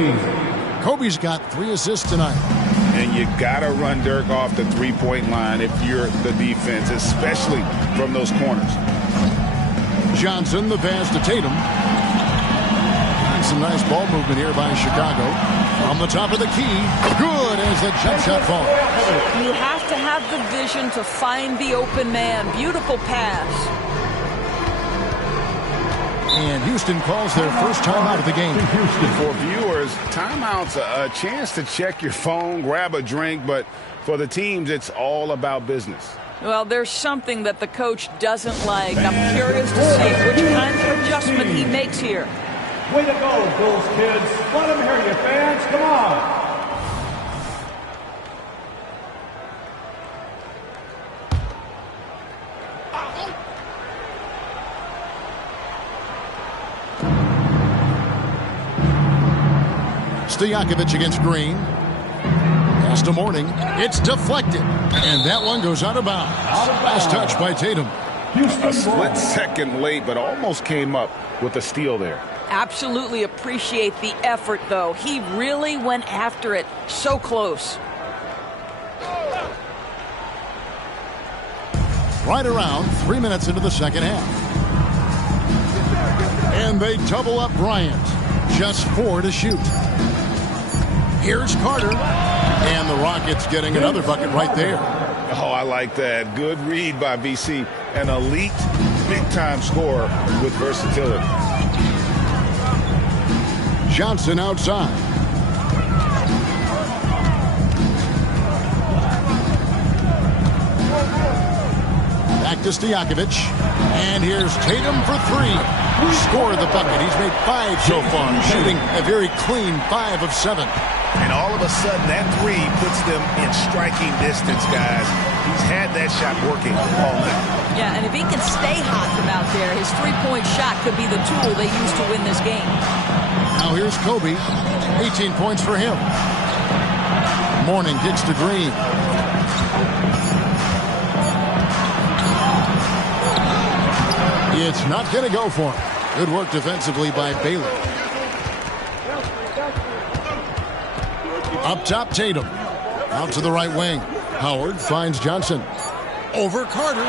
Kobe's got 3 assists tonight. And you got to run Dirk off the three-point line if you're the defense, especially from those corners. Johnson, the pass to Tatum. Some nice ball movement here by Chicago. From the top of the key. Good as the jump shot falls. You have to have the vision to find the open man. Beautiful pass. And Houston calls their first timeout of the game. For viewers, timeout's a chance to check your phone, grab a drink, but for the teams, it's all about business. Well, there's something that the coach doesn't like. I'm curious to see which kind of adjustment he makes here. Way to go, Bulls kids. Let them hear you, fans. Come on. Stojakovic against Green. Pass to Morning. It's deflected. And that one goes out of bounds. Last touch by Tatum. A split second late, but almost came up with a steal there. Absolutely appreciate the effort, though. He really went after it. So close. Right around 3 minutes into the second half. And they double up Bryant. Just 4 to shoot. Here's Carter. And the Rockets getting another bucket right there. Oh, I like that. Good read by BC. An elite, big-time scorer with versatility. Johnson outside. Back to Stojakovic. And here's Tatum for 3. Scored the bucket. He's made 5 so far, shooting a very clean 5 of 7. And all of a sudden, that 3 puts them in striking distance, guys. He's had that shot working all night. Yeah, and if he can stay hot from out there, his three-point shot could be the tool they use to win this game. Now here's Kobe. 18 points for him. Morning kicks to Green. It's not going to go for him. Good work defensively by Baylor. Up top, Tatum. Out to the right wing. Howard finds Johnson. Over Carter.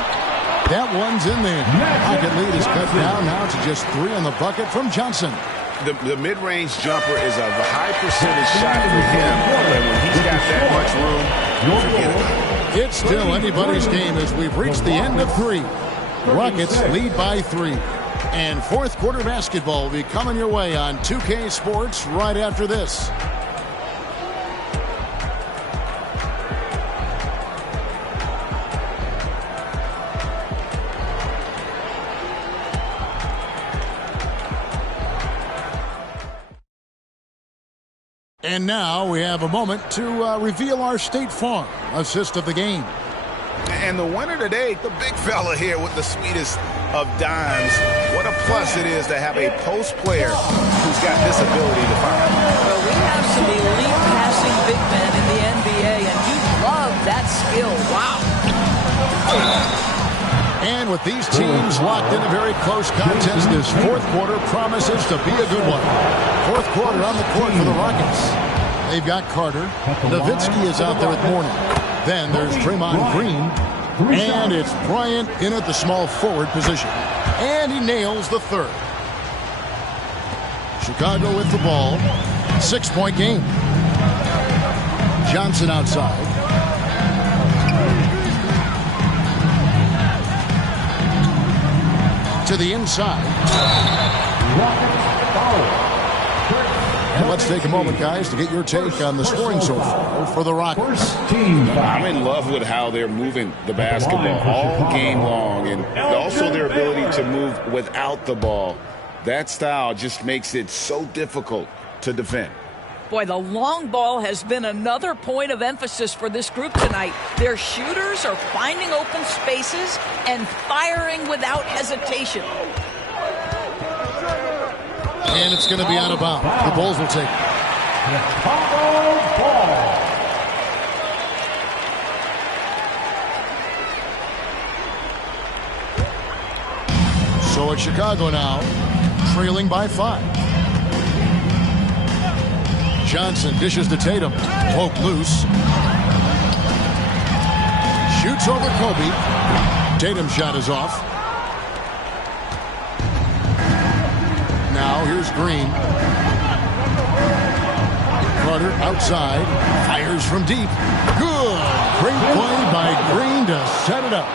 That one's in there. Pocket lead is cut down now to just 3 on the bucket from Johnson. The mid-range jumper is a high percentage shot for him. And when he's got that much room, forget about it. It's still anybody's game as we've reached the end of 3. Rockets lead by 3. And fourth quarter basketball will be coming your way on 2K Sports right after this. And now we have a moment to reveal our State Farm assist of the game. And the winner today, the big fella here with the sweetest of dimes. What a plus it is to have a post player who's got this ability to fire. Well, we have some elite passing big men in the NBA, and you love that skill. Wow. And with these teams locked in a very close contest, this fourth quarter promises to be a good one. Fourth quarter on the court for the Rockets. They've got Carter. Nowitzki is out there with Mourning. Then there's Draymond Green. And it's Bryant in at the small forward position. And he nails the third. Chicago with the ball. 6-point game. Johnson outside. To the inside. And let's take a moment, guys, to get your take on the scoring so far for the Rockets. I'm in love with how they're moving the basketball all game long, and also their ability to move without the ball. That style just makes it so difficult to defend. Boy, the long ball has been another point of emphasis for this group tonight. Their shooters are finding open spaces and firing without hesitation. And it's going to be out of bounds. The Bulls will take it. So it's Chicago now, trailing by 5. Johnson dishes to Tatum. Poke loose. Shoots over Kobe. Tatum's shot is off. Now here's Green. Carter outside. Fires from deep. Good. Great play by Green to set it up.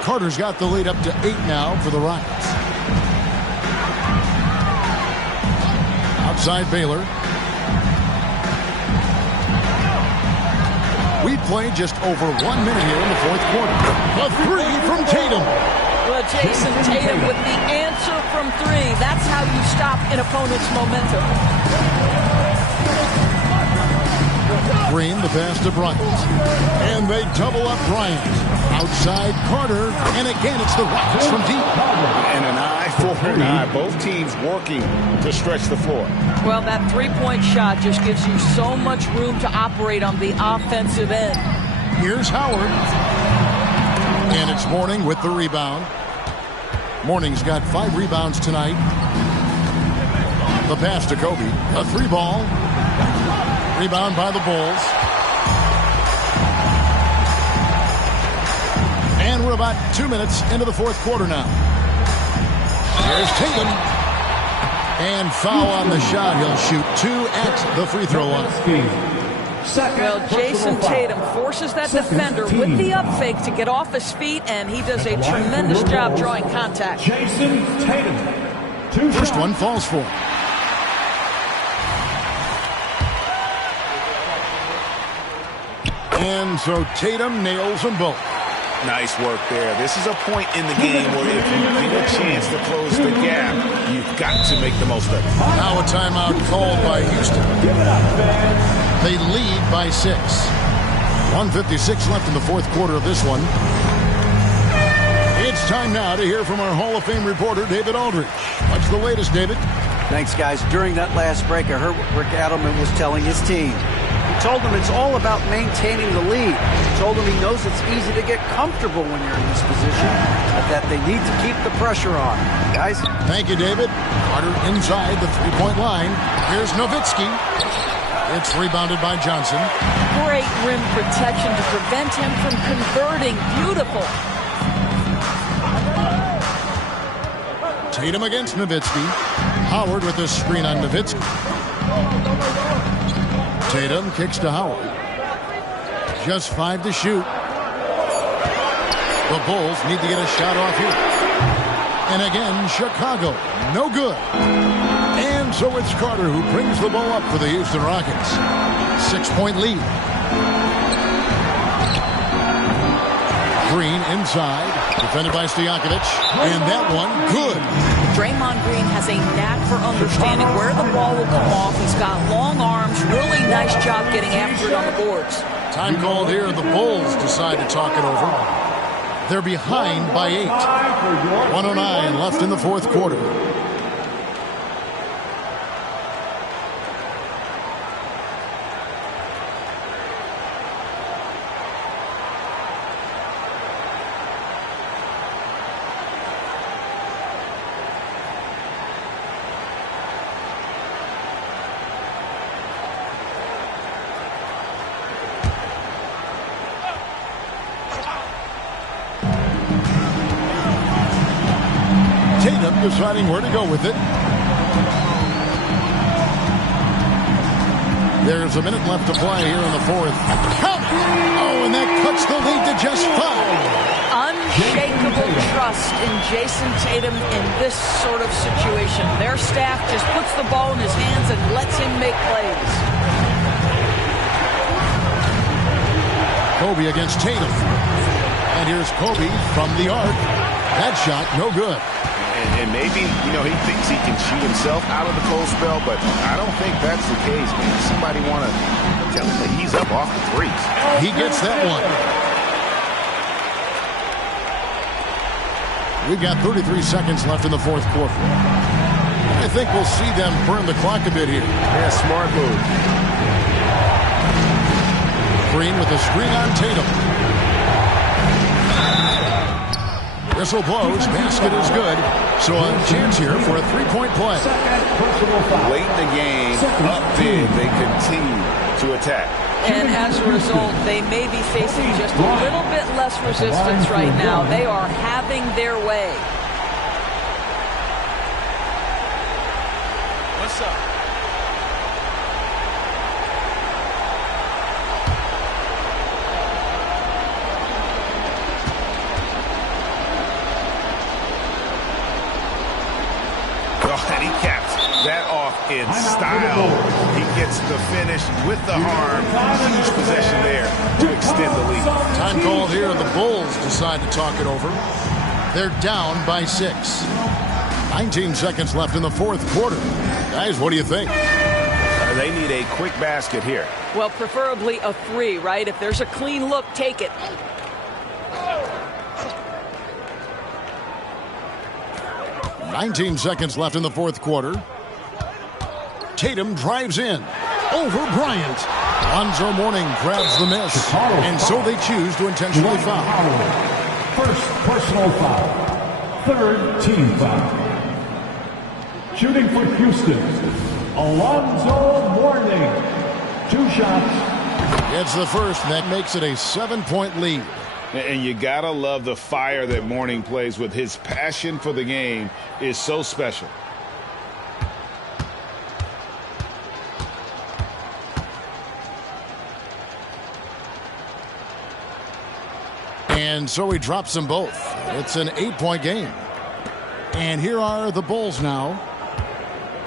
Carter's got the lead up to 8 now for the Rockets. Outside Baylor. We played just over 1 minute here in the fourth quarter. A 3 from Tatum. Well, Jason Tatum with the answer from 3. That's how you stop an opponent's momentum. Green, the pass to Bryant. And they double up Bryant. Outside Carter. And again, it's the Rockets from deep. And an eye for an eye. Both teams working to stretch the floor. Well, that three-point shot just gives you so much room to operate on the offensive end. Here's Howard. And it's Mourning with the rebound. Mourning's got 5 rebounds tonight. The pass to Kobe. A 3-ball. Rebound by the Bulls. And we're about 2 minutes into the fourth quarter now. Here's Tatum. And foul on the shot. He'll shoot 2 at the free throw line. Well, Jason Tatum forces that defender with the up fake to get off his feet, and he does a tremendous job drawing contact. Jason Tatum. First one falls for him. And so Tatum nails them both. Nice work there. This is a point in the game where if you get a chance to close the gap, you've got to make the most of it. Now a timeout called by Houston. They lead by 6. 1:56 left in the fourth quarter of this one. It's time now to hear from our Hall of Fame reporter, David Aldridge. What's the latest, David? Thanks, guys. During that last break, I heard what Rick Adelman was telling his team. He told them it's all about maintaining the lead. He told them he knows it's easy to get comfortable when you're in this position, but that they need to keep the pressure on. Guys? Thank you, David. Carter inside the three-point line. Here's Nowitzki. It's rebounded by Johnson. Great rim protection to prevent him from converting. Beautiful. Tatum against Nowitzki. Howard with the screen on Nowitzki. Tatum kicks to Howard. Just 5 to shoot. The Bulls need to get a shot off here. And again, Chicago. No good. And so it's Carter who brings the ball up for the Houston Rockets. 6-point lead. Green inside, defended by Stojakovic, and that one good. Draymond Green has a knack for understanding where the ball will come off. He's got long arms, really nice job getting after it on the boards. Time called here. The Bulls decide to talk it over. They're behind by 8. 1:09 left in the fourth quarter. Tatum deciding where to go with it. There's a minute left to play here in the fourth. Count! Oh, and that cuts the lead to just 5. Unshakable trust in Jason Tatum in this sort of situation. Their staff just puts the ball in his hands and lets him make plays. Kobe against Tatum. And here's Kobe from the arc. That shot, no good. And maybe, he thinks he can shoot himself out of the cold spell, but I don't think that's the case. Maybe somebody want to tell him that he's up off the threes. He gets that one. We've got 33 seconds left in the fourth quarter. I think we'll see them burn the clock a bit here. Yeah, smart move. Green with a screen on Tatum. Whistle blows. Basket is good. So a chance here for a three-point play. Late in the game, up big, they continue to attack. And as a result, they may be facing just a little bit less resistance right now. They are having their way. What's up? And he caps that off in style. He gets the finish with the arm. Huge possession there to extend the lead. Time called here. The Bulls decide to talk it over. They're down by 6. 19 seconds left in the fourth quarter. Guys, what do you think? They need a quick basket here. Well, preferably a 3, right? If there's a clean look, take it. $19 seconds left in the fourth quarter. Tatum drives in. Over Bryant. Lonzo Mourning grabs the miss. And so they choose to intentionally foul. First personal foul. Third team foul. Shooting for Houston, Alonzo Mourning. 2 shots. It's the first, and that makes it a 7-point lead. And you gotta love the fire that Mourning plays with. His passion for the game is so special. And so he drops them both. It's an 8-point game. And here are the Bulls now.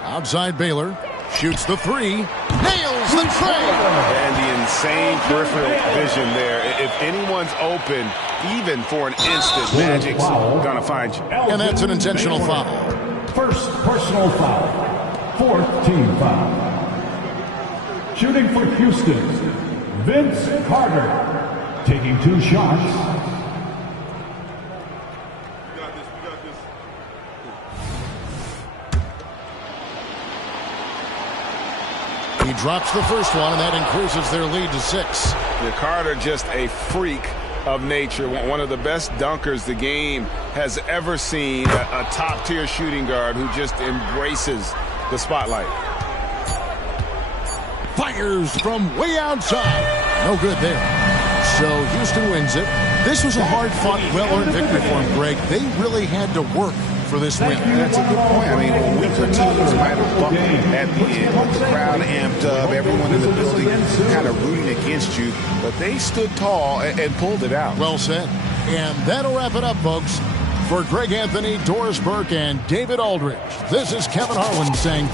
Outside Baylor. Shoots the 3. Nails the tray. And the insane peripheral vision there. If anyone's open, even for an instant, Magic's gonna find you. And that's an intentional foul. First personal foul. Fourth team foul. Shooting for Houston, Vince Carter. Taking 2 shots. He drops the first one, and that increases their lead to 6. Carter, just a freak of nature. One of the best dunkers the game has ever seen. A top-tier shooting guard who just embraces the spotlight. Fires from way outside. No good there. So Houston wins it. This was a hard-fought, well-earned victory for them, Greg. They really had to work for this win. That's a good point. I mean, weaker teams might have buckled at the end. The crowd amped up, everyone in the building kind of rooting against you, but they stood tall and pulled it out. Well said. And that'll wrap it up, folks. For Greg Anthony, Doris Burke, and David Aldridge, this is Kevin Harlan saying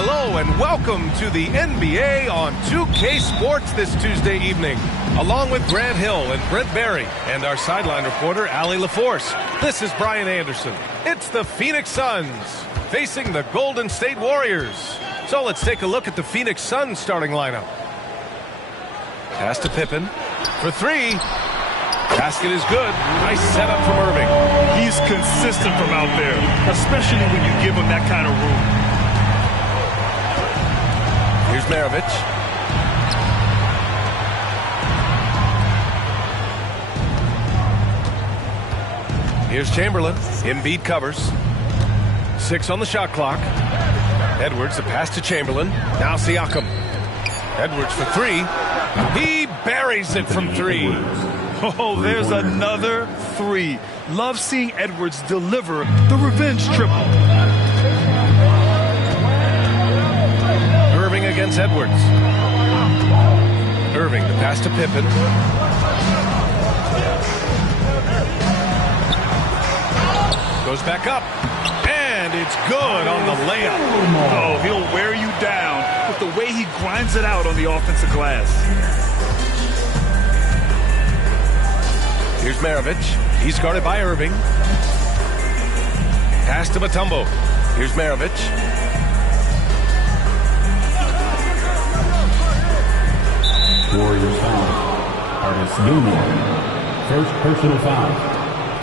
Hello and welcome to the NBA on 2K Sports this Tuesday evening. Along with Grant Hill and Brent Barry and our sideline reporter, Allie LaForce, this is Brian Anderson. It's the Phoenix Suns. facing the Golden State Warriors. So let's take a look at the Phoenix Suns starting lineup. Pass to Pippen for three. Basket is good. Nice setup from Irving. He's consistent from out there, especially when you give him that kind of room. Here's Maravich. Here's Chamberlain. Embiid covers. 6 on the shot clock. Edwards, the pass to Chamberlain. Now Siakam. Edwards for three. He buries it from three. Oh, there's another three. Love seeing Edwards deliver the revenge triple. Irving against Edwards. Irving, the pass to Pippen. Goes back up. And it's good on the layup. Oh, he'll wear you down with the way he grinds it out on the offensive glass. Here's Maravich. He's guarded by Irving. Pass to Mutombo. Here's Maravich. Warriors foul. Artis Gilmore. First personal foul.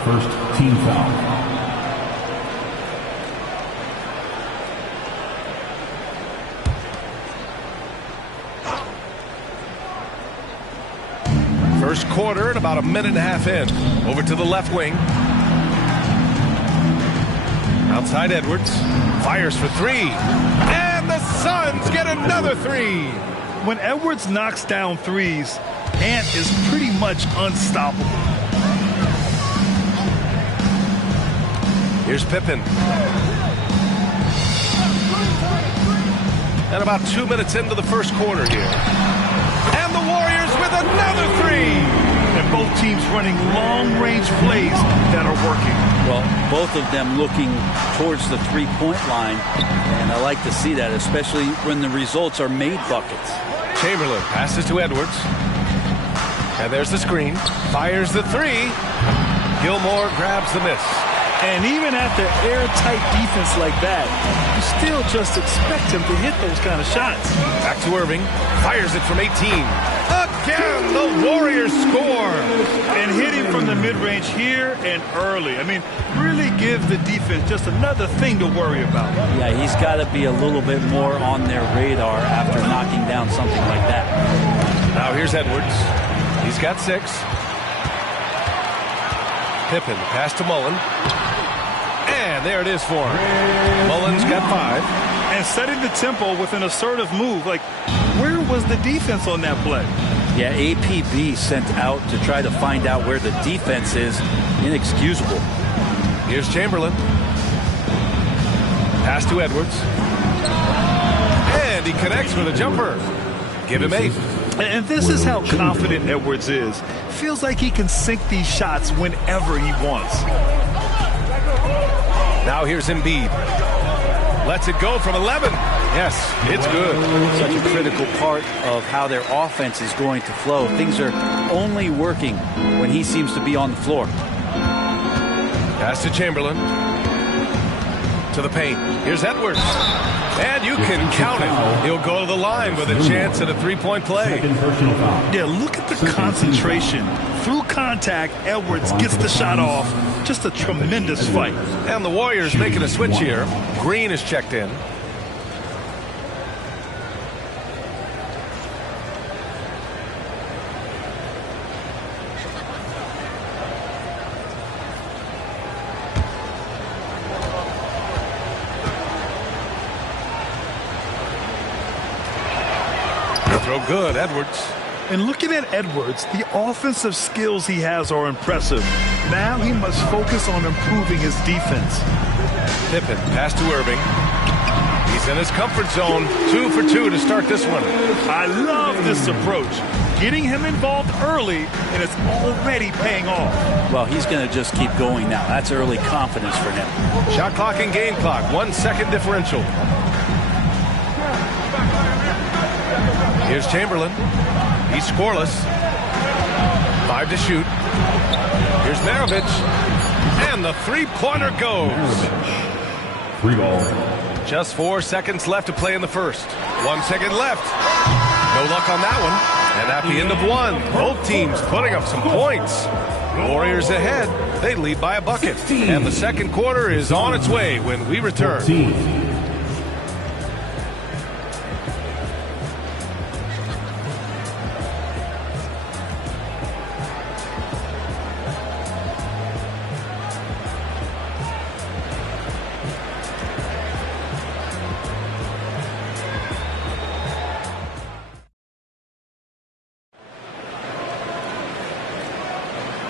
First team foul. First quarter and about a minute and a half in. Over to the left wing. Outside Edwards. Fires for three. And the Suns get another three. When Edwards knocks down threes, Ant is pretty much unstoppable. Here's Pippen. And about 2 minutes into the first quarter here. And the Warriors with another three. And both teams running long-range plays that are working. Well, both of them looking towards the three-point line. And I like to see that, especially when the results are made buckets. Chamberlain passes to Edwards. And there's the screen. Fires the three. Gilmore grabs the miss. And even after airtight defense like that, you still just expect him to hit those kind of shots. Back to Irving. Fires it from 18. Again, the Warriors score. And hitting from the mid-range here and early. I mean, really give the defense just another thing to worry about. Yeah, he's got to be a little bit more on their radar after knocking down something like that. Now here's Edwards. He's got 6. Pippen, pass to Mullen. And there it is for him. Mullen's got 5. And setting the tempo with an assertive move. Like, where was the defense on that play? Yeah, APB sent out to try to find out where the defense is. Inexcusable. Here's Chamberlain. Pass to Edwards. And he connects with a jumper. Give him 8. And this is how confident Edwards is. Feels like he can sink these shots whenever he wants. Now here's Embiid. Lets it go from 11. Yes, it's good. Such a critical part of how their offense is going to flow. Things are only working when he seems to be on the floor. Pass to Chamberlain. To the paint. Here's Edwards. And you can count it. He'll go to the line with a chance at a three-point play. Yeah, look at the concentration. Through contact, Edwards gets the shot off. Just a tremendous fight. And the Warriors making a switch here. Green is checked in. Throw good, Edwards. And looking at Edwards, the offensive skills he has are impressive. Now he must focus on improving his defense. Pippen, pass to Irving. He's in his comfort zone. 2 for 2 to start this one. I love this approach. Getting him involved early, and it's already paying off. Well, he's going to just keep going now. That's early confidence for him. Shot clock and game clock. 1 second differential. Here's Chamberlain. He's scoreless. 5 to shoot. Here's Maravich. And the three-pointer goes. Free ball. Just 4 seconds left to play in the first. 1 second left. No luck on that one. And at the end of one, both teams putting up some points. Warriors ahead. They lead by a bucket. And the second quarter is on its way when we return. 14.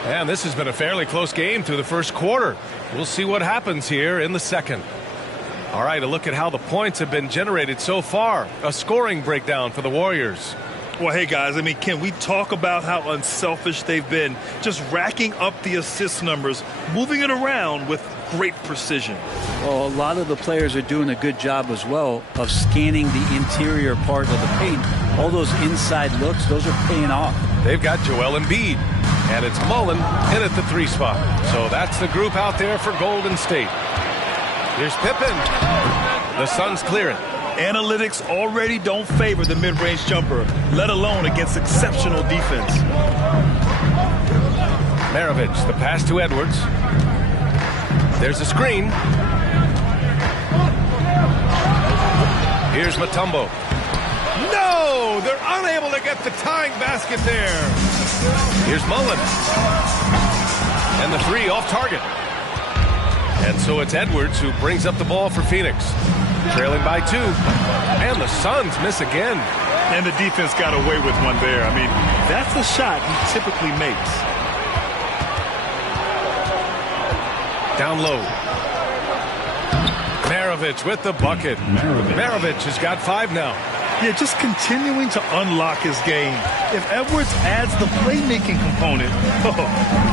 And this has been a fairly close game through the first quarter. We'll see what happens here in the second. All right, a look at how the points have been generated so far. A scoring breakdown for the Warriors. Well, hey, guys, I mean, can we talk about how unselfish they've been? Just racking up the assist numbers, moving it around with great precision. Well, a lot of the players are doing a good job as well of scanning the interior part of the paint. All those inside looks, those are paying off. They've got Joel Embiid, and it's Mullen in at the 3 spot. So that's the group out there for Golden State. Here's Pippen. The Suns clear it. Analytics already don't favor the mid-range jumper, let alone against exceptional defense. Maravich, the pass to Edwards. There's a screen. Here's Mutombo. No! They're unable to get the tying basket there. Here's Mullen. And the 3 off target. And so it's Edwards who brings up the ball for Phoenix. Trailing by 2. And the Suns miss again. And the defense got away with one there. I mean, that's the shot he typically makes. Down low. Maravich with the bucket. Maravich has got 5 now. Yeah, just continuing to unlock his game. If Edwards adds the playmaking component,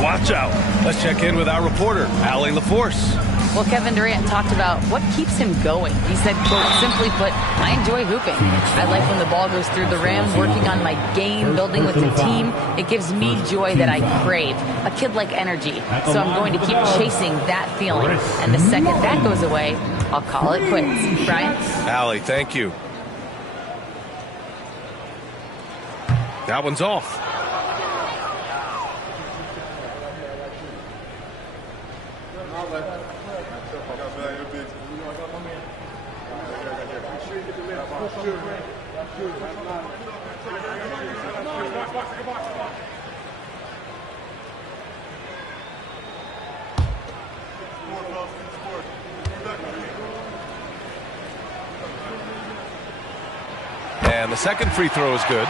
watch out. Let's check in with our reporter, Allie LaForce. Well, Kevin Durant talked about what keeps him going. He said, quote, simply put, I enjoy hooping. I like when the ball goes through the rim, working on my game, building with the team. It gives me joy that I crave, a kid-like energy. So I'm going to keep chasing that feeling. And the second that goes away, I'll call it quits. Brian? Allie, thank you. That one's off. And the second free throw is good.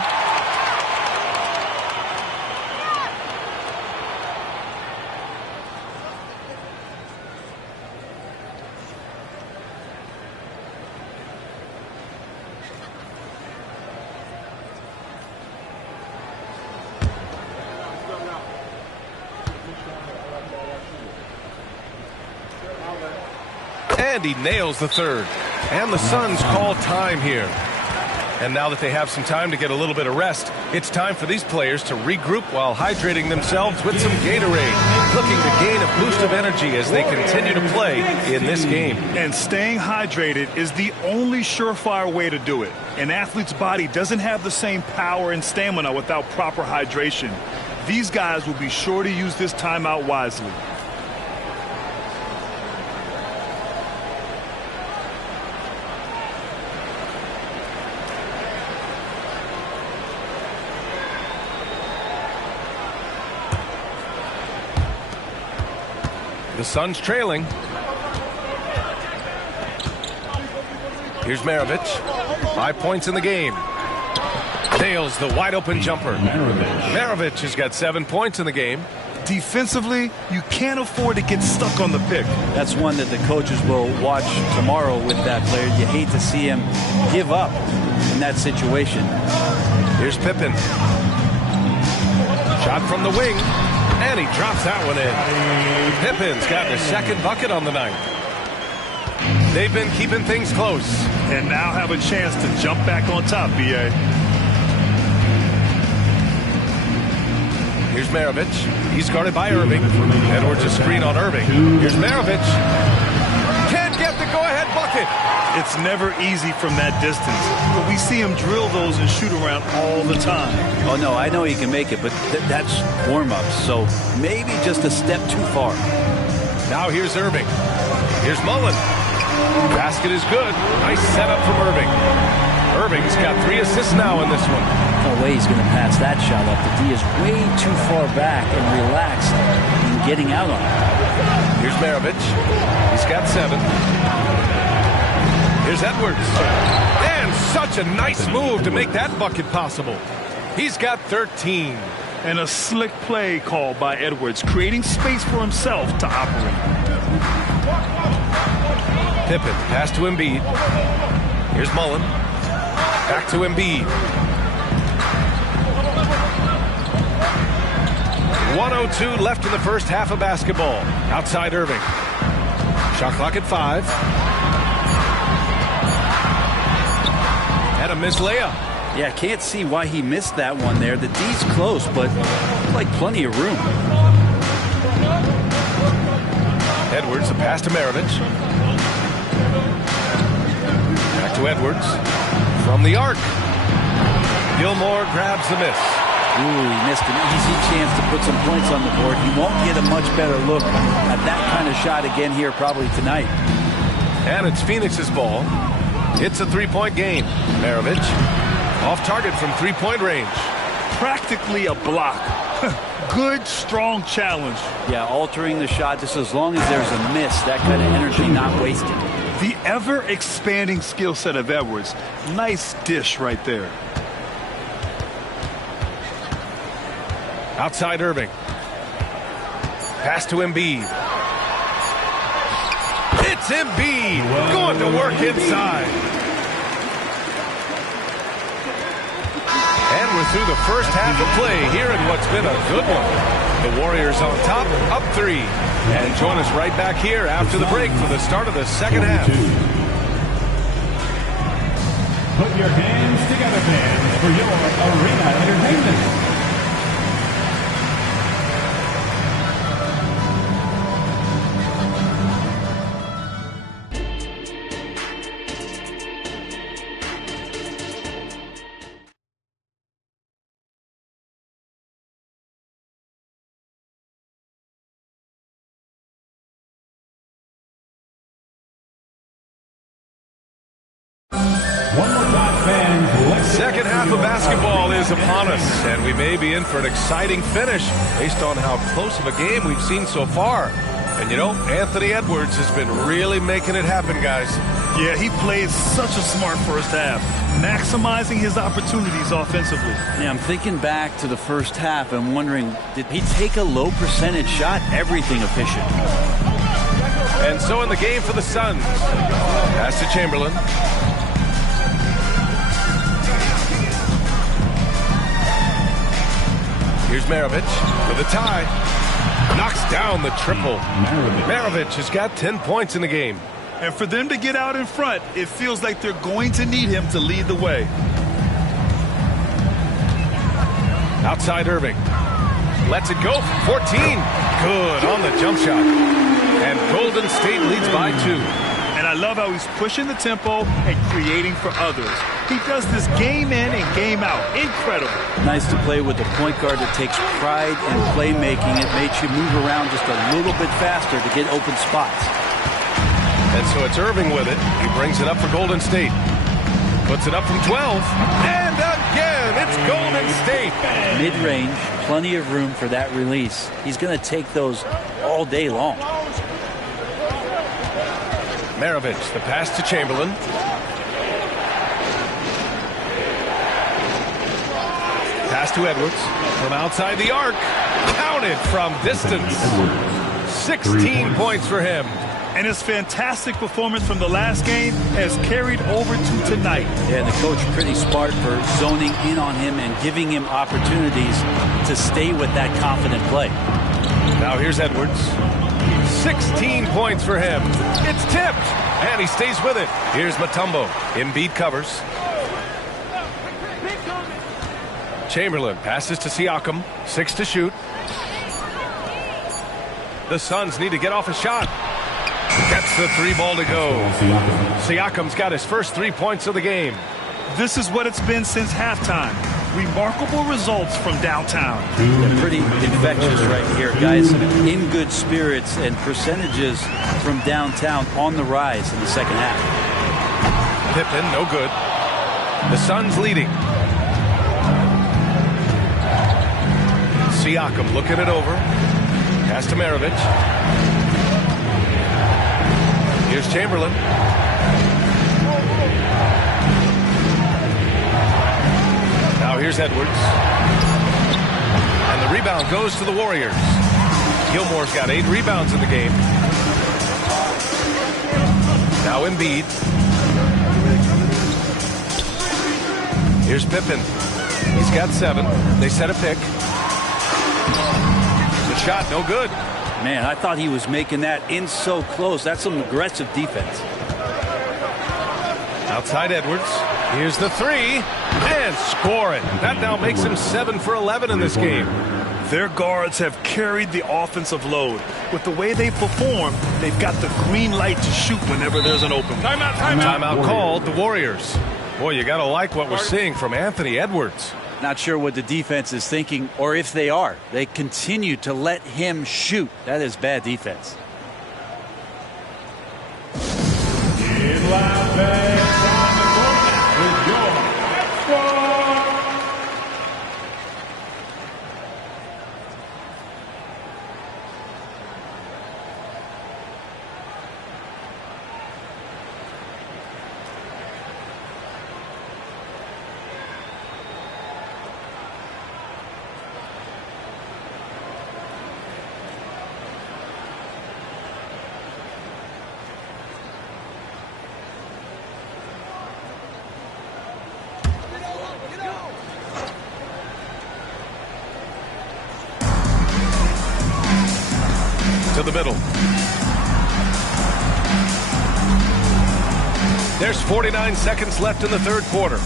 And he nails the third. And the Suns call time here. And now that they have some time to get a little bit of rest, it's time for these players to regroup while hydrating themselves with some Gatorade, looking to gain a boost of energy as they continue to play in this game. And staying hydrated is the only surefire way to do it. An athlete's body doesn't have the same power and stamina without proper hydration. These guys will be sure to use this timeout wisely. The Suns trailing. Here's Maravich. 5 points in the game. Nails the wide open jumper. Maravich has got 7 points in the game. Defensively, you can't afford to get stuck on the pick. That's one that the coaches will watch tomorrow with that player. You hate to see him give up in that situation. Here's Pippen. Shot from the wing. And he drops that one in. Pippen's got the second bucket on the night. They've been keeping things close. And now have a chance to jump back on top, B.A. Here's Maravich. He's guarded by Irving. Edwards a screen on Irving. Here's Maravich. Can't get the go-ahead it. It's never easy from that distance, but we see him drill those and shoot around all the time. Oh, no, I know he can make it, but that's warm-up, so maybe just a step too far. Now here's Irving. Here's Mullen. Basket is good. Nice setup from Irving. Irving's got 3 assists now in this one. No way he's going to pass that shot up. The D is way too far back and relaxed in getting out on it. Here's Maravich. He's got 7. Here's Edwards. And such a nice move to make that bucket possible. He's got 13. And a slick play called by Edwards, creating space for himself to operate. Pippen, pass to Embiid. Here's Mullen. Back to Embiid. 1:02 left in the first half of basketball. Outside Irving. Shot clock at 5. And a missed layup. Yeah, can't see why he missed that one there. The D's close, but like plenty of room. Edwards, a pass to Maravich. Back to Edwards. From the arc. Gilmore grabs the miss. Ooh, he missed an easy chance to put some points on the board. He won't get a much better look at that kind of shot again here probably tonight. And it's Phoenix's ball. It's a 3-point game. Maravich off target from 3-point range. Practically a block. Good, strong challenge. Yeah, altering the shot just as long as there's a miss. That kind of energy not wasted. The ever-expanding skill set of Edwards. Nice dish right there. Outside Irving. Pass to Embiid. It's Embiid going to work inside. And we're through the first half of play here in what's been a good one. The Warriors on top, up 3. And join us right back here after the break for the start of the second half. Put your hands together, fans, for your arena entertainment. Second half of basketball is upon us, and we may be in for an exciting finish based on how close of a game we've seen so far. And you know, Anthony Edwards has been really making it happen, guys. Yeah, he played such a smart first half, maximizing his opportunities offensively. Yeah, I'm thinking back to the first half and wondering, did he take a low percentage shot? Everything efficient. And so in the game for the Suns, pass to Chamberlain. Here's Maravich for the tie. Knocks down the triple. Maravich has got 10 points in the game. And for them to get out in front, it feels like they're going to need him to lead the way. Outside Irving. Lets it go for 14. Good on the jump shot. And Golden State leads by 2. And I love how he's pushing the tempo and creating for others. He does this game in and game out. Incredible. Nice to play with a point guard that takes pride in playmaking. It makes you move around just a little bit faster to get open spots. And so it's Irving with it. He brings it up for Golden State. Puts it up from 12. And again, it's Golden State. Mid-range, plenty of room for that release. He's going to take those all day long. Maravich, the pass to Chamberlain. Pass to Edwards from outside the arc. Counted from distance. 16 points for him. And his fantastic performance from the last game has carried over to tonight. Yeah, and the coach pretty smart for zoning in on him and giving him opportunities to stay with that confident play. Now here's Edwards. 16 points for him. It's tipped, and he stays with it. Here's Mutombo. Embiid covers. Chamberlain passes to Siakam. 6 to shoot. The Suns need to get off a shot. Gets Gets the 3 ball to go. Siakam's got his first 3 points of the game. This is what it's been since halftime. Remarkable results from downtown. They're pretty infectious right here, guys. In good spirits, and percentages from downtown on the rise in the second half. Pippen, no good. The Suns leading. Siakam looking it over. Pass to Maravich. Here's Chamberlain. Now here's Edwards. And the rebound goes to the Warriors. Gilmore's got 8 rebounds in the game. Now Embiid. Here's Pippen. He's got 7. They set a pick. The shot, no good. Man, I thought he was making that in so close. That's some aggressive defense. Outside Edwards. Here's the 3. And scoring. That now makes him 7 for 11 in this game. Their guards have carried the offensive load. With the way they perform, they've got the green light to shoot whenever there's an opening. Timeout called, the Warriors. Boy, you got to like what we're seeing from Anthony Edwards. Not sure what the defense is thinking, or if they are. They continue to let him shoot. That is bad defense. In Las Vegas, on the court with your score. To the middle. There's 49 seconds left in the third quarter.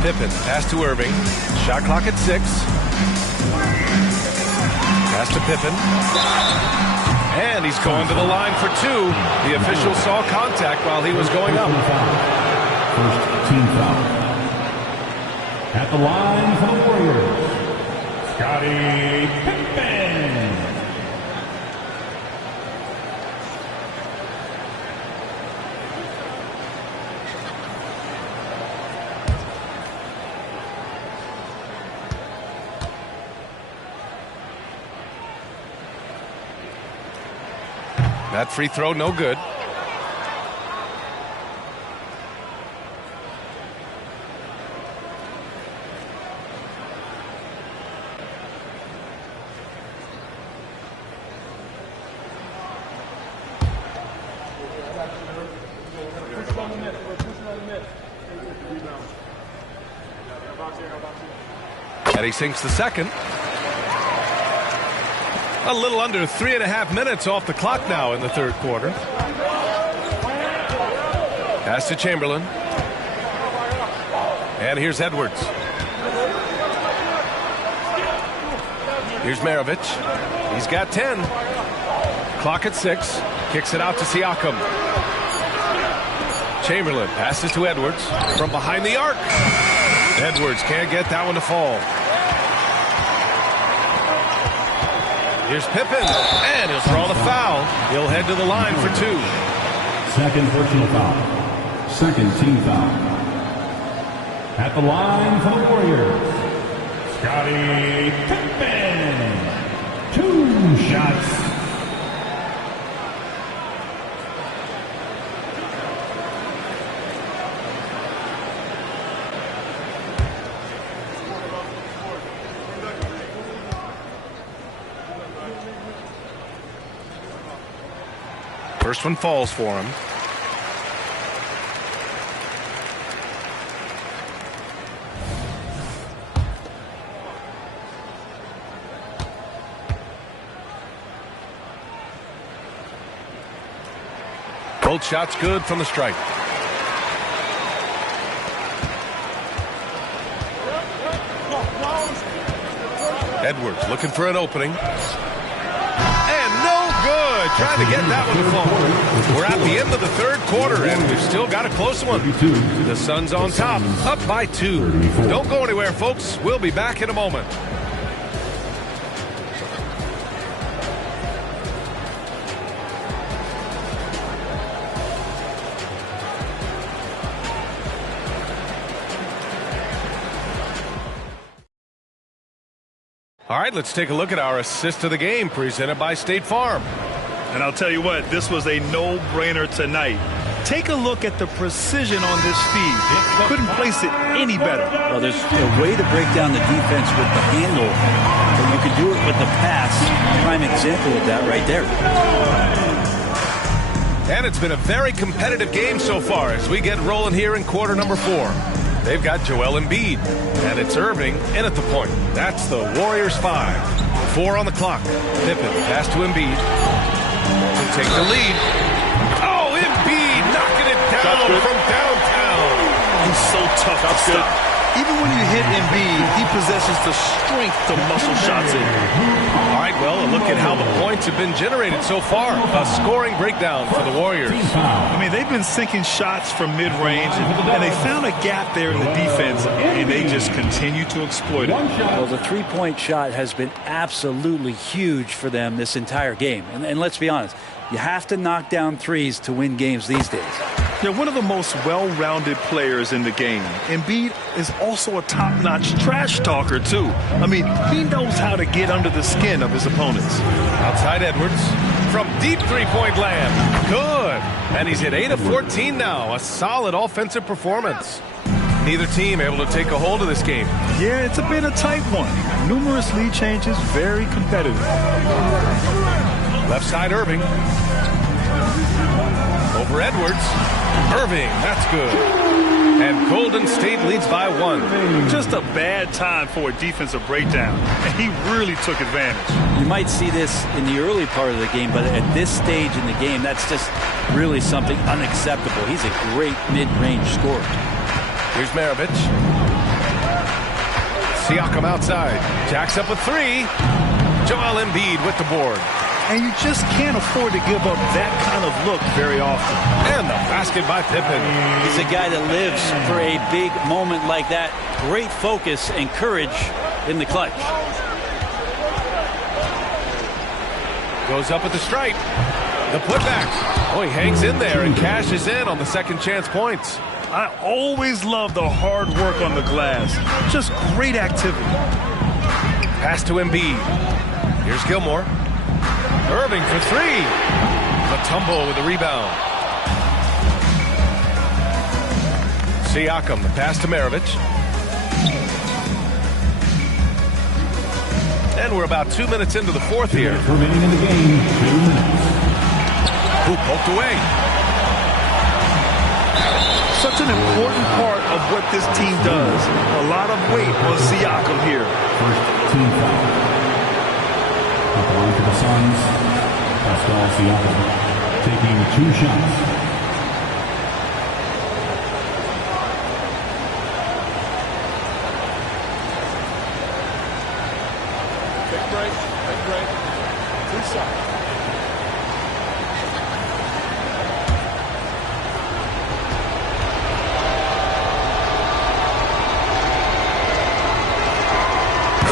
Pippen, pass to Irving. Shot clock at 6. Pass to Pippen. And he's going to the line for 2. The official saw contact while he was going up. First team foul. At the line for the Warriors, Scottie Pippen. That free throw, no good. And he sinks the second. A little under 3.5 minutes off the clock now in the third quarter. Pass to Chamberlain. And here's Edwards. Here's Maravich. He's got 10. Clock at 6. Kicks it out to Siakam. Chamberlain passes to Edwards from behind the arc. Edwards can't get that one to fall. Here's Pippen, and he'll draw the foul. He'll head to the line for 2. Second personal foul. Second team foul. At the line for the Warriors, Scottie Pippen. 2 shots. First one falls for him. Both shots good from the stripe. Edwards looking for an opening. And no good. trying to get that one to fall. We're at the end of the third quarter, and we've still got a close one. The Suns on top, up by 2. Don't go anywhere, folks. We'll be back in a moment. All right, let's take a look at our assist of the game presented by State Farm. And I'll tell you what, this was a no-brainer tonight. Take a look at the precision on this feed. Couldn't place it any better. Well, there's a way to break down the defense with the handle, but you can do it with the pass. Prime example of that right there. And it's been a very competitive game so far as we get rolling here in quarter number 4. They've got Joel Embiid, and it's Irving in at the point. That's the Warriors 5. 4 on the clock. Pippen pass to Embiid to take the lead. Oh, Embiid knocking it down from downtown. He's so tough to stop. Even when you hit Embiid, he possesses the strength to muscle shots in. All right, well, a look at how the points have been generated so far. A scoring breakdown for the Warriors. I mean, they've been sinking shots from mid-range, and they found a gap there in the defense, and they just continue to exploit it. Well, the three-point shot has been absolutely huge for them this entire game. And let's be honest, you have to knock down threes to win games these days. They're one of the most well-rounded players in the game. Embiid is also a top-notch trash talker, too. I mean, he knows how to get under the skin of his opponents. Outside Edwards from deep three-point land. Good. And he's hit 8 of 14 now. A solid offensive performance. Neither team able to take a hold of this game. Yeah, it's been a tight one. Numerous lead changes, very competitive. Left side Irving. Over Edwards. Irving, that's good. And Golden State leads by 1. Just a bad time for a defensive breakdown, and he really took advantage. You might see this in the early part of the game, but at this stage in the game, that's just really something unacceptable. He's a great mid-range scorer. Here's Maravich. Siakam outside. Jacks up a 3. Joel Embiid with the board. And you just can't afford to give up that kind of look very often. And the basket by Pippen. He's a guy that lives for a big moment like that. Great focus and courage in the clutch. Goes up at the stripe. The putback. Oh, he hangs in there and cashes in on the second chance points. I always love the hard work on the glass. Just great activity. Pass to Embiid. Here's Gilmore. Irving for 3. The tumble with the rebound. Siakam, the pass to Maravich. And we're about 2 minutes into the fourth here. Remaining in the game, 2 minutes. Who poked away. Such an important part of what this team does. A lot of weight on Siakam here. First team foul. At the line for the Suns, Pascal Siakam taking 2 shots. Take a break. Take a break. 2 shots.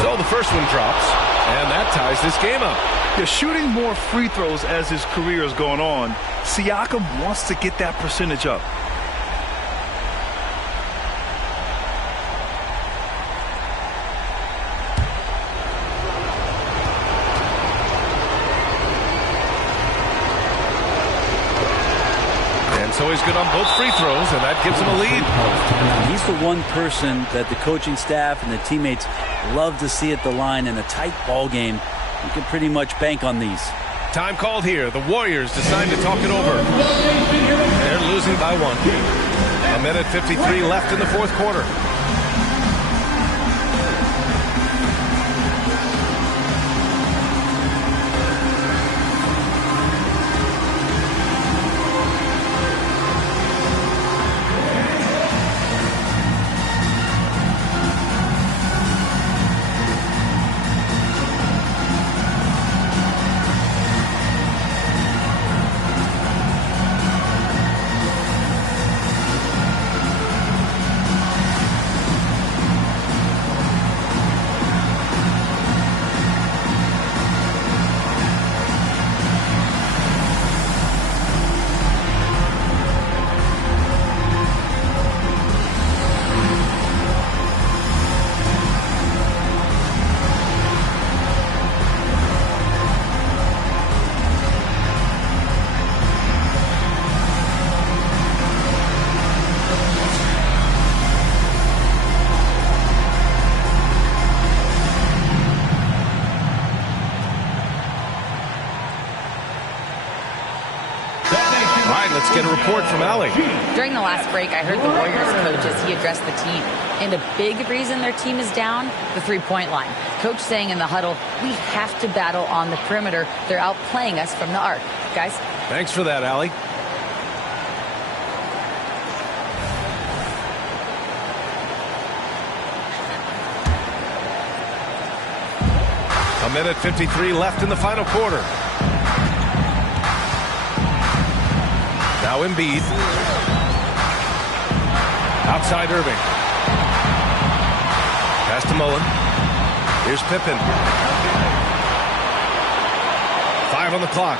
So the first one drops. And that ties this game up. They're shooting more free throws as his career is going on. Siakam wants to get that percentage up. And so he's good on both free throws, and that gives him a lead. He's the one person that the coaching staff and the teammates love to see at the line in a tight ball game. You can pretty much bank on these. Time called here. The Warriors decide to talk it over. They're losing by 1. 1:53 left in the fourth quarter. get a report from Allie. During the last break, I heard the Warriors coach as he addressed the team. And a big reason their team is down, the three-point line. Coach saying in the huddle, we have to battle on the perimeter. They're outplaying us from the arc. Guys? Thanks for that, Allie. A minute 53 left in the final quarter. Now Embiid. Outside Irving. Pass to Mullen. Here's Pippen. 5 on the clock.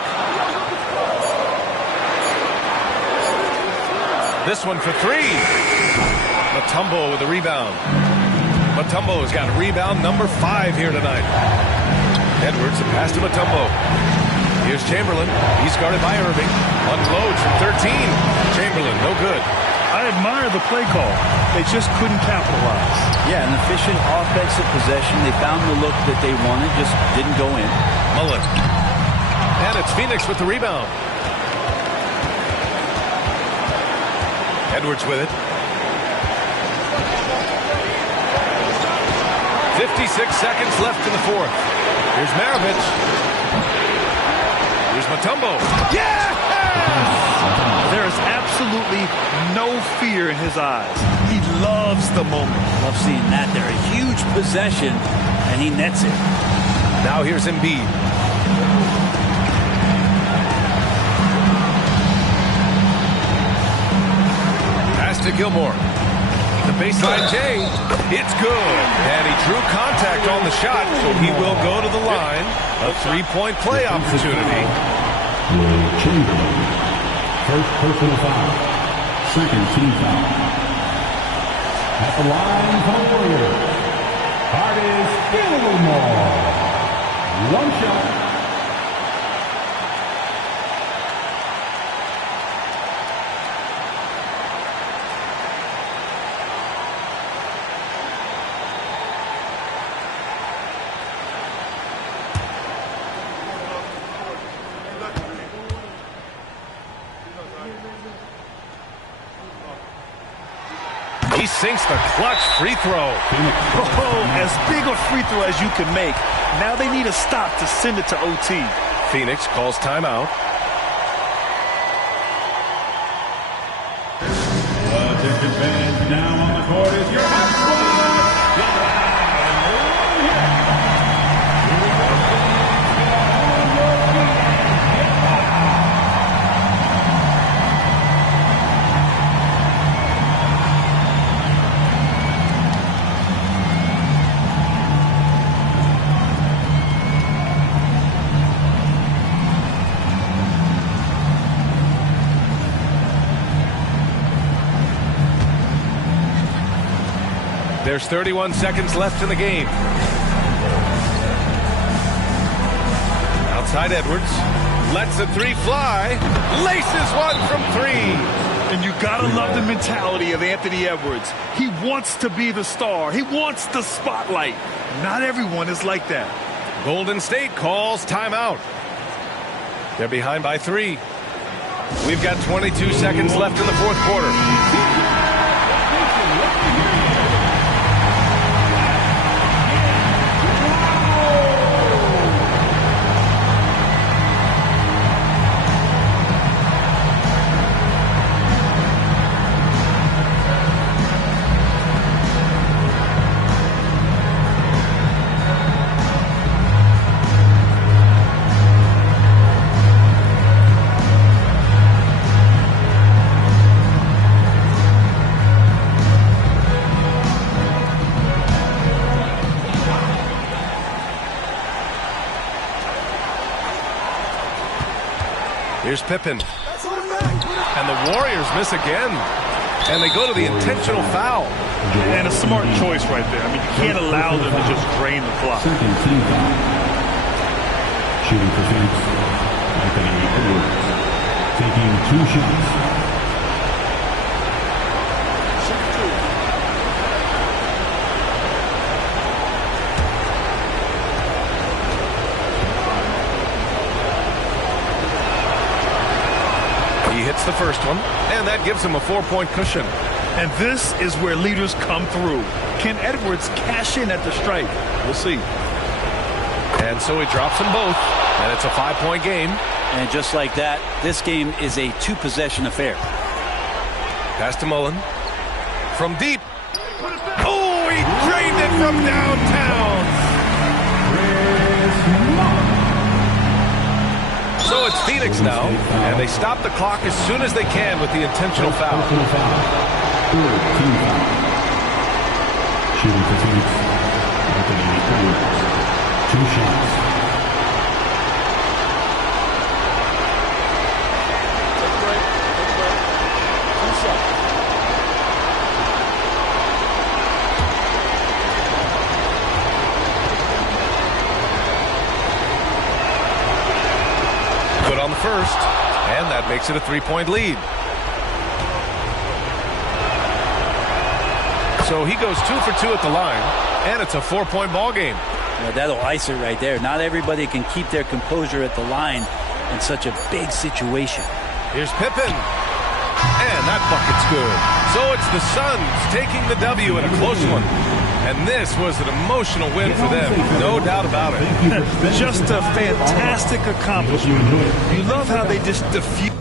This one for 3. Mutombo with a rebound. Mutombo's got rebound number 5 here tonight. Edwards, a pass to Mutombo. Here's Chamberlain. He's guarded by Irving. Unloads from 13. Chamberlain, no good. I admire the play call. They just couldn't capitalize. Yeah, an efficient offensive possession. They found the look that they wanted, just didn't go in. Mullen. And it's Phoenix with the rebound. Edwards with it. 56 seconds left in the fourth. Here's Maravich. Here's Mutombo. Yeah! There is absolutely no fear in his eyes. He loves the moment. Love seeing that there. A huge possession, and he nets it. Now here's Embiid. Pass to Gilmore. The baseline J. It's good. And he drew contact on the shot, so he will go to the line. A three-point play opportunity. First personal foul. Second team foul. At the line for the Warriors. Hard is Gilmore. One shot. He sinks the clutch free throw. Oh, as big a free throw as you can make. Now they need a stop to send it to OT. Phoenix calls timeout. Attention fans, now on the court is your hot squad. There's 31 seconds left in the game. Outside Edwards. Lets the three fly. Laces one from 3. And you gotta love the mentality of Anthony Edwards. He wants to be the star. He wants the spotlight. Not everyone is like that. Golden State calls timeout. They're behind by 3. We've got 22 seconds left in the fourth quarter. Here's Pippen. And the Warriors miss again. And they go to the intentional foul. And a smart choice right there. I mean, you can't allow them to just drain the clock. Second team foul. Shooting for Phoenix. Anthony Edwards. Taking 2 shots. He hits the first one, and that gives him a 4-point cushion. And this is where leaders come through. Can Edwards cash in at the stripe? We'll see. And so he drops them both, and it's a 5-point game. And just like that, this game is a 2-possession affair. Pass to Mullen. From deep. Oh, he drained it from downtown. So it's Phoenix now, and they stop the clock as soon as they can with the intentional foul. Team foul. Shooting for Phoenix. Anthony Edwards. 2 shots. Good on the first, and that makes it a 3-point lead. So he goes 2 for 2 at the line, and it's a 4-point ball game. Yeah, that'll ice it right there. Not everybody can keep their composure at the line in such a big situation. Here's Pippen, and that bucket's good. So it's the Suns taking the W in a close one. And this was an emotional win for them, no doubt about it. Just a fantastic accomplishment. You love how they just defuse.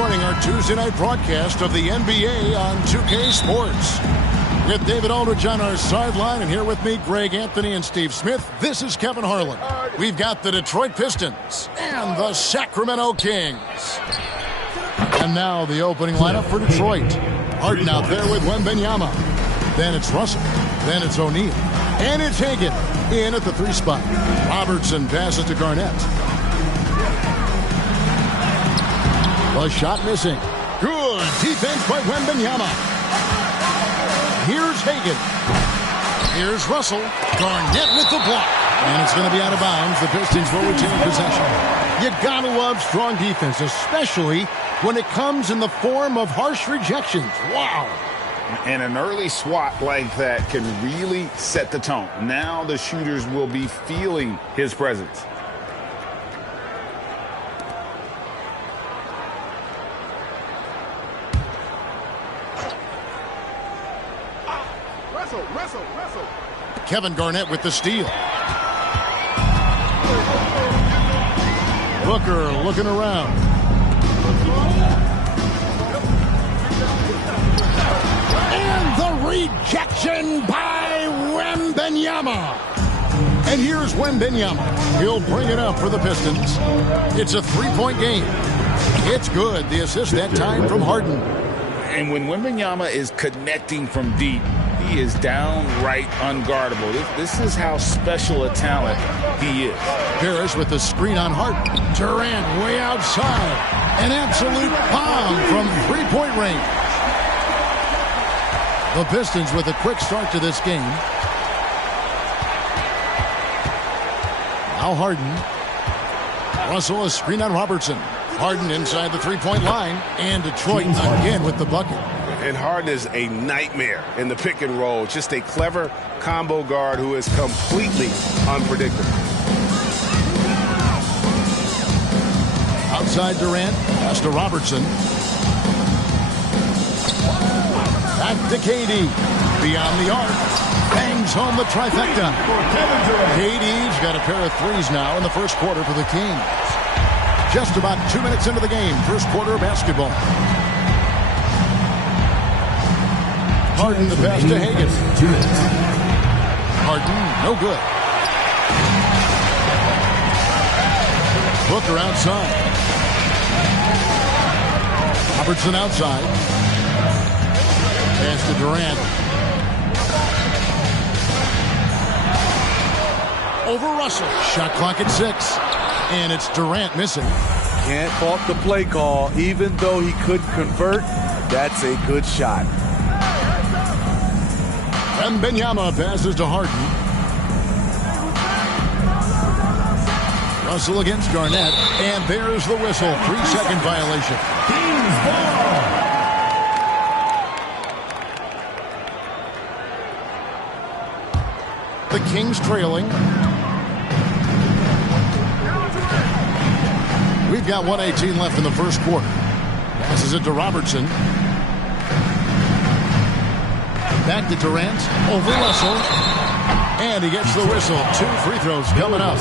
joining our Tuesday night broadcast of the NBA on 2K Sports. With David Aldridge on our sideline, and here with me, Greg Anthony and Steve Smith. This is Kevin Harlan. We've got the Detroit Pistons and the Sacramento Kings. And now the opening lineup for Detroit. Harden out there with Wembanyama. Then it's Russell. Then it's O'Neal. And it's Hagan in at the 3 spot. Robertson passes to Garnett. The shot missing. Good defense by Wembanyama. Here's Hagan. Here's Russell. Garnett with the block. And it's going to be out of bounds. The Pistons will retain possession. You gotta love strong defense, especially when it comes in the form of harsh rejections. Wow. And an early swat like that can really set the tone. Now the shooters will be feeling his presence. Russell. Kevin Garnett with the steal. Booker looking around. And the rejection by Wembanyama. And here's Wembanyama. He'll bring it up for the Pistons. It's a 3-point game. It's good. The assist that time from Harden. And when Wembanyama is connecting from deep, he is downright unguardable. This is how special a talent he is. Harris with the screen on Harden. Durant way outside. An absolute bomb from 3-point range. The Pistons with a quick start to this game. Now Harden. Russell a screen on Robertson. Harden inside the 3-point line. And Detroit again with the bucket. And Harden is a nightmare in the pick and roll. Just a clever combo guard who is completely unpredictable. Outside Durant. Pass to Robertson. Back to KD. Beyond the arc. Bangs home the trifecta. KD's got a pair of threes now in the first quarter for the Kings. Just about 2 minutes into the game. First quarter of basketball. Harden the pass to Hagan. Harden, no good. Booker outside. Robertson outside. Pass to Durant. Over Russell. Shot clock at 6. And it's Durant missing. Can't fault the play call. Even though he couldn't convert, that's a good shot. Wembanyama passes to Harden. Russell against Garnett. And there's the whistle. 3-second violation. Kings ball. The Kings trailing. We've got 1:18 left in the first quarter. Passes it to Robertson. Back to Durant. Over Russell. And he gets the whistle. 2 free throws coming up.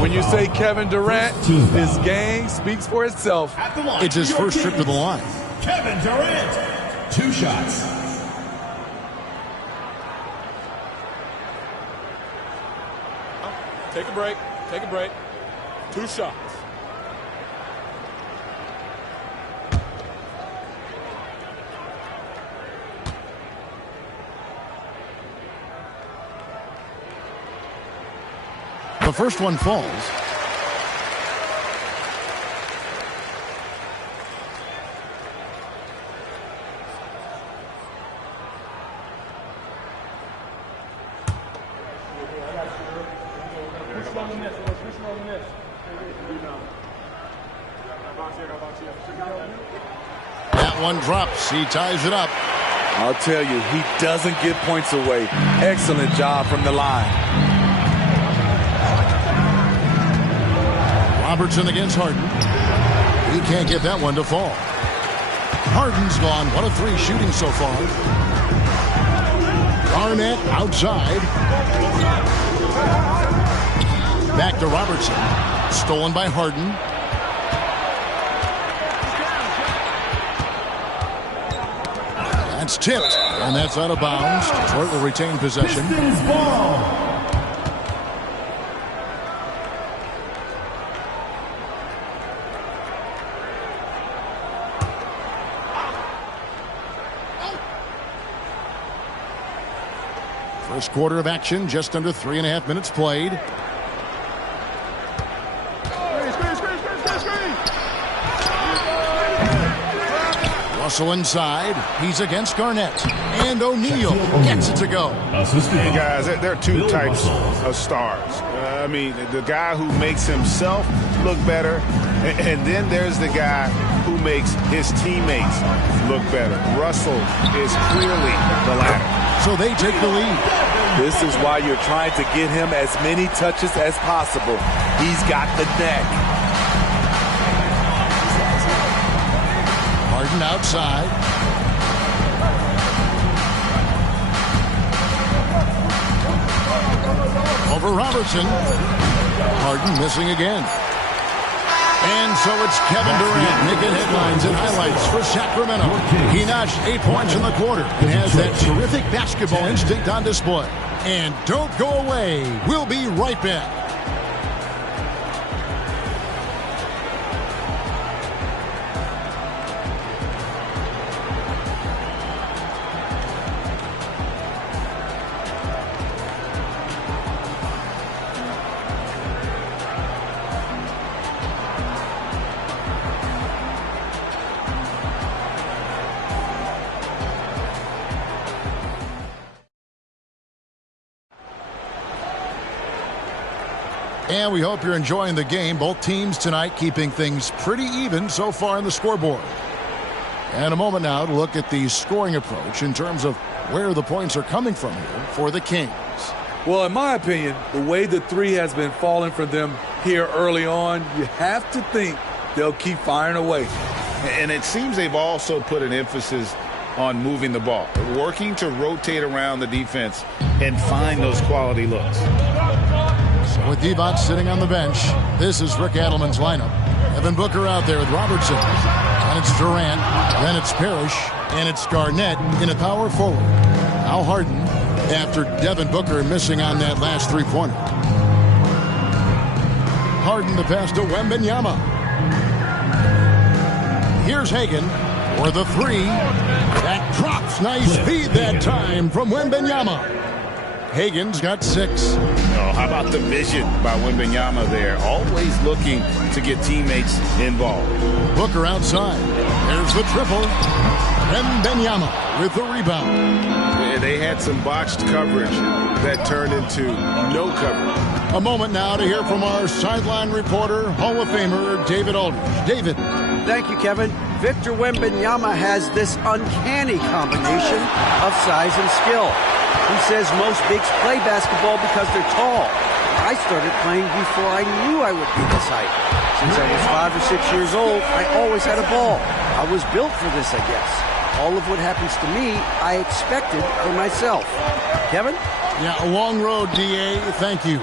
When you say Kevin Durant, his game speaks for itself. It's his first trip to the line. Kevin Durant. 2 shots. Take a break. 2 shots. The first one falls. That one drops. He ties it up. I'll tell you, he doesn't give points away. Excellent job from the line. Robertson against Harden. He can't get that one to fall. Harden's gone 1 of 3 shooting so far. Garnett outside. Back to Robertson. Stolen by Harden. That's tipped, and that's out of bounds. Detroit will retain possession. Pistons ball. First quarter of action, just under 3.5 minutes played. Russell inside. He's against Garnett. And O'Neal gets it to go. Hey, guys, there are two types of stars. I mean, the guy who makes himself look better, and then there's the guy who makes his teammates look better. Russell is clearly the latter. So they take the lead. This is why you're trying to get him as many touches as possible. He's got the neck. Harden outside. Over Robertson. Harden missing again. And so it's Kevin Durant making headlines and highlights for Sacramento. He notched 8 points in the quarter and has that terrific basketball instinct on display. And don't go away. We'll be right back. And we hope you're enjoying the game. Both teams tonight keeping things pretty even so far on the scoreboard. And a moment now to look at the scoring approach in terms of where the points are coming from here for the Kings. Well, in my opinion, the way the three has been falling for them here early on, you have to think they'll keep firing away. And it seems they've also put an emphasis on moving the ball, working to rotate around the defense and find those quality looks. So with Divac sitting on the bench, this is Rick Adelman's lineup. Evan Booker out there with Robertson. And it's Durant. Then it's Parrish. And it's Garnett in a power forward. Now Harden after Devin Booker missing on that last three-pointer. Harden the pass to Wembanyama. Here's Hagan for the three. That drops. Nice feed that time from Wembanyama. Hagan's got 6. Oh, how about the vision by Wembanyama there? Always looking to get teammates involved. Booker outside. There's the triple. Wembanyama with the rebound. Yeah, they had some botched coverage that turned into no coverage. A moment now to hear from our sideline reporter, Hall of Famer David Aldridge. David. Thank you, Kevin. Victor Wembanyama has this uncanny combination of size and skill. He says most bigs play basketball because they're tall. I started playing before I knew I would be this height. Since I was 5 or 6 years old, I always had a ball. I was built for this, I guess. All of what happens to me, I expected for myself. Kevin? Yeah, a long road, D.A. Thank you.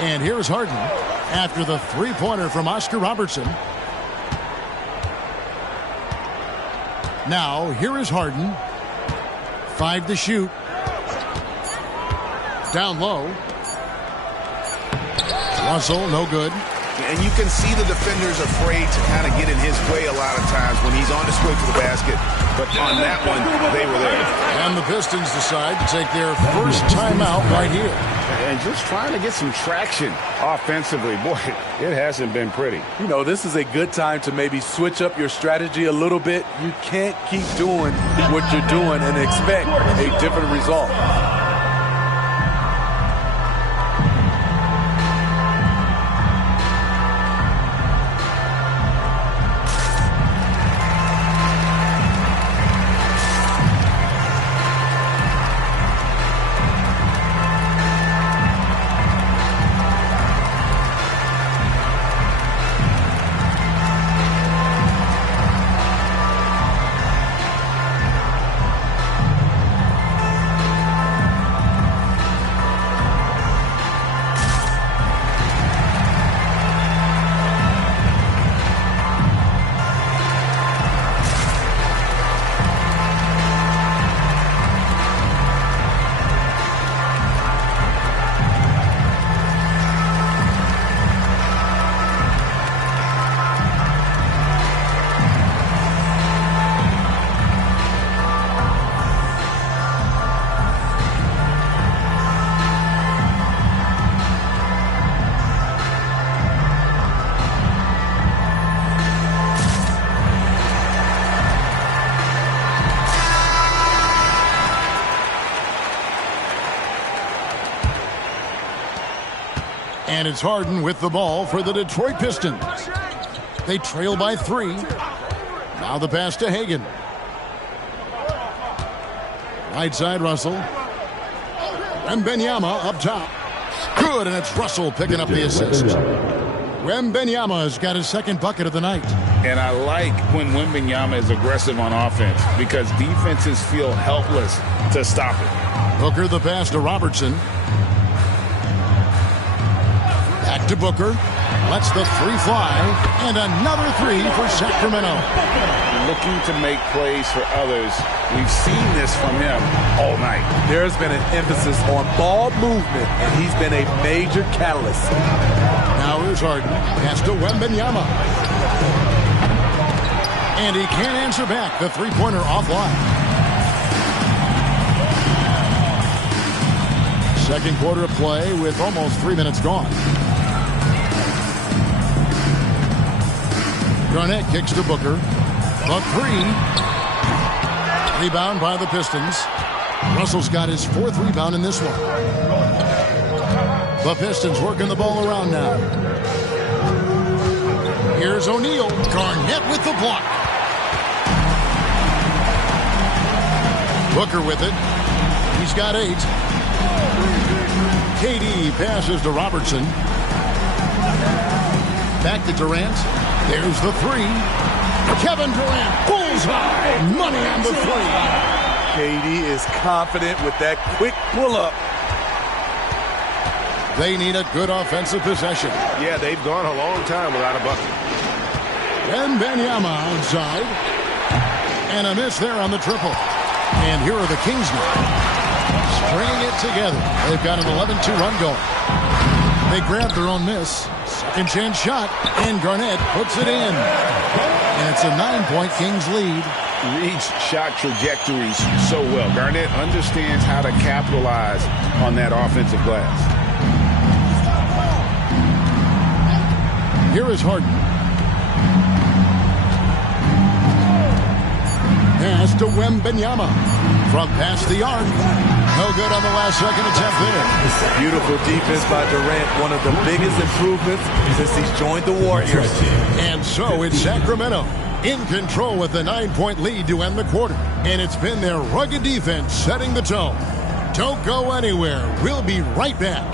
And here's Harden after the three-pointer from Oscar Robertson. Now, here is Harden. 5 to shoot. Down low. Russell, no good. And you can see the defenders afraid to kind of get in his way a lot of times when he's on his way to the basket. But on that one, they were there. And the Pistons decide to take their first timeout right here. And just trying to get some traction offensively. Boy, it hasn't been pretty. You know, this is a good time to maybe switch up your strategy a little bit. You can't keep doing what you're doing and expect a different result. And it's Harden with the ball for the Detroit Pistons. They trail by 3. Now the pass to Hagan. Right side, Russell. Wembanyama up top. Good, and it's Russell picking up the assist. Wembanyama has got his second bucket of the night. And I like when Wembanyama is aggressive on offense because defenses feel helpless to stop it. Booker the pass to Robertson. Back to Booker. Lets the 3 fly. And another 3 for Sacramento. Looking to make plays for others. We've seen this from him all night. There's been an emphasis on ball movement, and he's been a major catalyst. Now here's Harden. Pass to Wembanyama. And he can't answer back. The three-pointer offline. Second quarter of play with almost 3 minutes gone. Garnett kicks to Booker. The 3. Rebound by the Pistons. Russell's got his 4th rebound in this one. The Pistons working the ball around now. Here's O'Neal. Garnett with the block. Booker with it. He's got 8. KD passes to Robertson. Back to Durant. There's the 3. Kevin Durant. Bullseye. Money on the 3. KD is confident with that quick pull-up. They need a good offensive possession. Yeah, they've gone a long time without a bucket. Wembanyama outside. And a miss there on the triple. And here are the Kings now. Stringing it together. They've got an 11-2 run going. They grab their own miss. Second chance shot. And Garnett puts it in. And it's a 9-point Kings lead. Reads shot trajectories so well. Garnett understands how to capitalize on that offensive glass. Here is Harden. Pass to Wembanyama. From past the arc. No good on the last second attempt there. Beautiful defense by Durant. One of the biggest improvements since he's joined the Warriors. And so it's Sacramento in control with the 9-point lead to end the quarter. And it's been their rugged defense setting the tone. Don't go anywhere. We'll be right back.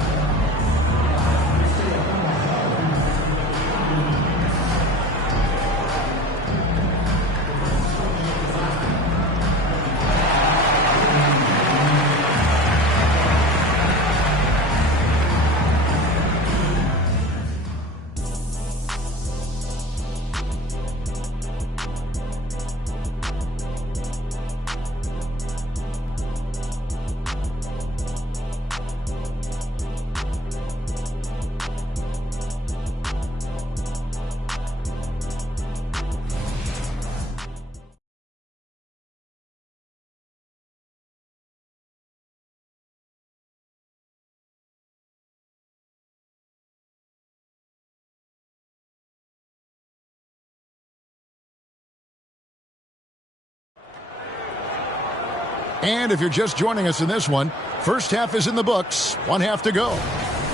And if you're just joining us in this one, first half is in the books. 1 half to go.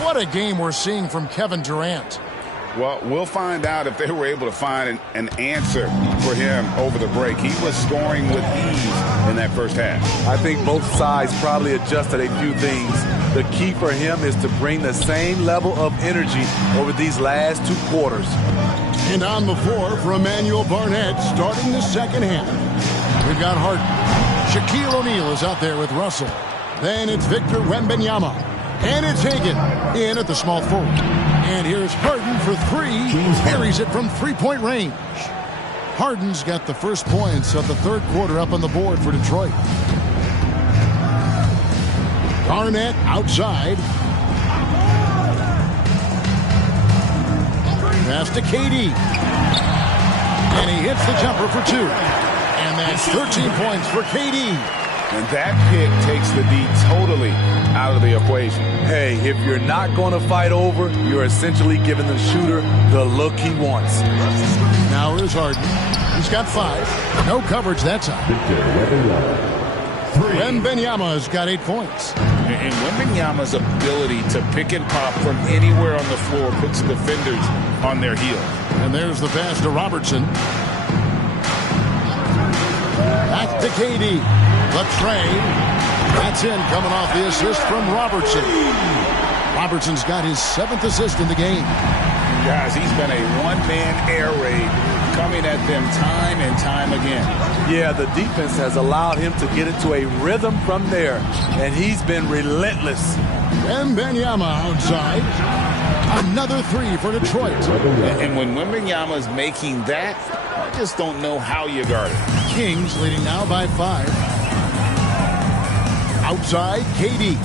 What a game we're seeing from Kevin Durant. Well, we'll find out if they were able to find an answer for him over the break. He was scoring with ease in that first half. I think both sides probably adjusted a few things. The key for him is to bring the same level of energy over these last 2 quarters. And on the floor for Emmanuel Barnett starting the second half. We've got Harden. Shaquille O'Neal is out there with Russell. Then it's Victor Wembanyama. And it's Hagan in at the small forward. And here's Harden for 3. Carries it from 3-point range. Harden's got the first points of the third quarter up on the board for Detroit. Garnett outside. Pass to KD. And he hits the jumper for 2. And that's 13 points for KD. And that pick takes the D totally out of the equation. Hey, if you're not going to fight over, you're essentially giving the shooter the look he wants. Now here's Harden. He's got 5. No coverage that time. Wembanyama has got 8 points. And Wembanyama's ability to pick and pop from anywhere on the floor puts defenders on their heels. And there's the pass to Robertson. Back to KD. The trade. That's in, coming off the assist from Robertson. Robertson's got his 7th assist in the game. Guys, he's been a one-man air raid coming at them time and time again. Yeah, the defense has allowed him to get into a rhythm from there, and he's been relentless. Wembanyama outside. Another 3 for Detroit. And when Wembanyama's making that, I just don't know how you guard it. Kings leading now by 5. Outside, KD.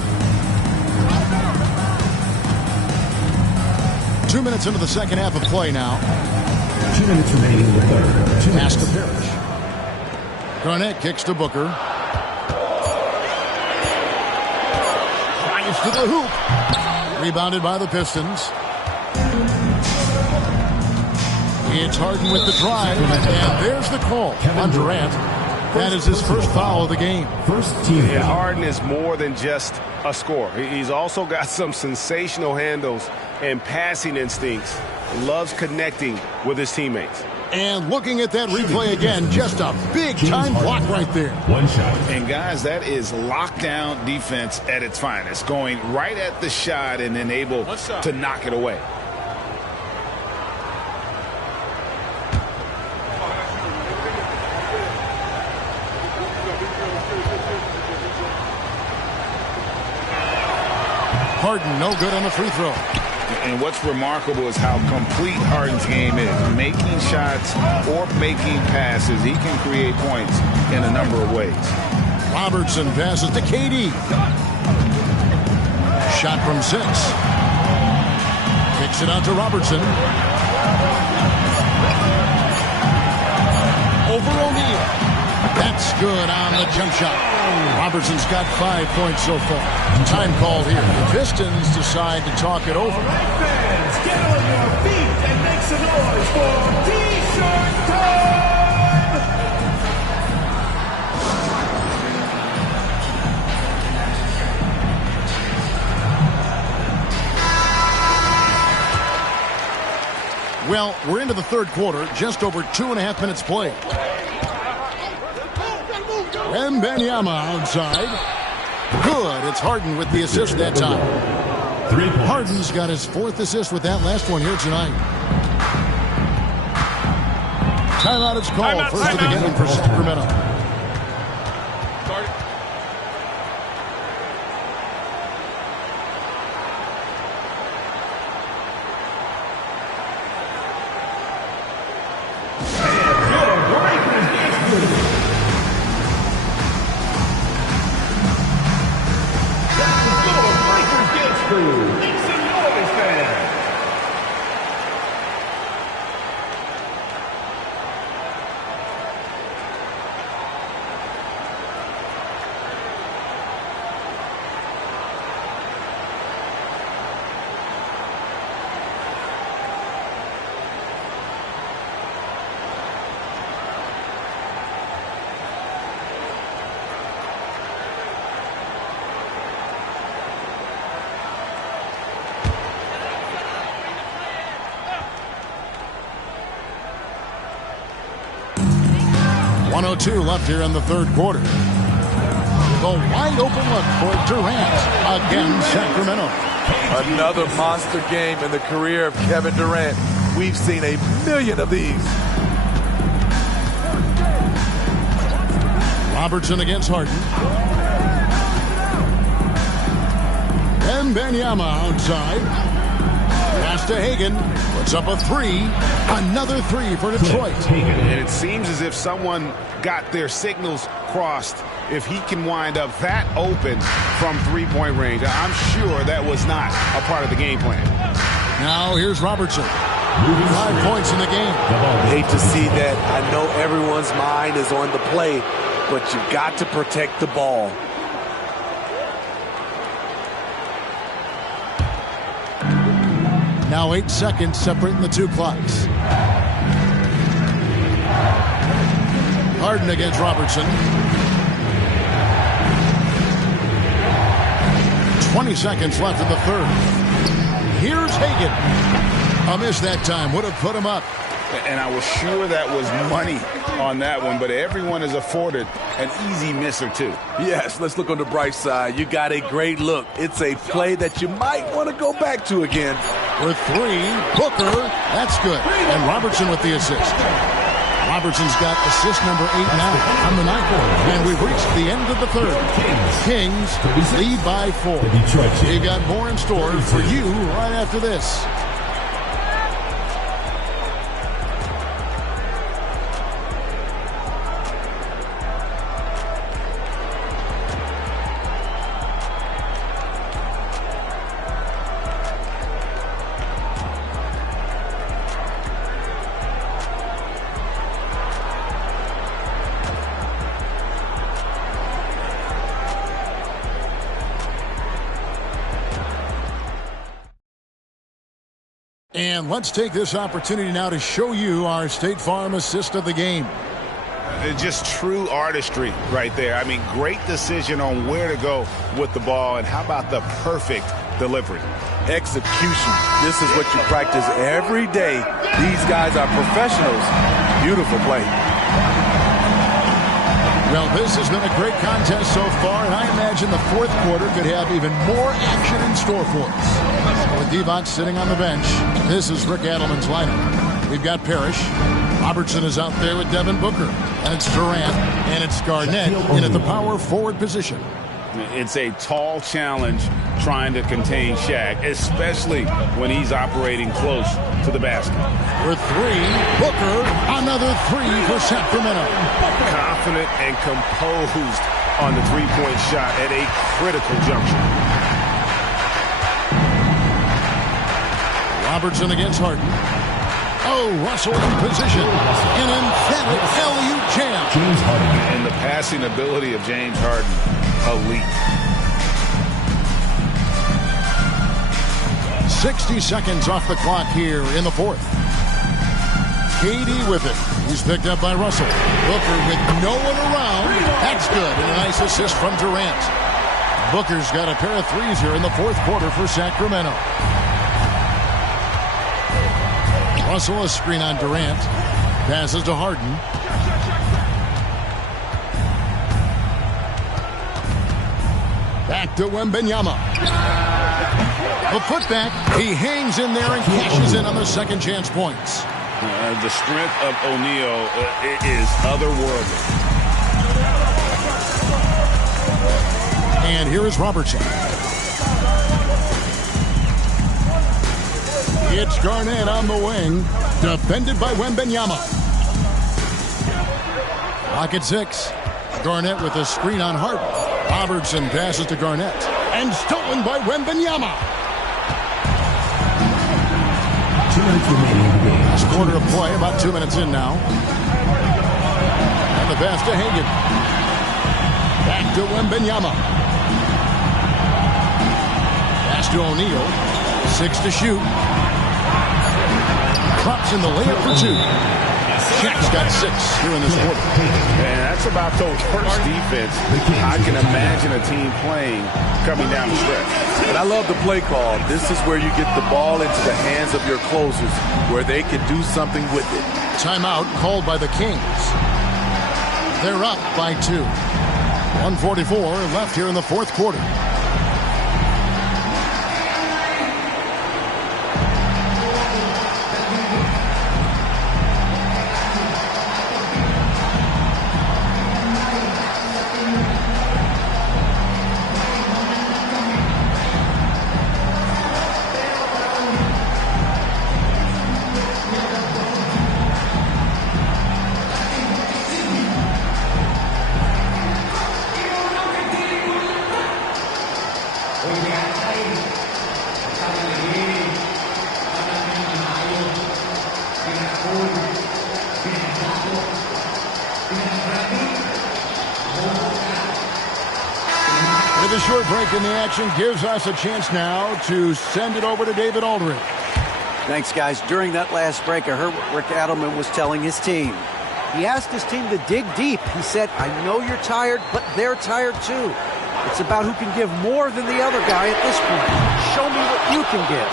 2 minutes into the second half of play now. 2 minutes remaining in the third. Pass to Parrish. Garnett kicks to Booker. Drives to the hoop. Rebounded by the Pistons. It's Harden with the drive. And there's the call on Durant. That is his first foul of the game. First team. And Harden is more than just a scorer. He's also got some sensational handles and passing instincts. Loves connecting with his teammates. And looking at that replay again, just a big-time block right there. One shot. And, guys, that is lockdown defense at its finest, going right at the shot and then able to knock it away. Harden, no good on the free throw. And what's remarkable is how complete Harden's game is. Making shots or making passes, he can create points in a number of ways. Robertson passes to KD. Shot from 6. Kicks it out to Robertson. Over O'Neal. That's good on the jump shot. Robertson's got 5 points so far. Time called here. The Pistons decide to talk it over. Fans, get on your feet and make some noise for T-shirt time! Well, we're into the third quarter. Just over 2.5 minutes played. Wembanyama outside. Good. It's Harden with the assist that time. 3 points. Harden's got his 4th assist with that last one here tonight. Timeout is called. First of the game for Sacramento. .02 left here in the third quarter. The wide open look for Durant against Sacramento. Another monster game in the career of Kevin Durant. We've seen a million of these. Robertson against Harden. Wembanyama outside. Pass to Hagan. Puts up a 3. Another 3 for Detroit. And it seems as if someone got their signals crossed. If he can wind up that open from three-point range, I'm sure that was not a part of the game plan. Now here's Robertson. 5 points in the game. Hate to see that. I know everyone's mind is on the play, but you've got to protect the ball. Now 8 seconds separating the 2 clocks. Harden against Robertson. 20 seconds left in the third. Here's Hagan. A miss that time. Would have put him up. And I was sure that was money on that one, but everyone is afforded an easy miss or two. Yes, let's look on the bright side. You got a great look. It's a play that you might want to go back to again. For three, Booker. That's good. And Robertson with the assist. Robertson's got assist number 8 now on the night. And we've reached the end of the third. Kings lead by 4. We've got more in store for you right after this. And let's take this opportunity now to show you our State Farm assist of the game. Just true artistry right there. I mean, great decision on where to go with the ball, and how about the perfect delivery? Execution. This is what you practice every day. These guys are professionals. Beautiful play. Well, this has been a great contest so far, and I imagine the fourth quarter could have even more action in store for us. With Devont sitting on the bench, this is Rick Adelman's lineup. We've got Parrish. Robertson is out there with Devin Booker. And it's Durant. And it's Garnett in at the power forward position. It's a tall challenge trying to contain Shaq, especially when he's operating close to the basket. For three, Booker, another three for Sacramento. Confident and composed on the three-point shot at a critical juncture. Robertson against Harden. Oh, Russell in position. An emphatic alley-oop jam. James Harden. And the passing ability of James Harden, elite. 60 seconds off the clock here in the fourth. KD with it. He's picked up by Russell. Booker with no one around. That's good. And a nice assist from Durant. Booker's got a pair of threes here in the fourth quarter for Sacramento. Russell, a screen on Durant. Passes to Harden. Back to Wembanyama. A putback. He hangs in there and cashes in on the second chance points. The strength of O'Neal is otherworldly. And here is Robertson. It's Garnett on the wing. Defended by Wembanyama. Clock at 6. Garnett with a screen on Harden. Robertson passes to Garnett. And stolen by Wembanyama. 2 minutes remaining in the game. Last quarter of play, about 2 minutes in now. And the pass to Hagan. Back to Wembanyama. Pass to O'Neal. 6 to shoot. Drops in the layup for 2. Shaq's got 6 here in this quarter. And that's about the worst defense I can imagine a team playing coming down the stretch. And I love the play call. This is where you get the ball into the hands of your closers, where they can do something with it. Timeout called by the Kings. They're up by 2. 1:44 left here in the fourth quarter. The short break in the action gives us a chance now to send it over to David Aldridge. Thanks, guys. During that last break, I heard what Rick Adelman was telling his team. He asked his team to dig deep. He said, I know you're tired, but they're tired too. It's about who can give more than the other guy at this point. Show me what you can give.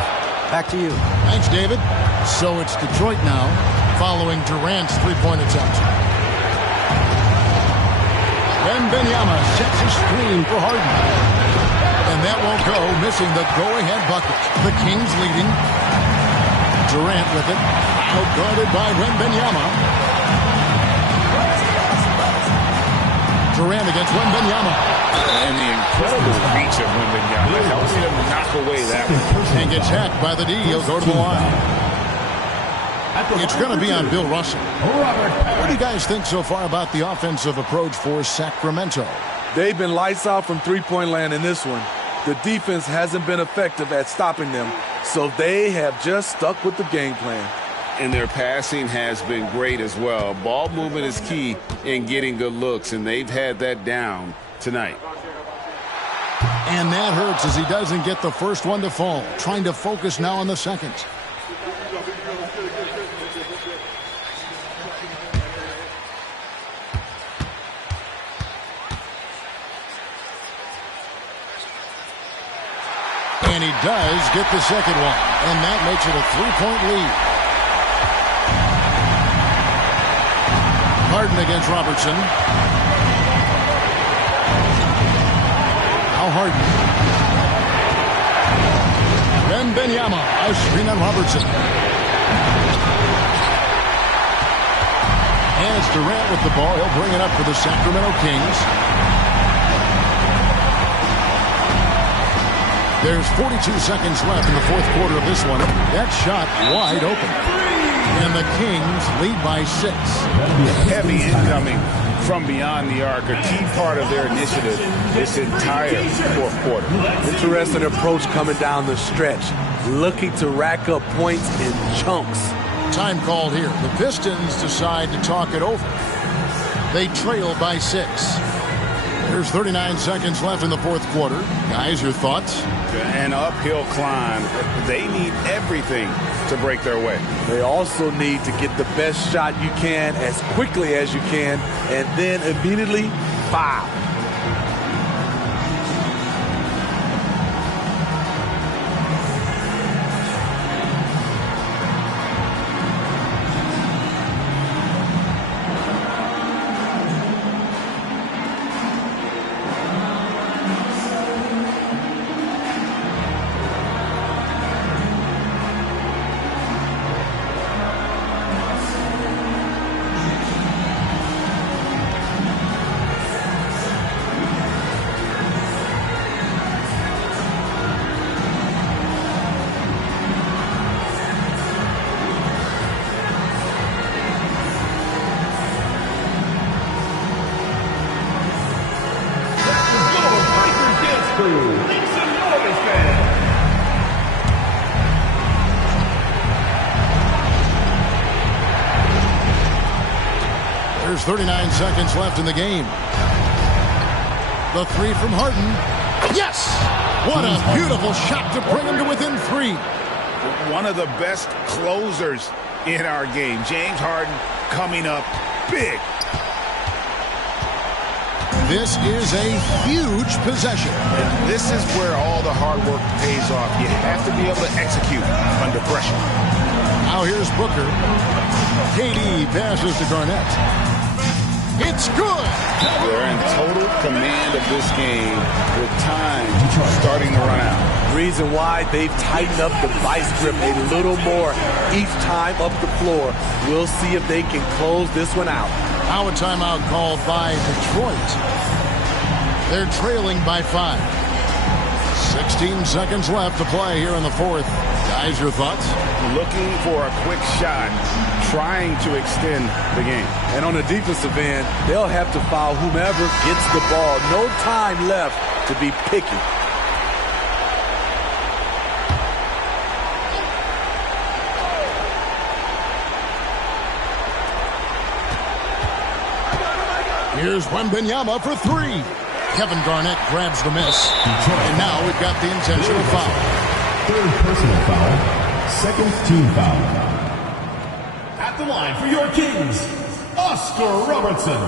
Back to you. Thanks, David. So it's Detroit now, following Durant's three-point attempt. Wembanyama sets a screen for Harden. And that won't go, missing the go-ahead bucket. The Kings leading. Durant with it. Outguarded by Wembanyama. Durant against Wembanyama. And the incredible reach of Wembanyama helps him knock away that one. And gets hacked by the D. He'll go to the line. It's going to be on Bill Russell. What do you guys think so far about the offensive approach for Sacramento? They've been lights out from three-point land in this one. The defense hasn't been effective at stopping them, so they have just stuck with the game plan. And their passing has been great as well. Ball movement is key in getting good looks, and they've had that down tonight. And that hurts as he doesn't get the first one to fall. Trying to focus now on the second. And he does get the second one. And that makes it a three-point lead. Harden against Robertson. Now Harden. Wembanyama. A screen on Robertson. And it's Durant with the ball. He'll bring it up for the Sacramento Kings. There's 42 seconds left in the fourth quarter of this one. That shot wide open. And the Kings lead by 6. Heavy incoming from beyond the arc, a key part of their initiative this entire fourth quarter. Interesting approach coming down the stretch, looking to rack up points in chunks. Time called here. The Pistons decide to talk it over. They trail by 6. There's 39 seconds left in the fourth quarter. Guys, your thoughts? An uphill climb. They need everything to break their way. They also need to get the best shot you can as quickly as you can and then immediately foul. There's 39 seconds left in the game. The three from Harden. Yes! What a beautiful shot to bring him to within 3. One of the best closers in our game. James Harden coming up big. This is a huge possession. And this is where all the hard work pays off. You have to be able to execute under pressure. Now here's Booker. KD passes to Garnett. It's good. They're in total command of this game with time starting to run out. Reason why they've tightened up the vice grip a little more each time up the floor. We'll see if they can close this one out. Now a timeout called by Detroit. They're trailing by 5. 16 seconds left to play here in the fourth. Guys, your thoughts? Looking for a quick shot, trying to extend the game. And on the defensive end, they'll have to foul whomever gets the ball. No time left to be picky. Here's Wembanyama for 3. Kevin Garnett grabs the miss. And now we've got the intentional foul. Third personal foul. Second team foul. At the line for your Kings, Oscar Robertson.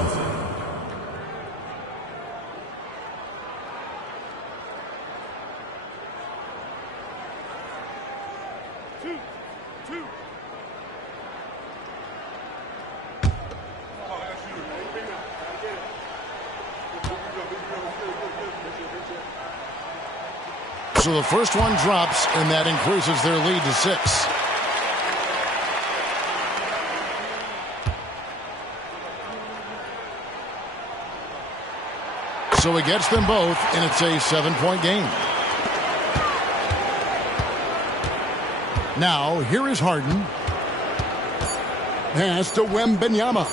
So the first one drops, and that increases their lead to 6. So he gets them both, and it's a 7-point game. Now, here is Harden. Pass to Wembanyama.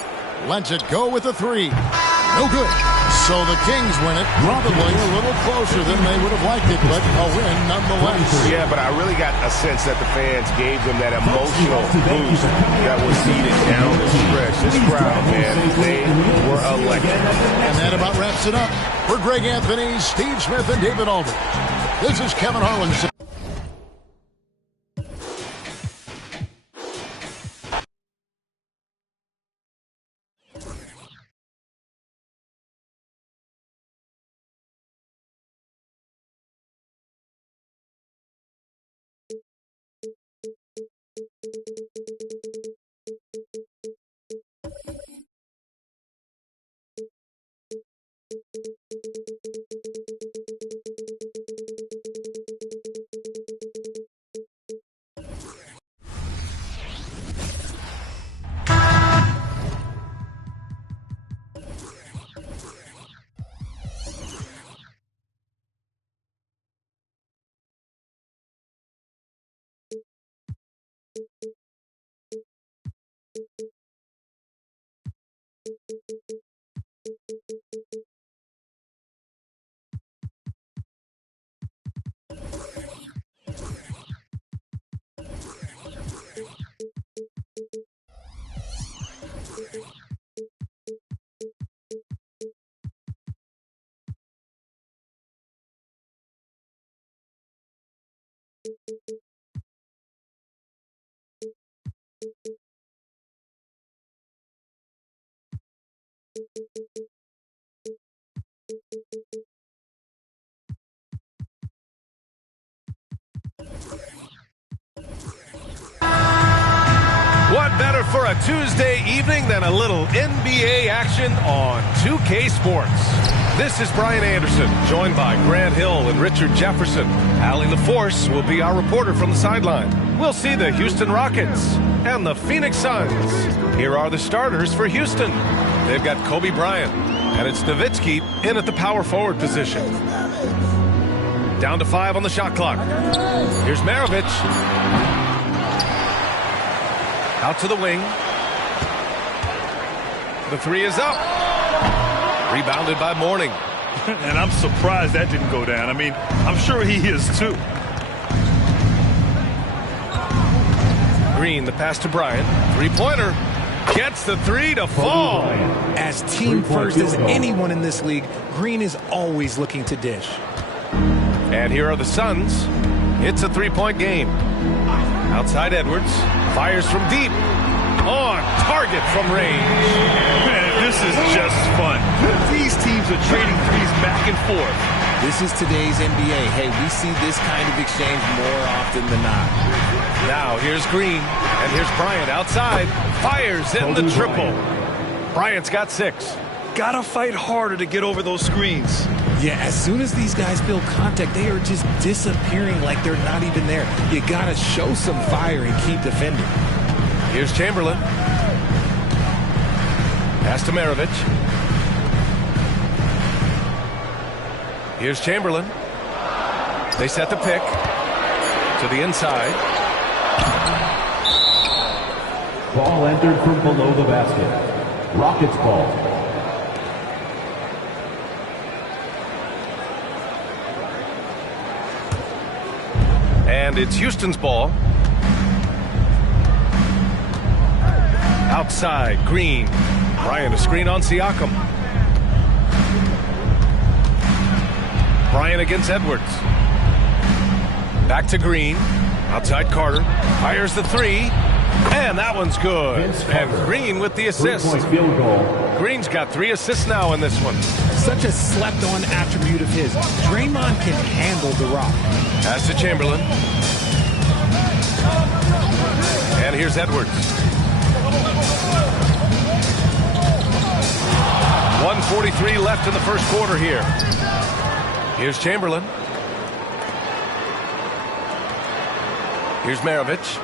Lets it go with a 3. No good. So the Kings win it, probably a little closer than they would have liked it, but a win nonetheless. Yeah, but I really got a sense that the fans gave them that emotional boost that was needed down the stretch. This crowd, man, they were electric. And that about wraps it up. For Greg Anthony, Steve Smith, and David Alden, this is Kevin Harlan. What better for a Tuesday evening than a little NBA action on 2K Sports? This is Brian Anderson, joined by Grant Hill and Richard Jefferson. Allie LaForce will be our reporter from the sideline. We'll see the Houston Rockets and the Phoenix Suns. Here are the starters for Houston. They've got Kobe Bryant, and it's Nowitzki in at the power forward position. Down to 5 on the shot clock. Here's Maravich. Out to the wing. The 3 is up. Rebounded by Mourning. And I'm surprised that didn't go down. I mean, I'm sure he is too. Green, the pass to Bryant. 3-pointer. Gets the 3 to fall. As team first as anyone in this league, Green is always looking to dish. And here are the Suns. It's a 3-point game. Outside Edwards. Fires from deep. On target from range. Man, this is just fun. These teams are trading threes back and forth. This is today's NBA. Hey, we see this kind of exchange more often than not. Now here's Green. And here's Bryant outside. Fires in the triple. Bryant's got 6. Gotta fight harder to get over those screens. Yeah, as soon as these guys feel contact, they are just disappearing like they're not even there. You gotta show some fire and keep defending. Here's Chamberlain. Pass to Maravich. Here's Chamberlain. They set the pick to the inside. Ball entered from below the basket. Rockets ball. And it's Houston's ball. Outside, Green. Bryant a screen on Siakam. Bryant against Edwards. Back to Green. Outside Carter. Fires the 3. And that one's good. And Green with the assist. Field goal. Green's got 3 assists now in this one. Such a slept-on attribute of his. Draymond can handle the rock. Pass to Chamberlain. here's Edwards. 1:43 left in the first quarter here. Here's Chamberlain. Here's Maravich.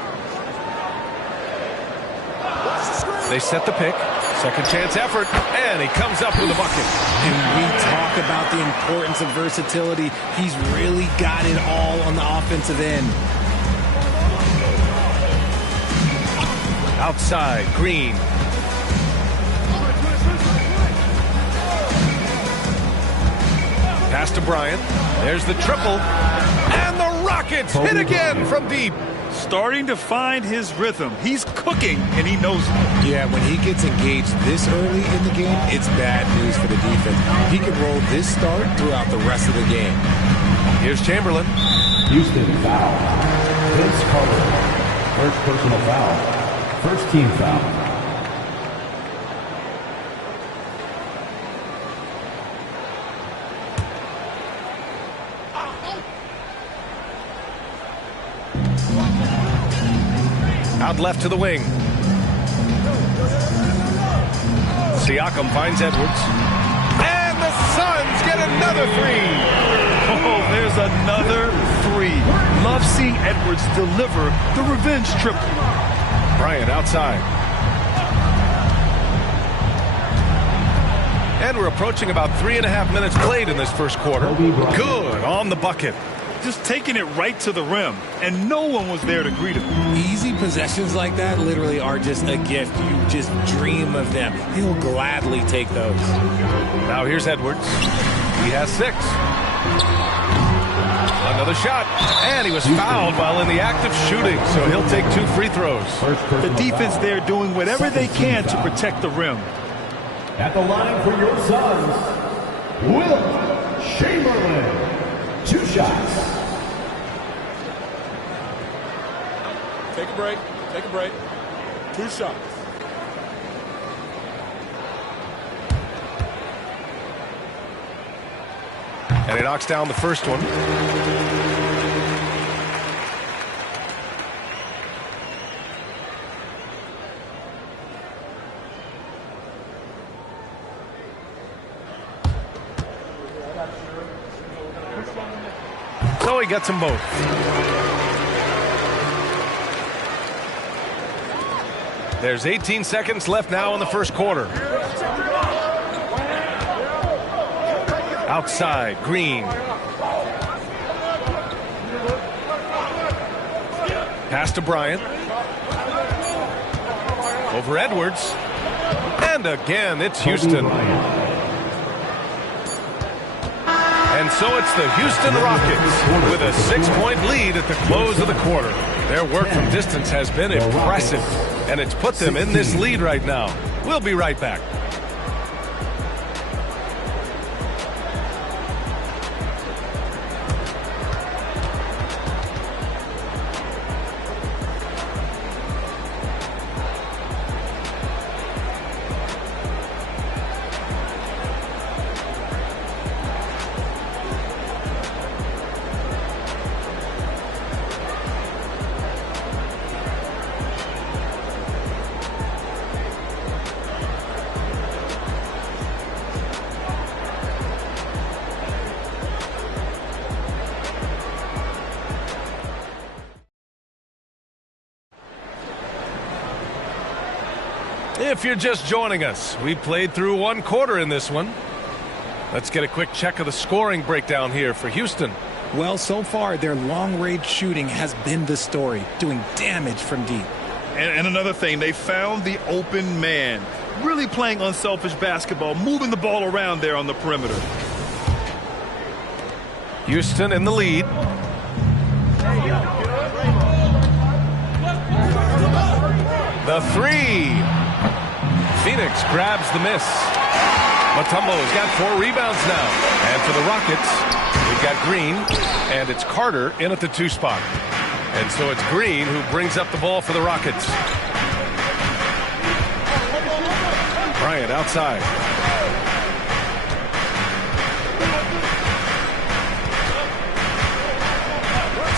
They set the pick. Second chance effort, and he comes up with a bucket. And we talk about the importance of versatility. He's really got it all on the offensive end. Outside, Green. Pass to Bryant. There's the triple. And the Rockets hit again from deep. Starting to find his rhythm. He's cooking, and he knows it. Yeah, when he gets engaged this early in the game, it's bad news for the defense. He can roll this start throughout the rest of the game. Here's Chamberlain. Houston foul. Vince Carter. First personal foul. First team foul. Out left to the wing. Siakam finds Edwards. And the Suns get another three. Oh, there's another three. Love seeing Edwards deliver the revenge triple. Bryant outside. And we're approaching about 3.5 minutes played in this first quarter. Good on the bucket. Just taking it right to the rim, and no one was there to greet him. Easy possessions like that literally are just a gift. You just dream of them. He'll gladly take those. Now here's Edwards. He has 6. Another shot, and he was fouled while in the act of shooting, so he'll take 2 free throws. The defense there doing whatever they can to protect the rim. At the line for your Suns, Will Chamberlain. 2 shots. Take a break. Take a break. 2 shots. And he knocks down the first one. So he gets them both. There's 18 seconds left now in the first quarter. Outside, Green. Pass to Bryant. Over Edwards. And again, it's Houston. And so it's the Houston Rockets with a 6-point lead at the close of the quarter. Their work from distance has been impressive, and it's put them in this lead right now. We'll be right back. If you're just joining us, we played through 1 quarter in this one. Let's get a quick check of the scoring breakdown here for Houston. Well, so far, their long-range shooting has been the story, doing damage from deep. And another thing, they found the open man. Really playing unselfish basketball, moving the ball around there on the perimeter. Houston in the lead. The 3. Phoenix grabs the miss. Mutombo's got 4 rebounds now. And for the Rockets, we've got Green, and it's Carter in at the 2 spot. And so it's Green who brings up the ball for the Rockets. Bryant outside.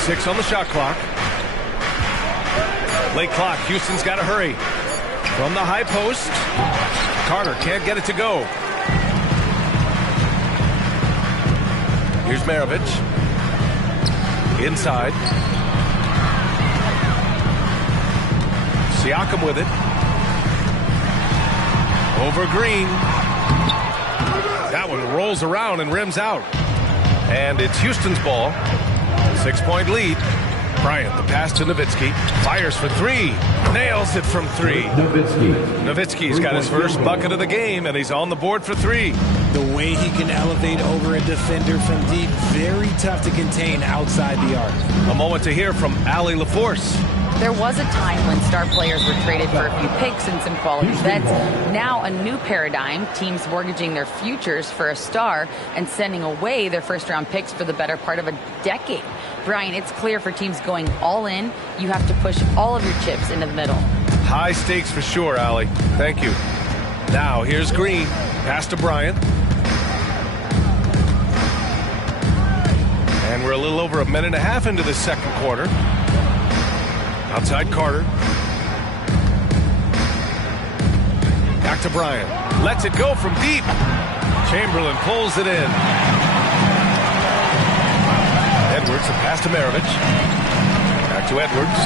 Six on the shot clock. Late clock. Houston's got to hurry. From the high post. Carter can't get it to go. Here's Maravich. Inside. Siakam with it. Over Green. That one rolls around and rims out. And it's Houston's ball. 6-point lead. Bryant, the pass to Nowitzki. Fires for three. Nails it from three. Nowitzki's got his first bucket of the game, and he's on the board for three. The way he can elevate over a defender from deep, very tough to contain outside the arc. A moment to hear from Allie LaForce. There was a time when star players were traded for a few picks and some quality vets. Now a new paradigm, teams mortgaging their futures for a star and sending away their first-round picks for the better part of a decade. Brian, it's clear for teams going all in, you have to push all of your chips into the middle. High stakes for sure, Allie. Thank you. Now here's Green. Pass to Bryant. And we're a little over a minute and a half into the second quarter. Outside Carter. Back to Bryant. Lets it go from deep. Chamberlain pulls it in. Edwards, the pass to Maravich. Back to Edwards.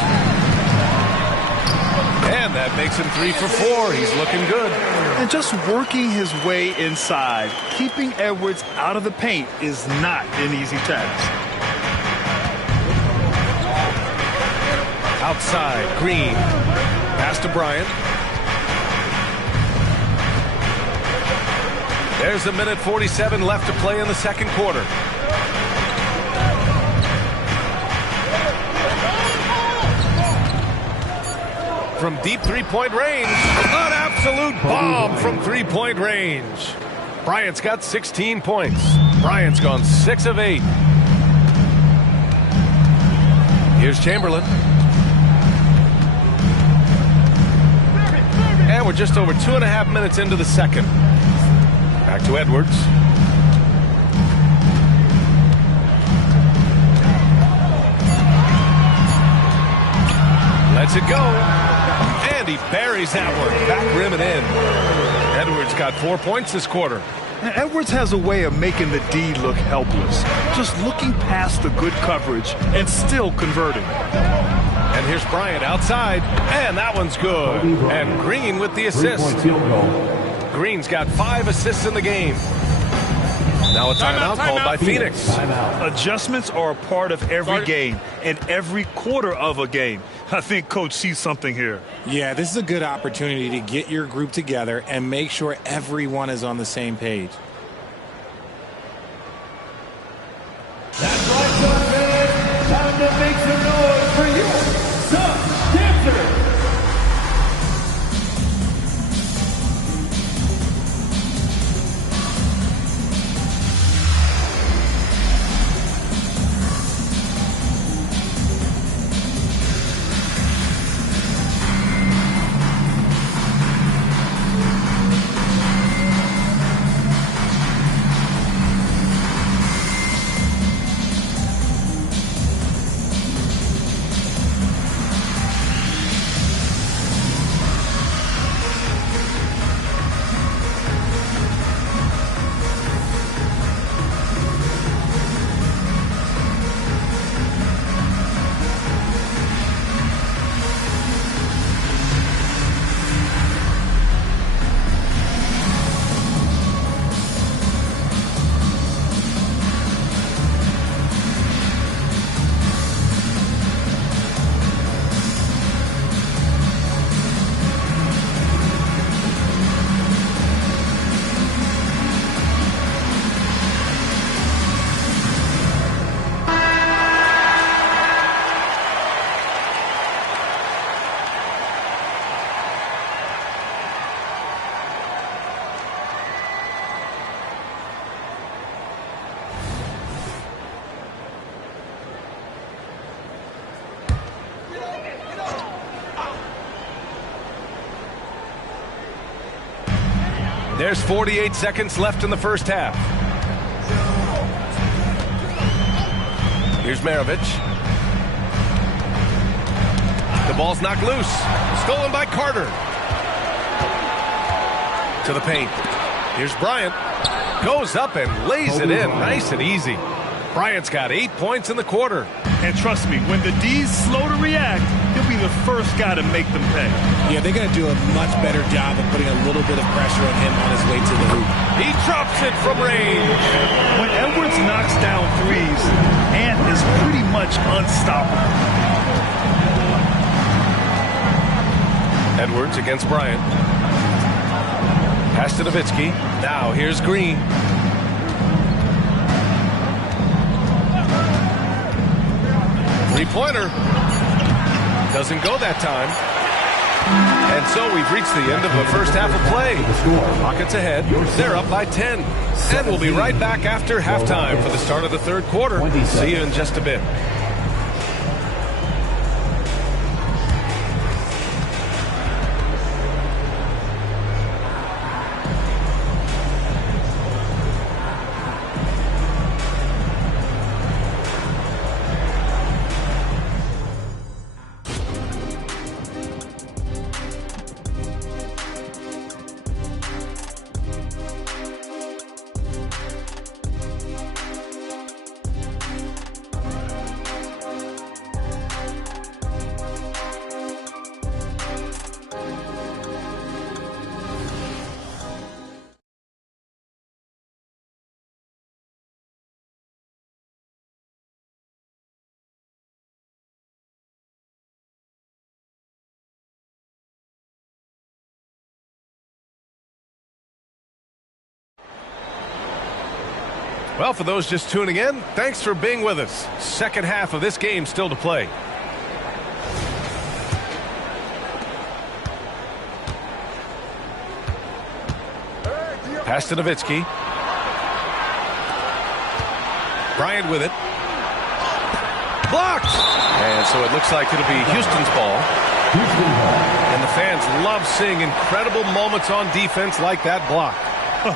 And that makes him 3 for 4. He's looking good. And just working his way inside, keeping Edwards out of the paint is not an easy task. Outside, Green. Pass to Bryant. There's a minute 47 left to play in the second quarter. From deep three-point range. An absolute bomb from three-point range. Bryant's got 16 points. Bryant's gone 6 of 8. Here's Chamberlain. And we're just over 2.5 minutes into the second. Back to Edwards. Lets it go. And he buries that one. Back rim and in. Edwards got 4 points this quarter. And Edwards has a way of making the D look helpless. Just looking past the good coverage and still converting. And here's Bryant outside. And that one's good. And Green with the assist. Green's got 5 assists in the game. Now a timeout called by Phoenix. Adjustments are a part of every game and every quarter of a game. I think Coach sees something here. Yeah, this is a good opportunity to get your group together and make sure everyone is on the same page. That's right, son. Time to make some noise for you, some dancers. There's 48 seconds left in the first half. Here's Maravich. The ball's knocked loose. Stolen by Carter. To the paint. Here's Bryant. Goes up and lays it in nice and easy. Bryant's got 8 points in the quarter. And trust me, when the D's slow to react, he'll be the first guy to make them pay. Yeah, they're going to do a much better job of putting a little bit of pressure on him on his way to the hoop. He drops it from range. When Edwards knocks down threes, Ant is pretty much unstoppable. Edwards against Bryant. Pass to Nowitzki. Now here's Green. Three-pointer. Doesn't go that time. And so we've reached the end of the first half of play. Rockets ahead. They're up by 10. And we'll be right back after halftime for the start of the third quarter. See you in just a bit. Well, for those just tuning in, thanks for being with us. Second half of this game still to play. Pass to Nowitzki. Bryant with it. Blocked! And so it looks like it'll be Houston's ball. And the fans love seeing incredible moments on defense like that block.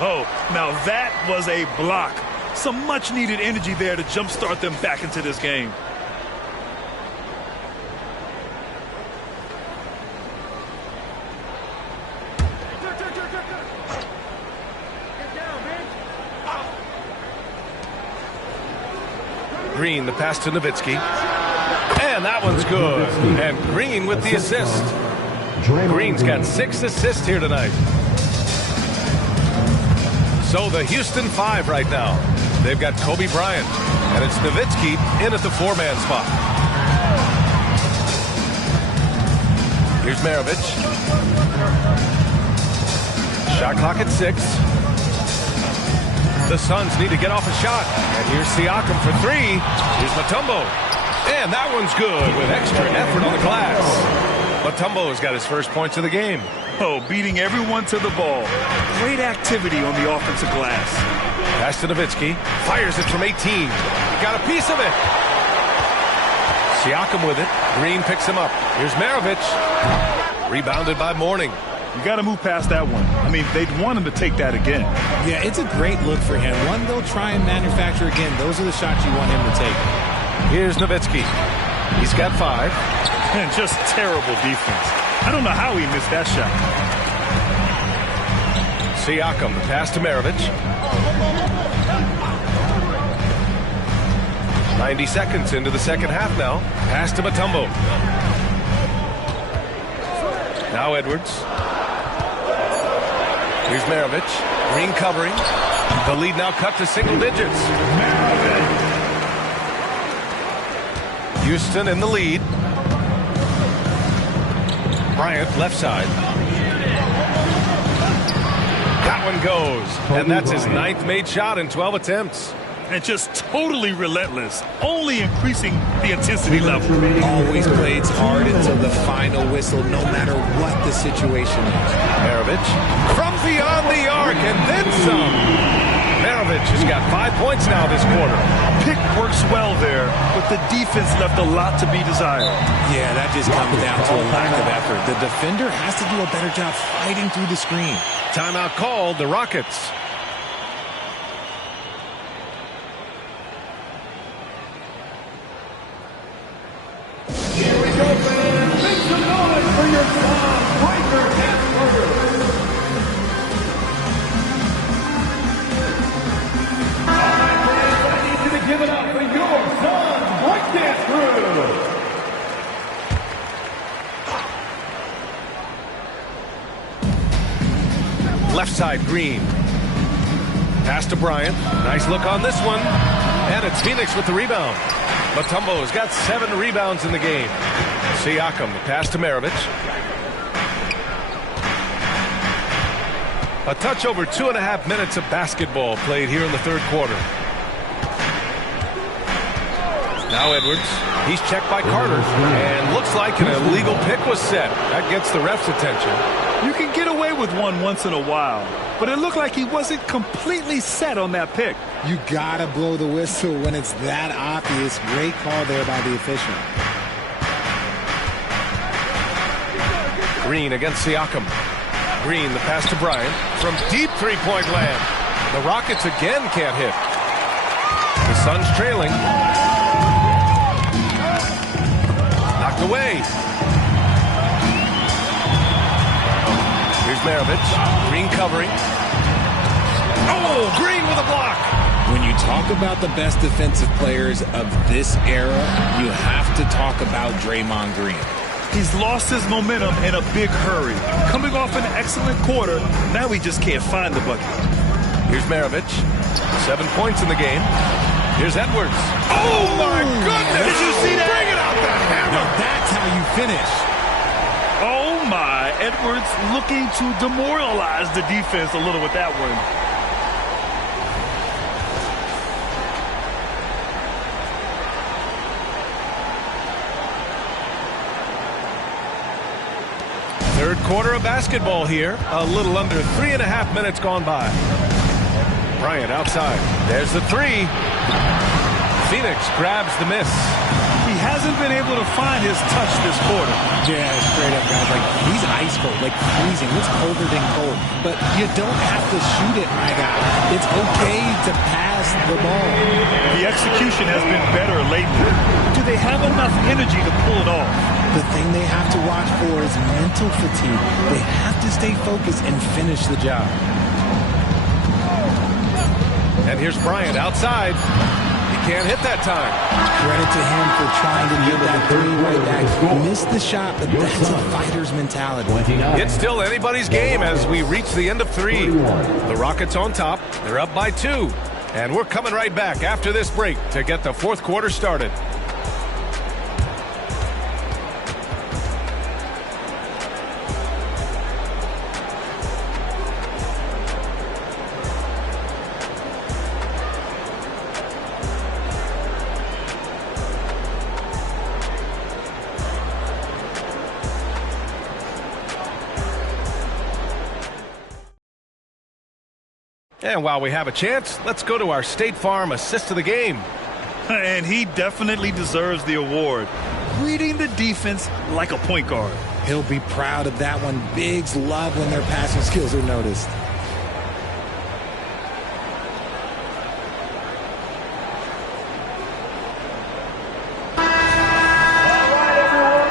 Oh, now that was a block. Some much-needed energy there to jumpstart them back into this game. Green, the pass to Nowitzki. And that one's good. And Green with the assist. Green's got 6 assists here tonight. So the Houston 5 right now. They've got Kobe Bryant. And it's Nowitzki in at the 4-man spot. Here's Maravich. Shot clock at 6. The Suns need to get off a shot. And here's Siakam for 3. Here's Mutombo. And that one's good with extra effort on the glass. Mutombo's got his first points of the game. Oh, beating everyone to the ball. Great activity on the offensive glass. Pass to Nowitzki. Fires it from 18. He got a piece of it. Siakam with it. Green picks him up. Here's Maravich. Rebounded by Mourning. You got to move past that one. I mean, they'd want him to take that again. Yeah, it's a great look for him. One they'll try and manufacture again. Those are the shots you want him to take. Here's Nowitzki. He's got 5. And just terrible defense. I don't know how he missed that shot. Siakam, the pass to Maravich. 90 seconds into the second half now. Pass to Mutombo. Now Edwards. Here's Maravich. Green covering. The lead now cut to single digits. Houston in the lead. Bryant left side. That one goes. And that's his 9th made shot in 12 attempts. And just totally relentless, only increasing the intensity level. Always plays hard until the final whistle, no matter what the situation is. Maravich from beyond the arc and then some. Maravich has got 5 points now this quarter. Pick works well there, but the defense left a lot to be desired. Yeah, that just comes down to a lack of effort. The defender has to do a better job fighting through the screen. Timeout called, the Rockets. Here we go, fans. Make some Left side, Green. Pass to Bryant. Nice look on this one. And it's Phoenix with the rebound. Mutombo's got 7 rebounds in the game. Siakam, the pass to Maravich. A touch over 2.5 minutes of basketball played here in the third quarter. Now Edwards. He's checked by Carter. And looks like an illegal pick was set. That gets the ref's attention. You can get away with one once in a while, but it looked like he wasn't completely set on that pick. You gotta blow the whistle when it's that obvious. Great call there by the official. Green against Siakam. Green, the pass to Bryant from deep three-point land. The Rockets again can't hit. The Suns trailing. Knocked away. Here's Maravich. Green covering. Oh, Green with a block. When you talk about the best defensive players of this era, you have to talk about Draymond Green. He's lost his momentum in a big hurry. Coming off an excellent quarter, now he just can't find the bucket. Here's Maravich. 7 points in the game. Here's Edwards. Oh, my goodness! Did you see that? Bring it out the hammer! Now that's how you finish. Oh, my. Edwards looking to demoralize the defense a little with that one. Third quarter of basketball here. A little under 3.5 minutes gone by. Bryant outside. There's the three. Phoenix grabs the miss. He hasn't been able to find his touch this quarter. Yeah, straight up, guys. Like, he's ice cold, like freezing. It's colder than cold. But you don't have to shoot it, my guy. It's okay to pass the ball. The execution has been better lately. Do they have enough energy to pull it off? The thing they have to watch for is mental fatigue. They have to stay focused and finish the job. And here's Bryant outside. He can't hit that time. Credit to him for trying to get that three right back. Missed the shot, but that's a fighter's mentality. It's still anybody's game as we reach the end of 3. The Rockets on top. They're up by 2. And we're coming right back after this break to get the fourth quarter started. And while we have a chance, let's go to our State Farm assist of the game. And he definitely deserves the award. Reading the defense like a point guard. He'll be proud of that one. Bigs love when their passing skills are noticed.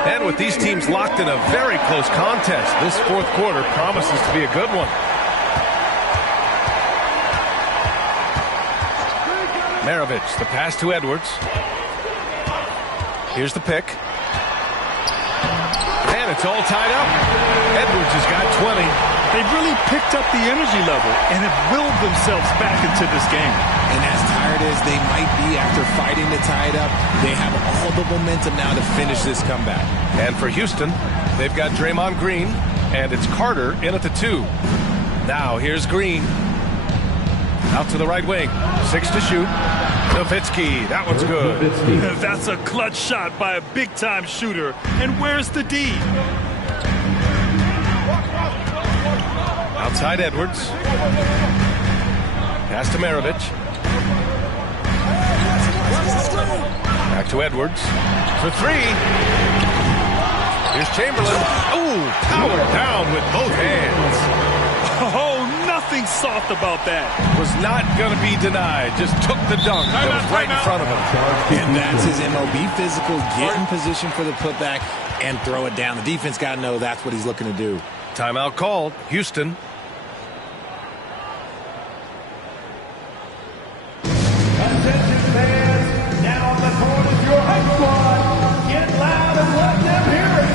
And with these teams locked in a very close contest, this fourth quarter promises to be a good one. Maravich, the pass to Edwards. Here's the pick. And it's all tied up. Edwards has got 20. They've really picked up the energy level and have willed themselves back into this game. And as tired as they might be after fighting to tie it up, they have all the momentum now to finish this comeback. And for Houston, they've got Draymond Green, and it's Carter in at the 2. Now here's Green. Out to the right wing. 6 to shoot. Nowitzki. That one's good. That's a clutch shot by a big-time shooter. And where's the D? Outside Edwards. Pass to Maravich. Back to Edwards. For 3. Here's Chamberlain. Oh, powered down with both hands. Oh, nothing soft about that. Was not going to be denied. Just took the dunk. That was right in front of him. And that's his MOB physical. Get in position for the putback and throw it down. The defense got to know that's what he's looking to do. Timeout called. Houston. Attention fans, now on the court is your high squad. Get loud and let them hear it.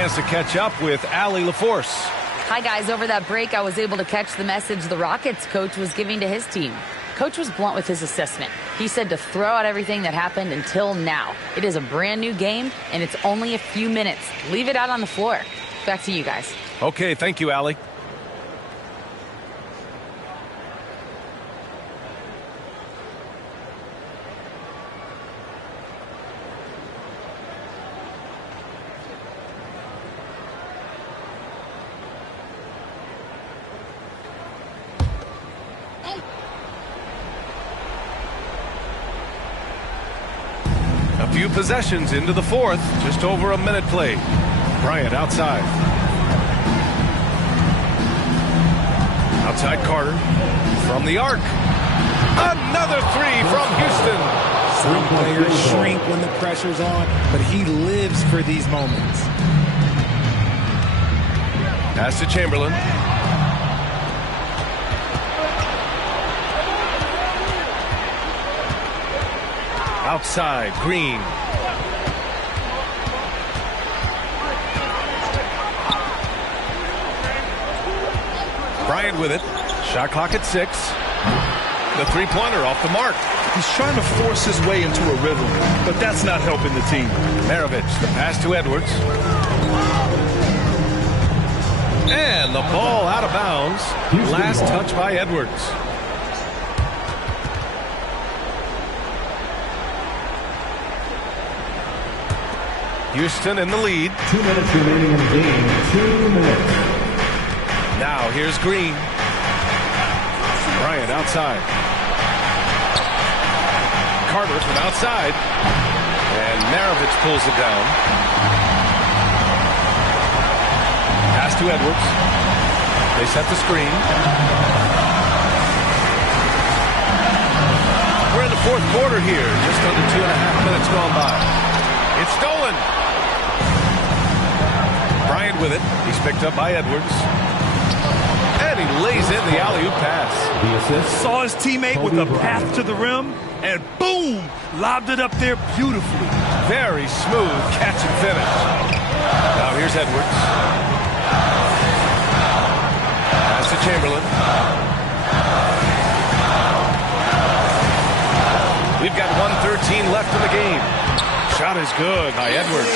chance to catch up with Allie LaForce. Hi, guys. Over that break, I was able to catch the message the Rockets coach was giving to his team. Coach was blunt with his assessment. He said to throw out everything that happened until now. It is a brand new game, and it's only a few minutes. Leave it out on the floor. Back to you guys. Okay, thank you, Allie. A few possessions into the fourth, just over a minute played. Bryant outside. Outside Carter from the arc. Another three from Houston. Some players shrink when the pressure's on, but he lives for these moments. Pass to Chamberlain. Outside, Green. Bryant with it. Shot clock at 6. The three-pointer off the mark. He's trying to force his way into a rhythm, but that's not helping the team. Maravich, the pass to Edwards. And the ball out of bounds. Last touch by Edwards. Houston in the lead. 2 minutes remaining in the game. 2 minutes. Now here's Green. Bryant outside. Carter from outside. And Maravich pulls it down. Pass to Edwards. They set the screen. We're in the fourth quarter here. Just under 2.5 minutes gone by. It's stolen. Bryant with it. He's picked up by Edwards. And he lays in the alley-oop pass. The assist. Saw his teammate with a path to the rim, and boom! Lobbed it up there beautifully. Very smooth catch and finish. Now here's Edwards. Pass to Chamberlain. We've got 1:13 left in the game. Shot is good by Edwards.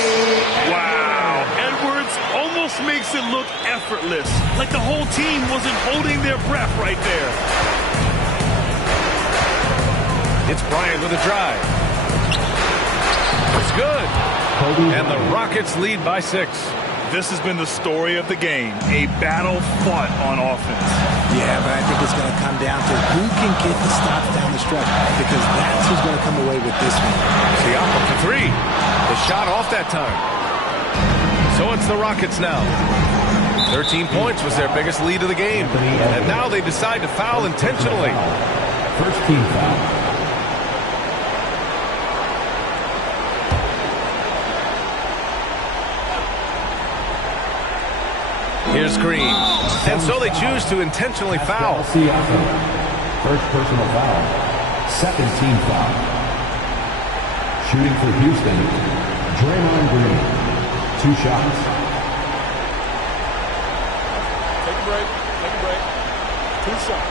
Wow. Edwards almost makes it look effortless, like the whole team wasn't holding their breath right there. It's Bryant with a drive. It's good. And the Rockets lead by 6. This has been the story of the game, a battle fought on offense. Yeah, but I think it's going to come down to who can get the stops down the stretch, because that's who's going to come away with this one. Siakam for 3. The shot off that time. So it's the Rockets now. 13 points was their biggest lead of the game. And now they decide to foul intentionally. First team foul. Here's Green. And so they choose to intentionally foul. First personal foul. Second team foul. Shooting for Houston, Draymond Green. 2 shots. Take a break. Take a break. 2 shots.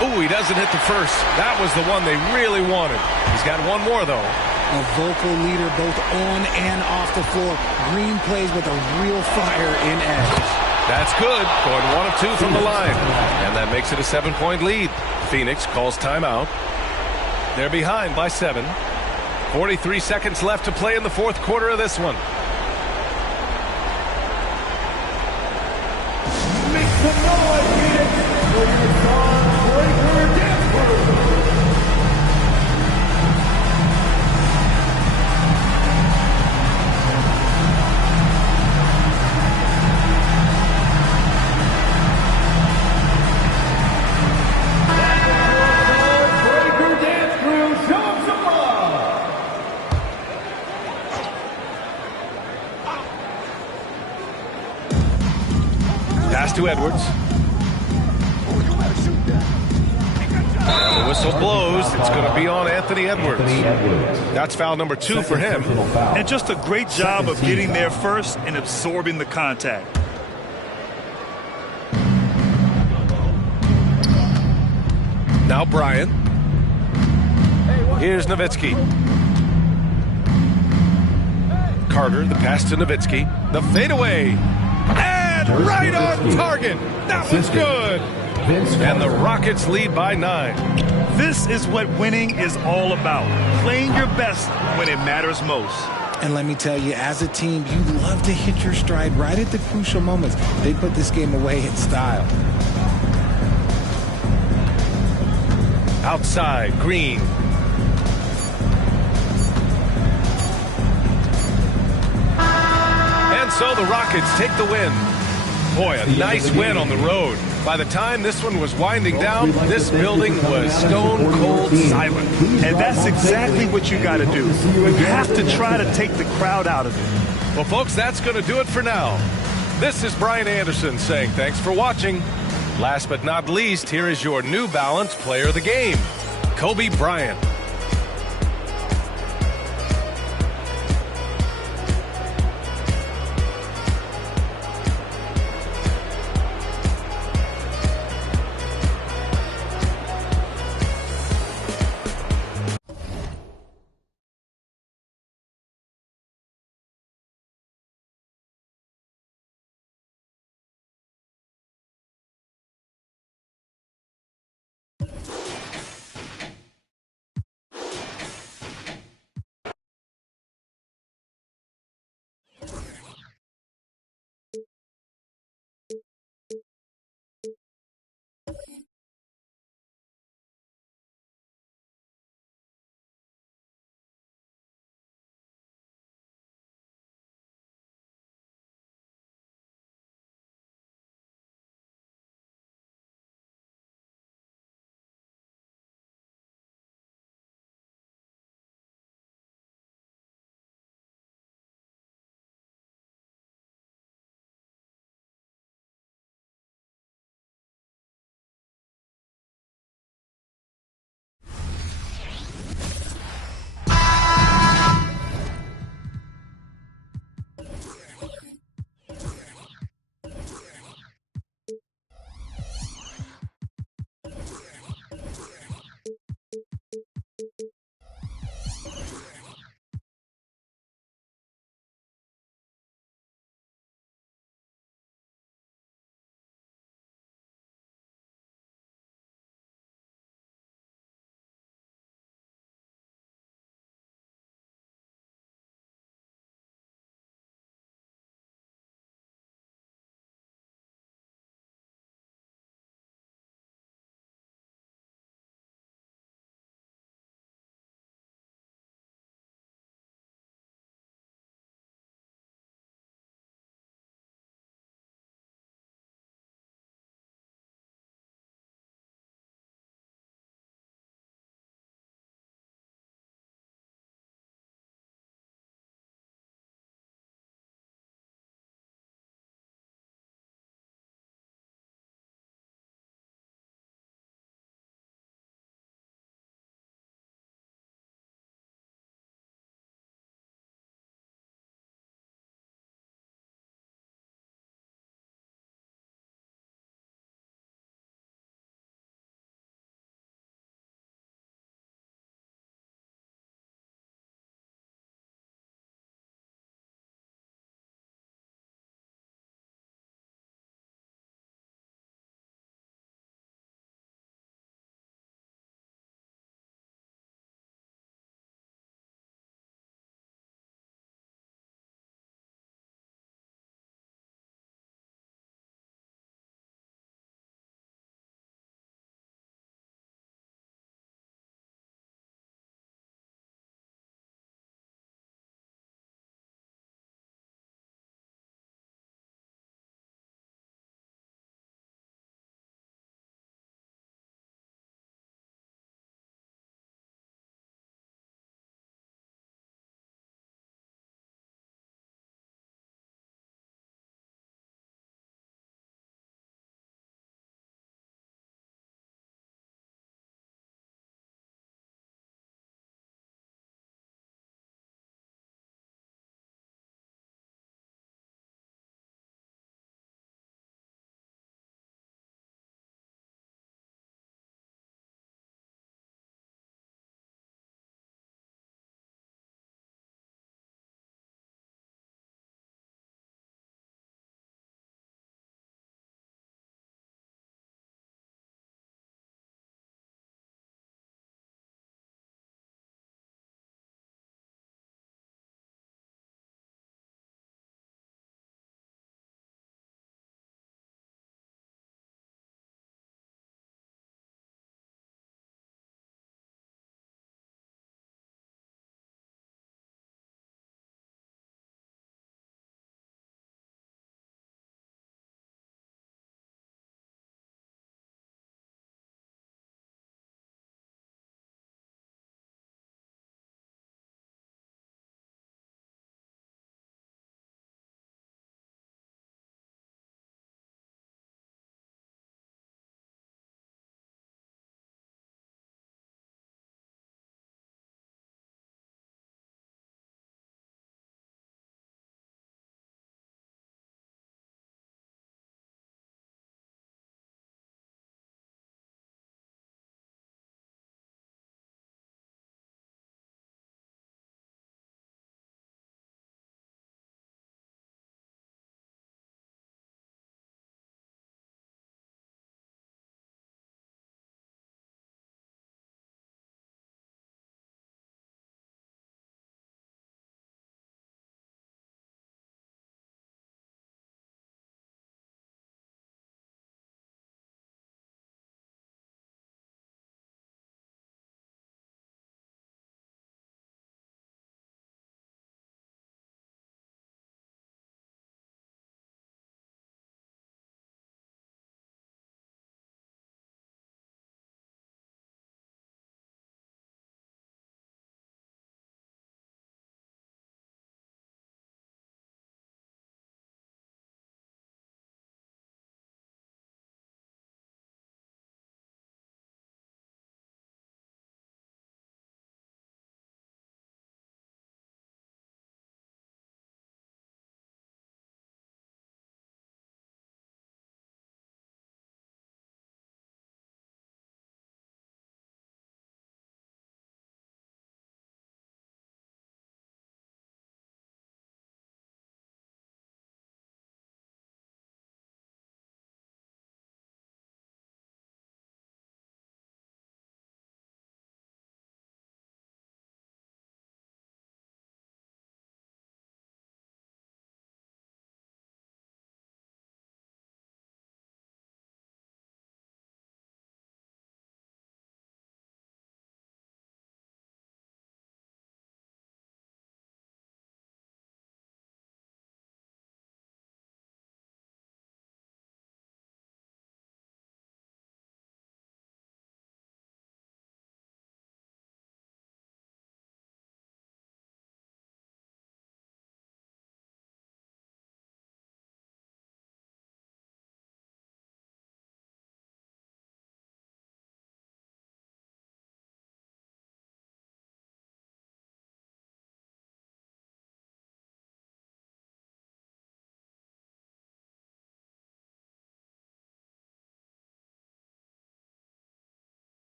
Ooh, he doesn't hit the first. That was the one they really wanted. He's got one more, though. A vocal leader both on and off the floor. Green plays with a real fire in edge. That's good. Going 1 of 2 from the line. And that makes it a 7-point lead. Phoenix calls timeout. They're behind by 7. 43 seconds left to play in the fourth quarter of this one. Make some noise, Phoenix, for your song Breaker Dance Crew. Breaker Dance Crew, show them some love. Pass to Edwards. And the whistle blows. It's going to be on Anthony Edwards. That's foul number 2 for him. And just a great job of getting there first and absorbing the contact. Now Bryant. Here's Nowitzki. Carter, the pass to Nowitzki. The fadeaway. And right on target. That was good. And the Rockets lead by 9. This is what winning is all about. Playing your best when it matters most. And let me tell you, as a team, you love to hit your stride right at the crucial moments. They put this game away in style. Outside, Green. And so the Rockets take the win. Boy, a nice win on the road. By the time this one was winding down, this building was stone cold silent. And that's exactly what you got to do. You have to try to take the crowd out of it. Well, folks, that's going to do it for now. This is Brian Anderson saying thanks for watching. Last but not least, here is your New Balance Player of the Game, Kobe Bryant.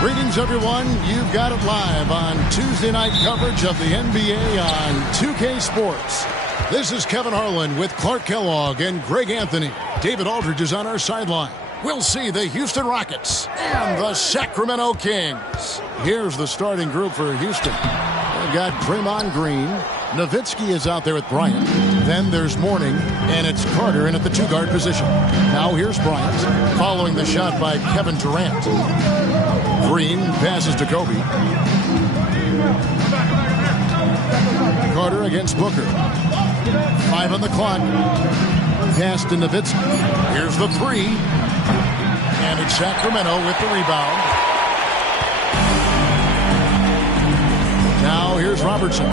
Greetings, everyone. You've got it live on Tuesday night coverage of the NBA on 2K Sports. This is Kevin Harlan with Clark Kellogg and Greg Anthony. David Aldridge is on our sideline. We'll see the Houston Rockets and the Sacramento Kings. Here's the starting group for Houston. They've got Draymond Green. Nowitzki is out there with Bryant. Then there's Mourning, and it's Carter in at the two-guard position. Now here's Bryant, following the shot by Kevin Durant. Green passes to Kobe. Carter against Booker. 5 on the clock. Pass to Nowitzki. Here's the three. And it's Sacramento with the rebound. Now here's Robertson.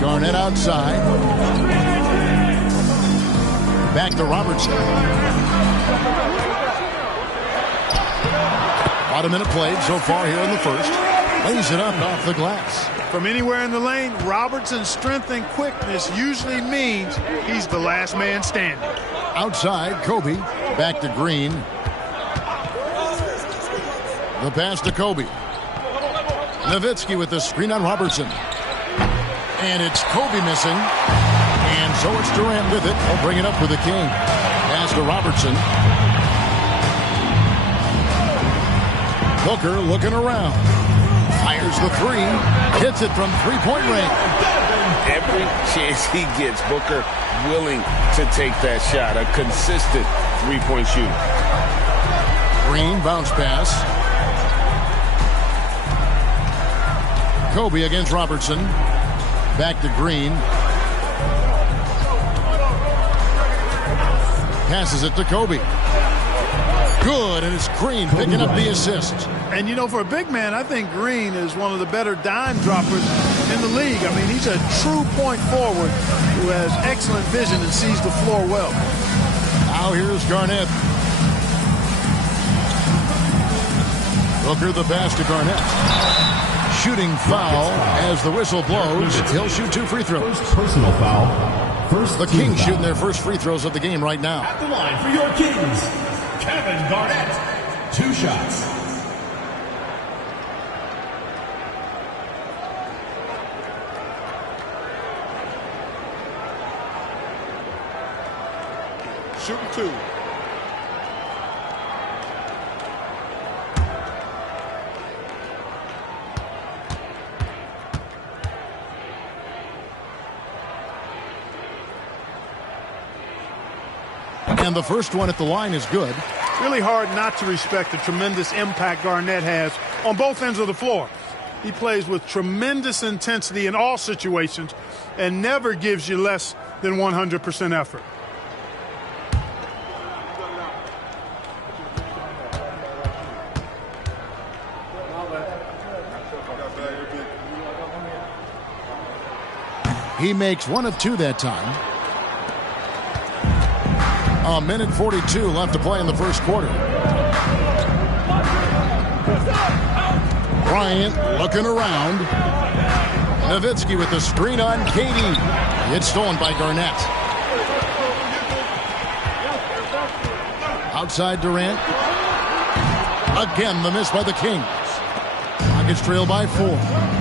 Garnett outside. Back to Robertson. About a minute played so far here in the first. Lays it up off the glass. From anywhere in the lane, Robertson's strength and quickness usually means he's the last man standing. Outside, Kobe. Back to Green. The pass to Kobe. Nowitzki with the screen on Robertson. And it's Kobe missing. And so it's Durant with it. He'll bring it up for the King. Pass to Robertson. Booker looking around. Fires the three. Hits it from three-point range. Every chance he gets, Booker willing to take that shot. A consistent three-point shooter. Green bounce pass. Kobe against Robertson. Back to Green. Passes it to Kobe. Good, and it's Green picking up the assist. And, you know, for a big man, I think Green is one of the better dime droppers in the league. I mean, he's a true point forward who has excellent vision and sees the floor well. Now here's Garnett. Booker the pass to Garnett. Shooting foul as the whistle blows. He'll shoot 2 free throws. Personal foul. The Kings shooting their first free throws of the game right now. At the line for your Kings, Kevin Garnett. 2 shots. Shooting 2. And the first one at the line is good. Really hard not to respect the tremendous impact Garnett has on both ends of the floor. He plays with tremendous intensity in all situations and never gives you less than 100% effort. He makes 1 of 2 that time. A minute 42 left to play in the first quarter. Bryant looking around. Nowitzki with the screen on Katie. It's stolen by Garnett. Outside Durant. Again, the miss by the Kings. Rockets trail by 4.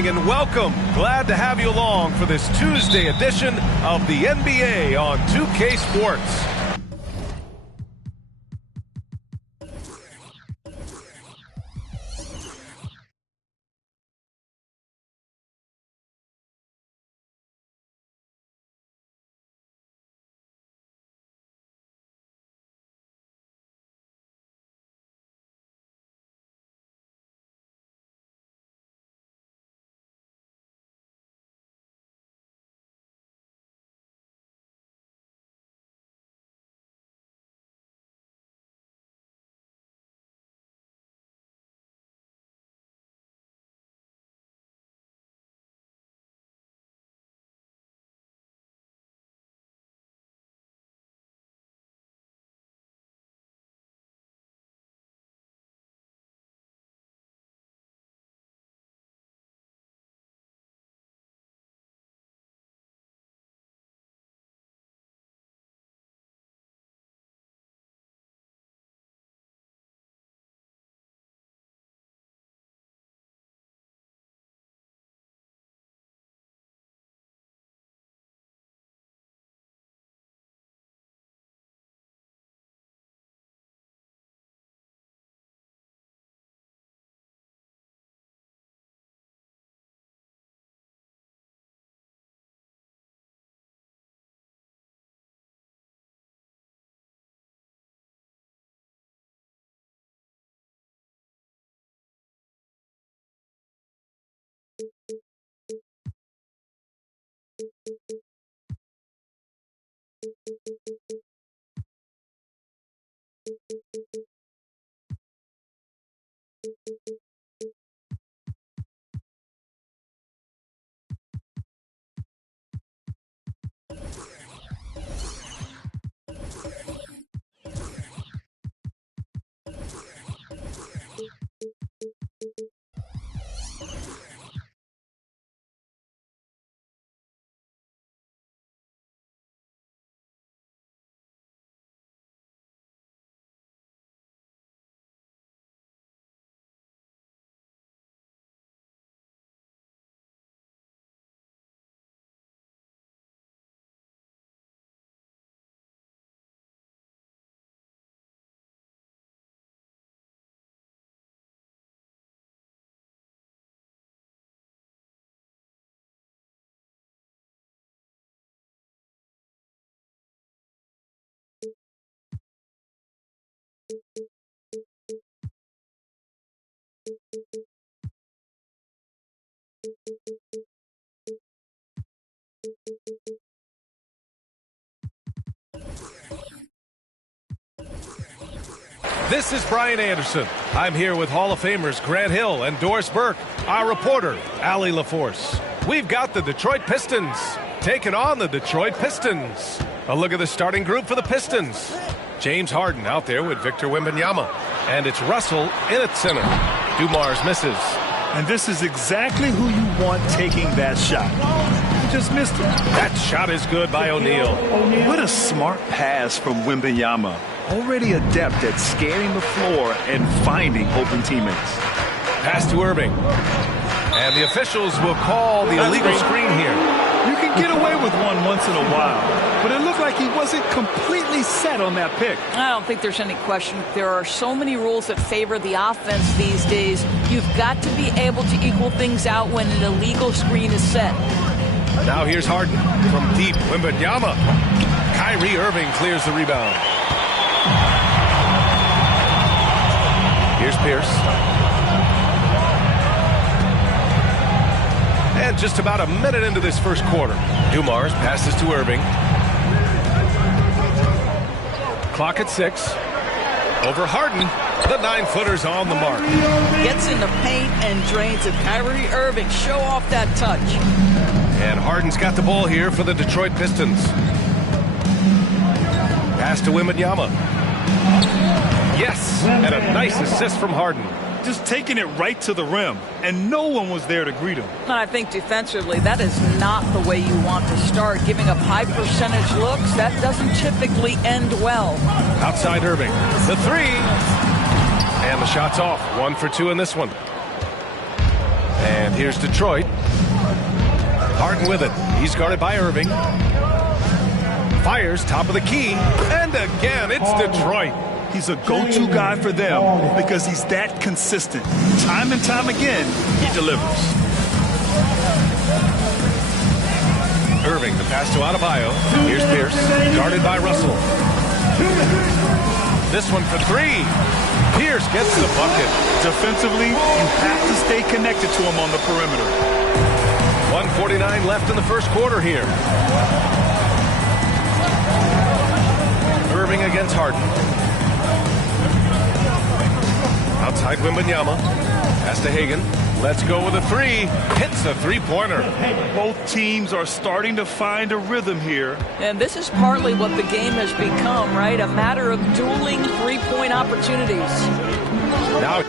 morning and welcome. Glad to have you along for this Tuesday edition of the NBA on 2K Sports. This is Brian Anderson. I'm here with Hall of Famers Grant Hill and Doris Burke, our reporter, Allie LaForce. We've got the Detroit Pistons taking on the Detroit Pistons. A look at the starting group for the Pistons. James Harden out there with Victor Wembanyama. And it's Russell in at center. Dumars misses. And this is exactly who you want taking that shot. You just missed it. That shot is good by O'Neal. What a smart pass from Wembanyama. Already adept at scanning the floor and finding open teammates. Pass to Irving. And the officials will call the illegal screen here. You can get away with one once in a while, but it looked like he wasn't completely set on that pick. I don't think there's any question. There are so many rules that favor the offense these days. You've got to be able to equal things out when an illegal screen is set. Now here's Harden from deep. Wembanyama. Kyrie Irving clears the rebound. Here's Pierce. And just about a minute into this first quarter, Dumars passes to Irving. Clock at 6. Over Harden. The 9-footer's on the mark. Gets in the paint and drains it. Kyrie Irving, show off that touch. And Harden's got the ball here for the Detroit Pistons. Pass to Wembanyama. Yes, and a nice assist from Harden. Just taking it right to the rim, and no one was there to greet him. And I think defensively, that is not the way you want to start. Giving up high percentage looks, that doesn't typically end well. Outside Irving, the 3. And the shot's off. 1 for 2 in this one. And here's Detroit. Harden with it. He's guarded by Irving. Fires top of the key. And again, it's Detroit. He's a go-to guy for them because he's that consistent. Time and time again, he delivers. Irving, the pass to Adebayo. Here's Pierce, guarded by Russell. This one for three. Pierce gets the bucket. Defensively, you have to stay connected to him on the perimeter. 1:49 left in the first quarter here. Irving against Harden. Outside Wembanyama. Pass to Hagan. Let's go with a three. Hits a three-pointer. Both teams are starting to find a rhythm here. And this is partly what the game has become, right? A matter of dueling three-point opportunities. Now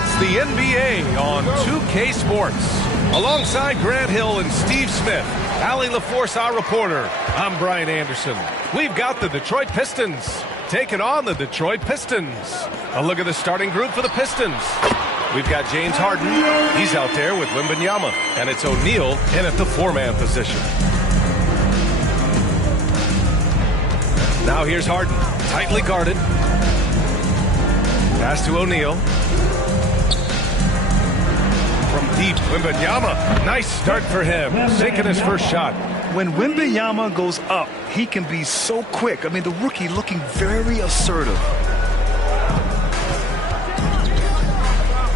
It's the NBA on 2K Sports. Alongside Grant Hill and Steve Smith, Allie LaForce, our reporter, I'm Brian Anderson. We've got the Detroit Pistons taking on the Detroit Pistons. A look at the starting group for the Pistons. We've got James Harden. He's out there with Wembanyama. And it's O'Neal in at the four-man position. Now here's Harden, tightly guarded. Pass to O'Neal. From deep, Wembanyama. Nice start for him, sinking his first shot. When Wembanyama goes up, he can be so quick. I mean, the rookie looking very assertive.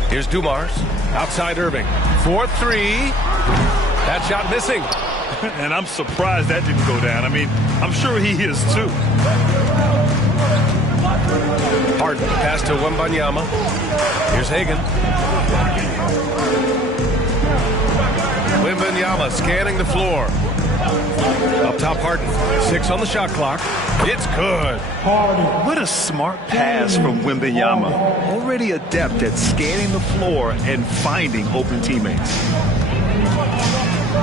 Here's Dumars, outside Irving. 4-3. That shot missing. And I'm surprised that didn't go down. I mean, I'm sure he is too. Harden, pass to Wembanyama. Here's Hagan. Wembanyama scanning the floor. Up top, Harden. 6 on the shot clock. It's good. What a smart pass from Wembanyama. Already adept at scanning the floor and finding open teammates.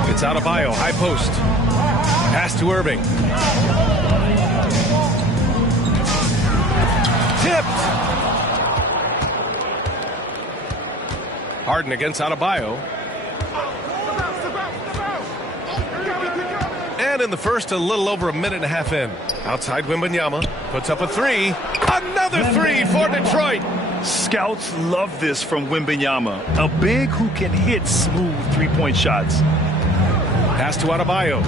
It's Adebayo, high post. Pass to Irving. Tipped. Harden against Adebayo. And in the first, a little over a minute and a half in. Outside Wembanyama puts up a three. Another three for Detroit. Scouts love this from Wembanyama. A big who can hit smooth three-point shots. Pass to Adebayo.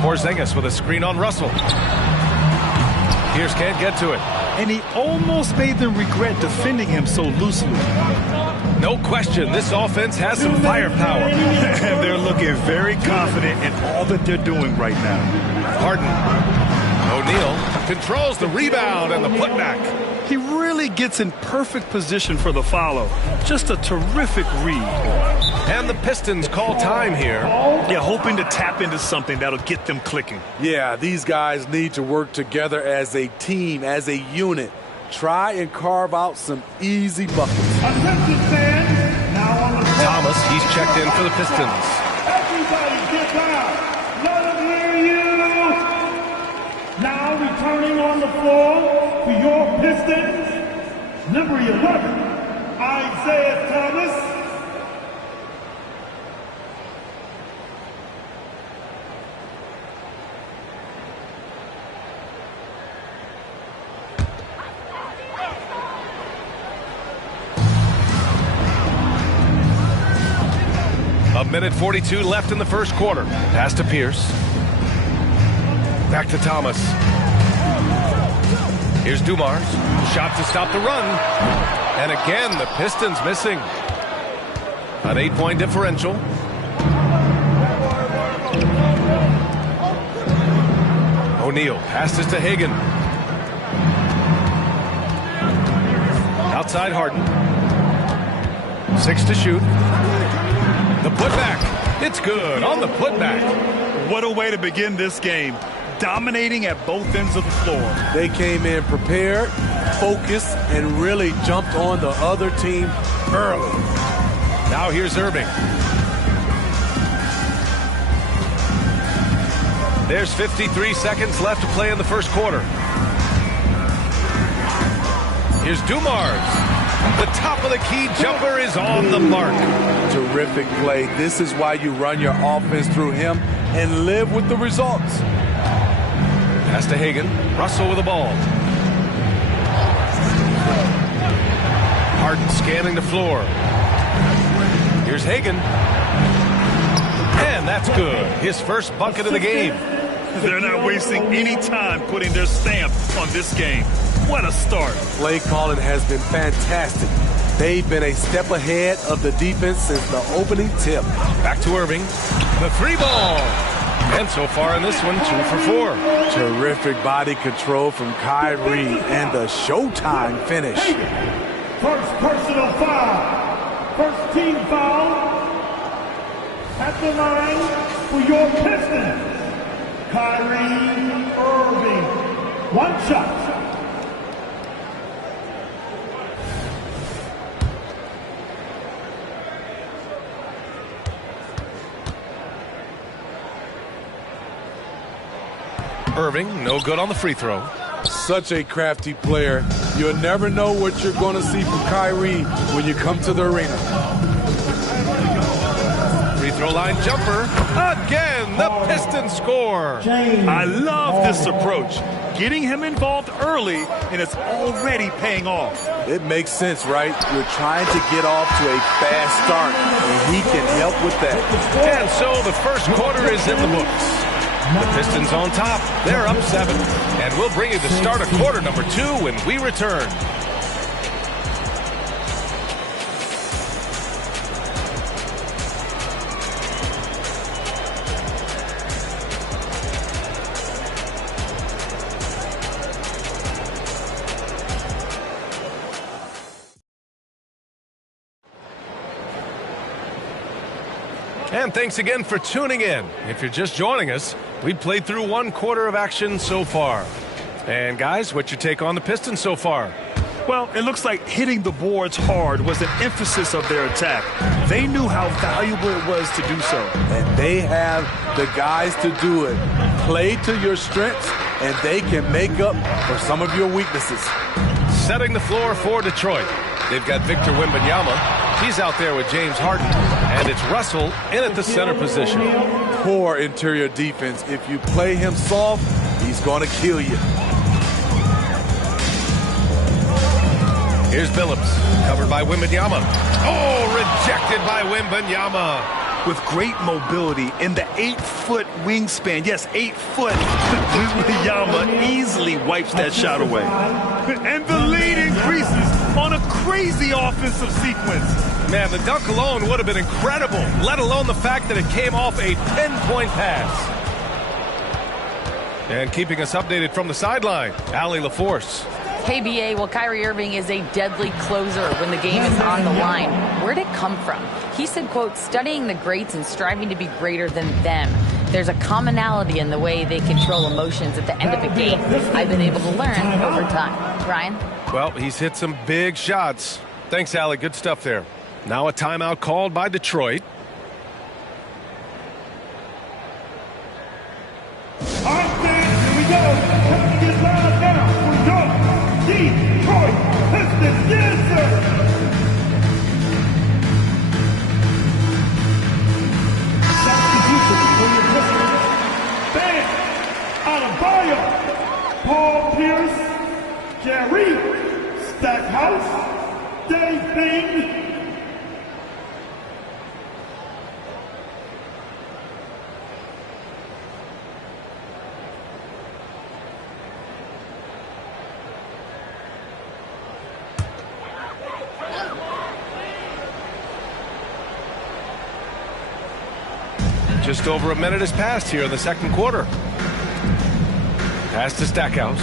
Porzingis with a screen on Russell. Pierce can't get to it. And he almost made them regret defending him so loosely. No question, this offense has some firepower. And they're looking very confident in all that they're doing right now. Harden. O'Neal controls the rebound and the putback. He really gets in perfect position for the follow. Just a terrific read. And the Pistons call time here. Yeah, hoping to tap into something that'll get them clicking. Yeah, these guys need to work together as a team, as a unit. Try and carve out some easy buckets. Thomas, he's checked in for the Pistons. Everybody get down. Let them hear you. Now returning on the floor for your Pistons, number 11, Isaiah Thomas. A minute 42 left in the first quarter. Pass to Pierce. Back to Thomas. Here's Dumars. Shot to stop the run. And again, the Pistons missing. An 8-point differential. O'Neal passes to Hagan. Outside Harden. 6 to shoot. The putback. It's good on the putback. What a way to begin this game. Dominating at both ends of the floor. They came in prepared, focused, and really jumped on the other team early. Now here's Irving. There's 53 seconds left to play in the first quarter. Here's Dumars. The top of the key jumper is on the mark. Terrific play. This is why you run your offense through him and live with the results. Pass to Hagan. Russell with the ball. Harden scanning the floor. Here's Hagan. And that's good. His first bucket of the game. They're not wasting any time putting their stamp on this game. What a start. Play calling has been fantastic. They've been a step ahead of the defense since the opening tip. Back to Irving. The three ball. And so far in this one, 2 for 4. Terrific body control from Kyrie and the showtime finish. First personal foul. First team foul. At the line for your Pistons, Kyrie Irving. One shot. Irving, no good on the free throw. Such a crafty player. You'll never know what you're going to see from Kyrie when you come to the arena. Free throw line jumper. Again, the Pistons score. I love this approach. Getting him involved early, and it's already paying off. It makes sense, right? You're trying to get off to a fast start, and he can help with that. And so the first quarter is in the books. The Pistons on top. They're up 7. And we'll bring you the start of quarter number 2 when we return. And thanks again for tuning in. If you're just joining us, we've played through 1 quarter of action so far. And guys, what's your take on the Pistons so far? Well, it looks like hitting the boards hard was an emphasis of their attack. They knew how valuable it was to do so. And they have the guys to do it. Play to your strengths, and they can make up for some of your weaknesses. Setting the floor for Detroit. They've got Victor Wembanyama. He's out there with James Harden. And it's Russell in at the center position. Poor interior defense. If you play him soft, he's going to kill you. Here's Billups, covered by Wembanyama. Oh, rejected by Wembanyama. With great mobility in the 8-foot wingspan. Yes, 8 foot. Wembanyama easily wipes that shot away. And the lead increases on a crazy offensive sequence. Man, the dunk alone would have been incredible, let alone the fact that it came off a pinpoint pass. And keeping us updated from the sideline, Allie LaForce. Hey, BA, well, Kyrie Irving is a deadly closer when the game is on the line. Where'd it come from? He said, quote, studying the greats and striving to be greater than them. There's a commonality in the way they control emotions at the end of a game I've been able to learn over time. Ryan? Well, he's hit some big shots. Thanks, Allie. Good stuff there. Now a timeout called by Detroit. All right, fans, here we go. Time to get loud now for your Detroit Pistons. Yes, sir. Substitution for your Pistons. Bam Adebayo, Paul Pierce, Jerry Stackhouse, Dave Bing. Just over a minute has passed here in the second quarter. Pass to Stackhouse.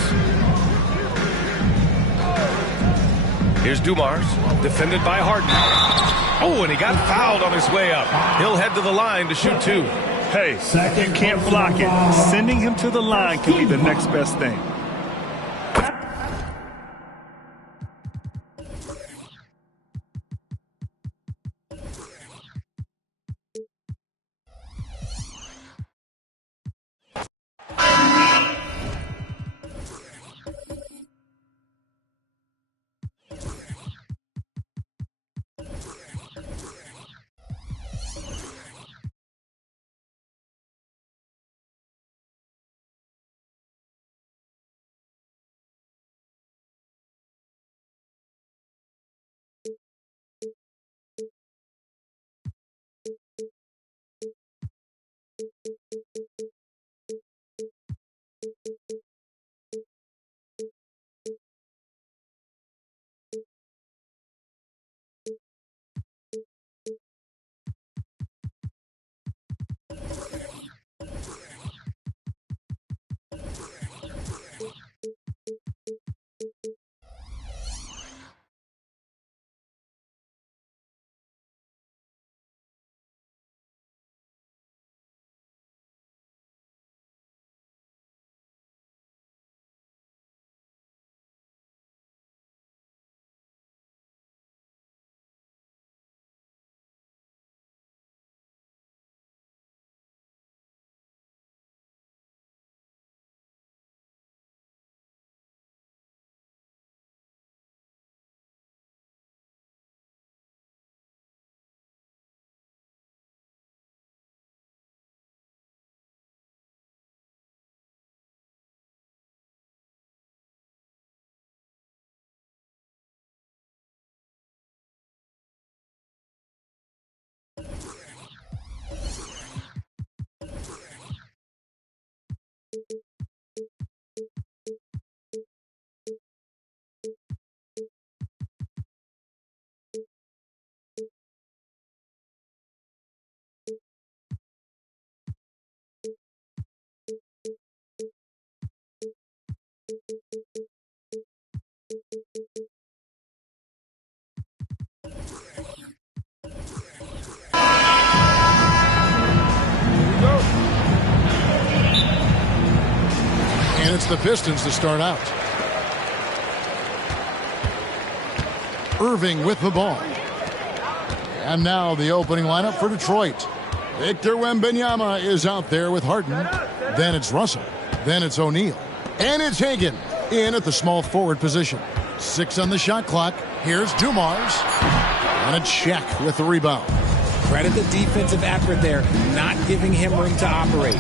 Here's Dumars, defended by Harden. Oh, and he got fouled on his way up. He'll head to the line to shoot 2. Hey, you can't block it. Sending him to the line can be the next best thing. And it's the Pistons to start out. Irving with the ball. And now the opening lineup for Detroit. Victor Wembanyama is out there with Harden. Then it's Russell. Then it's O'Neal. And it's Hagan in at the small forward position. 6 on the shot clock. Here's Dumars. On a check with the rebound. Credit the defensive effort there, not giving him room to operate.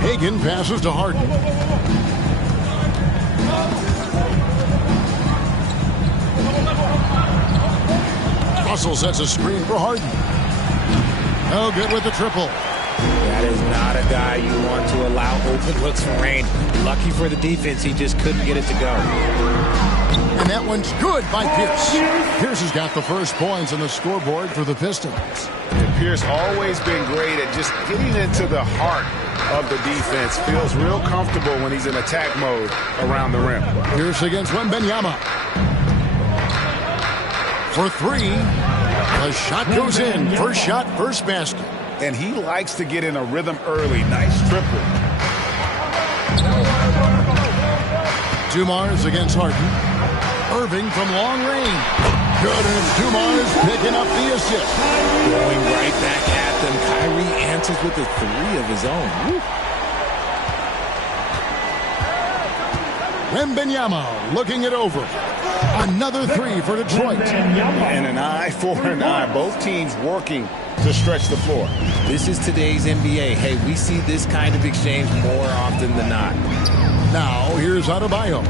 Hagan passes to Harden. Russell sets a screen for Harden. No good with the triple. That is not a guy you want to allow open looks from range. Lucky for the defense, he just couldn't get it to go. And that one's good by Pierce. Pierce has got the first points on the scoreboard for the Pistons. And Pierce always been great at just getting into the heart of the defense. Feels real comfortable when he's in attack mode around the rim. Pierce against Wembanyama. For 3. The shot goes in. First shot, first basket. And he likes to get in a rhythm early. Nice triple. Dumars against Harden. Irving from long range. Good, and Dumars picking up the assist. Going right back at them. Kyrie answers with a 3 of his own. Woo. Wembanyama looking it over. Another 3 for Detroit. And an eye for an eye. Both teams working to stretch the floor. This is today's NBA. Hey, we see this kind of exchange more often than not. Now, here's Adebayo.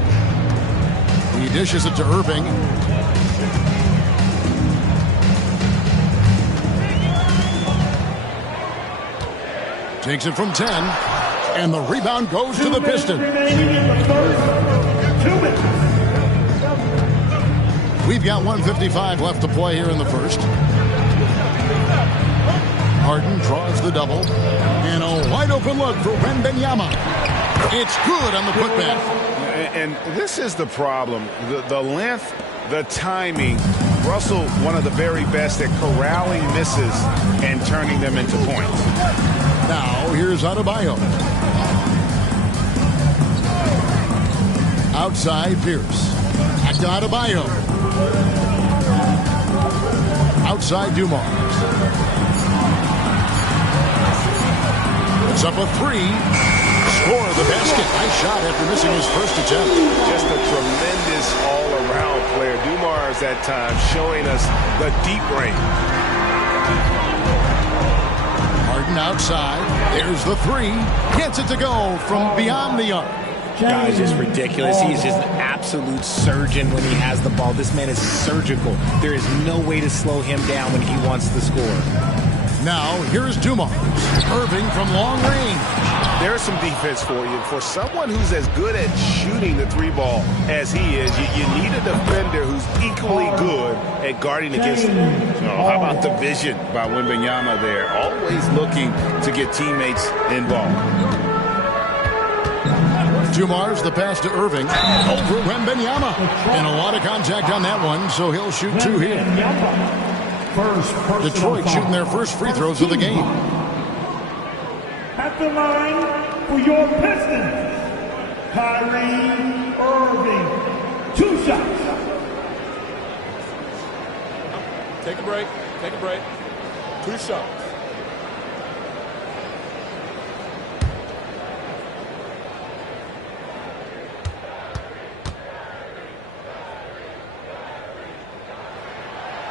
He dishes it to Irving. Takes it from 10. And the rebound goes to the Pistons. We've got 1:55 left to play here in the first. Harden draws the double. And a wide open look for Wembanyama. It's good on the putback. And this is the problem. The length, the timing. Russell, one of the very best at corralling misses and turning them into points. Now, here's Adebayo. Outside, Pierce. Back to Adebayo. Outside, Dumars. It's up a 3. Score the basket. Nice shot after missing his first attempt. Just a tremendous all-around player. Dumars that time showing us the deep range. Harden outside. There's the 3. Gets it to go from beyond the arc. Guys, just ridiculous. He's just an absolute surgeon when he has the ball. This man is surgical. There is no way to slow him down when he wants to score. Now, here's Dumars. Irving from long range. There's some defense for you. For someone who's as good at shooting the 3-ball as he is, you need a defender who's equally good at guarding against him. How about the vision by Wembanyama there? Always looking to get teammates involved. Dumars, the pass to Irving. Over Wembanyama. And a lot of contact on that one, so he'll shoot 2 here. Detroit shooting their first free throws of the game. At the line for your Pistons, Kyrie Irving. 2 shots. Take a break. Take a break. 2 shots.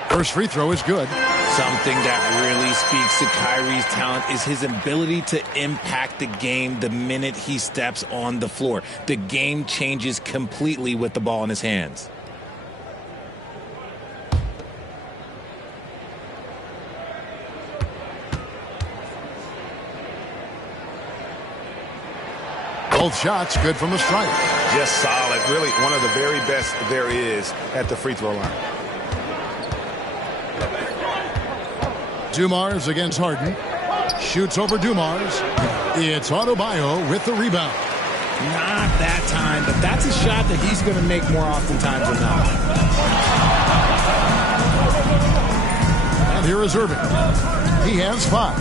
First free throw is good. Something that really speaks to Kyrie's talent is his ability to impact the game the minute he steps on the floor. The game changes completely with the ball in his hands. Both shots good from the stripe. Just solid. Really one of the very best there is at the free throw line. Dumars against Harden. Shoots over Dumars. It's Adebayo with the rebound. Not that time, but that's a shot that he's going to make more oftentimes than not. And here is Irving. He has 5.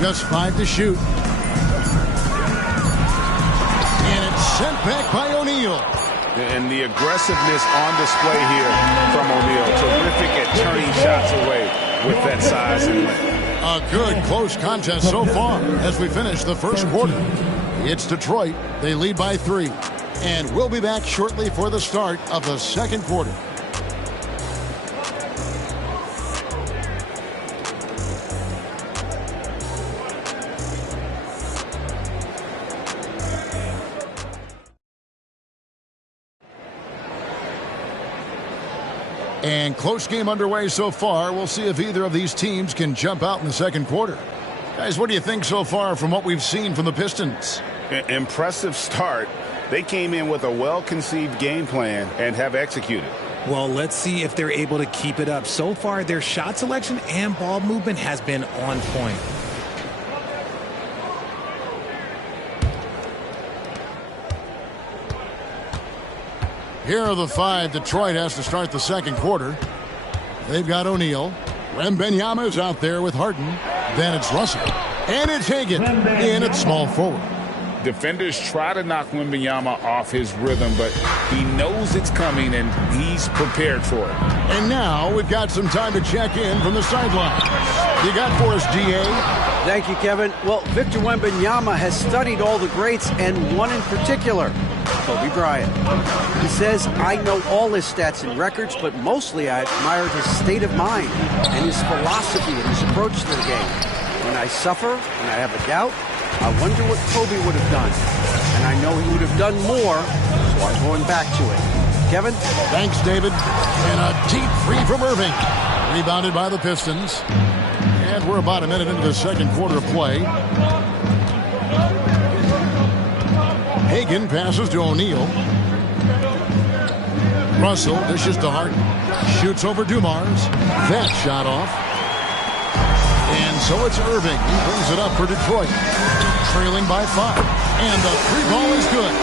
Just 5 to shoot. And it's sent back by O'Neal. And the aggressiveness on display here from O'Neal. Terrific at turning shots away with that size and length. A good close contest so far as we finish the first quarter. It's Detroit. They lead by 3. And we'll be back shortly for the start of the second quarter. And close game underway so far. We'll see if either of these teams can jump out in the second quarter. Guys, what do you think so far from what we've seen from the Pistons? Impressive start. They came in with a well-conceived game plan and have executed. Well, let's see if they're able to keep it up. So far, their shot selection and ball movement has been on point. Here are the 5 Detroit has to start the second quarter. They've got O'Neal. Wembanyama is out there with Harden. Then it's Russell. And it's Hagan in at small forward. Defenders try to knock Wembanyama off his rhythm, but he knows it's coming and he's prepared for it. And now we've got some time to check in from the sideline. You got for us, DA? Thank you, Kevin. Well, Victor Wembanyama has studied all the greats and one in particular, Kobe Bryant. He says, I know all his stats and records, but mostly I admired his state of mind and his philosophy and his approach to the game. When I suffer and I have a doubt, I wonder what Kobe would have done. And I know he would have done more, so I'm going back to it. Kevin? Thanks, David. And a deep three from Irving. Rebounded by the Pistons. And we're about a minute into the second quarter of play. Hagan passes to O'Neal. Russell dishes to Harden. Shoots over Dumars. That shot off. And so it's Irving. He brings it up for Detroit. Trailing by 5. And the 3-ball is good.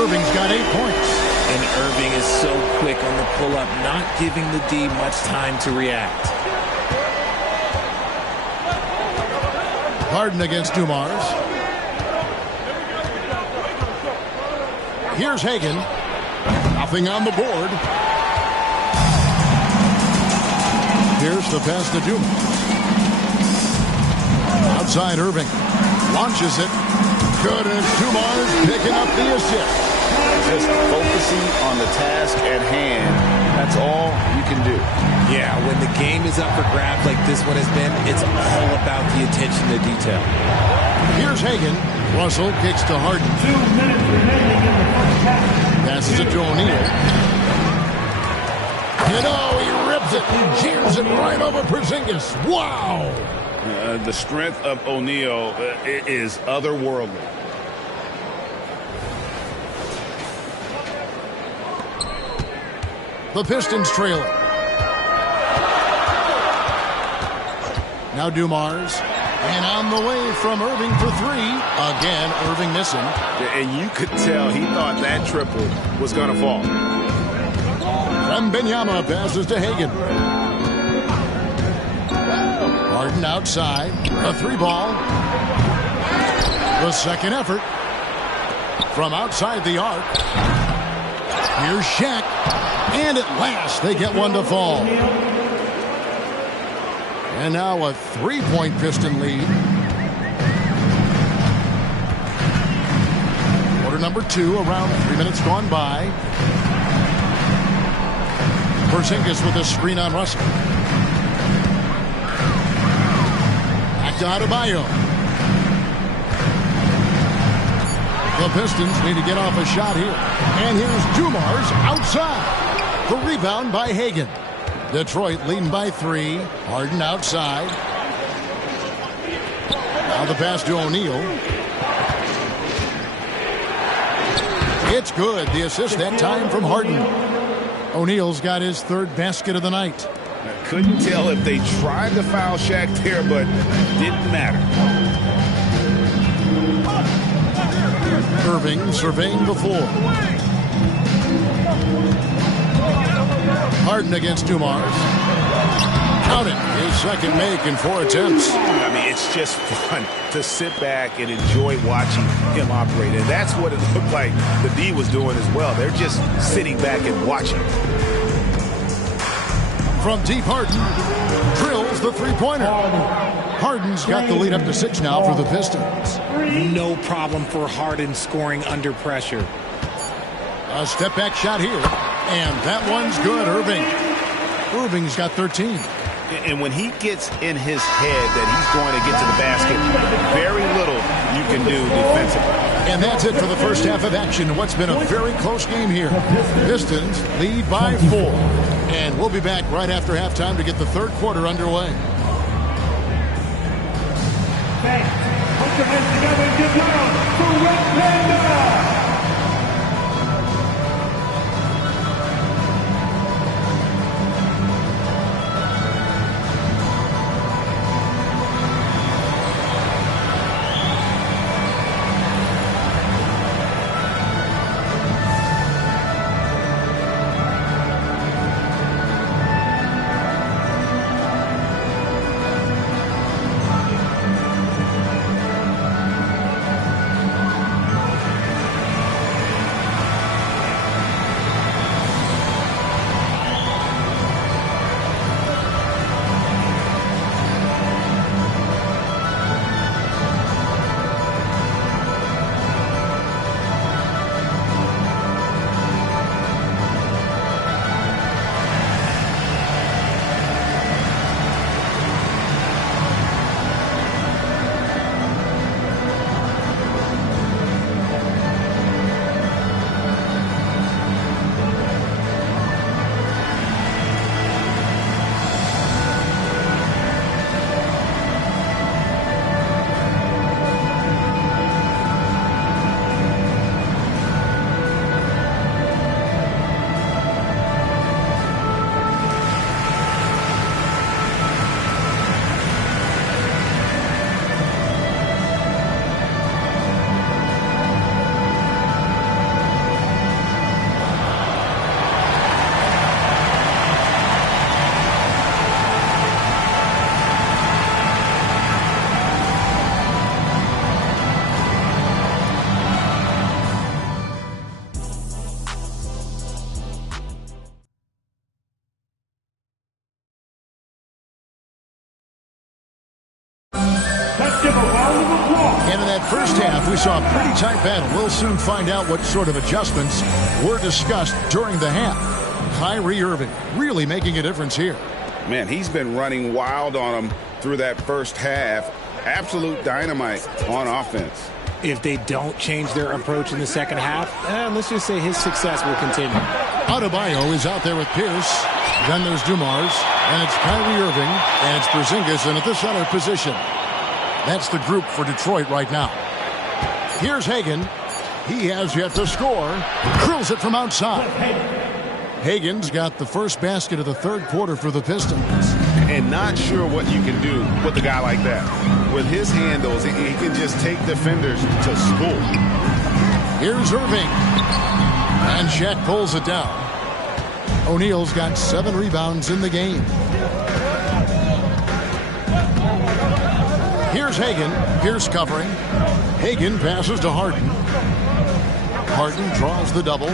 Irving's got 8 points. And Irving is so quick on the pull-up, not giving the D much time to react. Harden against Dumars. Here's Hagan. Nothing on the board. Here's the pass to Dumars. Outside Irving. Launches it. Good, and Dumars picking up the assist. Just focusing on the task at hand. That's all you can do. Yeah, when the game is up for grabs like this one has been, it's all about the attention to detail. Here's Hagan. Russell kicks to Harden. 2 minutes remaining in the first half. Passes it to O'Neal. You know, he rips it and jams it right over Porzingis. Wow! The strength of O'Neal is otherworldly. The Pistons trailing. Now Dumars. And on the way from Irving for 3. Again, Irving missing. And you could tell he thought that triple was going to fall. Wembanyama passes to Hagan. Harden outside. A 3-ball. The second effort. From outside the arc. Here's Shaq. And at last, they get one to fall. And now a 3-point Piston lead. Quarter number 2, around 3 minutes gone by. Porzingis with a screen on Russell. Back to Adebayo. The Pistons need to get off a shot here. And here's Dumars outside. The rebound by Hagan. Detroit leading by 3. Harden outside. Now the pass to O'Neal. It's good. The assist that time from Harden. O'Neal's got his third basket of the night. I couldn't tell if they tried to foul Shaq there, but didn't matter. Irving surveying the floor. Harden against Dumars. Count it. His second make in 4 attempts. I mean, it's just fun to sit back and enjoy watching him operate. And that's what it looked like the D was doing as well. They're just sitting back and watching. From deep, Harden drills the three-pointer. Harden's got the lead up to 6 now for the Pistons. No problem for Harden scoring under pressure. A step-back shot here. And that one's good, Irving. Irving's got 13. And when he gets in his head that he's going to get to the basket, very little you can do defensively. And that's it for the first half of action. What's been a very close game here. Pistons lead by 4. And we'll be back right after halftime to get the third quarter underway. Thanks. Put your hands together and give down for Red Panda. And in that first half, we saw a pretty tight battle. We'll soon find out what sort of adjustments were discussed during the half. Kyrie Irving really making a difference here. Man, he's been running wild on them through that first half. Absolute dynamite on offense. If they don't change their approach in the second half, let's just say his success will continue. Adebayo is out there with Pierce. Then there's Dumars, and it's Kyrie Irving, and it's Porzingis in at the center position. That's the group for Detroit right now. Here's Hagan. He has yet to score. Drills it from outside. Hagan's got the first basket of the third quarter for the Pistons. And not sure what you can do with a guy like that. With his handles, he can just take defenders to school. Here's Irving. And Shaq pulls it down. O'Neal's got 7 rebounds in the game. Here's Hagan. Pierce covering. Hagan passes to Harden. Harden draws the double.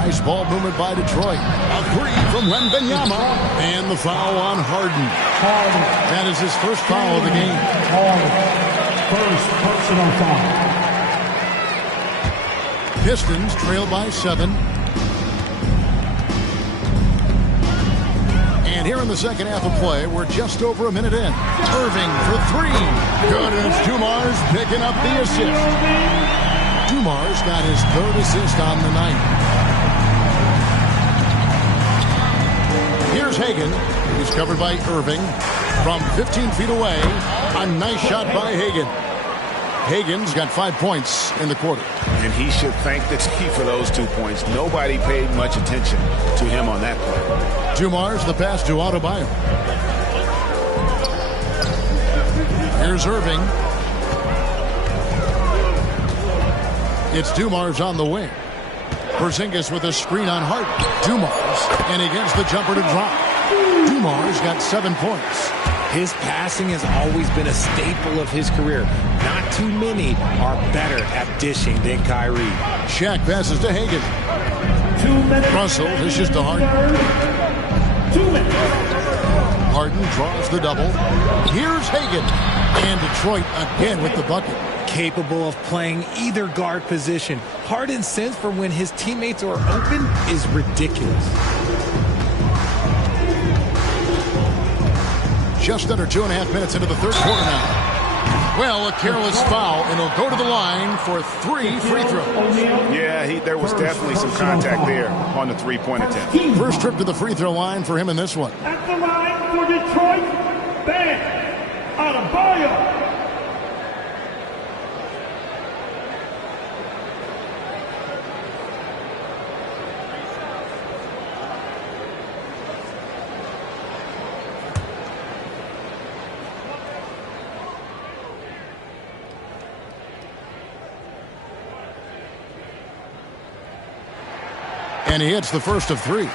Nice ball movement by Detroit. A 3 from Wembanyama. And the foul on Harden. That is his first foul of the game. First personal foul. Pistons trail by 7. And here in the second half of play, we're just over a minute in. Irving for 3. Good, and it's Dumars picking up the assist. Dumars got his third assist on the night. Here's Hagan. He's covered by Irving. From 15 feet away, a nice shot by Hagan. Hagen's got 5 points in the quarter. And he should thank the team for those 2 points. Nobody paid much attention to him on that play. Dumars the pass to Adebayo. Here's Irving. It's Dumars on the wing. Porzingis with a screen on Harden. Dumars, and he gets the jumper to drop. Dumars got 7 points. His passing has always been a staple of his career. Not too many are better at dishing than Kyrie. Shaq passes to Hagen. 2 minutes. Russell dishes to Harden. 2 minutes. Harden draws the double. Here's Hagen. And Detroit again with the bucket. Capable of playing either guard position. Harden's sense for when his teammates are open is ridiculous. Just under 2.5 minutes into the third quarter now. Well, a careless foul, and he'll go to the line for 3 free throws. Yeah, there was definitely some contact there on the three-point attempt. First trip to the free throw line for him in this one. At the line for Detroit, Bam Adebayo. And he hits the first of 3.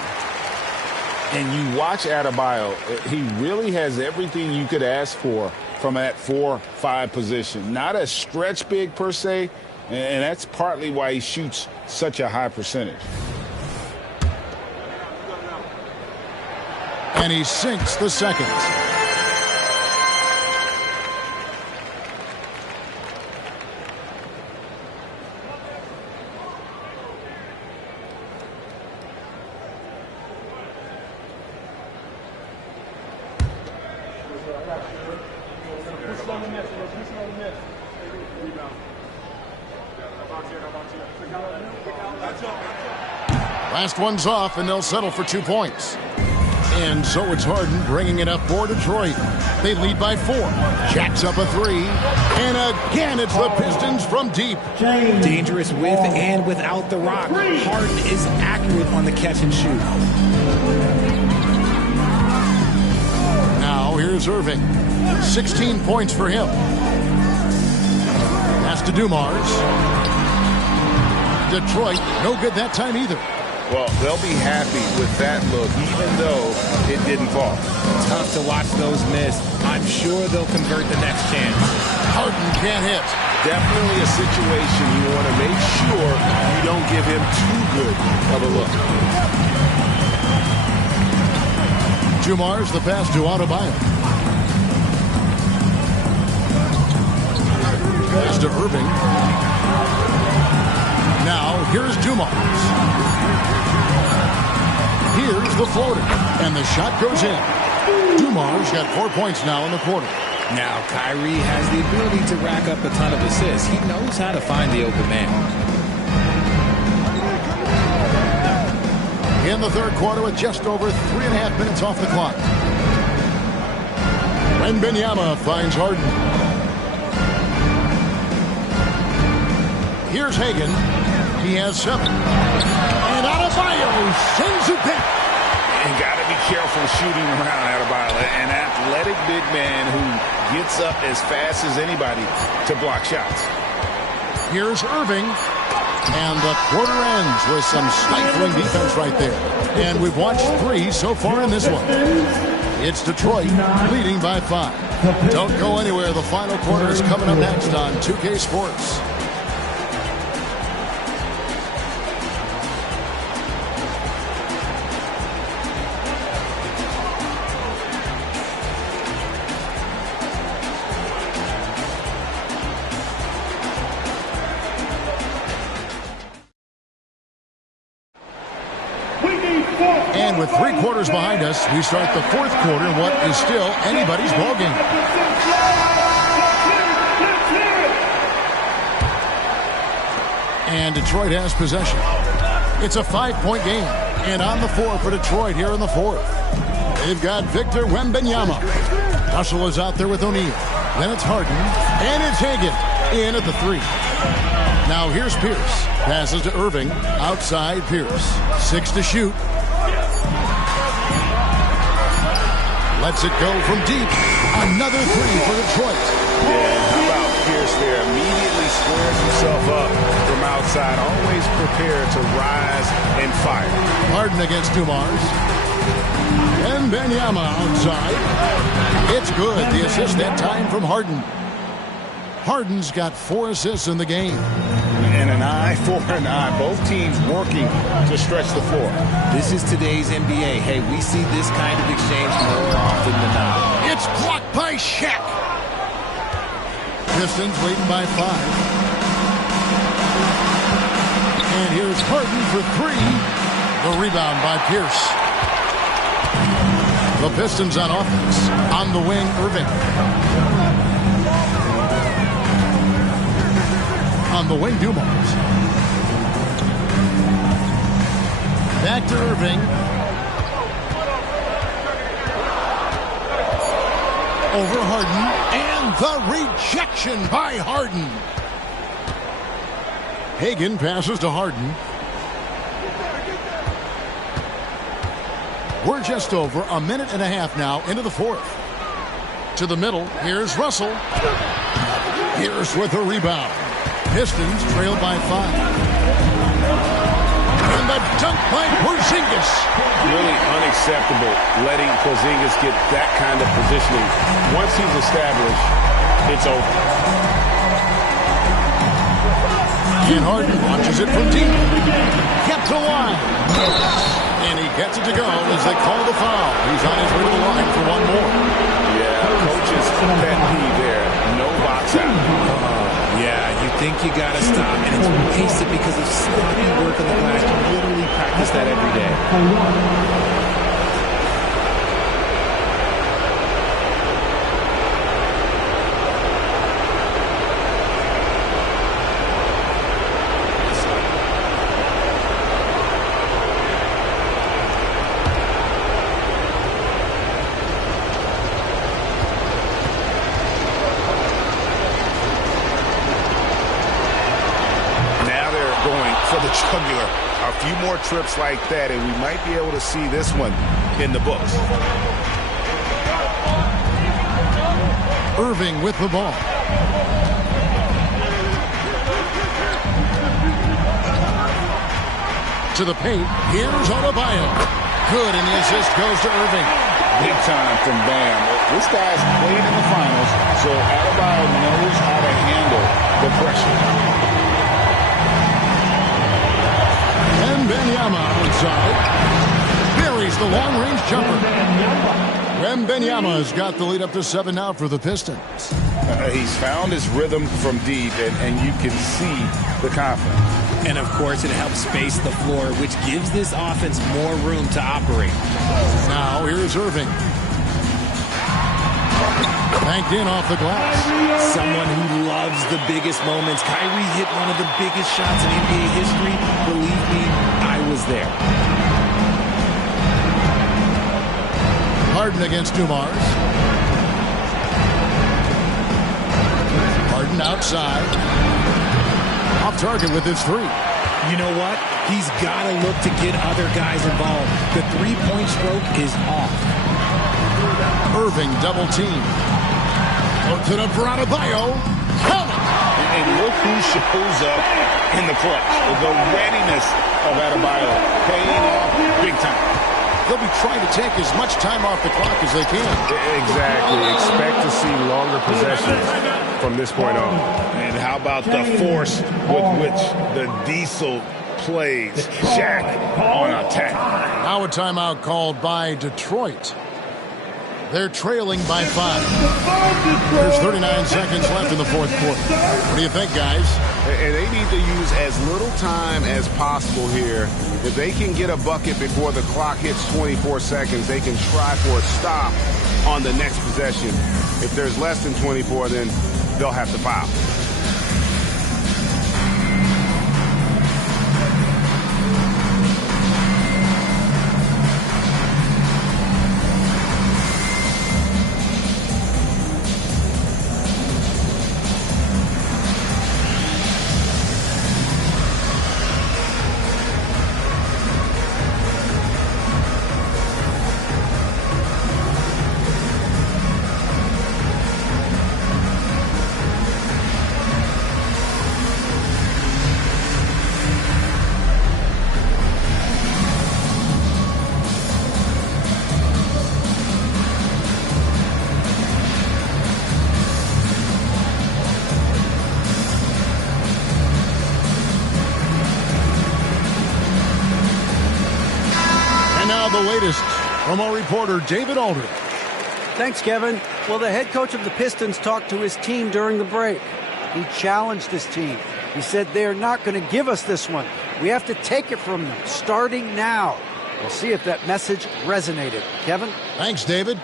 And you watch Adebayo, he really has everything you could ask for from that 4-5 position. Not a stretch big per se, and that's partly why he shoots such a high percentage. And he sinks the second. Last one's off, and they'll settle for 2 points. And so it's Harden bringing it up for Detroit. They lead by 4. Jacks up a 3. And again, it's the Pistons from deep. Dangerous with and without the rock. Harden is accurate on the catch and shoot. Now here's Irving. 16 points for him. Pass to Dumars. Detroit, no good that time either. Well, they'll be happy with that look, even though it didn't fall. Tough to watch those miss. I'm sure they'll convert the next chance. Harden can't hit. Definitely a situation you want to make sure you don't give him too good of a look. Dumars the pass to Adebayo. Pass to Irving. Now here's Dumars. Here's the floater, and the shot goes in. Dumars got 4 points now in the quarter. Now Kyrie has the ability to rack up a ton of assists. He knows how to find the open man. In the third quarter with just over 3.5 minutes off the clock. Wembanyama finds Harden. Here's Hagen. He has 7. And Adebayo sends it back. And got to be careful shooting around Adebayo. An athletic big man who gets up as fast as anybody to block shots. Here's Irving. And the quarter ends with some stifling defense right there. And we've watched 3 so far in this one. It's Detroit leading by 5. Don't go anywhere. The final quarter is coming up next on 2K Sports. And with 3 quarters behind us, we start the fourth quarter in what is still anybody's ballgame. And Detroit has possession. It's a 5-point game. And on the floor for Detroit here in the fourth. They've got Victor Wembanyama. Russell is out there with O'Neal. Then it's Harden. And it's Hagen. In at the 3. Now here's Pierce. Passes to Irving. Outside Pierce. 6 to shoot. Lets it go from deep. Another 3 for Detroit. Yeah, how about Pierce there? Immediately squares himself up from outside. Always prepared to rise and fire. Harden against Dumars. And Benyama outside. It's good. The assist that time from Harden. Harden's got 4 assists in the game. And an eye for an eye. Both teams working to stretch the floor. This is today's NBA. Hey, we see this kind of exchange more often than not. It's blocked by Shaq. Pistons leading by 5. And here's Harden for 3. The rebound by Pierce. The Pistons on offense. On the wing, Irving. On the wing, Dumars. Back to Irving. Over Harden. And the rejection by Harden. Hagan passes to Harden. We're just over a minute and a half now into the 4th. To the middle. Here's Russell. Here's with a rebound. Pistons trailed by 5. And the dunk by Porzingis. Really unacceptable letting Porzingis get that kind of positioning. Once he's established, it's over. And Harden launches it from deep. Kept to line. And he gets it to go as they call the foul. He's on his way to the line for one more. Yeah, coach's pet peeve there. No box out. Yeah, you think you got to stop, and it's wasted because of sloppy work on the glass. You literally practice that every day. Jugular. A few more trips like that, and we might be able to see this one in the books. Irving with the ball. To the paint. Here's Adebayo. Good, and the assist goes to Irving. Big time from Bam. This guy's played in the finals, so Adebayo knows how to handle the pressure. Benyama outside. Buries the long-range jumper. Wembanyama's got the lead up to 7 now for the Pistons. He's found his rhythm from deep, and you can see the confidence. And, of course, it helps space the floor, which gives this offense more room to operate. Now, here's Irving. Banked in off the glass. Someone who loves the biggest moments. Kyrie hit one of the biggest shots in NBA history. Believe me, I was there. Harden against Dumars. Harden outside. Off target with his 3. You know what? He's got to look to get other guys involved. The three-point stroke is off. Irving double team. Puts it up for Adebayo. Count it. And look who shows up in the clutch. The readiness of Adebayo paying off big time. They'll be trying to take as much time off the clock as they can. Exactly. Expect to see longer possessions from this point on. And how about the force with which the Diesel plays Shaq on attack? Now a timeout called by Detroit. They're trailing by 5. There's 39 seconds left in the 4th quarter. What do you think, guys? And they need to use as little time as possible here. If they can get a bucket before the clock hits 24 seconds, they can try for a stop on the next possession. If there's less than 24, then they'll have to foul. now the latest from our reporter, David Aldridge. Thanks, Kevin. Well, the head coach of the Pistons talked to his team during the break. He challenged his team. He said they're not going to give us this one. We have to take it from them, starting now. We'll see if that message resonated. Kevin? Thanks, David.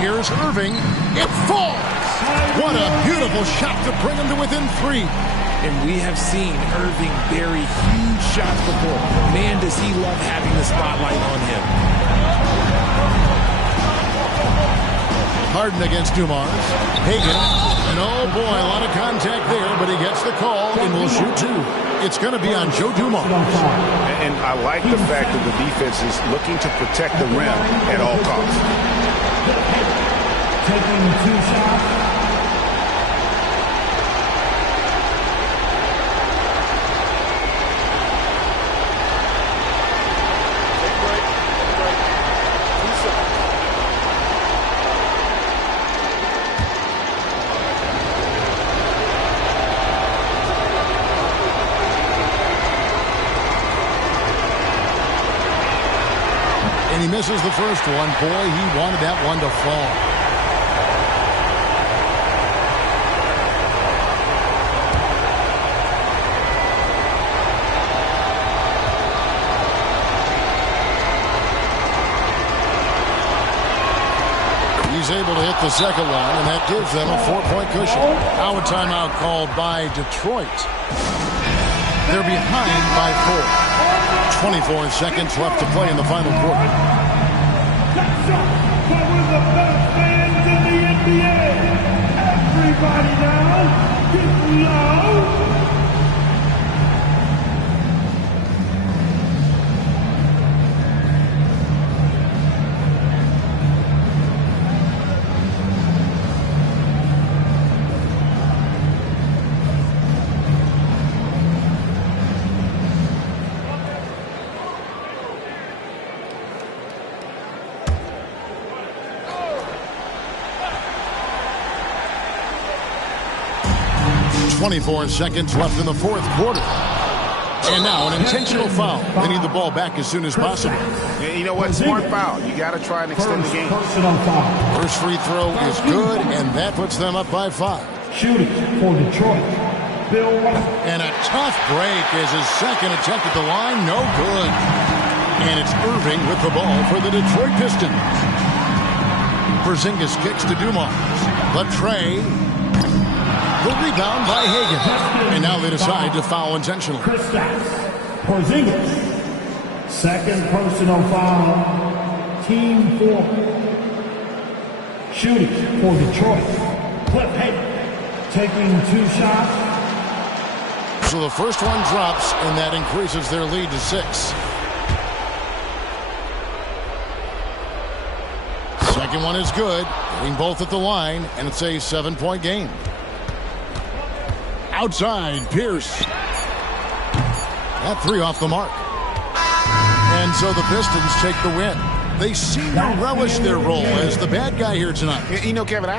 Here's Irving. It falls. What a beautiful shot to bring him to within 3. And we have seen Irving bury huge shots before. Man, does he love having the spotlight on him. Harden against Dumars. Hagan. And oh boy, a lot of contact there, but he gets the call and will shoot 2. It's going to be on Joe Dumars. And I like the fact that the defense is looking to protect the rim at all costs. Taking 2 shots. And he misses the first one. Boy, he wanted that one to fall. He's able to hit the second one, and that gives them a 4-point cushion. Now a timeout called by Detroit. They're behind by 4. 24 seconds left to play in the final quarter. That's up. But we're the best fans in the NBA. Everybody now, get low. 24 seconds left in the fourth quarter. And now an intentional foul. They need the ball back as soon as possible. Yeah, you know what? Smart foul. You got to try and extend the game. First free throw is good, and that puts them up by 5. Shooting for Detroit, Bill West. And a tough break is his second attempt at the line. No good. And it's Irving with the ball for the Detroit Pistons. Porzingis kicks to Dumars. Latrey. The rebound by Hagan. And now they decide to foul intentionally. Porzingis. Second personal foul. Team 4. Shooting for Detroit. Cliff Hagan taking 2 shots. So the first one drops, and that increases their lead to 6. Second one is good. Hitting both at the line, and it's a 7-point game. Outside, Pierce. That 3 off the mark. And so the Pistons take the win. They seem to relish their role as the bad guy here tonight. You know, Kevin,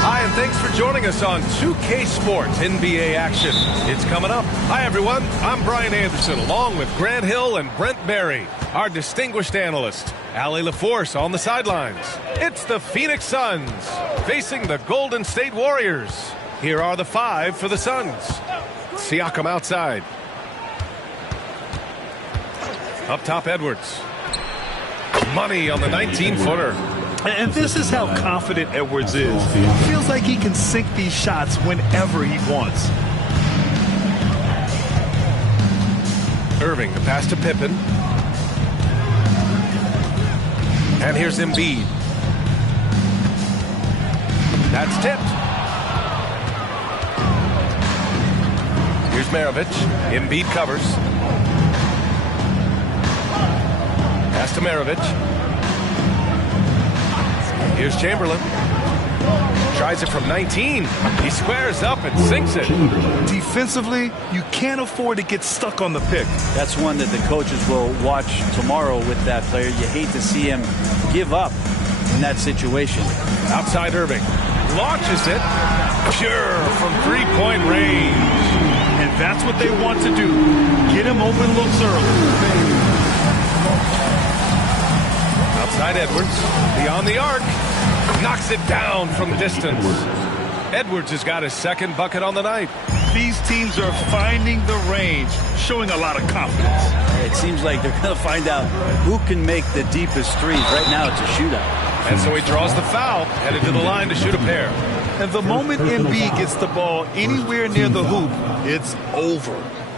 Hi, and thanks for joining us on 2K Sports NBA action. It's coming up. Hi, everyone. I'm Brian Anderson, along with Grant Hill and Brent Barry, our distinguished analyst. Allie LaForce on the sidelines. It's the Phoenix Suns facing the Golden State Warriors. Here are the 5 for the Suns. Siakam outside. Up top, Edwards. Money on the 19-footer. And this is how confident Edwards is. Feels like he can sink these shots whenever he wants. Irving, the pass to Pippen. And here's Embiid. That's tipped. Here's Maravich. Embiid covers. Pass to Maravich. Here's Chamberlain. Tries it from 19. He squares up and sinks it. Defensively, you can't afford to get stuck on the pick. That's one that the coaches will watch tomorrow with that player. You hate to see him give up in that situation. Outside Irving. Launches it. Pure from three-point range. And that's what they want to do. Get him open looks early. Outside Edwards. Beyond the arc. Knocks it down from distance. Edwards has got his second bucket on the night. These teams are finding the range, showing a lot of confidence. It seems like they're going to find out who can make the deepest threes. Right now it's a shootout. And so he draws the foul, headed to the line to shoot a pair. And the moment Embiid gets the ball anywhere near the hoop, it's over.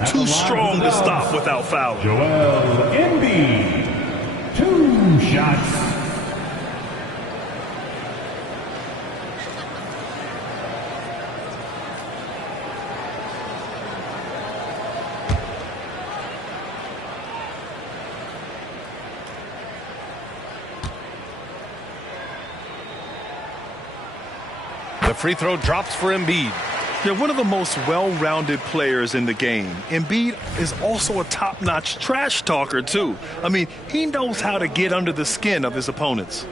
Too strong to stop without fouling. Joel Embiid, 2 shots. The free throw drops for Embiid. They're one of the most well-rounded players in the game. Embiid is also a top-notch trash talker, too. I mean, he knows how to get under the skin of his opponents.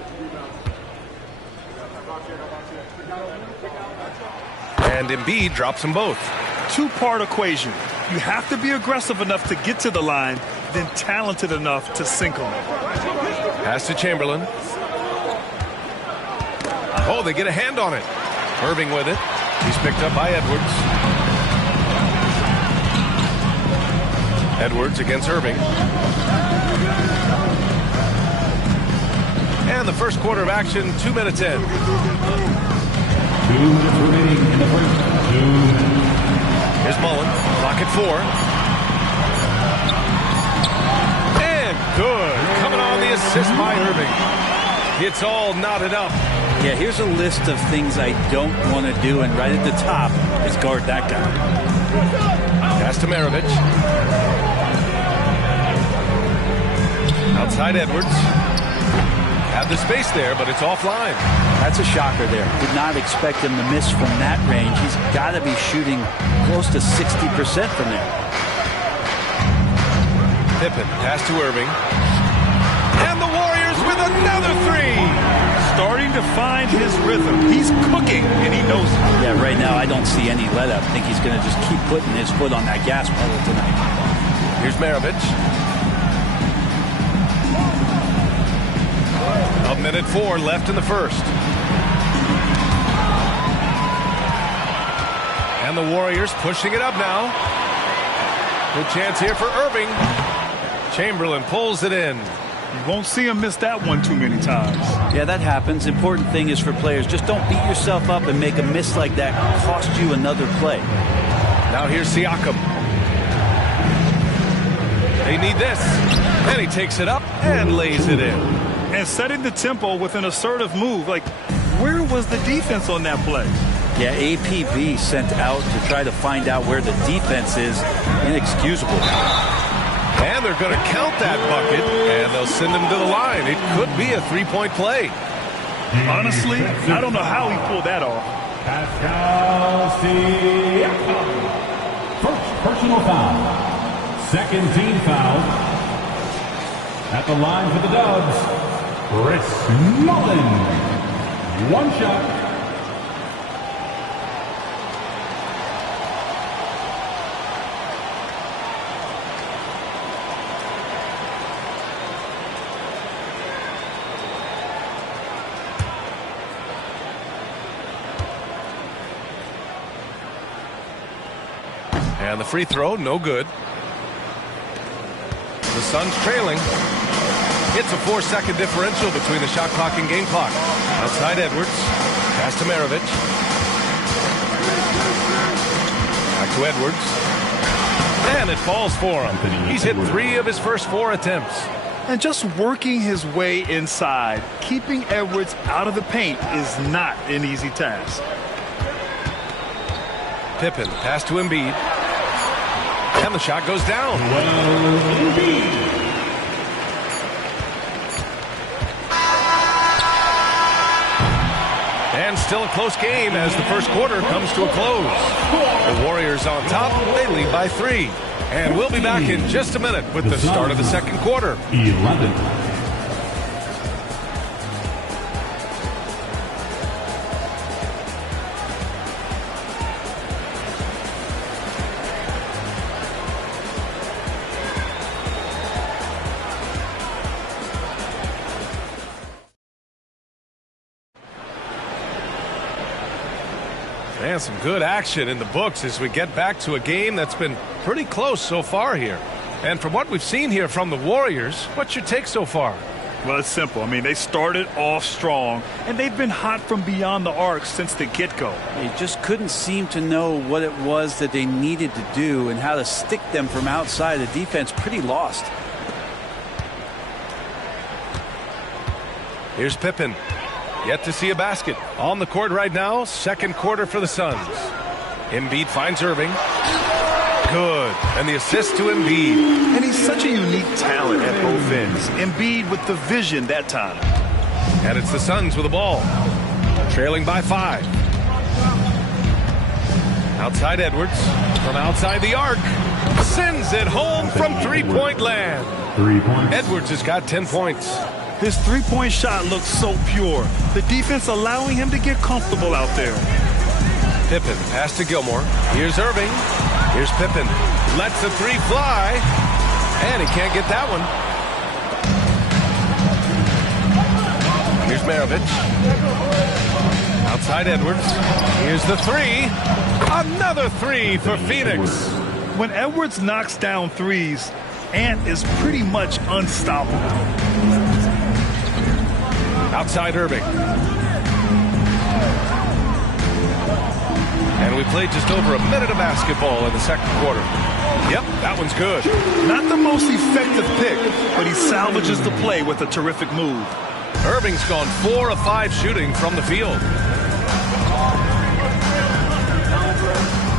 And Embiid drops them both. Two-part equation. You have to be aggressive enough to get to the line, then talented enough to sink them. Pass to Chamberlain. Oh, they get a hand on it. Irving with it. He's picked up by Edwards. Edwards against Irving. And the first quarter of action, 2 minutes in. 2 minutes remaining in the first. 2 minutes. Here's Mullen. Clock at 4. And good. Coming on the assist by Irving. It's all knotted up. Yeah, here's a list of things I don't want to do, and right at the top is guard that guy. Pass to Maravich. Outside Edwards. Have the space there, but it's offline. That's a shocker there. Did not expect him to miss from that range. He's got to be shooting close to 60% from there. Pippen, pass to Irving. And the Warriors with another three. Starting to find his rhythm. He's cooking, and he knows it. Yeah, right now I don't see any let-up. I think he's going to just keep putting his foot on that gas pedal tonight. Here's Maravich. 1:04 left in the first. And the Warriors pushing it up now. Good chance here for Irving. Chamberlain pulls it in. You won't see him miss that one too many times. Yeah, that happens. Important thing is for players, just don't beat yourself up and make a miss like that cost you another play. Now here's Siakam. They need this. And he takes it up and lays it in. And setting the tempo with an assertive move. Like, where was the defense on that play? Yeah, APB sent out to try to find out where the defense is. Inexcusable. And they're going to count that bucket, and they'll send him to the line. It could be a three-point play. Honestly, I don't know how he pulled that off. Pascal Siakam. First personal foul. Second team foul. At the line for the Dubs, Chris Mullin. One shot. And the free throw, no good. The Suns trailing. It's a 4-second differential between the shot clock and game clock. Outside Edwards. Pass to Maravich. Back to Edwards. And it falls for him. He's hit 3 of his first 4 attempts. And just working his way inside, keeping Edwards out of the paint is not an easy task. Pippen, pass to Embiid. And the shot goes down. And still a close game as the first quarter comes to a close. The Warriors on top. They lead by 3. And we'll be back in just a minute with the start of the second quarter. 11. And some good action in the books as we get back to a game that's been pretty close so far here. And from what we've seen here from the Warriors, what's your take so far? Well, it's simple. I mean, they started off strong, and they've been hot from beyond the arc since the get-go. They just couldn't seem to know what it was that they needed to do and how to stick them from outside. The defense pretty lost. Here's Pippen. Yet to see a basket. On the court right now, second quarter for the Suns. Embiid finds Irving. Good. And the assist to Embiid. And he's such a unique talent at both ends. Embiid with the vision that time. And it's the Suns with the ball. Trailing by 5. Outside Edwards. From outside the arc. Sends it home from three-point land. 3 points. Edwards has got 10 points. His three-point shot looks so pure. The defense allowing him to get comfortable out there. Pippen, pass to Gilmore. Here's Irving. Here's Pippen. Lets the 3 fly. And he can't get that one. Here's Maravich. Outside Edwards. Here's the 3. Another 3 for Phoenix. When Edwards knocks down threes, Ant is pretty much unstoppable. Outside Irving. And we played just over a minute of basketball in the second quarter. Yep, that one's good. Not the most effective pick, but he salvages the play with a terrific move. Irving's gone 4 of 5 shooting from the field.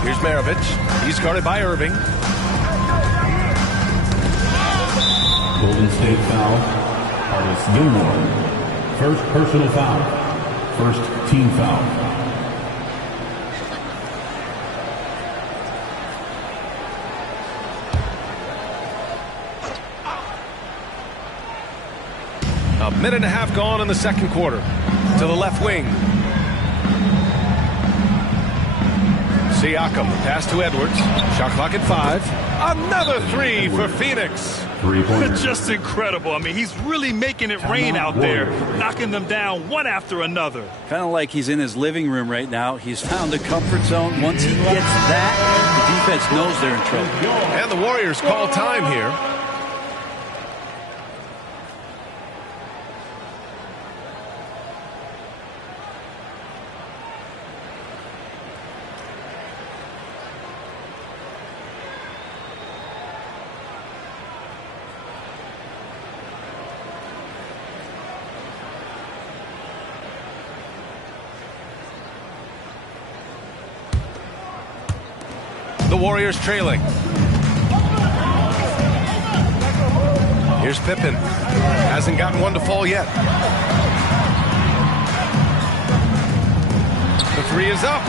Here's Maravich. He's guarded by Irving. Golden State foul. Artis Gilmore. First personal foul. First team foul. A minute and a half gone in the second quarter. To the left wing. Siakam, pass to Edwards. Shot clock at 5. Another 3 for Phoenix. 3-pointer. Just incredible. I mean, he's really making it rain out there, knocking them down one after another. Kind of like he's in his living room right now. He's found a comfort zone. Once he gets that, the defense knows they're in trouble. And the Warriors call time here. The Warriors trailing. Here's Pippen. Hasn't gotten one to fall yet. The three is up.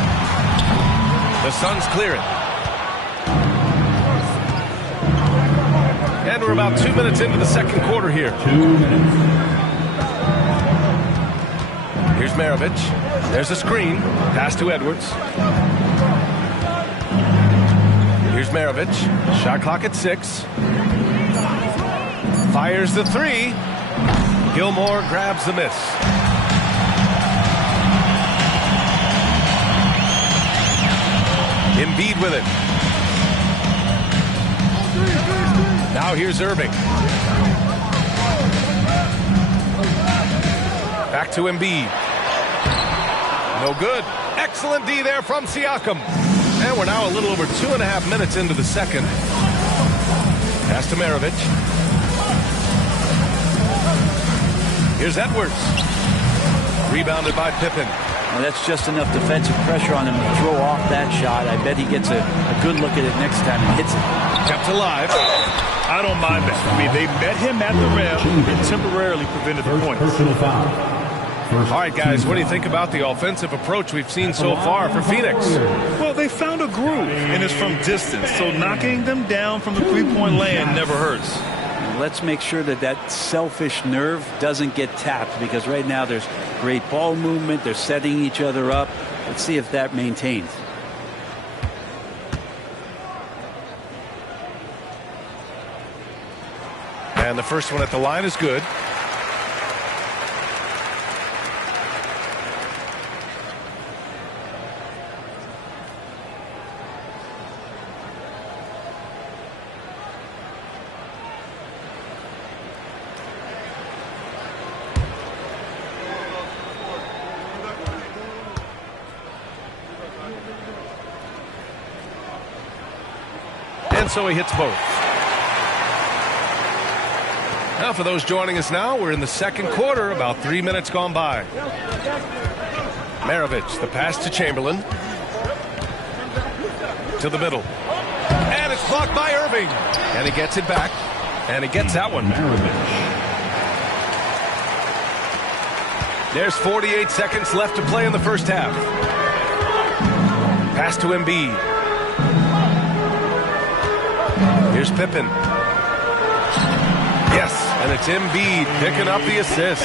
The Suns clear it. And we're about 2 minutes into the second quarter here. 2 minutes. Here's Maravich. There's a screen. Pass to Edwards. Here's Maravich. Shot clock at 6. Fires the three. Gilmore grabs the miss. Embiid with it. Now here's Irving. Back to Embiid. No good. Excellent D there from Siakam. And we're now a little over 2.5 minutes into the second. Pass to Maravich. Here's Edwards. Rebounded by Pippen. Well, that's just enough defensive pressure on him to throw off that shot. I bet he gets a good look at it next time and hits it. Kept alive. I don't mind that. I mean, they met him at the rim and temporarily prevented the points. Personal foul. All right, guys, what do you think about the offensive approach we've seen so far for Phoenix? Well, they found a groove, and it's from distance. So knocking them down from the three-point land never hurts. Let's make sure that that selfish nerve doesn't get tapped, because right now there's great ball movement. They're setting each other up. Let's see if that maintains. And the first one at the line is good. And so he hits both. Now for those joining us now, we're in the second quarter, about 3 minutes gone by. Maravich, the pass to Chamberlain. To the middle. And it's blocked by Irving. And he gets it back. And he gets that one. There's 48 seconds left to play in the first half. Pass to Embiid. Here's Pippen. Yes, and it's Embiid picking up the assist.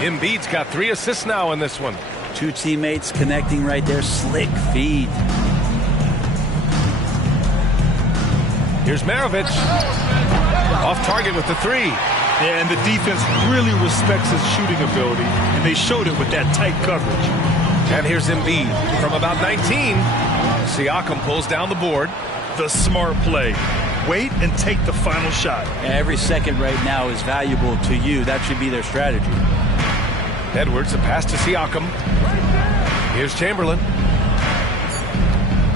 Embiid's got 3 assists now in this one. 2 teammates connecting right there. Slick feed. Here's Maravich. Off target with the 3. Yeah, and the defense really respects his shooting ability, and they showed it with that tight coverage. And here's Embiid from about 19. Siakam pulls down the board. The smart play. Wait and take the final shot. Every second right now is valuable to you. That should be their strategy. Edwards, a pass to Siakam. Here's Chamberlain.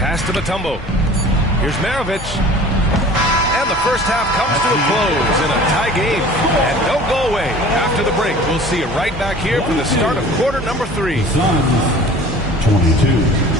Pass to Mutombo. Here's Maravich. And the first half comes to a close in a tie game. And don't go away. After the break, we'll see you right back here for the start of quarter number 3. Suns 22.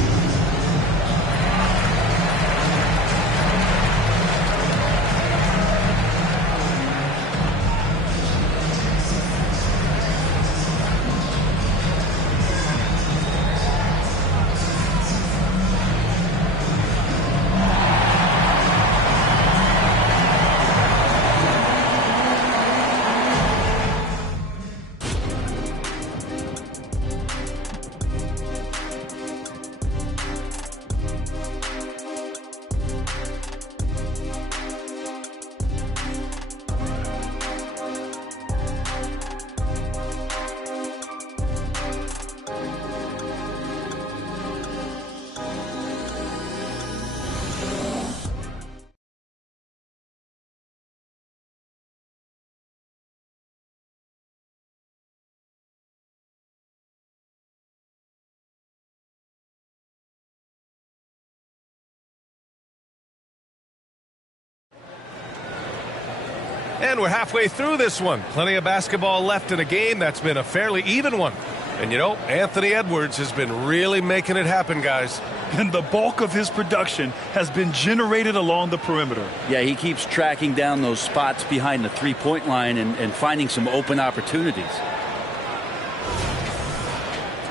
And we're halfway through this one. Plenty of basketball left in a game that's been a fairly even one. And you know, Anthony Edwards has been really making it happen, guys. And the bulk of his production has been generated along the perimeter. Yeah, he keeps tracking down those spots behind the three-point line and finding some open opportunities.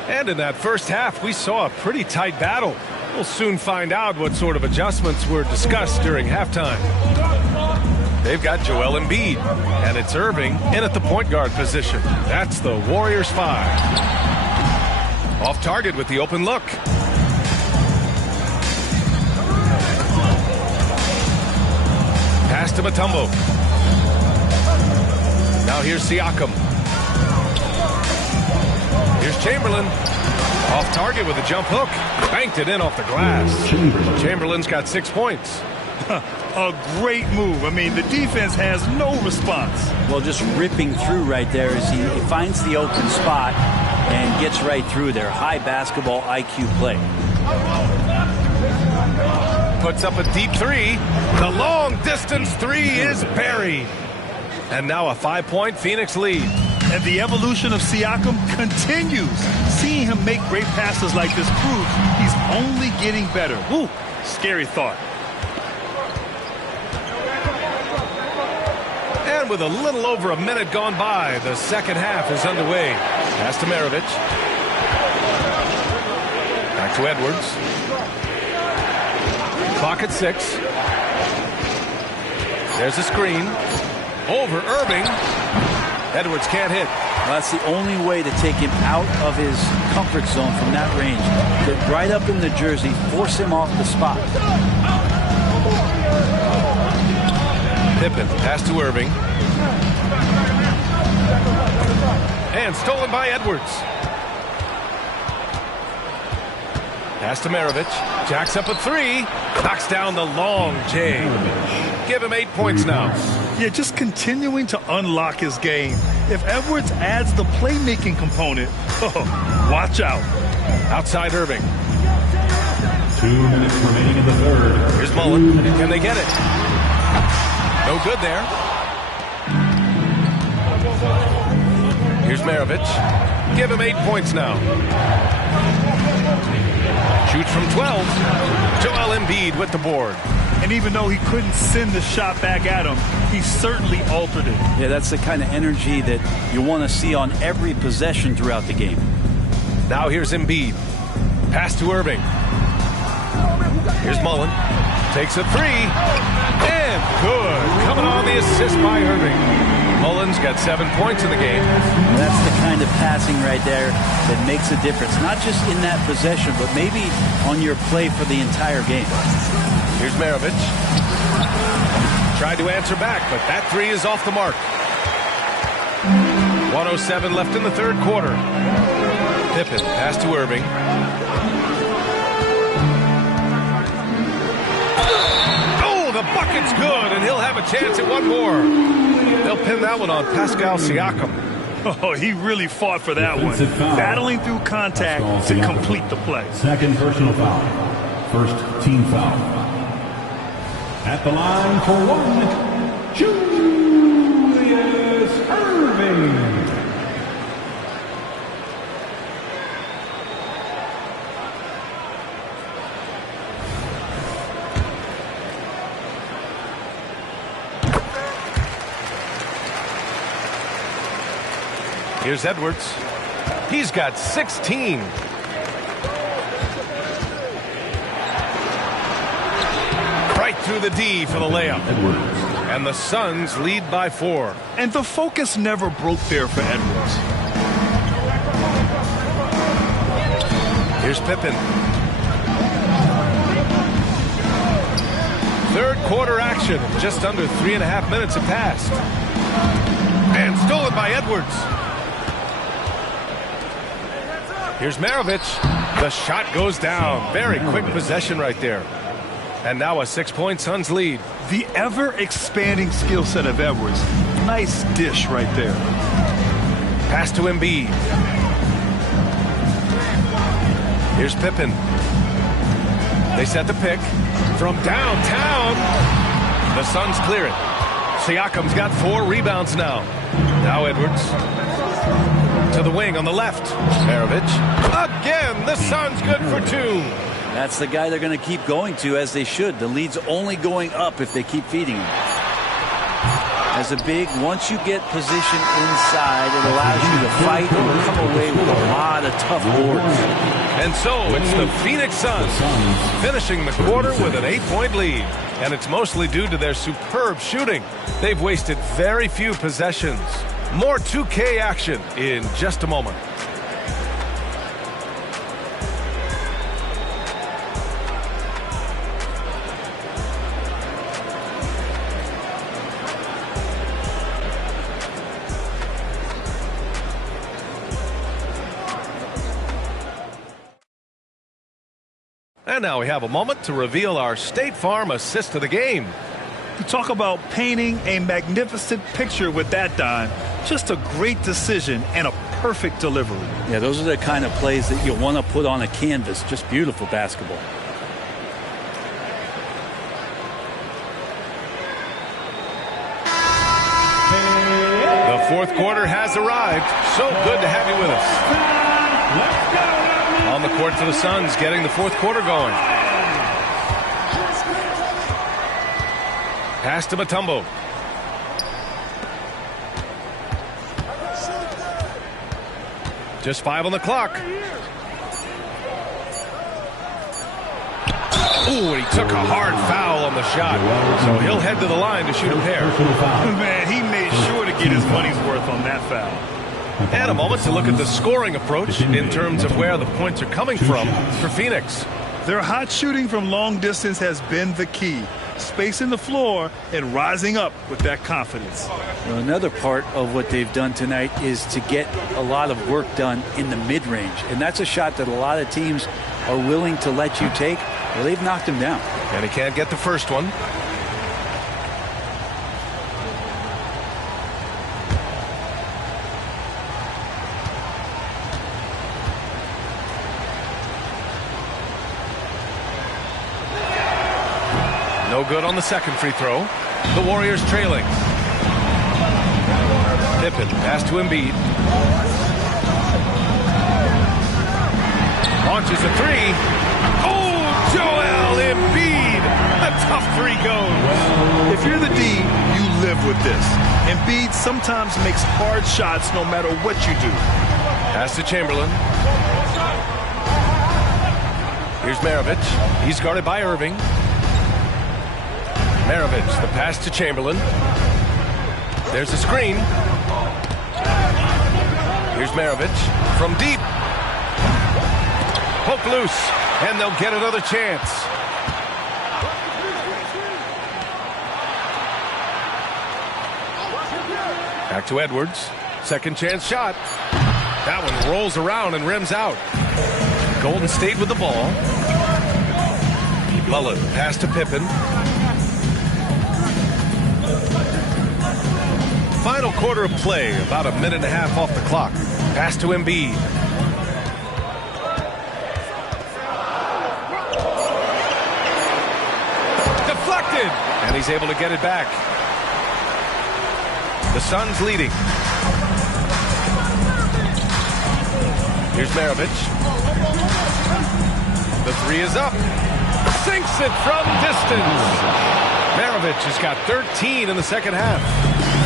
And in that first half, we saw a pretty tight battle. We'll soon find out what sort of adjustments were discussed during halftime. They've got Joel Embiid, and it's Irving in at the point guard position. That's the Warriors 5. Off target with the open look. Pass to Mutombo. Now here's Siakam. Here's Chamberlain. Off target with a jump hook. Banked it in off the glass. Chamberlain's got 6 points. A great move. I mean, the defense has no response. Well, just ripping through right there as he finds the open spot and gets right through there. High basketball IQ play. Puts up a deep three. The long distance three is buried. And now a 5-point Phoenix lead. And the evolution of Siakam continues. Seeing him make great passes like this proves he's only getting better. Woo, scary thought. And with a little over a minute gone by, the second half is underway. Pass to Maravich. Back to Edwards. Clock at 6. There's a screen. Over Irving. Edwards can't hit. Well, that's the only way to take him out of his comfort zone from that range. Get right up in the jersey, force him off the spot. Pippen, pass to Irving. And stolen by Edwards. Pass to Maravich. Jacks up a three. Knocks down the long J. Give him 8 points now. Yeah, just continuing to unlock his game. If Edwards adds the playmaking component, watch out. Outside Irving. 2 minutes remaining in the third. Here's Mullen. Can they get it? No good there. Here's Maravich. Give him 8 points now. Shoots from 12. Joel Embiid with the board. And even though he couldn't send the shot back at him, he certainly altered it. Yeah, that's the kind of energy that you want to see on every possession throughout the game. Now here's Embiid. Pass to Irving. Here's Mullen. Takes a three. And good. Coming on the assist by Irving. Mullen's got 7 points in the game. And that's the kind of passing right there that makes a difference. Not just in that possession, but maybe on your play for the entire game. Here's Maravich. Tried to answer back, but that three is off the mark. 1:07 left in the third quarter. Pippen, pass to Irving. Oh, the bucket's good, and he'll have a chance at one more. They'll pin that one on Pascal Siakam. Oh, he really fought for that one. Battling through contact to complete the play. Second personal foul. First team foul. At the line for one, Julius Irving. Here's Edwards. He's got 16. Right through the D for the layup. Edwards. And the Suns lead by 4. And the focus never broke there for Edwards. Here's Pippen. Third quarter action. Just under 3.5 minutes have passed. And stolen by Edwards. Here's Maravich. The shot goes down. Very quick possession right there. And now a 6-point Suns lead. The ever-expanding skill set of Edwards. Nice dish right there. Pass to Embiid. Here's Pippen. They set the pick. From downtown. The Suns clear it. Siakam's got 4 rebounds now. Now Edwards. To the wing on the left. Maravich. Again, the Suns good for 2. That's the guy they're going to keep going to, as they should. The lead's only going up if they keep feeding him. As a big, once you get position inside, it allows you to fight and come away with a lot of tough boards. And so it's the Phoenix Suns finishing the quarter with an 8-point lead. And it's mostly due to their superb shooting. They've wasted very few possessions. More 2K action in just a moment. And now we have a moment to reveal our State Farm assist of the game. You talk about painting a magnificent picture with that dime. Just a great decision and a perfect delivery. Yeah, those are the kind of plays that you want to put on a canvas. Just beautiful basketball. The fourth quarter has arrived. So good to have you with us. On the court for the Suns, getting the fourth quarter going. Pass to Mutombo. Just 5 on the clock. Ooh, and he took a hard foul on the shot. So he'll head to the line to shoot a pair. Man, he made sure to get his money's worth on that foul. And a moment to look at the scoring approach in terms of where the points are coming from for Phoenix. Their hot shooting from long distance has been the key. Spacing the floor and rising up with that confidence. Well, another part of what they've done tonight is to get a lot of work done in the mid-range. And that's a shot that a lot of teams are willing to let you take. Well, they've knocked him down. And he can't get the first one. No good on the second free throw. The Warriors trailing. Pippen, pass to Embiid. Launches a three. Oh, Joel Embiid. A tough three goes. If you're the D, you live with this. Embiid sometimes makes hard shots no matter what you do. Pass to Chamberlain. Here's Maravich. He's guarded by Irving. Maravich, the pass to Chamberlain. There's a screen. Here's Maravich from deep. Poke loose, and they'll get another chance. Back to Edwards. Second chance shot. That one rolls around and rims out. Golden State with the ball. Mullen, pass to Pippen. Final quarter of play, about a minute and a half off the clock. Pass to Embiid. Deflected! And he's able to get it back. The Suns leading. Here's Maravich. The three is up. Sinks it from distance. Maravich has got 13 in the second half.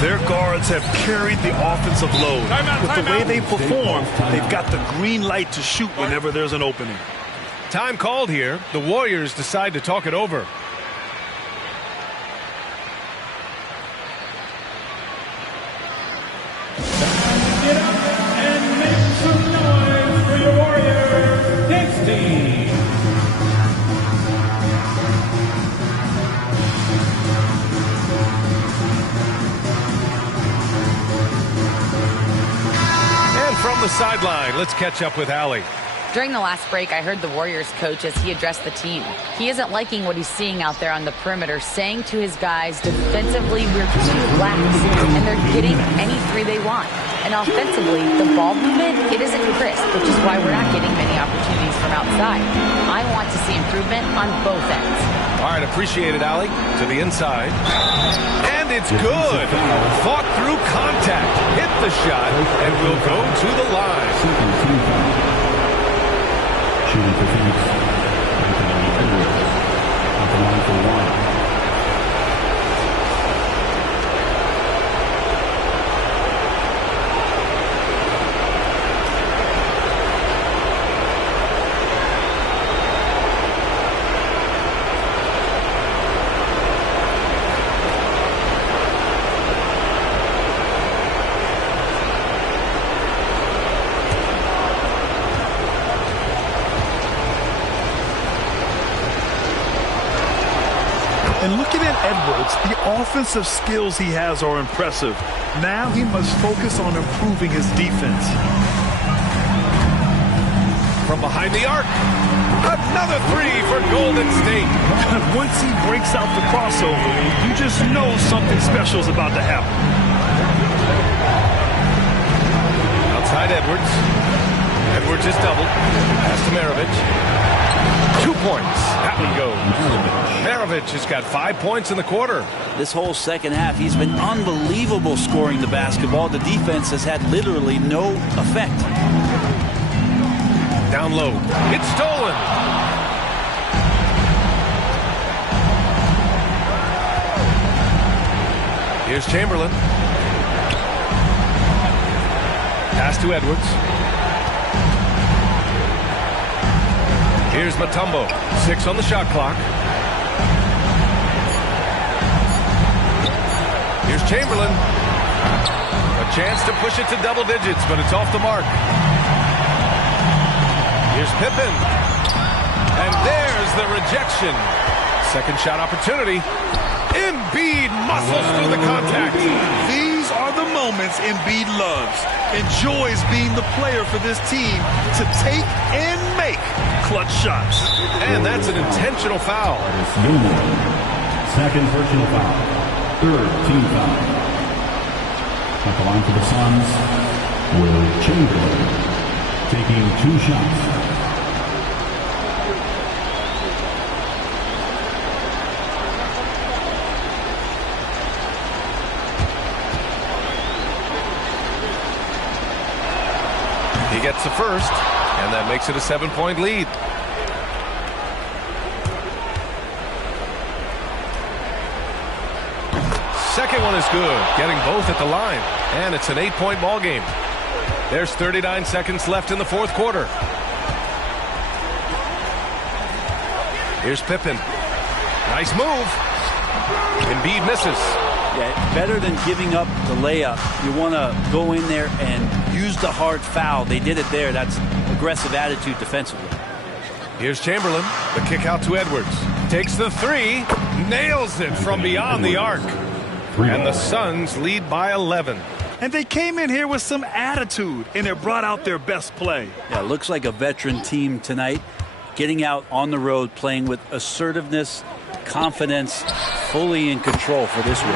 Their guards have carried the offensive load. With the way they perform, they've got the green light to shoot whenever there's an opening. Time called here. The Warriors decide to talk it over. Get up and make some noise for your Warriors. Next team. From the sideline, let's catch up with Allie. During the last break, I heard the Warriors coach as he addressed the team. He isn't liking what he's seeing out there on the perimeter, saying to his guys, defensively, we're too lax, and they're getting any three they want. And offensively, the ball movement, it isn't crisp, which is why we're not getting many opportunities from outside outside. I want to see improvement on both ends. All right, appreciate it, Allie. To the inside. And it's good. Fought through contact. Hit the shot and will go to the line. Shooting for Phoenix. Anthony Edwards. At the line for one. And looking at Edwards, the offensive skills he has are impressive. Now he must focus on improving his defense. From behind the arc, another three for Golden State. Once he breaks out the crossover, you just know something special is about to happen. Outside Edwards. Edwards is doubled. Pass to Maravich. 2 points. That one goes. Maravich has got 5 points in the quarter. This whole second half, he's been unbelievable scoring the basketball. The defense has had literally no effect. Down low. It's stolen. Here's Chamberlain. Pass to Edwards. Here's Mutombo. 6 on the shot clock. Here's Chamberlain. A chance to push it to double digits, but it's off the mark. Here's Pippen. And there's the rejection. Second shot opportunity. Embiid muscles through the contact. These are the moments Embiid loves. Enjoys being the player for this team to take and make clutch shots. And that's an intentional foul. Second personal foul. Third team foul. At the line for the Suns, Will Chamberlain taking 2 shots. He gets the first, and that makes it a 7-point lead. Second one is good, getting both at the line, and it's an 8-point ball game. There's 39 seconds left in the fourth quarter. Here's Pippen. Nice move. Embiid misses. Yeah, better than giving up the layup. You want to go in there and use the hard foul. They did it there. That's aggressive attitude defensively. Here's Chamberlain. The kick out to Edwards. Takes the three. Nails it from beyond the arc. And the Suns lead by 11. And they came in here with some attitude, and it brought out their best play. Yeah, looks like a veteran team tonight. Getting out on the road, playing with assertiveness, confidence, fully in control for this one.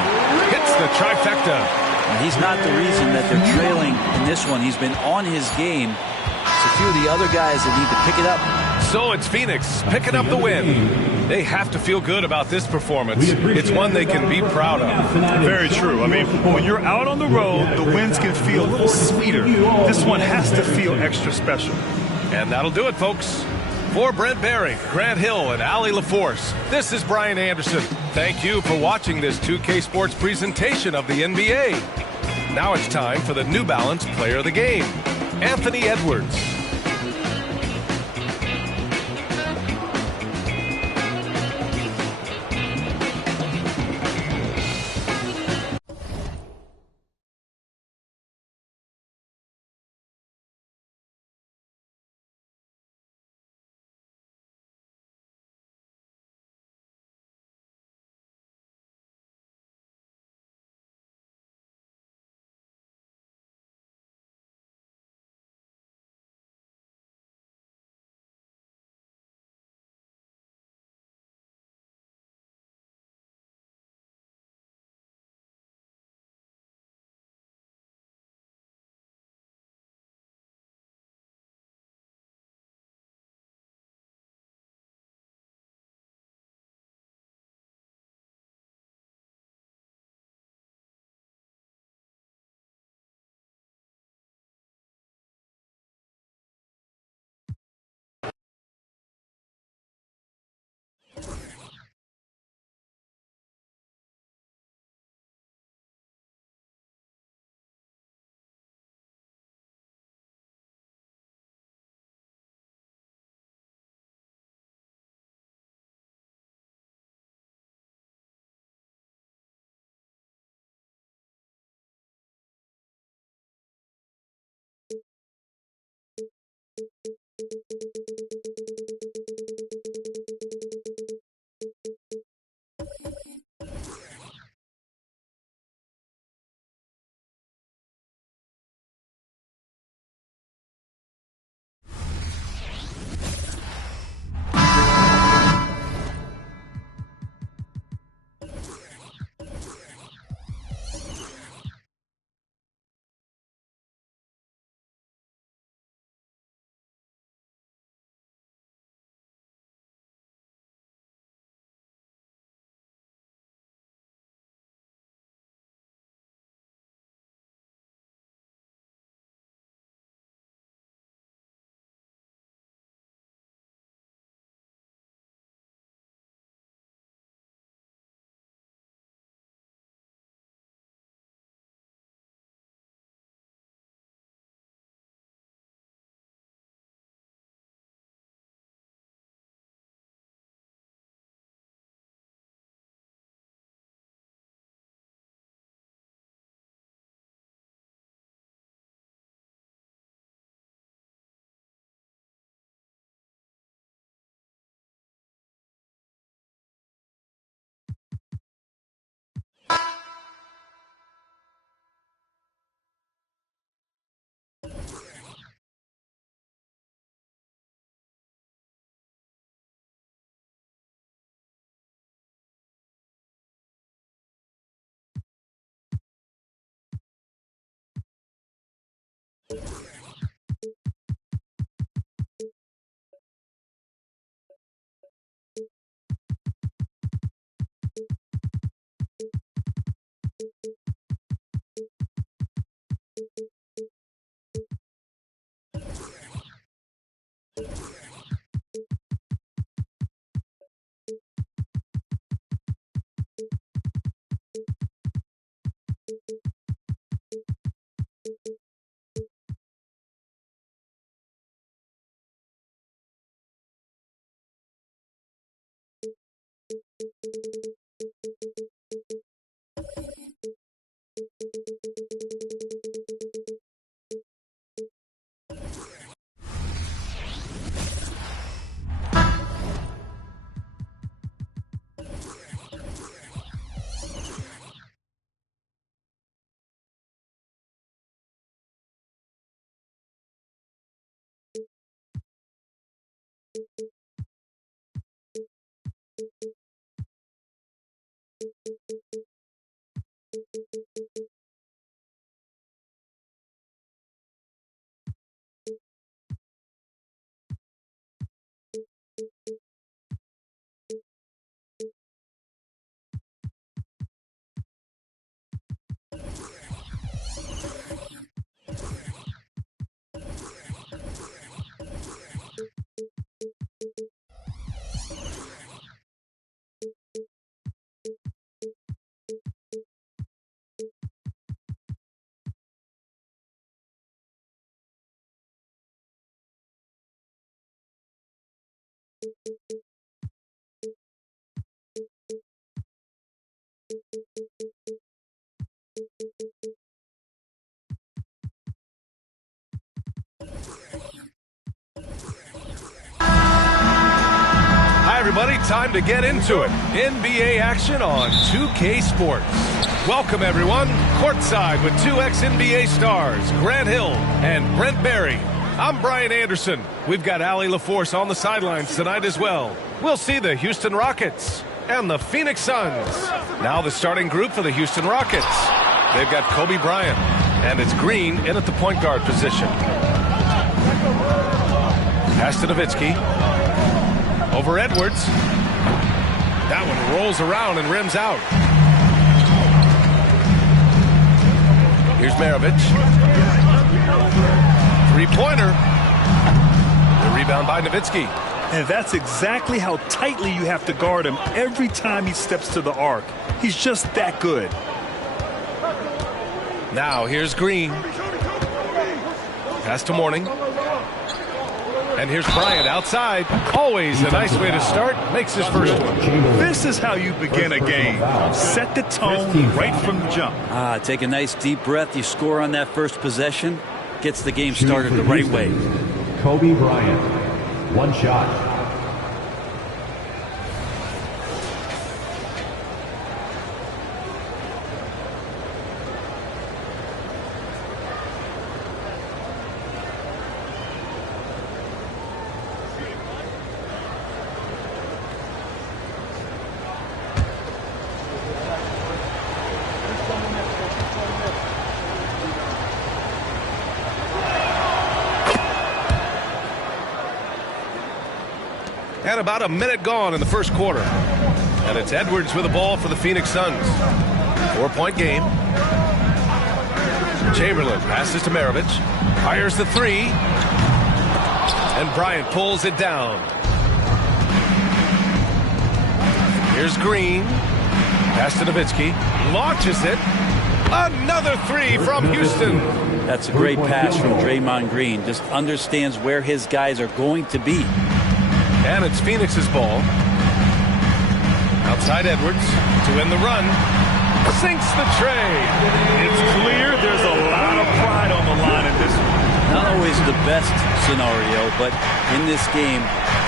Hits the trifecta. And he's not the reason that they're trailing in this one. He's been on his game. It's a few of the other guys that need to pick it up. So it's Phoenix picking up the win. They have to feel good about this performance. It's one they can be proud of. Very true. I mean, when you're out on the road, the wins can feel a little sweeter. This one has to feel extra special. And that'll do it, folks. For Brent Barry, Grant Hill, and Allie LaForce, this is Brian Anderson. Thank you for watching this 2K Sports presentation of the NBA. Now it's time for the New Balance Player of the Game, Anthony Edwards. Hi, everybody. Time to get into it. NBA action on 2K Sports. Welcome, everyone. Courtside with two ex-NBA stars, Grant Hill and Brent Barry. I'm Brian Anderson. We've got Allie LaForce on the sidelines tonight as well. We'll see the Houston Rockets and the Phoenix Suns. Now the starting group for the Houston Rockets. They've got Kobe Bryant, and it's Green in at the point guard position. Pass to Nowitzki. Over Edwards. That one rolls around and rims out. Here's Maravich. Three-pointer. The rebound by Nowitzki. And that's exactly how tightly you have to guard him every time he steps to the arc. He's just that good. Now here's Green. Pass to Mourning. And here's Bryant outside. Always a nice way to start. Makes his first one. This is how you begin a game. Set the tone right from the jump. Take a nice deep breath. You score on that first possession. Gets the game started the right way. Kobe Bryant. 1 shot. And about a minute gone in the first quarter. And it's Edwards with the ball for the Phoenix Suns. 4-point game. Chamberlain passes to Maravich. Fires the three. And Bryant pulls it down. Here's Green. Pass to Nowitzki. Launches it. Another three from Houston. That's a great pass from Draymond Green. Just understands where his guys are going to be. And it's Phoenix's ball. Outside Edwards to win the run. Sinks the tray. It's clear there's a lot of pride on the line in this one. Not always the best scenario, but in this game,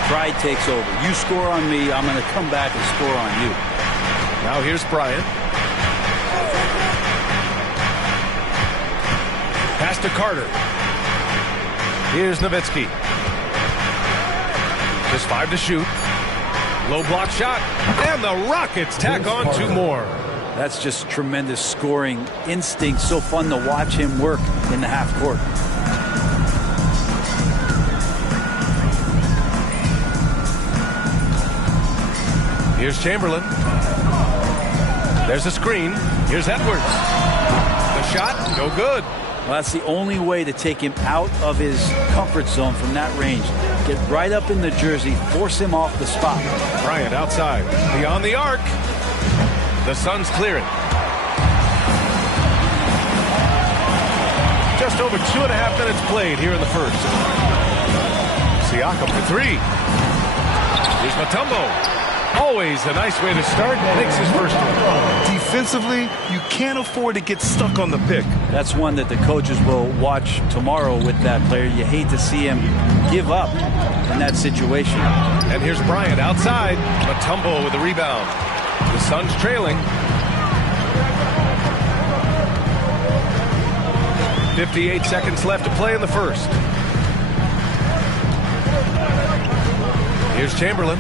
pride takes over. You score on me, I'm going to come back and score on you. Now here's Bryant. Pass to Carter. Here's Nowitzki. Just 5 to shoot. Low block shot. And the Rockets tack on 2 more. That's just tremendous scoring instinct. So fun to watch him work in the half court. Here's Chamberlain. There's a screen. Here's Edwards. The shot, no good. Well, that's the only way to take him out of his comfort zone from that range. Get right up in the jersey, force him off the spot. Bryant outside, beyond the arc. The Suns clear it. Just over 2.5 minutes played here in the first. Siakam for 3. Here's Mutombo. Always a nice way to start. Makes his first one. Defensively, you can't afford to get stuck on the pick. That's one that the coaches will watch tomorrow with that player. You hate to see him give up in that situation. And here's Bryant outside. Mutombo with the rebound. The Suns trailing. 58 seconds left to play in the first. Here's Chamberlain.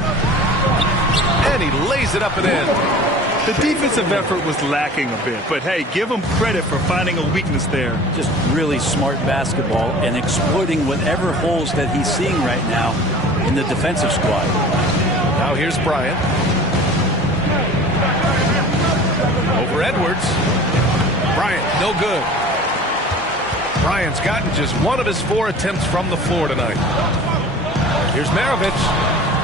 And he lays it up and in. The defensive effort was lacking a bit, but hey, give him credit for finding a weakness there. Just really smart basketball and exploiting whatever holes that he's seeing right now in the defensive squad. Now here's Bryant. Over Edwards. Bryant, no good. Bryant's gotten just 1 of his 4 attempts from the floor tonight. Here's Maravich.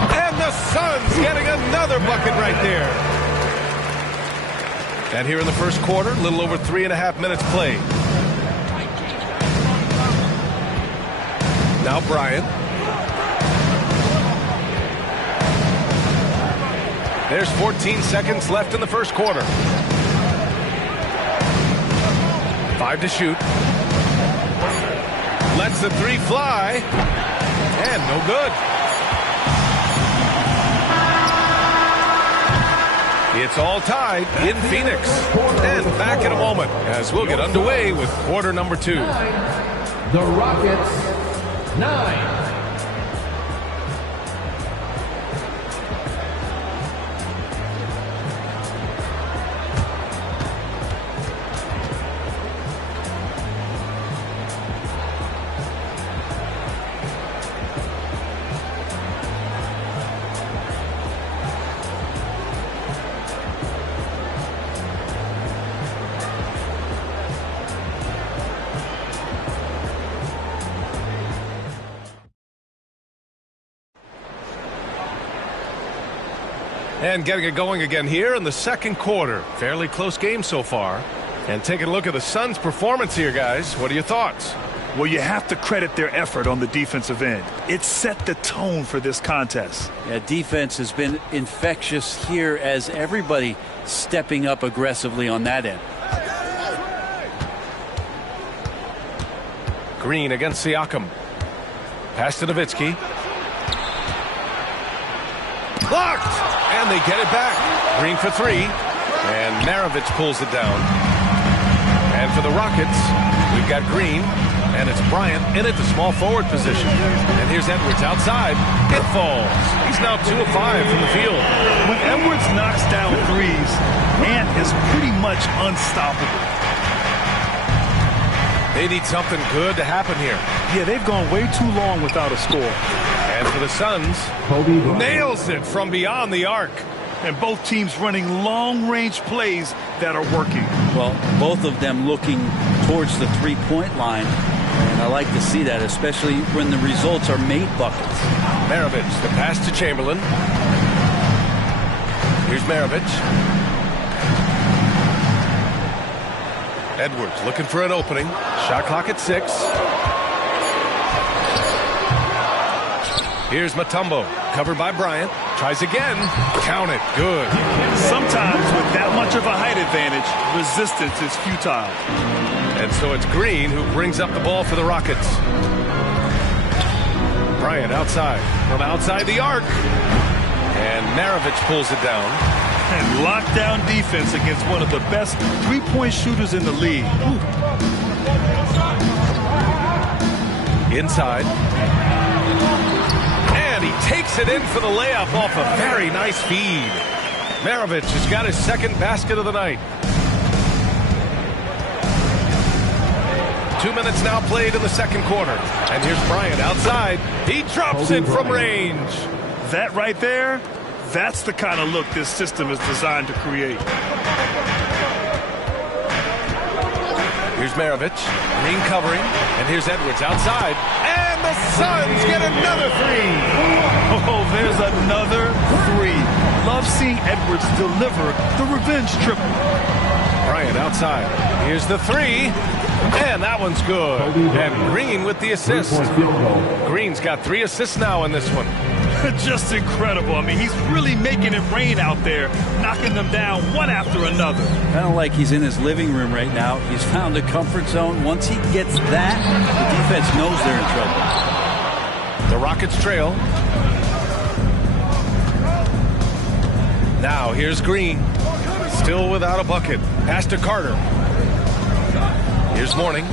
And the Suns getting another bucket right there. And here in the first quarter, a little over 3.5 minutes played. Now Bryant. There's 14 seconds left in the first quarter. 5 to shoot. Lets the 3 fly. And no good. It's all tied in Phoenix. And back in a moment as we'll get underway with quarter number 2. The Rockets, 9. And getting it going again here in the second quarter. Fairly close game so far. And taking a look at the Suns' performance here, guys. What are your thoughts? Well, you have to credit their effort on the defensive end. It set the tone for this contest. Yeah, defense has been infectious here as everybody stepping up aggressively on that end. Green against Siakam. Pass to Nowitzki. Blocked! And they get it back. Green for 3. And Maravich pulls it down. And for the Rockets, we've got Green. And it's Bryant in at the small forward position. And here's Edwards outside. It falls. He's now 2 of 5 from the field. When Edwards knocks down threes, Ant is pretty much unstoppable. They need something good to happen here. Yeah, they've gone way too long without a score. And for the Suns, nails it from beyond the arc. And both teams running long-range plays that are working. Well, both of them looking towards the three-point line. And I like to see that, especially when the results are made buckets. Maravich, the pass to Chamberlain. Here's Maravich. Edwards looking for an opening. Shot clock at 6. Here's Mutombo, covered by Bryant. Tries again. Count it. Good. Sometimes with that much of a height advantage, resistance is futile. And so it's Green who brings up the ball for the Rockets. Bryant outside. From outside the arc. And Maravich pulls it down. And lockdown defense against one of the best three-point shooters in the league. Inside. And he takes it in for the layup off a very nice feed. Maravich has got his second basket of the night. 2 minutes now played in the second quarter. And here's Bryant outside. He drops it from range. That right there, that's the kind of look this system is designed to create. Here's Maravich. Green covering. And here's Edwards outside. And the Suns get another 3. Oh, there's another 3. Love seeing Edwards deliver the revenge triple. Bryant outside. Here's the 3. And that one's good. And Green with the assist. Green's got 3 assists now in this one. Just incredible. I mean, he's really making it rain out there, knocking them down one after another. Kind of like he's in his living room right now. He's found a comfort zone. Once he gets that, the defense knows they're in trouble. The Rockets trail. Now here's Green. Still without a bucket. Pass to Carter. Here's Mourning.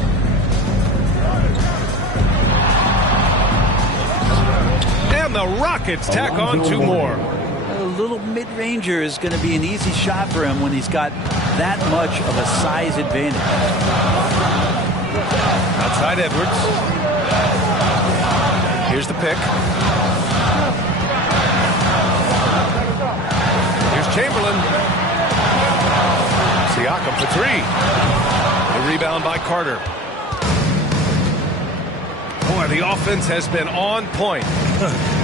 And the Rockets tack on 2 more. A little mid-ranger is going to be an easy shot for him when he's got that much of a size advantage. Outside Edwards. Here's the pick. Here's Chamberlain. Siakam for 3. The rebound by Carter. Boy, the offense has been on point.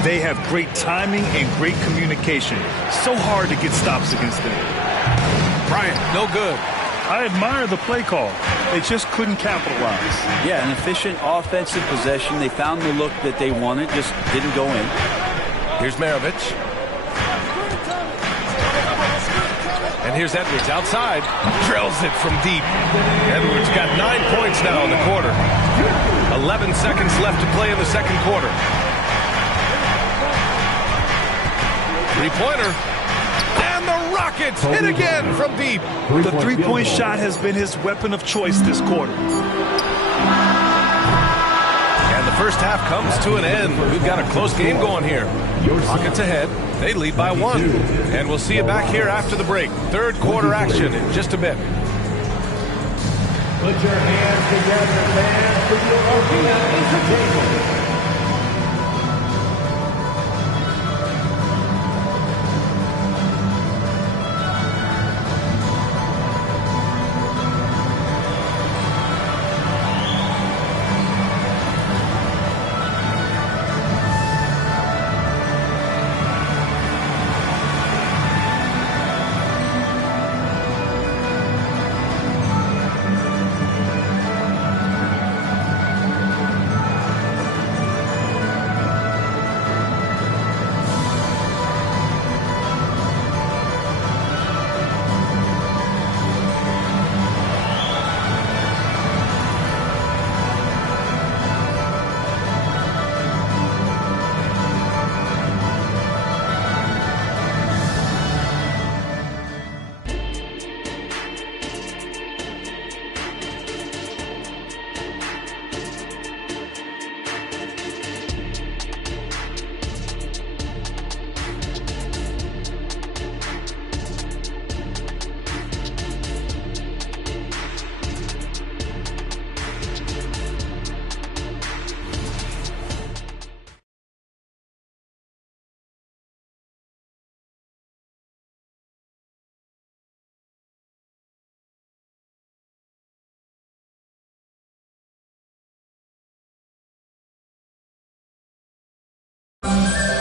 They have great timing and great communication. So hard to get stops against them. Bryant, no good. I admire the play call. They just couldn't capitalize. Yeah, an efficient offensive possession. They found the look that they wanted, just didn't go in. Here's Maravich. And here's Edwards outside. Drills it from deep. Edwards got 9 points now in the quarter. 11 seconds left to play in the second quarter. Three-pointer. And the Rockets hit again from deep. The three-point shot has been his weapon of choice this quarter. And the first half comes to an end. We've got a close game going here. Rockets ahead. They lead by 1. And we'll see you back here after the break. Third quarter action in just a bit. Put your hands together, fans, for your arena entertainment.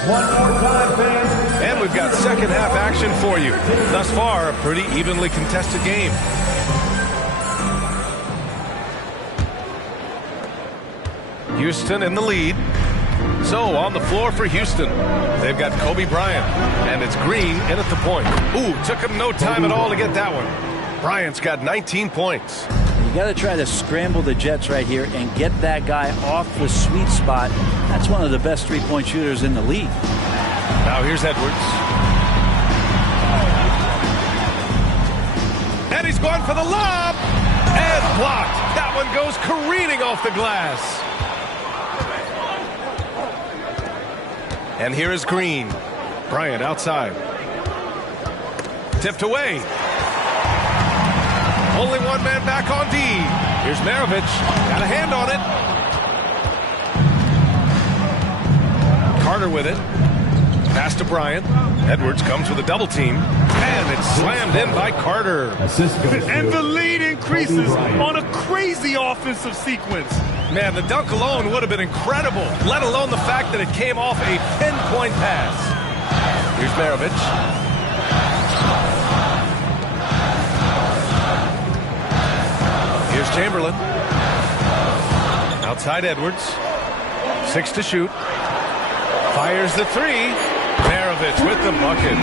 One more time, fans. And we've got second half action for you. Thus far, a pretty evenly contested game. Houston in the lead. So on the floor for Houston, they've got Kobe Bryant, and it's Green in at the point. Ooh, took him no time at all to get that one. Bryant's got 19 points. You got to try to scramble the Jets right here and get that guy off the sweet spot. That's one of the best three-point shooters in the league. Now here's Edwards. And he's going for the lob. And blocked. That one goes careening off the glass. And here is Green. Bryant outside. Tipped away. Only one man back on D. Here's Maravich. Got a hand on it. Carter with it. Pass to Bryant. Edwards comes with a double team. And it's slammed in by Carter. And the lead increases on a crazy offensive sequence. Man, the dunk alone would have been incredible, let alone the fact that it came off a pinpoint pass. Here's Maravich. Here's Chamberlain. Outside Edwards. 6 to shoot. Fires the three. Maravich with the bucket.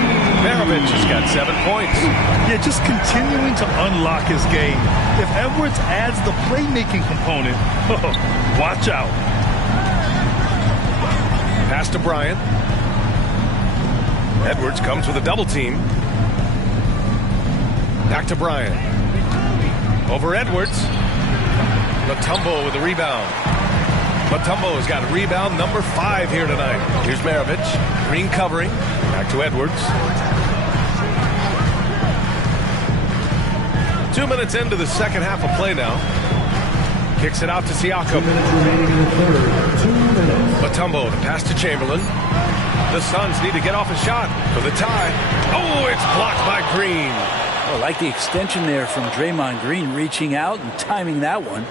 Maravich has got 7 points. Yeah, just continuing to unlock his game. If Edwards adds the playmaking component, watch out. Pass to Bryant. Edwards comes with a double team. Back to Bryant. Over Edwards. Mutombo with a rebound. Mutombo has got rebound number 5 here tonight. Here's Maravich. Green covering. Back to Edwards. 2 minutes into the second half of play now. Kicks it out to Siakam. 2 minutes remaining in the third. 2 minutes. Mutombo, the pass to Chamberlain. The Suns need to get off a shot for the tie. Oh, it's blocked by Green. I like the extension there from Draymond Green, reaching out and timing that one.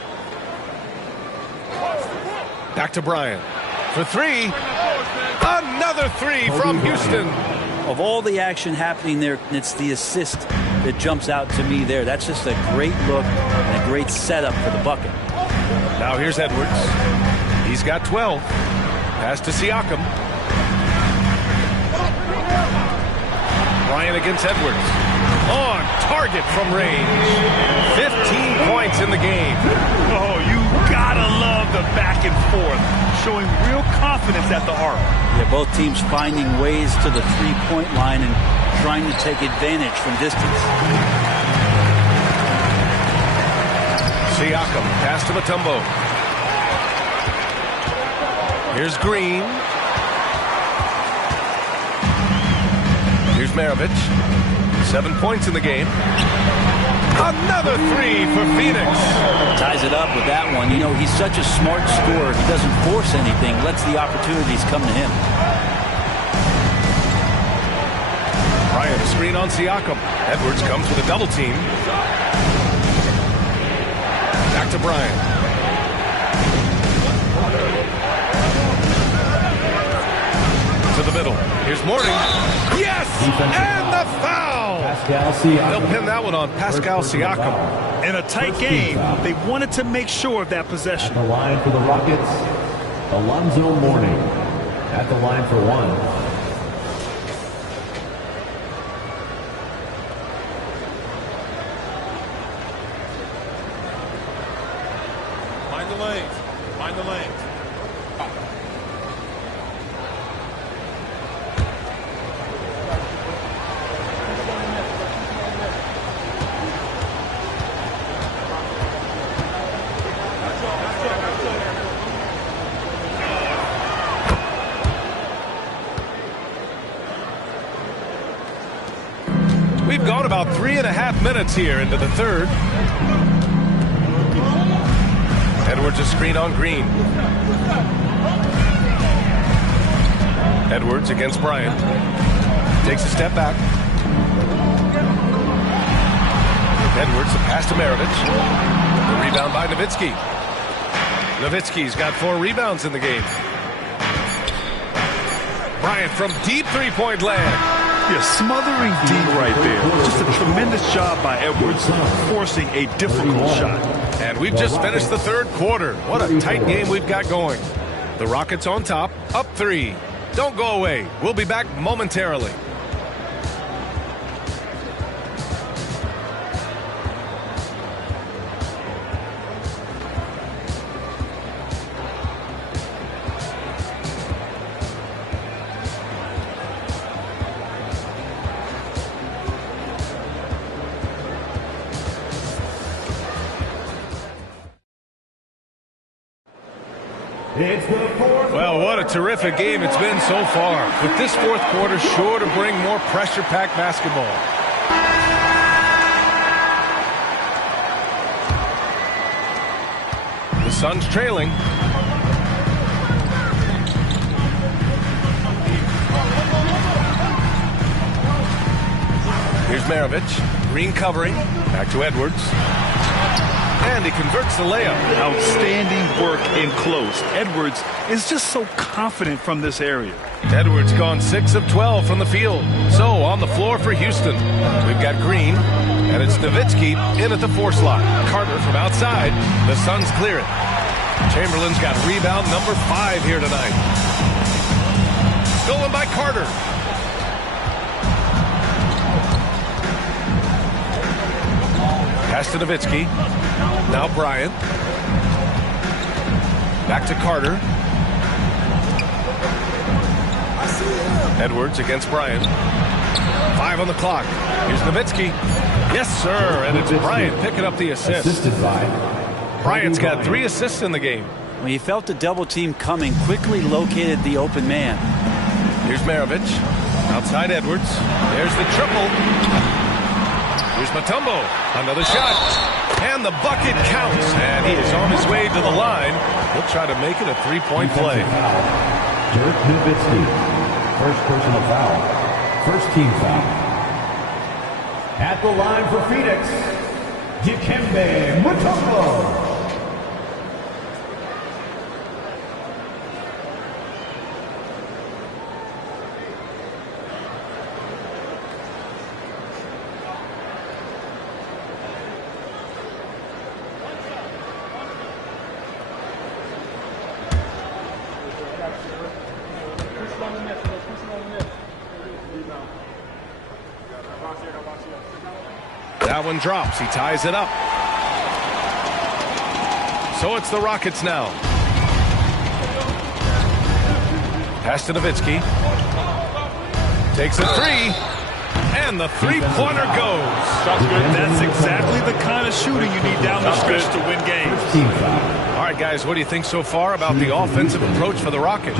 Back to Bryant for 3. Another 3 from Houston. Of all the action happening there, it's the assist that jumps out to me there. That's just a great look and a great setup for the bucket. Now here's Edwards. He's got 12. Pass to Siakam. Bryant against Edwards. On target from range. 15 points in the game. Oh, you gotta love the back and forth, showing real confidence at the arc. Yeah, both teams finding ways to the three-point line and trying to take advantage from distance. Siakam, pass to Mutombo. Here's Green. Here's Maravich. 7 points in the game. Another 3 for Phoenix. Ties it up with that one. You know, he's such a smart scorer. He doesn't force anything, lets the opportunities come to him. Bryant, a screen on Siakam. Edwards comes with a double team. Back to Bryant. To the middle. Here's Morning. Yes! And the foul! They'll pin that one on Pascal Siakam. In a tight game, they wanted to make sure of that possession. At the line for the Rockets, Alonzo Mourning. At the line for 1. Mind the lanes. Mind the lanes. We've gone about 3.5 minutes here into the third. Edwards a screen on Green. Edwards against Bryant. Takes a step back. Edwards, the pass to Maravich. The rebound by Nowitzki. Nowitzki's got 4 rebounds in the game. Bryant from deep three-point land. Yeah, smothering deep right there. Just a tremendous job by Edwards forcing a difficult shot. And we've just finished the third quarter. What a tight game we've got going. The Rockets on top, up 3. Don't go away. We'll be back momentarily. Well, what a terrific game it's been so far. With this fourth quarter sure to bring more pressure-packed basketball. The Suns trailing. Here's Maravich. Green covering. Back to Edwards. And he converts the layup. Outstanding work in close. Edwards is just so confident from this area. Edwards gone 6 of 12 from the field. So on the floor for Houston, we've got Green, and it's Nowitzki in at the 4 slot. Carter from outside. The Suns clear it. Chamberlain's got rebound number 5 here tonight. Stolen by Carter. Pass to Nowitzki. Now Bryant. Back to Carter. Edwards against Bryant. 5 on the clock. Here's Nowitzki. Yes, sir. And it's Bryant picking up the assist. Assisted by. Bryant's got 3 assists in the game. When he felt the double team coming, quickly located the open man. Here's Maravich. Outside Edwards. There's the triple. Here's Mutombo. Another shot. And the bucket counts. And he is on his way to the line. He'll try to make it a 3-point play. Dirk Nowitzki. First personal foul. First team foul. At the line for Phoenix, Dikembe Mutombo. That one drops. He ties it up. So it's the Rockets now. Pass to Nowitzki. Takes a 3. And the three-pointer goes. That's exactly the kind of shooting you need down the stretch to win games. All right, guys, what do you think so far about the offensive approach for the Rockets?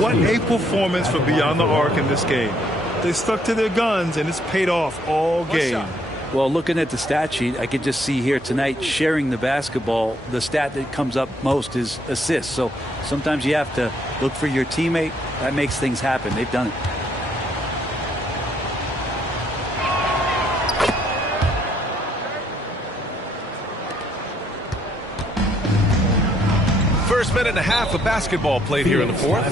What a performance for Beyond the Arc in this game. They stuck to their guns, and it's paid off all game. Well, looking at the stat sheet, I could just see here tonight sharing the basketball. The stat that comes up most is assists. So sometimes you have to look for your teammate. That makes things happen. They've done it. First minute and a half of basketball played here in the fourth.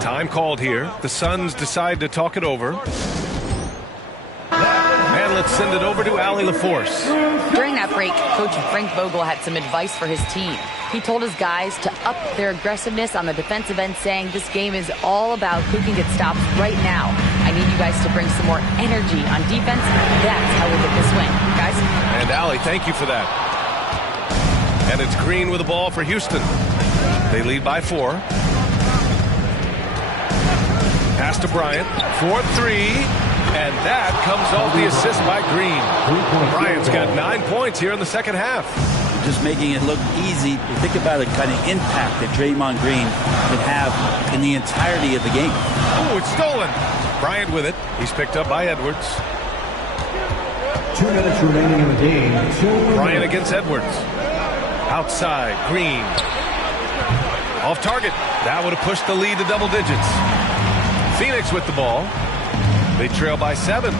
Time called here. The Suns decide to talk it over. And let's send it over to Allie LaForce. During that break, Coach Frank Vogel had some advice for his team. He told his guys to up their aggressiveness on the defensive end, saying this game is all about who can get stops right now. I need you guys to bring some more energy on defense. That's how we'll get this win. Guys? And Allie, thank you for that. And it's Green with the ball for Houston. They lead by 4. Pass to Bryant. 4-3. And that comes off the assist by Green. Bryant's got 9 points here in the second half. Just making it look easy. You think about the kind of impact that Draymond Green can have in the entirety of the game. Oh, it's stolen. Bryant with it. He's picked up by Edwards. 2 minutes remaining in the game. Bryant against Edwards. Outside, Green. Off target. That would have pushed the lead to double digits. Phoenix with the ball. They trail by 7.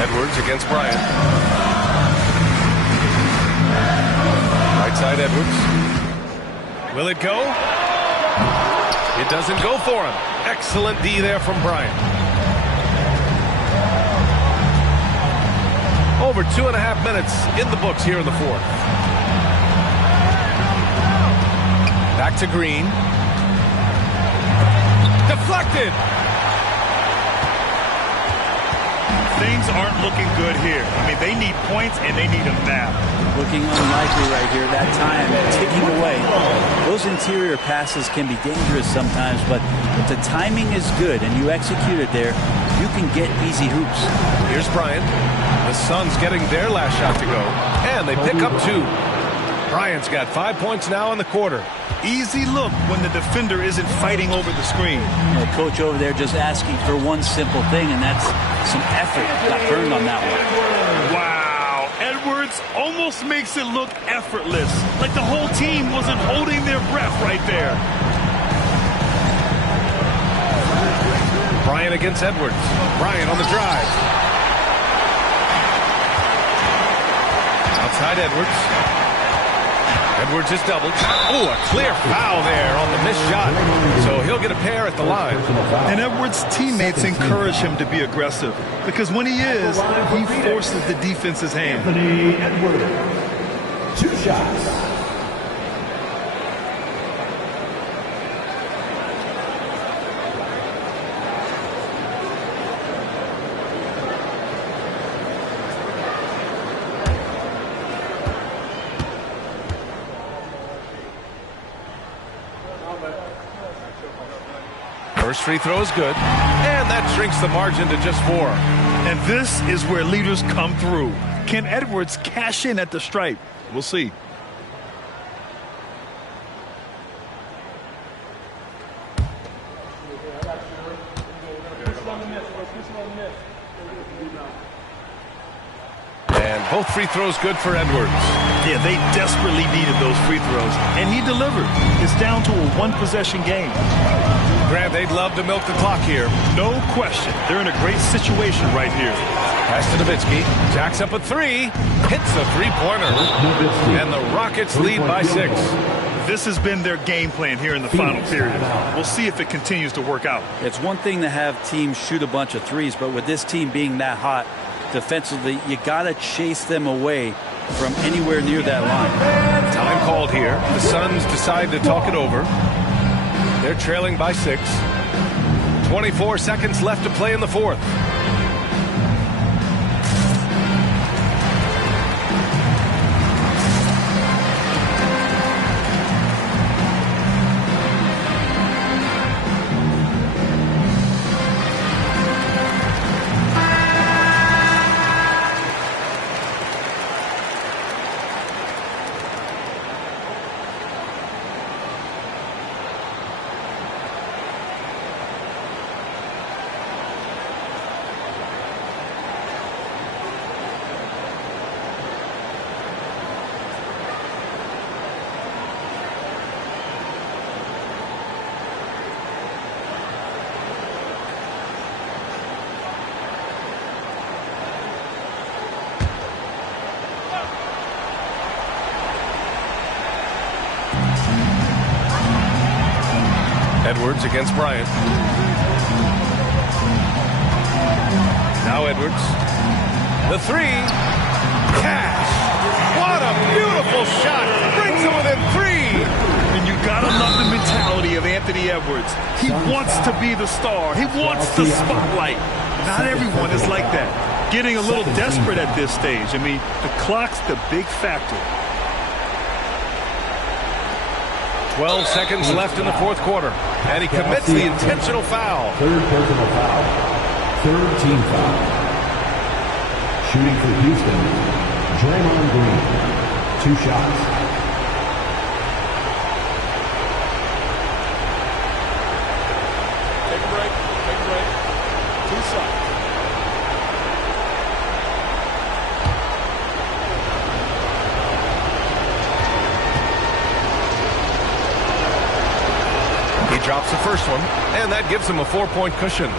Edwards against Bryant. Right side Edwards. Will it go? It doesn't go for him. Excellent D there from Bryant. Over 2.5 minutes in the books here in the fourth. Back to Green. Deflected. Things aren't looking good here. I mean, they need points, and they need them now. Looking unlikely right here. That time ticking away. Those interior passes can be dangerous sometimes, but if the timing is good and you execute it there, you can get easy hoops. Here's Bryant. The Suns getting their last shot to go, and they pick up 2. Bryant's got 5 points now in the quarter. Easy look when the defender isn't fighting over the screen. The coach over there just asking for one simple thing, and that's some effort. Got burned on that one. Wow. Edwards almost makes it look effortless, like the whole team wasn't holding their breath right there. Bryant against Edwards. Bryant on the drive. Outside Edwards. Edwards is doubled. Oh, a clear foul there on the missed shot. So he'll get a pair at the line. And Edwards' teammates encourage him to be aggressive because when he is, he forces the defense's hand. Anthony Edwards, 2 shots. First free throw is good, and that shrinks the margin to just 4. And this is where leaders come through. Can Edwards cash in at the stripe? We'll see. And both free throws good for Edwards. Yeah, they desperately needed those free throws, and he delivered. It's down to a 1-possession game. Grant, they'd love to milk the clock here. No question. They're in a great situation right here. Pass to Nowitzki. Jacks up a 3. Hits the three-pointer. And the Rockets lead by 6. This has been their game plan here in the final period. We'll see if it continues to work out. It's one thing to have teams shoot a bunch of threes, but with this team being that hot defensively, you got to chase them away from anywhere near that line. Time called here. The Suns decide to talk it over. They're trailing by 6. 24 seconds left to play in the fourth. Edwards against Bryant. Now Edwards. The 3. Cash. What a beautiful shot. Brings him within 3. And you gotta love the mentality of Anthony Edwards. He wants to be the star. He wants the spotlight. Not everyone is like that. Getting a little desperate at this stage. I mean, the clock's the big factor. 12 seconds left in the fourth quarter. And he commits the intentional foul. 3rd personal foul. 3rd team foul. Shooting for Houston, Draymond Green. 2 shots. Take a break. Take a break. 2 shots. Drops the first one, and that gives him a 4-point cushion.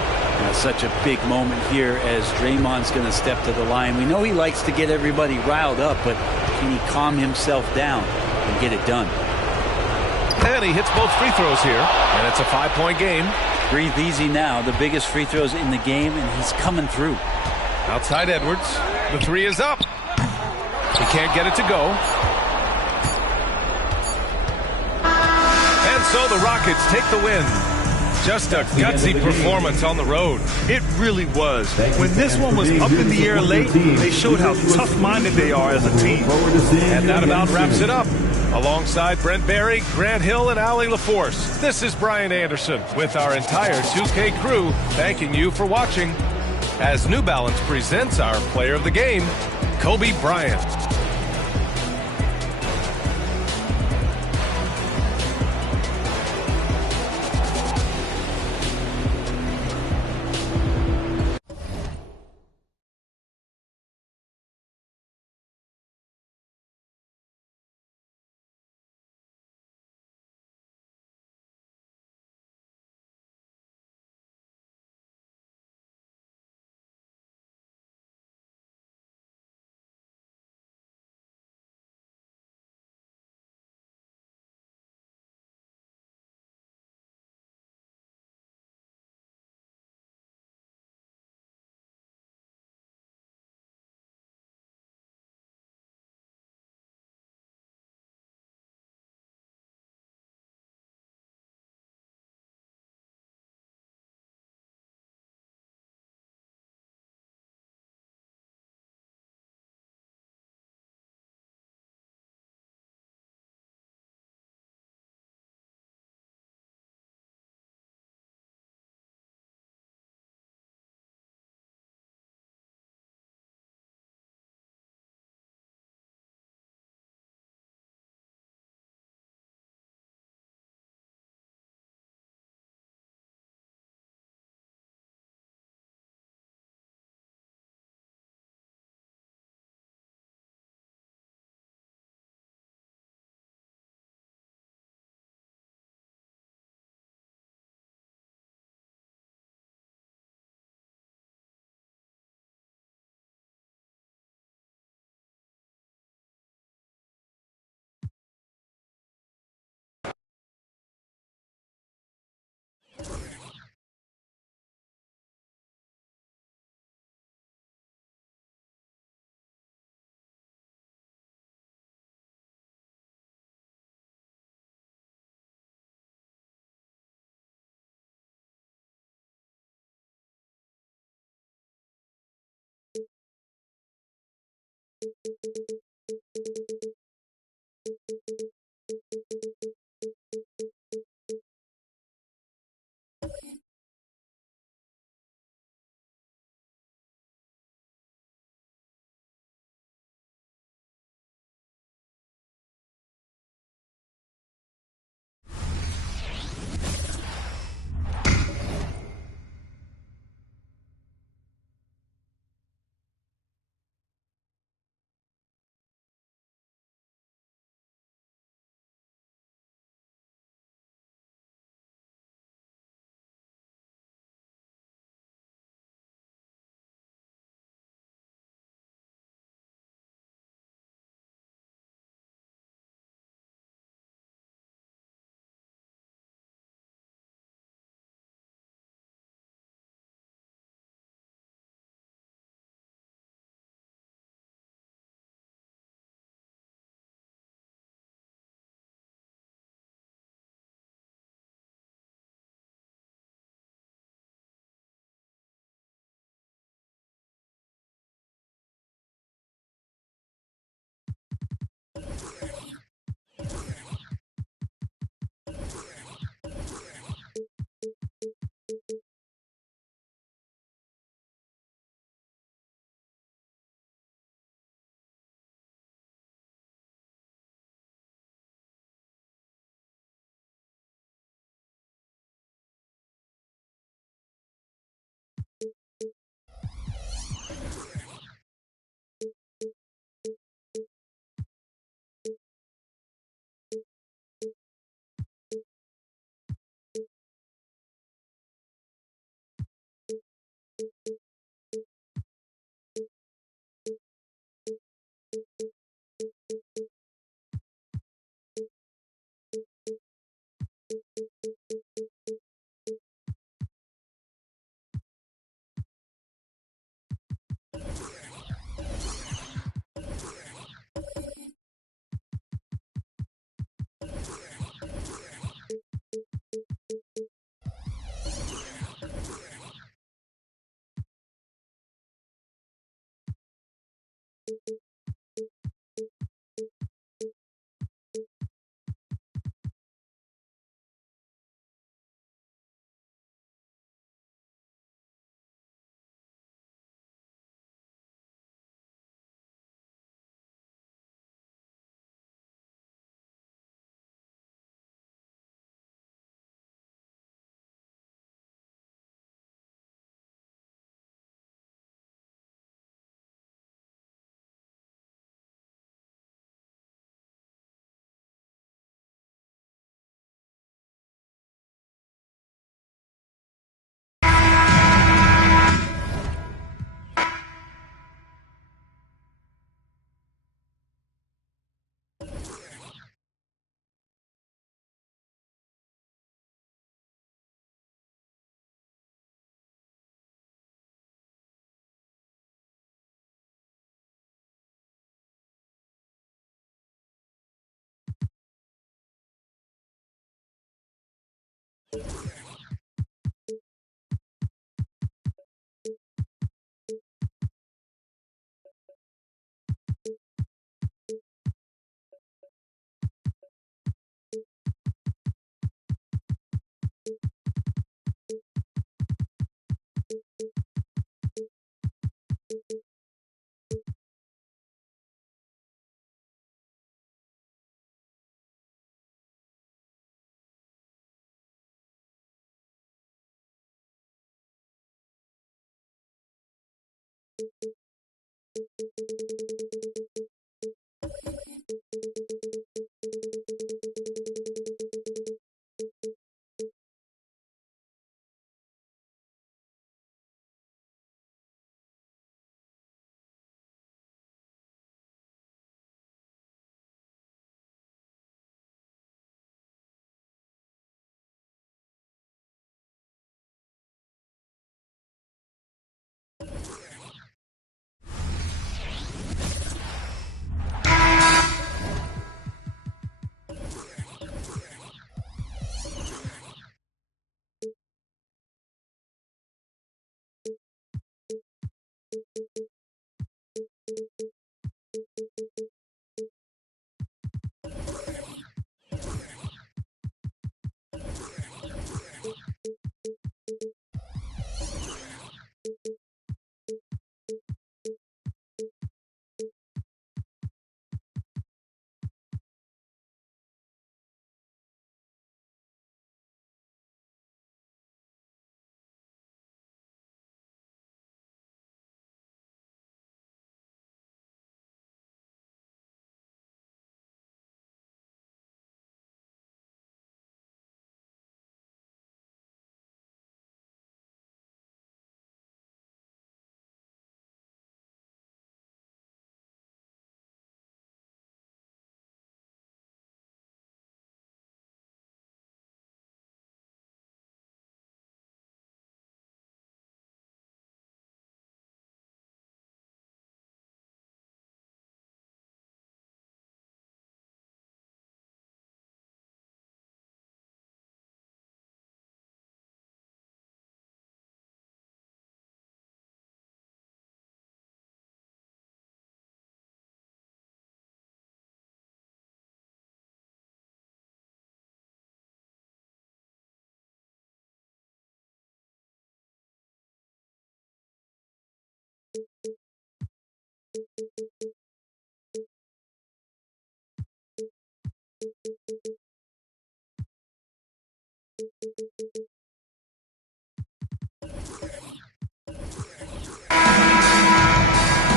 Such a big moment here as Draymond's going to step to the line. We know he likes to get everybody riled up, but can he calm himself down and get it done? And he hits both free throws here, and it's a 5-point game. Breathe easy now. The biggest free throws in the game, and he's coming through. Outside Edwards. The three is up. He can't get it to go. And so the Rockets take the win. Just a gutsy performance on the road. It really was. When this one was up in the air late, they showed how tough-minded they are as a team. And that about wraps it up. Alongside Brent Barry, Grant Hill, and Allie LaForce, this is Brian Anderson with our entire 2K crew thanking you for watching as New Balance presents our player of the game, Kobe Bryant.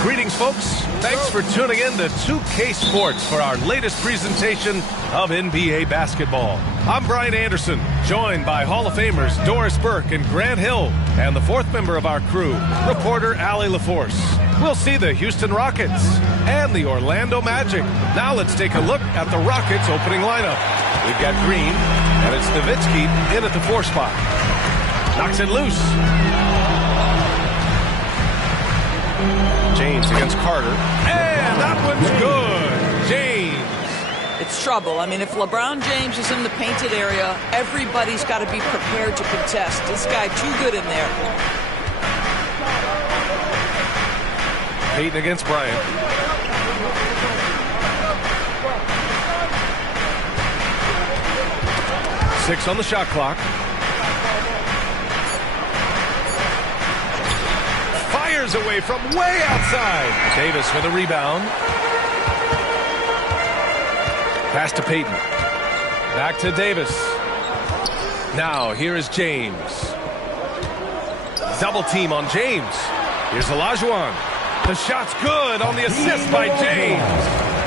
Greetings, folks. Thanks for tuning in to 2K Sports for our latest presentation of NBA basketball. I'm Brian Anderson, joined by Hall of Famers Doris Burke and Grant Hill, and the fourth member of our crew, reporter Allie LaForce. We'll see the Houston Rockets and the Orlando Magic. Now let's take a look at the Rockets' opening lineup. We've got Green, and it's Nowitzki in at the 4 spot. Knocks it loose. James against Carter. And that one's good. James. It's trouble. I mean, if LeBron James is in the painted area, everybody's got to be prepared to contest. This guy too good in there. Payton against Bryant. Six on the shot clock. Fires away from way outside. Davis with a rebound. Pass to Payton. Back to Davis. Now here is James. Double team on James. Here's Olajuwon. The shot's good on the assist by James.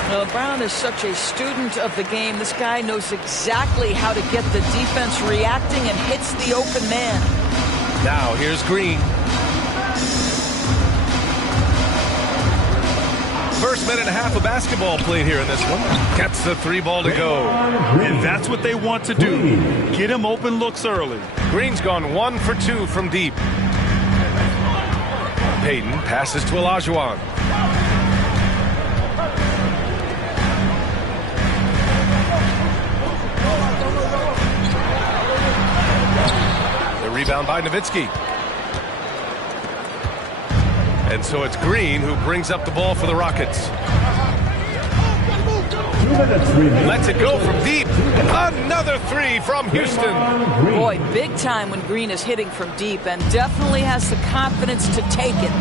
Well, Brown is such a student of the game. This guy knows exactly how to get the defense reacting and hits the open man. Now here's Green. First minute and a half of basketball played here in this one. Gets the 3 ball to go. And that's what they want to do. Get him open looks early. Green's gone 1 for 2 from deep. Payton passes to Olajuwon. Rebound by Nowitzki. And so it's Green who brings up the ball for the Rockets. Lets it go from deep. Another three from Houston. Boy, big time when Green is hitting from deep, and definitely has the confidence to take it.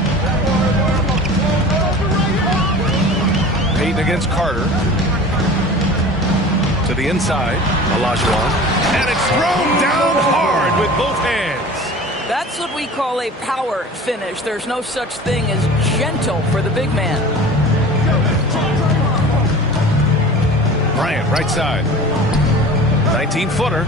Payton against Carter. To the inside. Olajuwon. And it's thrown down hard with both hands. That's what we call a power finish. There's no such thing as gentle for the big man. Bryant, right side. 19-footer.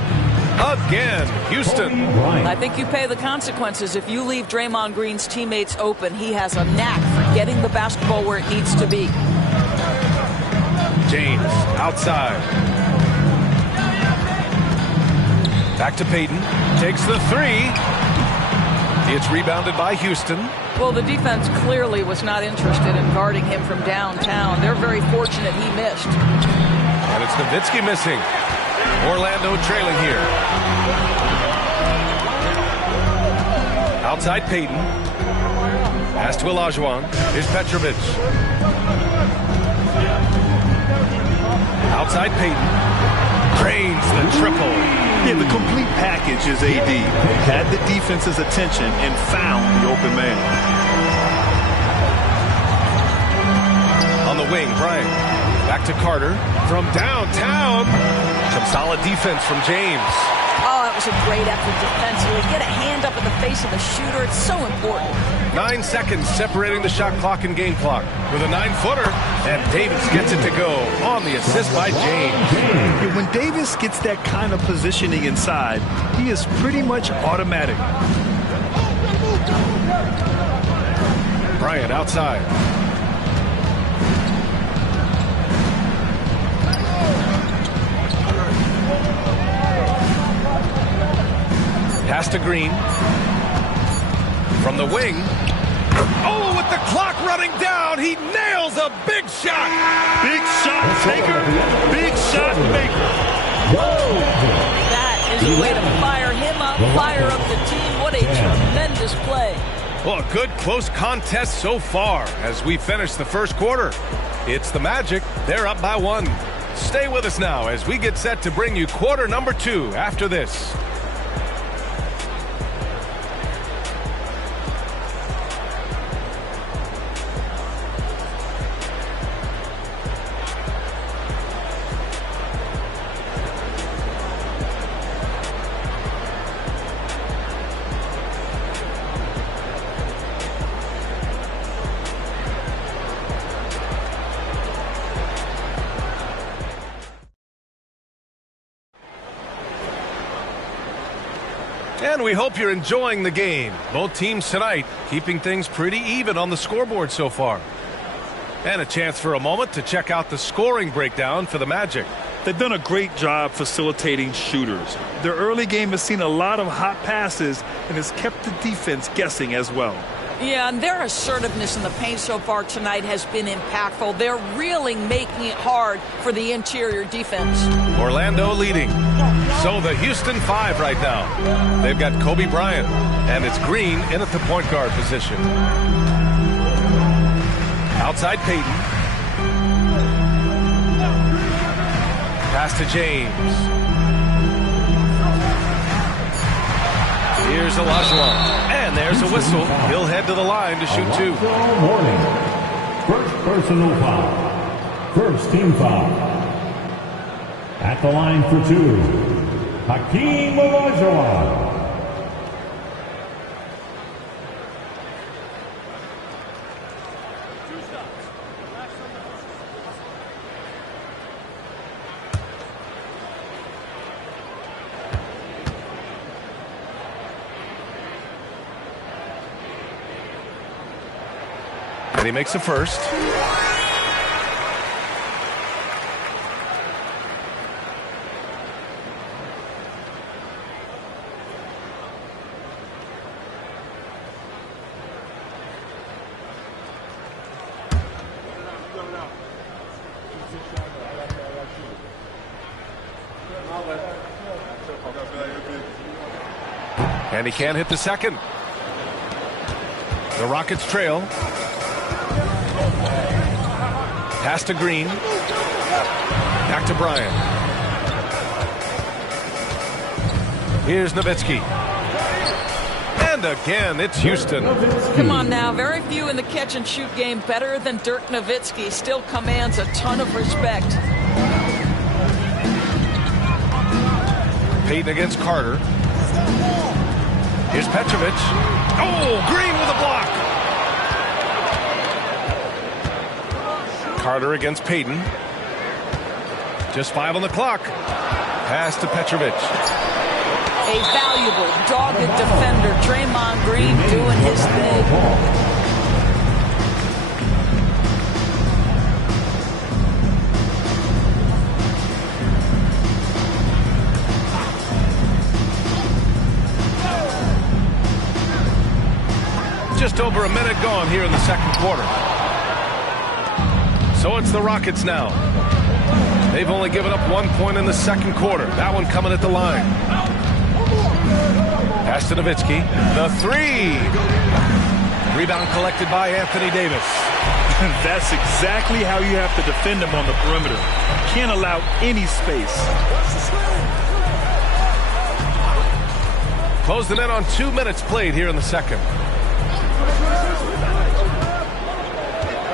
Again, Houston. I think you pay the consequences. If you leave Draymond Green's teammates open, he has a knack for getting the basketball where it needs to be. James, outside. Back to Payton. Takes the three. It's rebounded by Houston. Well, the defense clearly was not interested in guarding him from downtown. They're very fortunate he missed. And it's Nowitzki missing. Orlando trailing here. Outside Payton. Pass to Olajuwon. Here's Petrovic. Outside Payton. Drains the triple. Yeah, the complete package is AD. Had the defense's attention and found the open man. On the wing, Bryant. Back to Carter. From downtown. Some solid defense from James. Oh, that was a great effort defensively. Get a hand up in the face of the shooter. It's so important. 9 seconds separating the shot clock and game clock. With a 9-footer. And Davis gets it to go on the assist by James. Yeah, when Davis gets that kind of positioning inside, he is pretty much automatic. Bryant outside. Pass to Green. From the wing. Oh, with the clock running down, he nails a big shot. Big shot taker, big shot maker. That is a way to fire him up, fire up the team. What a tremendous play. Well, a good close contest so far as we finish the first quarter. It's the Magic. They're up by 1. Stay with us now as we get set to bring you quarter number 2 after this. And we hope you're enjoying the game. Both teams tonight keeping things pretty even on the scoreboard so far. And a chance for a moment to check out the scoring breakdown for the Magic. They've done a great job facilitating shooters. Their early game has seen a lot of hot passes and has kept the defense guessing as well. Yeah, and their assertiveness in the paint so far tonight has been impactful. They're really making it hard for the interior defense. Orlando leading. So the Houston 5 right now. They've got Kobe Bryant, and it's Green in at the point guard position. Outside Payton. Pass to James. Here's Olajuwon. And there's a whistle. He'll head to the line to shoot 2. Warning. First personal foul. First team foul. At the line for 2. Hakeem Olajuwon. And he makes the first. And he can't hit the second. The Rockets trail. Pass to Green. Back to Bryant. Here's Nowitzki. And again, it's Houston. Come on now. Very few in the catch-and-shoot game better than Dirk Nowitzki. Still commands a ton of respect. Payton against Carter. Here's Petrovic. Oh, Green with a block. Carter against Payton. Just 5 on the clock. Pass to Petrovic. A valuable, dogged defender. Draymond Green doing his thing. Just over a minute gone here in the second quarter. So it's the Rockets now. They've only given up 1 point in the second quarter. That one coming at the line. Pass to Nowitzki. The three. Rebound collected by Anthony Davis. That's exactly how you have to defend him on the perimeter. Can't allow any space. Closing in on 2 minutes played here in the second.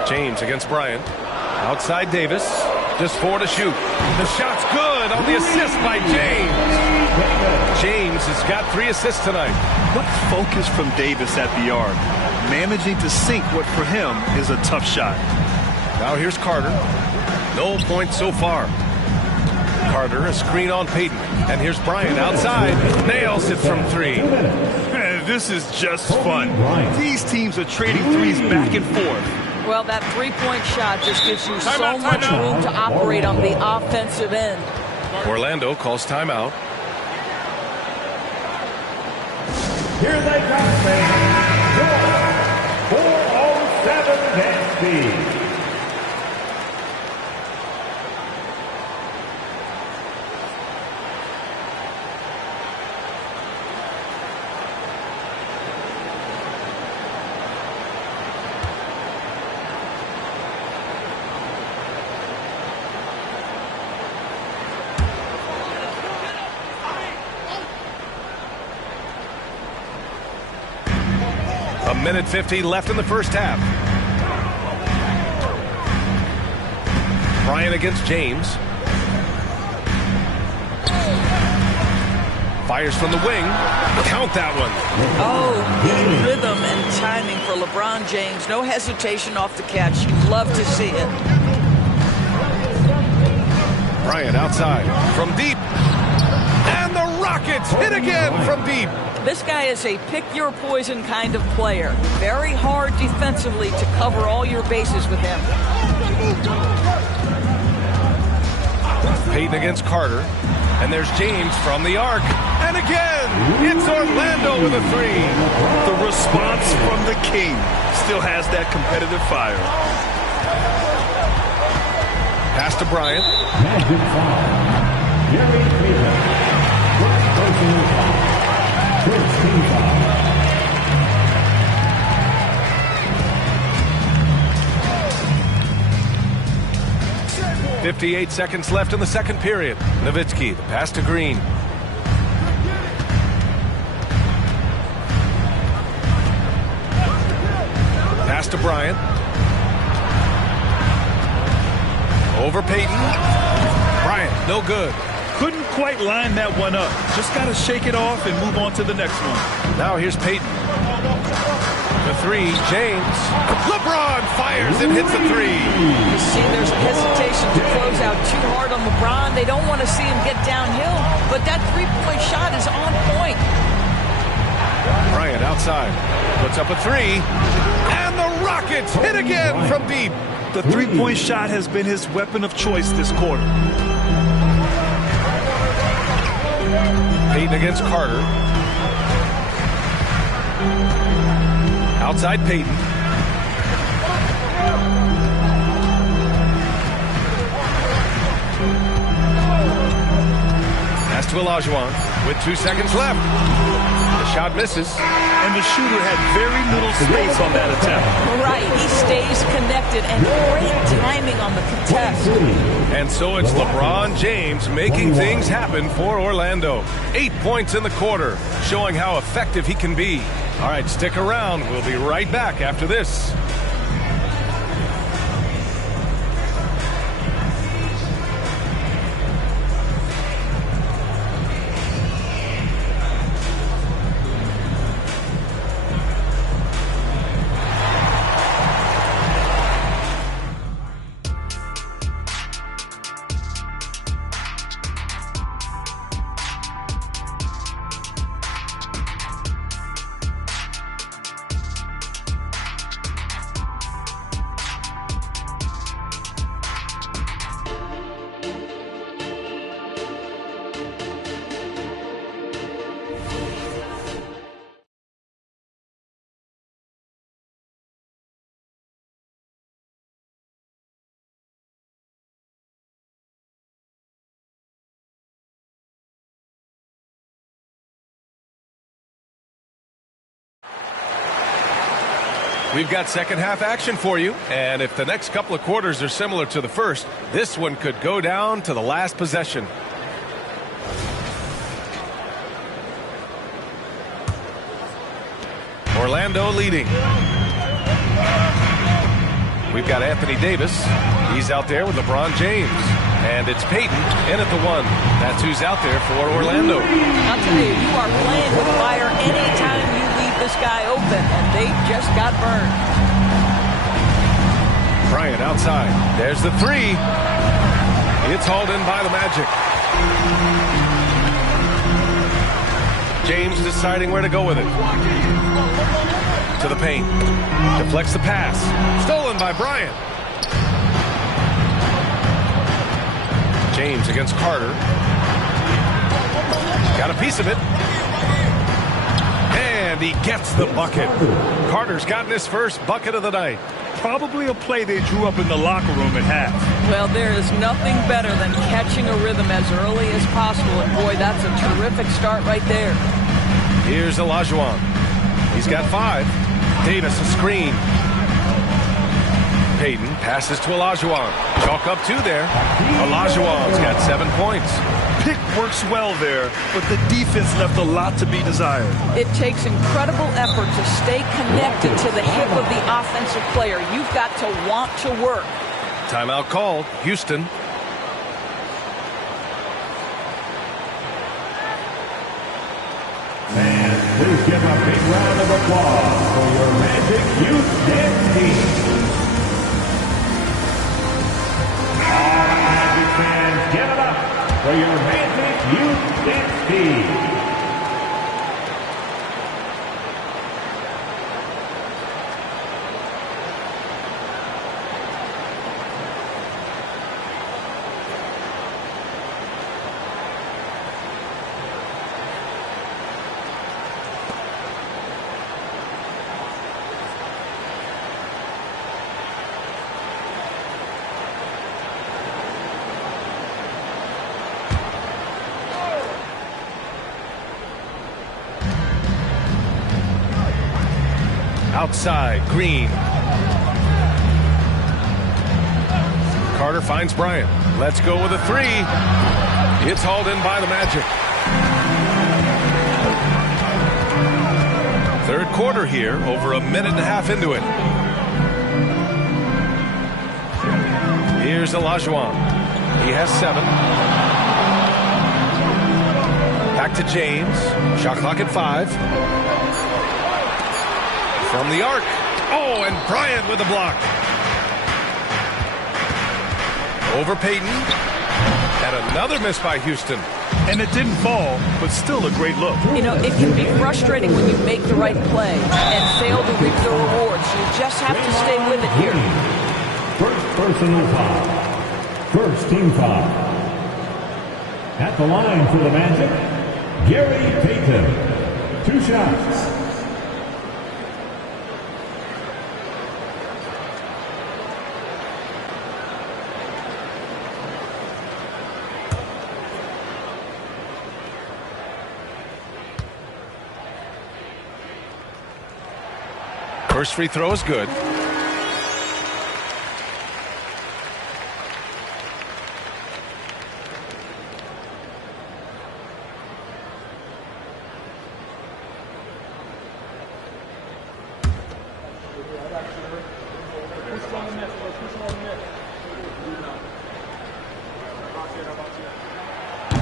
James against Bryant. Outside Davis. Just 4 to shoot. The shot's good on the assist by James. James has got 3 assists tonight. What focus from Davis at the arc. Managing to sink what for him is a tough shot. Now here's Carter. No points so far. Carter, a screen on Payton. And here's Bryant outside. Nails it from 3. This is just fun. These teams are trading threes back and forth. Well, that three-point shot just gives you so much room to operate on the offensive end. Orlando calls timeout. Here they come, fans. 4:07 game speed. A minute 50 left in the first half. Bryant against James. Fires from the wing. Count that one. Oh, good rhythm and timing for LeBron James. No hesitation off the catch. You love to see it. Bryant outside from deep. And the Rockets hit again from deep. This guy is a pick-your-poison kind of player. Very hard defensively to cover all your bases with him. Payton against Carter. And there's James from the arc. And again, it's Orlando with a 3. The response from the King still has that competitive fire. Pass to Bryant. Magic foul. Gary Payton. Personal foul. First team foul. 58 seconds left in the second period. Nowitzki, the pass to Green. Pass to Bryant. Over Payton. Bryant, no good. Couldn't quite line that one up. Just got to shake it off and move on to the next one. Now here's Payton. The 3, James. LeBron fires and hits a 3. You see, there's a hesitation to close out too hard on LeBron. They don't want to see him get downhill, but that three-point shot is on point. Bryant outside. Puts up a 3. And the Rockets hit again from deep. The three-point shot has been his weapon of choice this quarter. Payton against Carter. Outside Payton. Pass to Olajuwon with 2 seconds left. The shot misses. And the shooter had very little space on that attempt. Right, he stays connected, and great timing on the contest. And so it's LeBron James making things happen for Orlando. 8 points in the quarter, showing how effective he can be. All right, stick around. We'll be right back after this. We've got second half action for you, and if the next couple of quarters are similar to the first, this one could go down to the last possession. Orlando leading. We've got Anthony Davis. He's out there with LeBron James. And it's Peyton in at the 1. That's who's out there for Orlando. I'll tell you, you are playing with fire anytime you leave this guy open, and they just got burned. Bryant outside. There's the 3. It's hauled in by the Magic. James deciding where to go with it. To the paint. Deflects the pass. Stolen by Bryant. James against Carter. Got a piece of it. And he gets the bucket. Carter's gotten his first bucket of the night. Probably a play they drew up in the locker room at half. Well, there is nothing better than catching a rhythm as early as possible. And boy, that's a terrific start right there. Here's Olajuwon. He's got 5. Davis a screen. Payton passes to Olajuwon. Chalk up 2 there. Olajuwon's got 7 points. Pick works well there, but the defense left a lot to be desired. It takes incredible effort to stay connected to the hip of the offensive player. You've got to want to work. Timeout called. Houston. And please give a big round of applause for your Magic Youth Dance Team. All Magic fans, give it up for your Magic Youth Dance Team. Outside, Green. Carter finds Bryant. Let's go with a 3. It's hauled in by the Magic. Third quarter here, over a minute and a half into it. Here's Olajuwon. He has 7. Back to James. Shot clock at 5. From the arc. Oh, and Bryant with the block. Over Payton. And another miss by Houston. And it didn't fall, but still a great look. You know, it can be frustrating when you make the right play and fail to reap the rewards. You just have to stay with it here. First personal foul. First team foul. At the line for the Magic, Gary Payton. 2 shots. First free throw is good.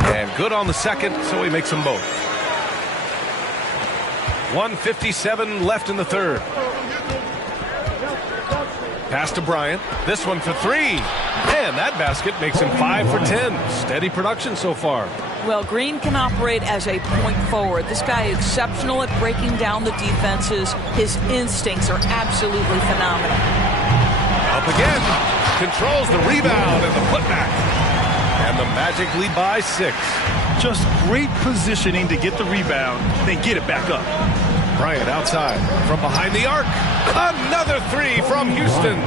And good on the second, so he makes them both. 1:57 left in the third. Pass to Bryant. This one for three. And that basket makes him 5 for 10. Steady production so far. Well, Green can operate as a point forward. This guy is exceptional at breaking down the defenses. His instincts are absolutely phenomenal. Up again. Controls the rebound and the putback. And the Magic lead by 6. Just great positioning to get the rebound, then get it back up. Bryant outside from behind the arc. Another three from Houston.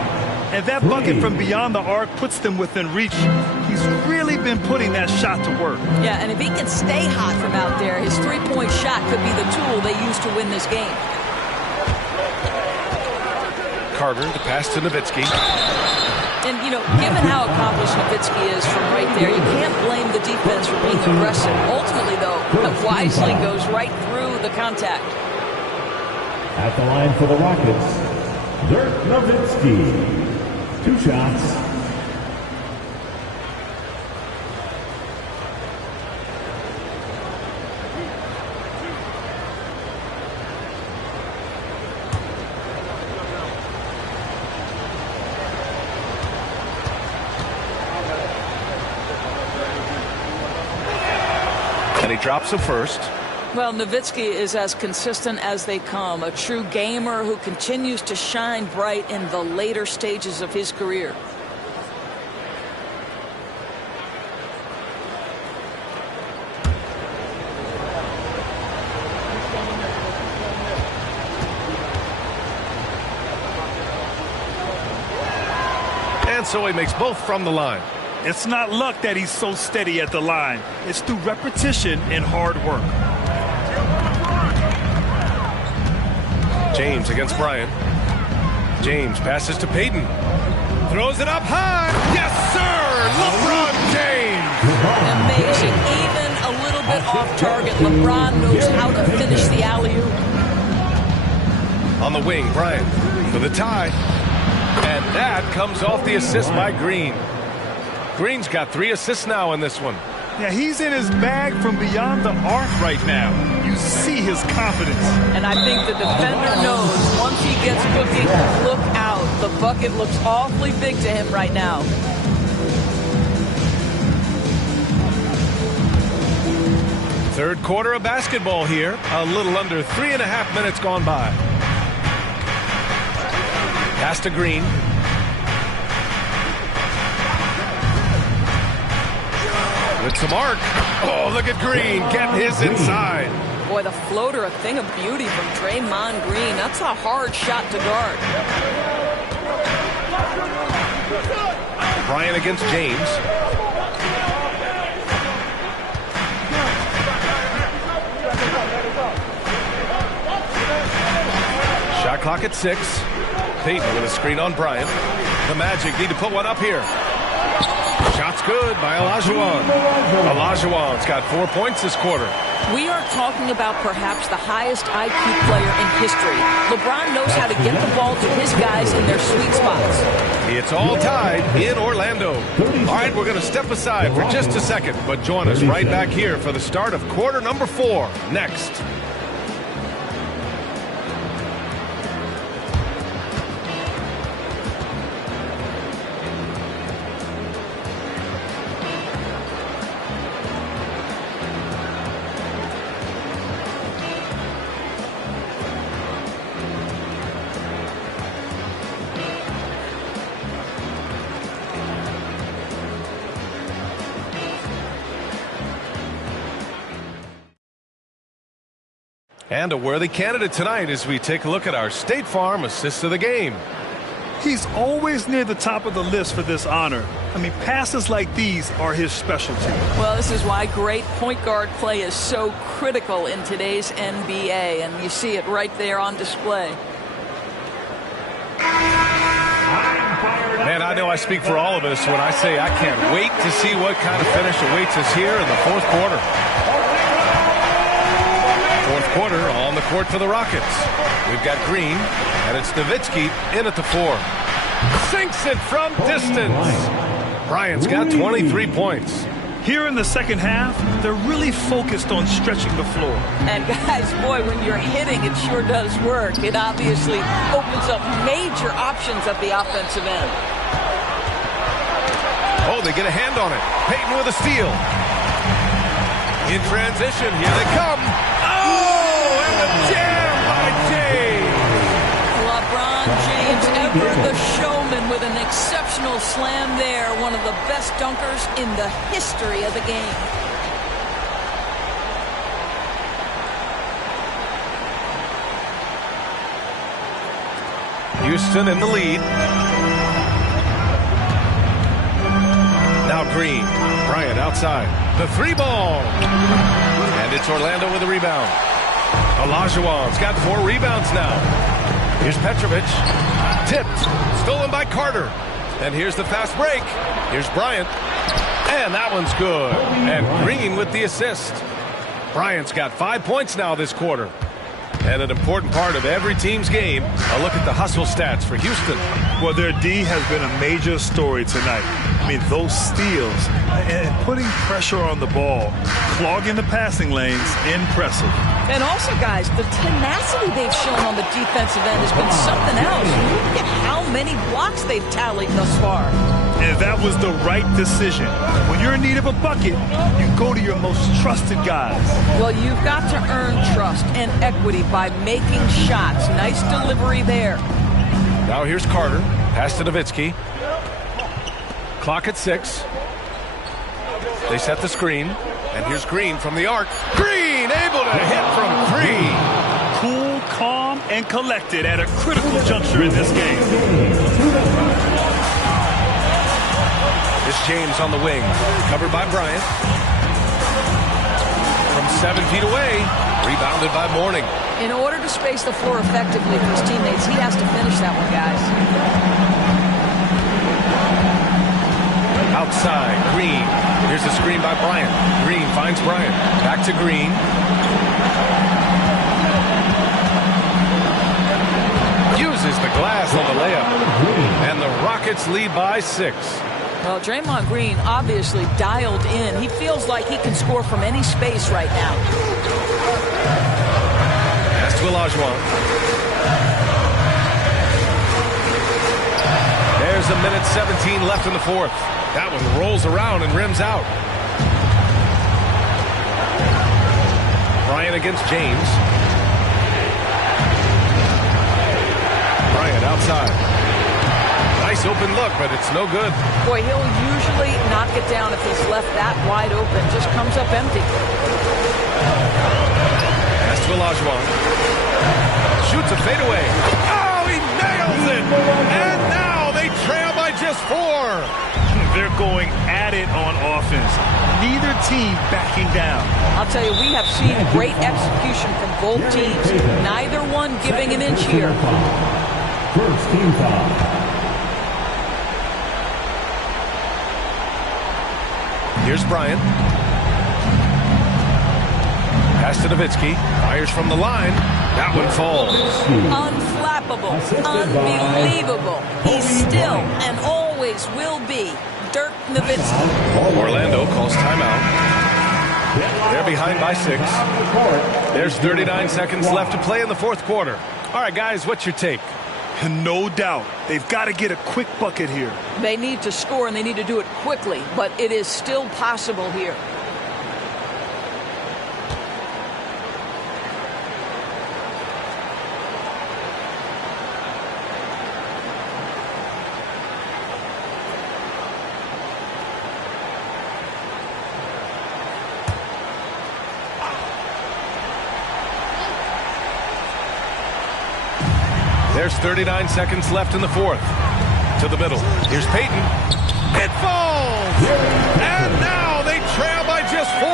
And that bucket from beyond the arc puts them within reach. He's really been putting that shot to work. Yeah, and if he can stay hot from out there, his three-point shot could be the tool they use to win this game. Carter, the pass to Nowitzki. And, you know, given how accomplished Nowitzki is from right there, you can't blame the defense for being aggressive. Ultimately, though, wisely goes right through the contact. At the line for the Rockets, Dirk Nowitzki. 2 shots. And he drops the first. Well, Nowitzki is as consistent as they come, a true gamer who continues to shine bright in the later stages of his career. And so he makes both from the line. It's not luck that he's so steady at the line. It's through repetition and hard work. James against Bryant. James passes to Payton. Throws it up high. Yes, sir! LeBron James! Amazing. Even a little bit off target, LeBron knows how to finish the alley-oop. On the wing, Bryant for the tie. And that comes off the assist by Green. Green's got 3 assists now in this one. Yeah, he's in his bag from beyond the arc right now. You see his confidence. And I think the defender knows once he gets cooking, look out. The bucket looks awfully big to him right now. Third quarter of basketball here. A little under 3.5 minutes gone by. Pass to Green. With some arc. Oh, look at Green getting his inside. Boy, the floater, a thing of beauty from Draymond Green. That's a hard shot to guard. Bryant against James. Shot clock at 6. Payton with a screen on Bryant. The Magic need to put one up here. Shot's good by Olajuwon. Olajuwon's got 4 points this quarter. We are talking about perhaps the highest IQ player in history. LeBron knows how to get the ball to his guys in their sweet spots. It's all tied in Orlando. All right, we're going to step aside for just a second, but join us right back here for the start of quarter number 4 next. And a worthy candidate tonight as we take a look at our State Farm Assist of the Game. He's always near the top of the list for this honor. I mean, passes like these are his specialty. Well, this is why great point guard play is so critical in today's NBA, and you see it right there on display. Man, I know I speak for all of us when I say I can't wait to see what kind of finish awaits us here in the fourth quarter. Fourth quarter on the court for the Rockets. We've got Green, and it's Nowitzki in at the 4. Sinks it from distance. Bryant's got 23 points. Here in the second half, they're really focused on stretching the floor. And guys, boy, when you're hitting, it sure does work. It obviously opens up major options at the offensive end. Oh, they get a hand on it. Payton with a steal. In transition, here they come. Oh, and the jam by James. LeBron James, ever the showman, with an exceptional slam there. One of the best dunkers in the history of the game. Houston in the lead. Now Green. Bryant outside. The 3 ball. And it's Orlando with a rebound. Olajuwon's got 4 rebounds now. Here's Petrovic. Tipped. Stolen by Carter. And here's the fast break. Here's Bryant. And that one's good. And Green with the assist. Bryant's got 5 points now this quarter. And an important part of every team's game, a look at the hustle stats for Houston. Well, their D has been a major story tonight. I mean, those steals and putting pressure on the ball, clogging the passing lanes, impressive. And also, guys, the tenacity they've shown on the defensive end has been something else. Look at how many blocks they've tallied thus far. And that was the right decision. When you're in need of a bucket, you go to your most trusted guys. Well, you've got to earn trust and equity by making shots. Nice delivery there. Now here's Carter. Pass to Nowitzki. Clock at 6. They set the screen. And here's Green from the arc. Green able to hit from 3. Cool, calm, and collected at a critical juncture in this game. It's James on the wing. Covered by Bryant. From 7 feet away. Rebounded by Mourning. In order to space the floor effectively for his teammates, he has to finish that one, guys. Outside, Green. Here's the screen by Bryant. Green finds Bryant. Back to Green. Uses the glass on the layup. And the Rockets lead by 6. Well, Draymond Green obviously dialed in. He feels like he can score from any space right now. Pass to Olajuwon. There's a minute 17 left in the fourth. That one rolls around and rims out. Bryant against James. Bryant outside. Nice open look, but it's no good. Boy, he'll usually knock it down if he's left that wide open. Just comes up empty. Pass to Olajuwon. Shoots a fadeaway. Oh, he nails it! And now they trail by just 4. They're going at it on offense. Neither team backing down. I'll tell you, we have seen great execution from both teams. Neither one giving an inch here. First team foul. Here's Bryant. Pass to Nowitzki. Fires from the line. That one falls. Unflappable. Unbelievable. He still and always will be Dirk Nowitzki. Orlando calls timeout. They're behind by 6. There's 39 seconds left to play in the fourth quarter. All right, guys, what's your take? No doubt. They've got to get a quick bucket here. They need to score, and they need to do it quickly, but it is still possible here. There's 39 seconds left in the fourth. To the middle. Here's Payton. It falls! And now they trail by just 4.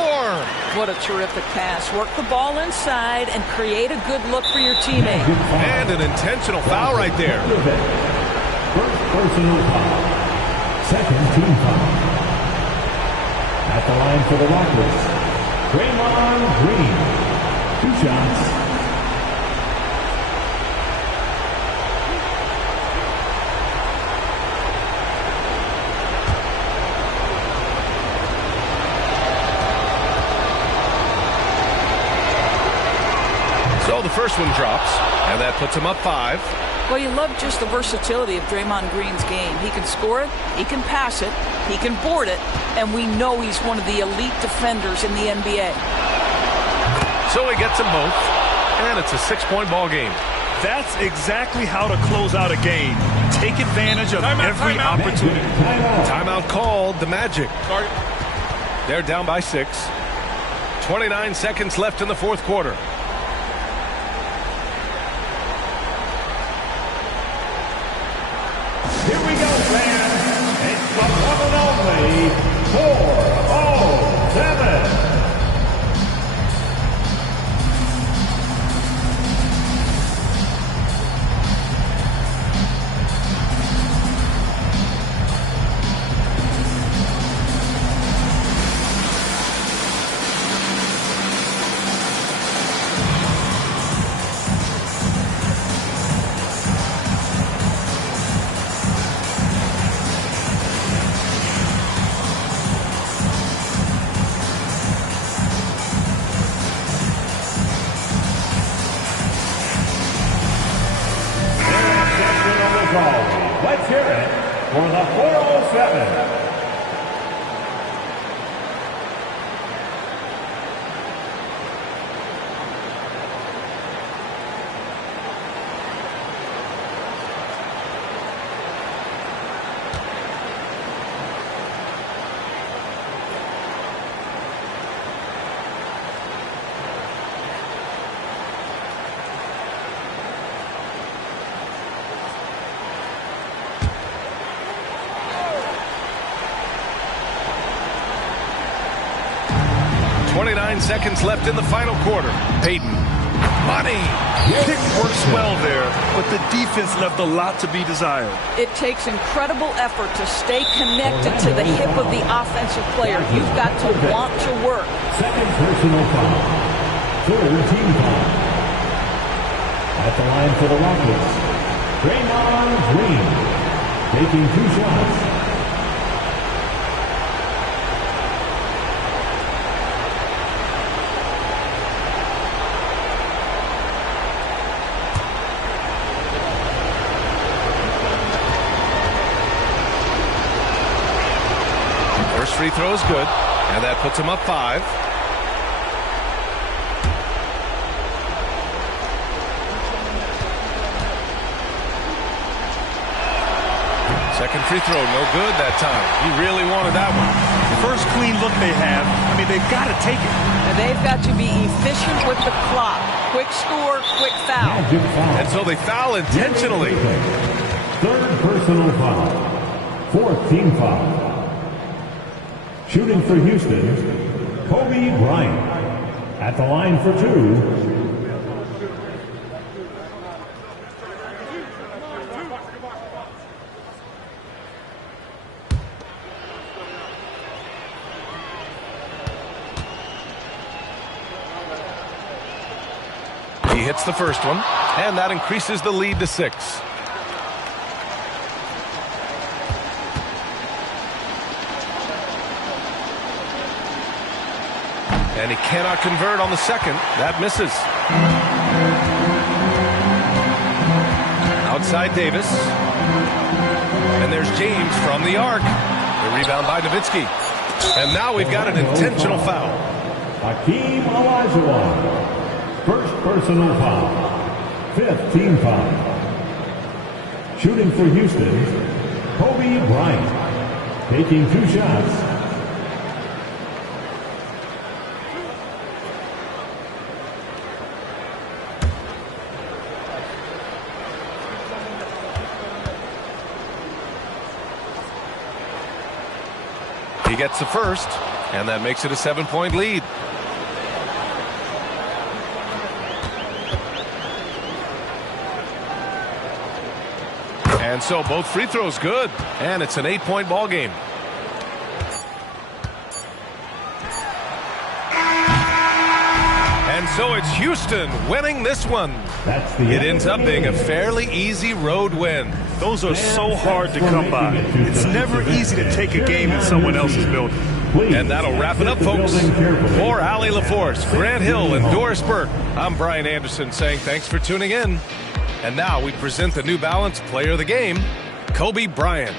What a terrific pass. Work the ball inside and create a good look for your teammate. And an intentional foul right there. First personal foul. Second team foul. At the line for the Rockets, Draymond Green. 2 shots. So the first one drops, and that puts him up 5. Well, you love just the versatility of Draymond Green's game. He can score it, he can pass it, he can board it, and we know he's one of the elite defenders in the NBA. So he gets them both, and it's a 6-point ball game. That's exactly how to close out a game. Take advantage of every opportunity. Timeout called, the Magic. They're down by 6. 29 seconds left in the fourth quarter. Here we go, fans. It's the one and only 407. Let's hear it for the 407. Seconds left in the final quarter. Payton. Money. Pick works well there, but the defense left a lot to be desired. It takes incredible effort to stay connected to the hip of the offensive player. You've got to want to work. Second personal foul. Third team foul. At the line for the Rockets, Draymond Green taking 2 shots. Free throw is good, and that puts him up 5. Second free throw, no good that time. He really wanted that one. First clean look they have. I mean, they've got to take it. And they've got to be efficient with the clock. Quick score, quick foul. And so they foul intentionally. Third personal foul. Fourth team foul. Shooting for Houston, Kobe Bryant. At the line for 2. He hits the first one, and that increases the lead to 6. And he cannot convert on the second. That misses. Outside Davis. And there's James from the arc. The rebound by Nowitzki. And now we've got an intentional foul. Hakeem Olajuwon. First personal foul. 5th team foul. Shooting for Houston, Kobe Bryant. Taking 2 shots. He gets the first, and that makes it a 7-point lead. And so both free throws good, and it's an 8-point ball game. And so it's Houston winning this one. It ends up being a fairly easy road win. Those are so hard to come by. It's never easy to take a game in someone else's building. And that'll wrap it up, folks. For Allie LaForce, Grant Hill, and Doris Burke, I'm Brian Anderson saying thanks for tuning in. And now we present the New Balance Player of the Game, Kobe Bryant.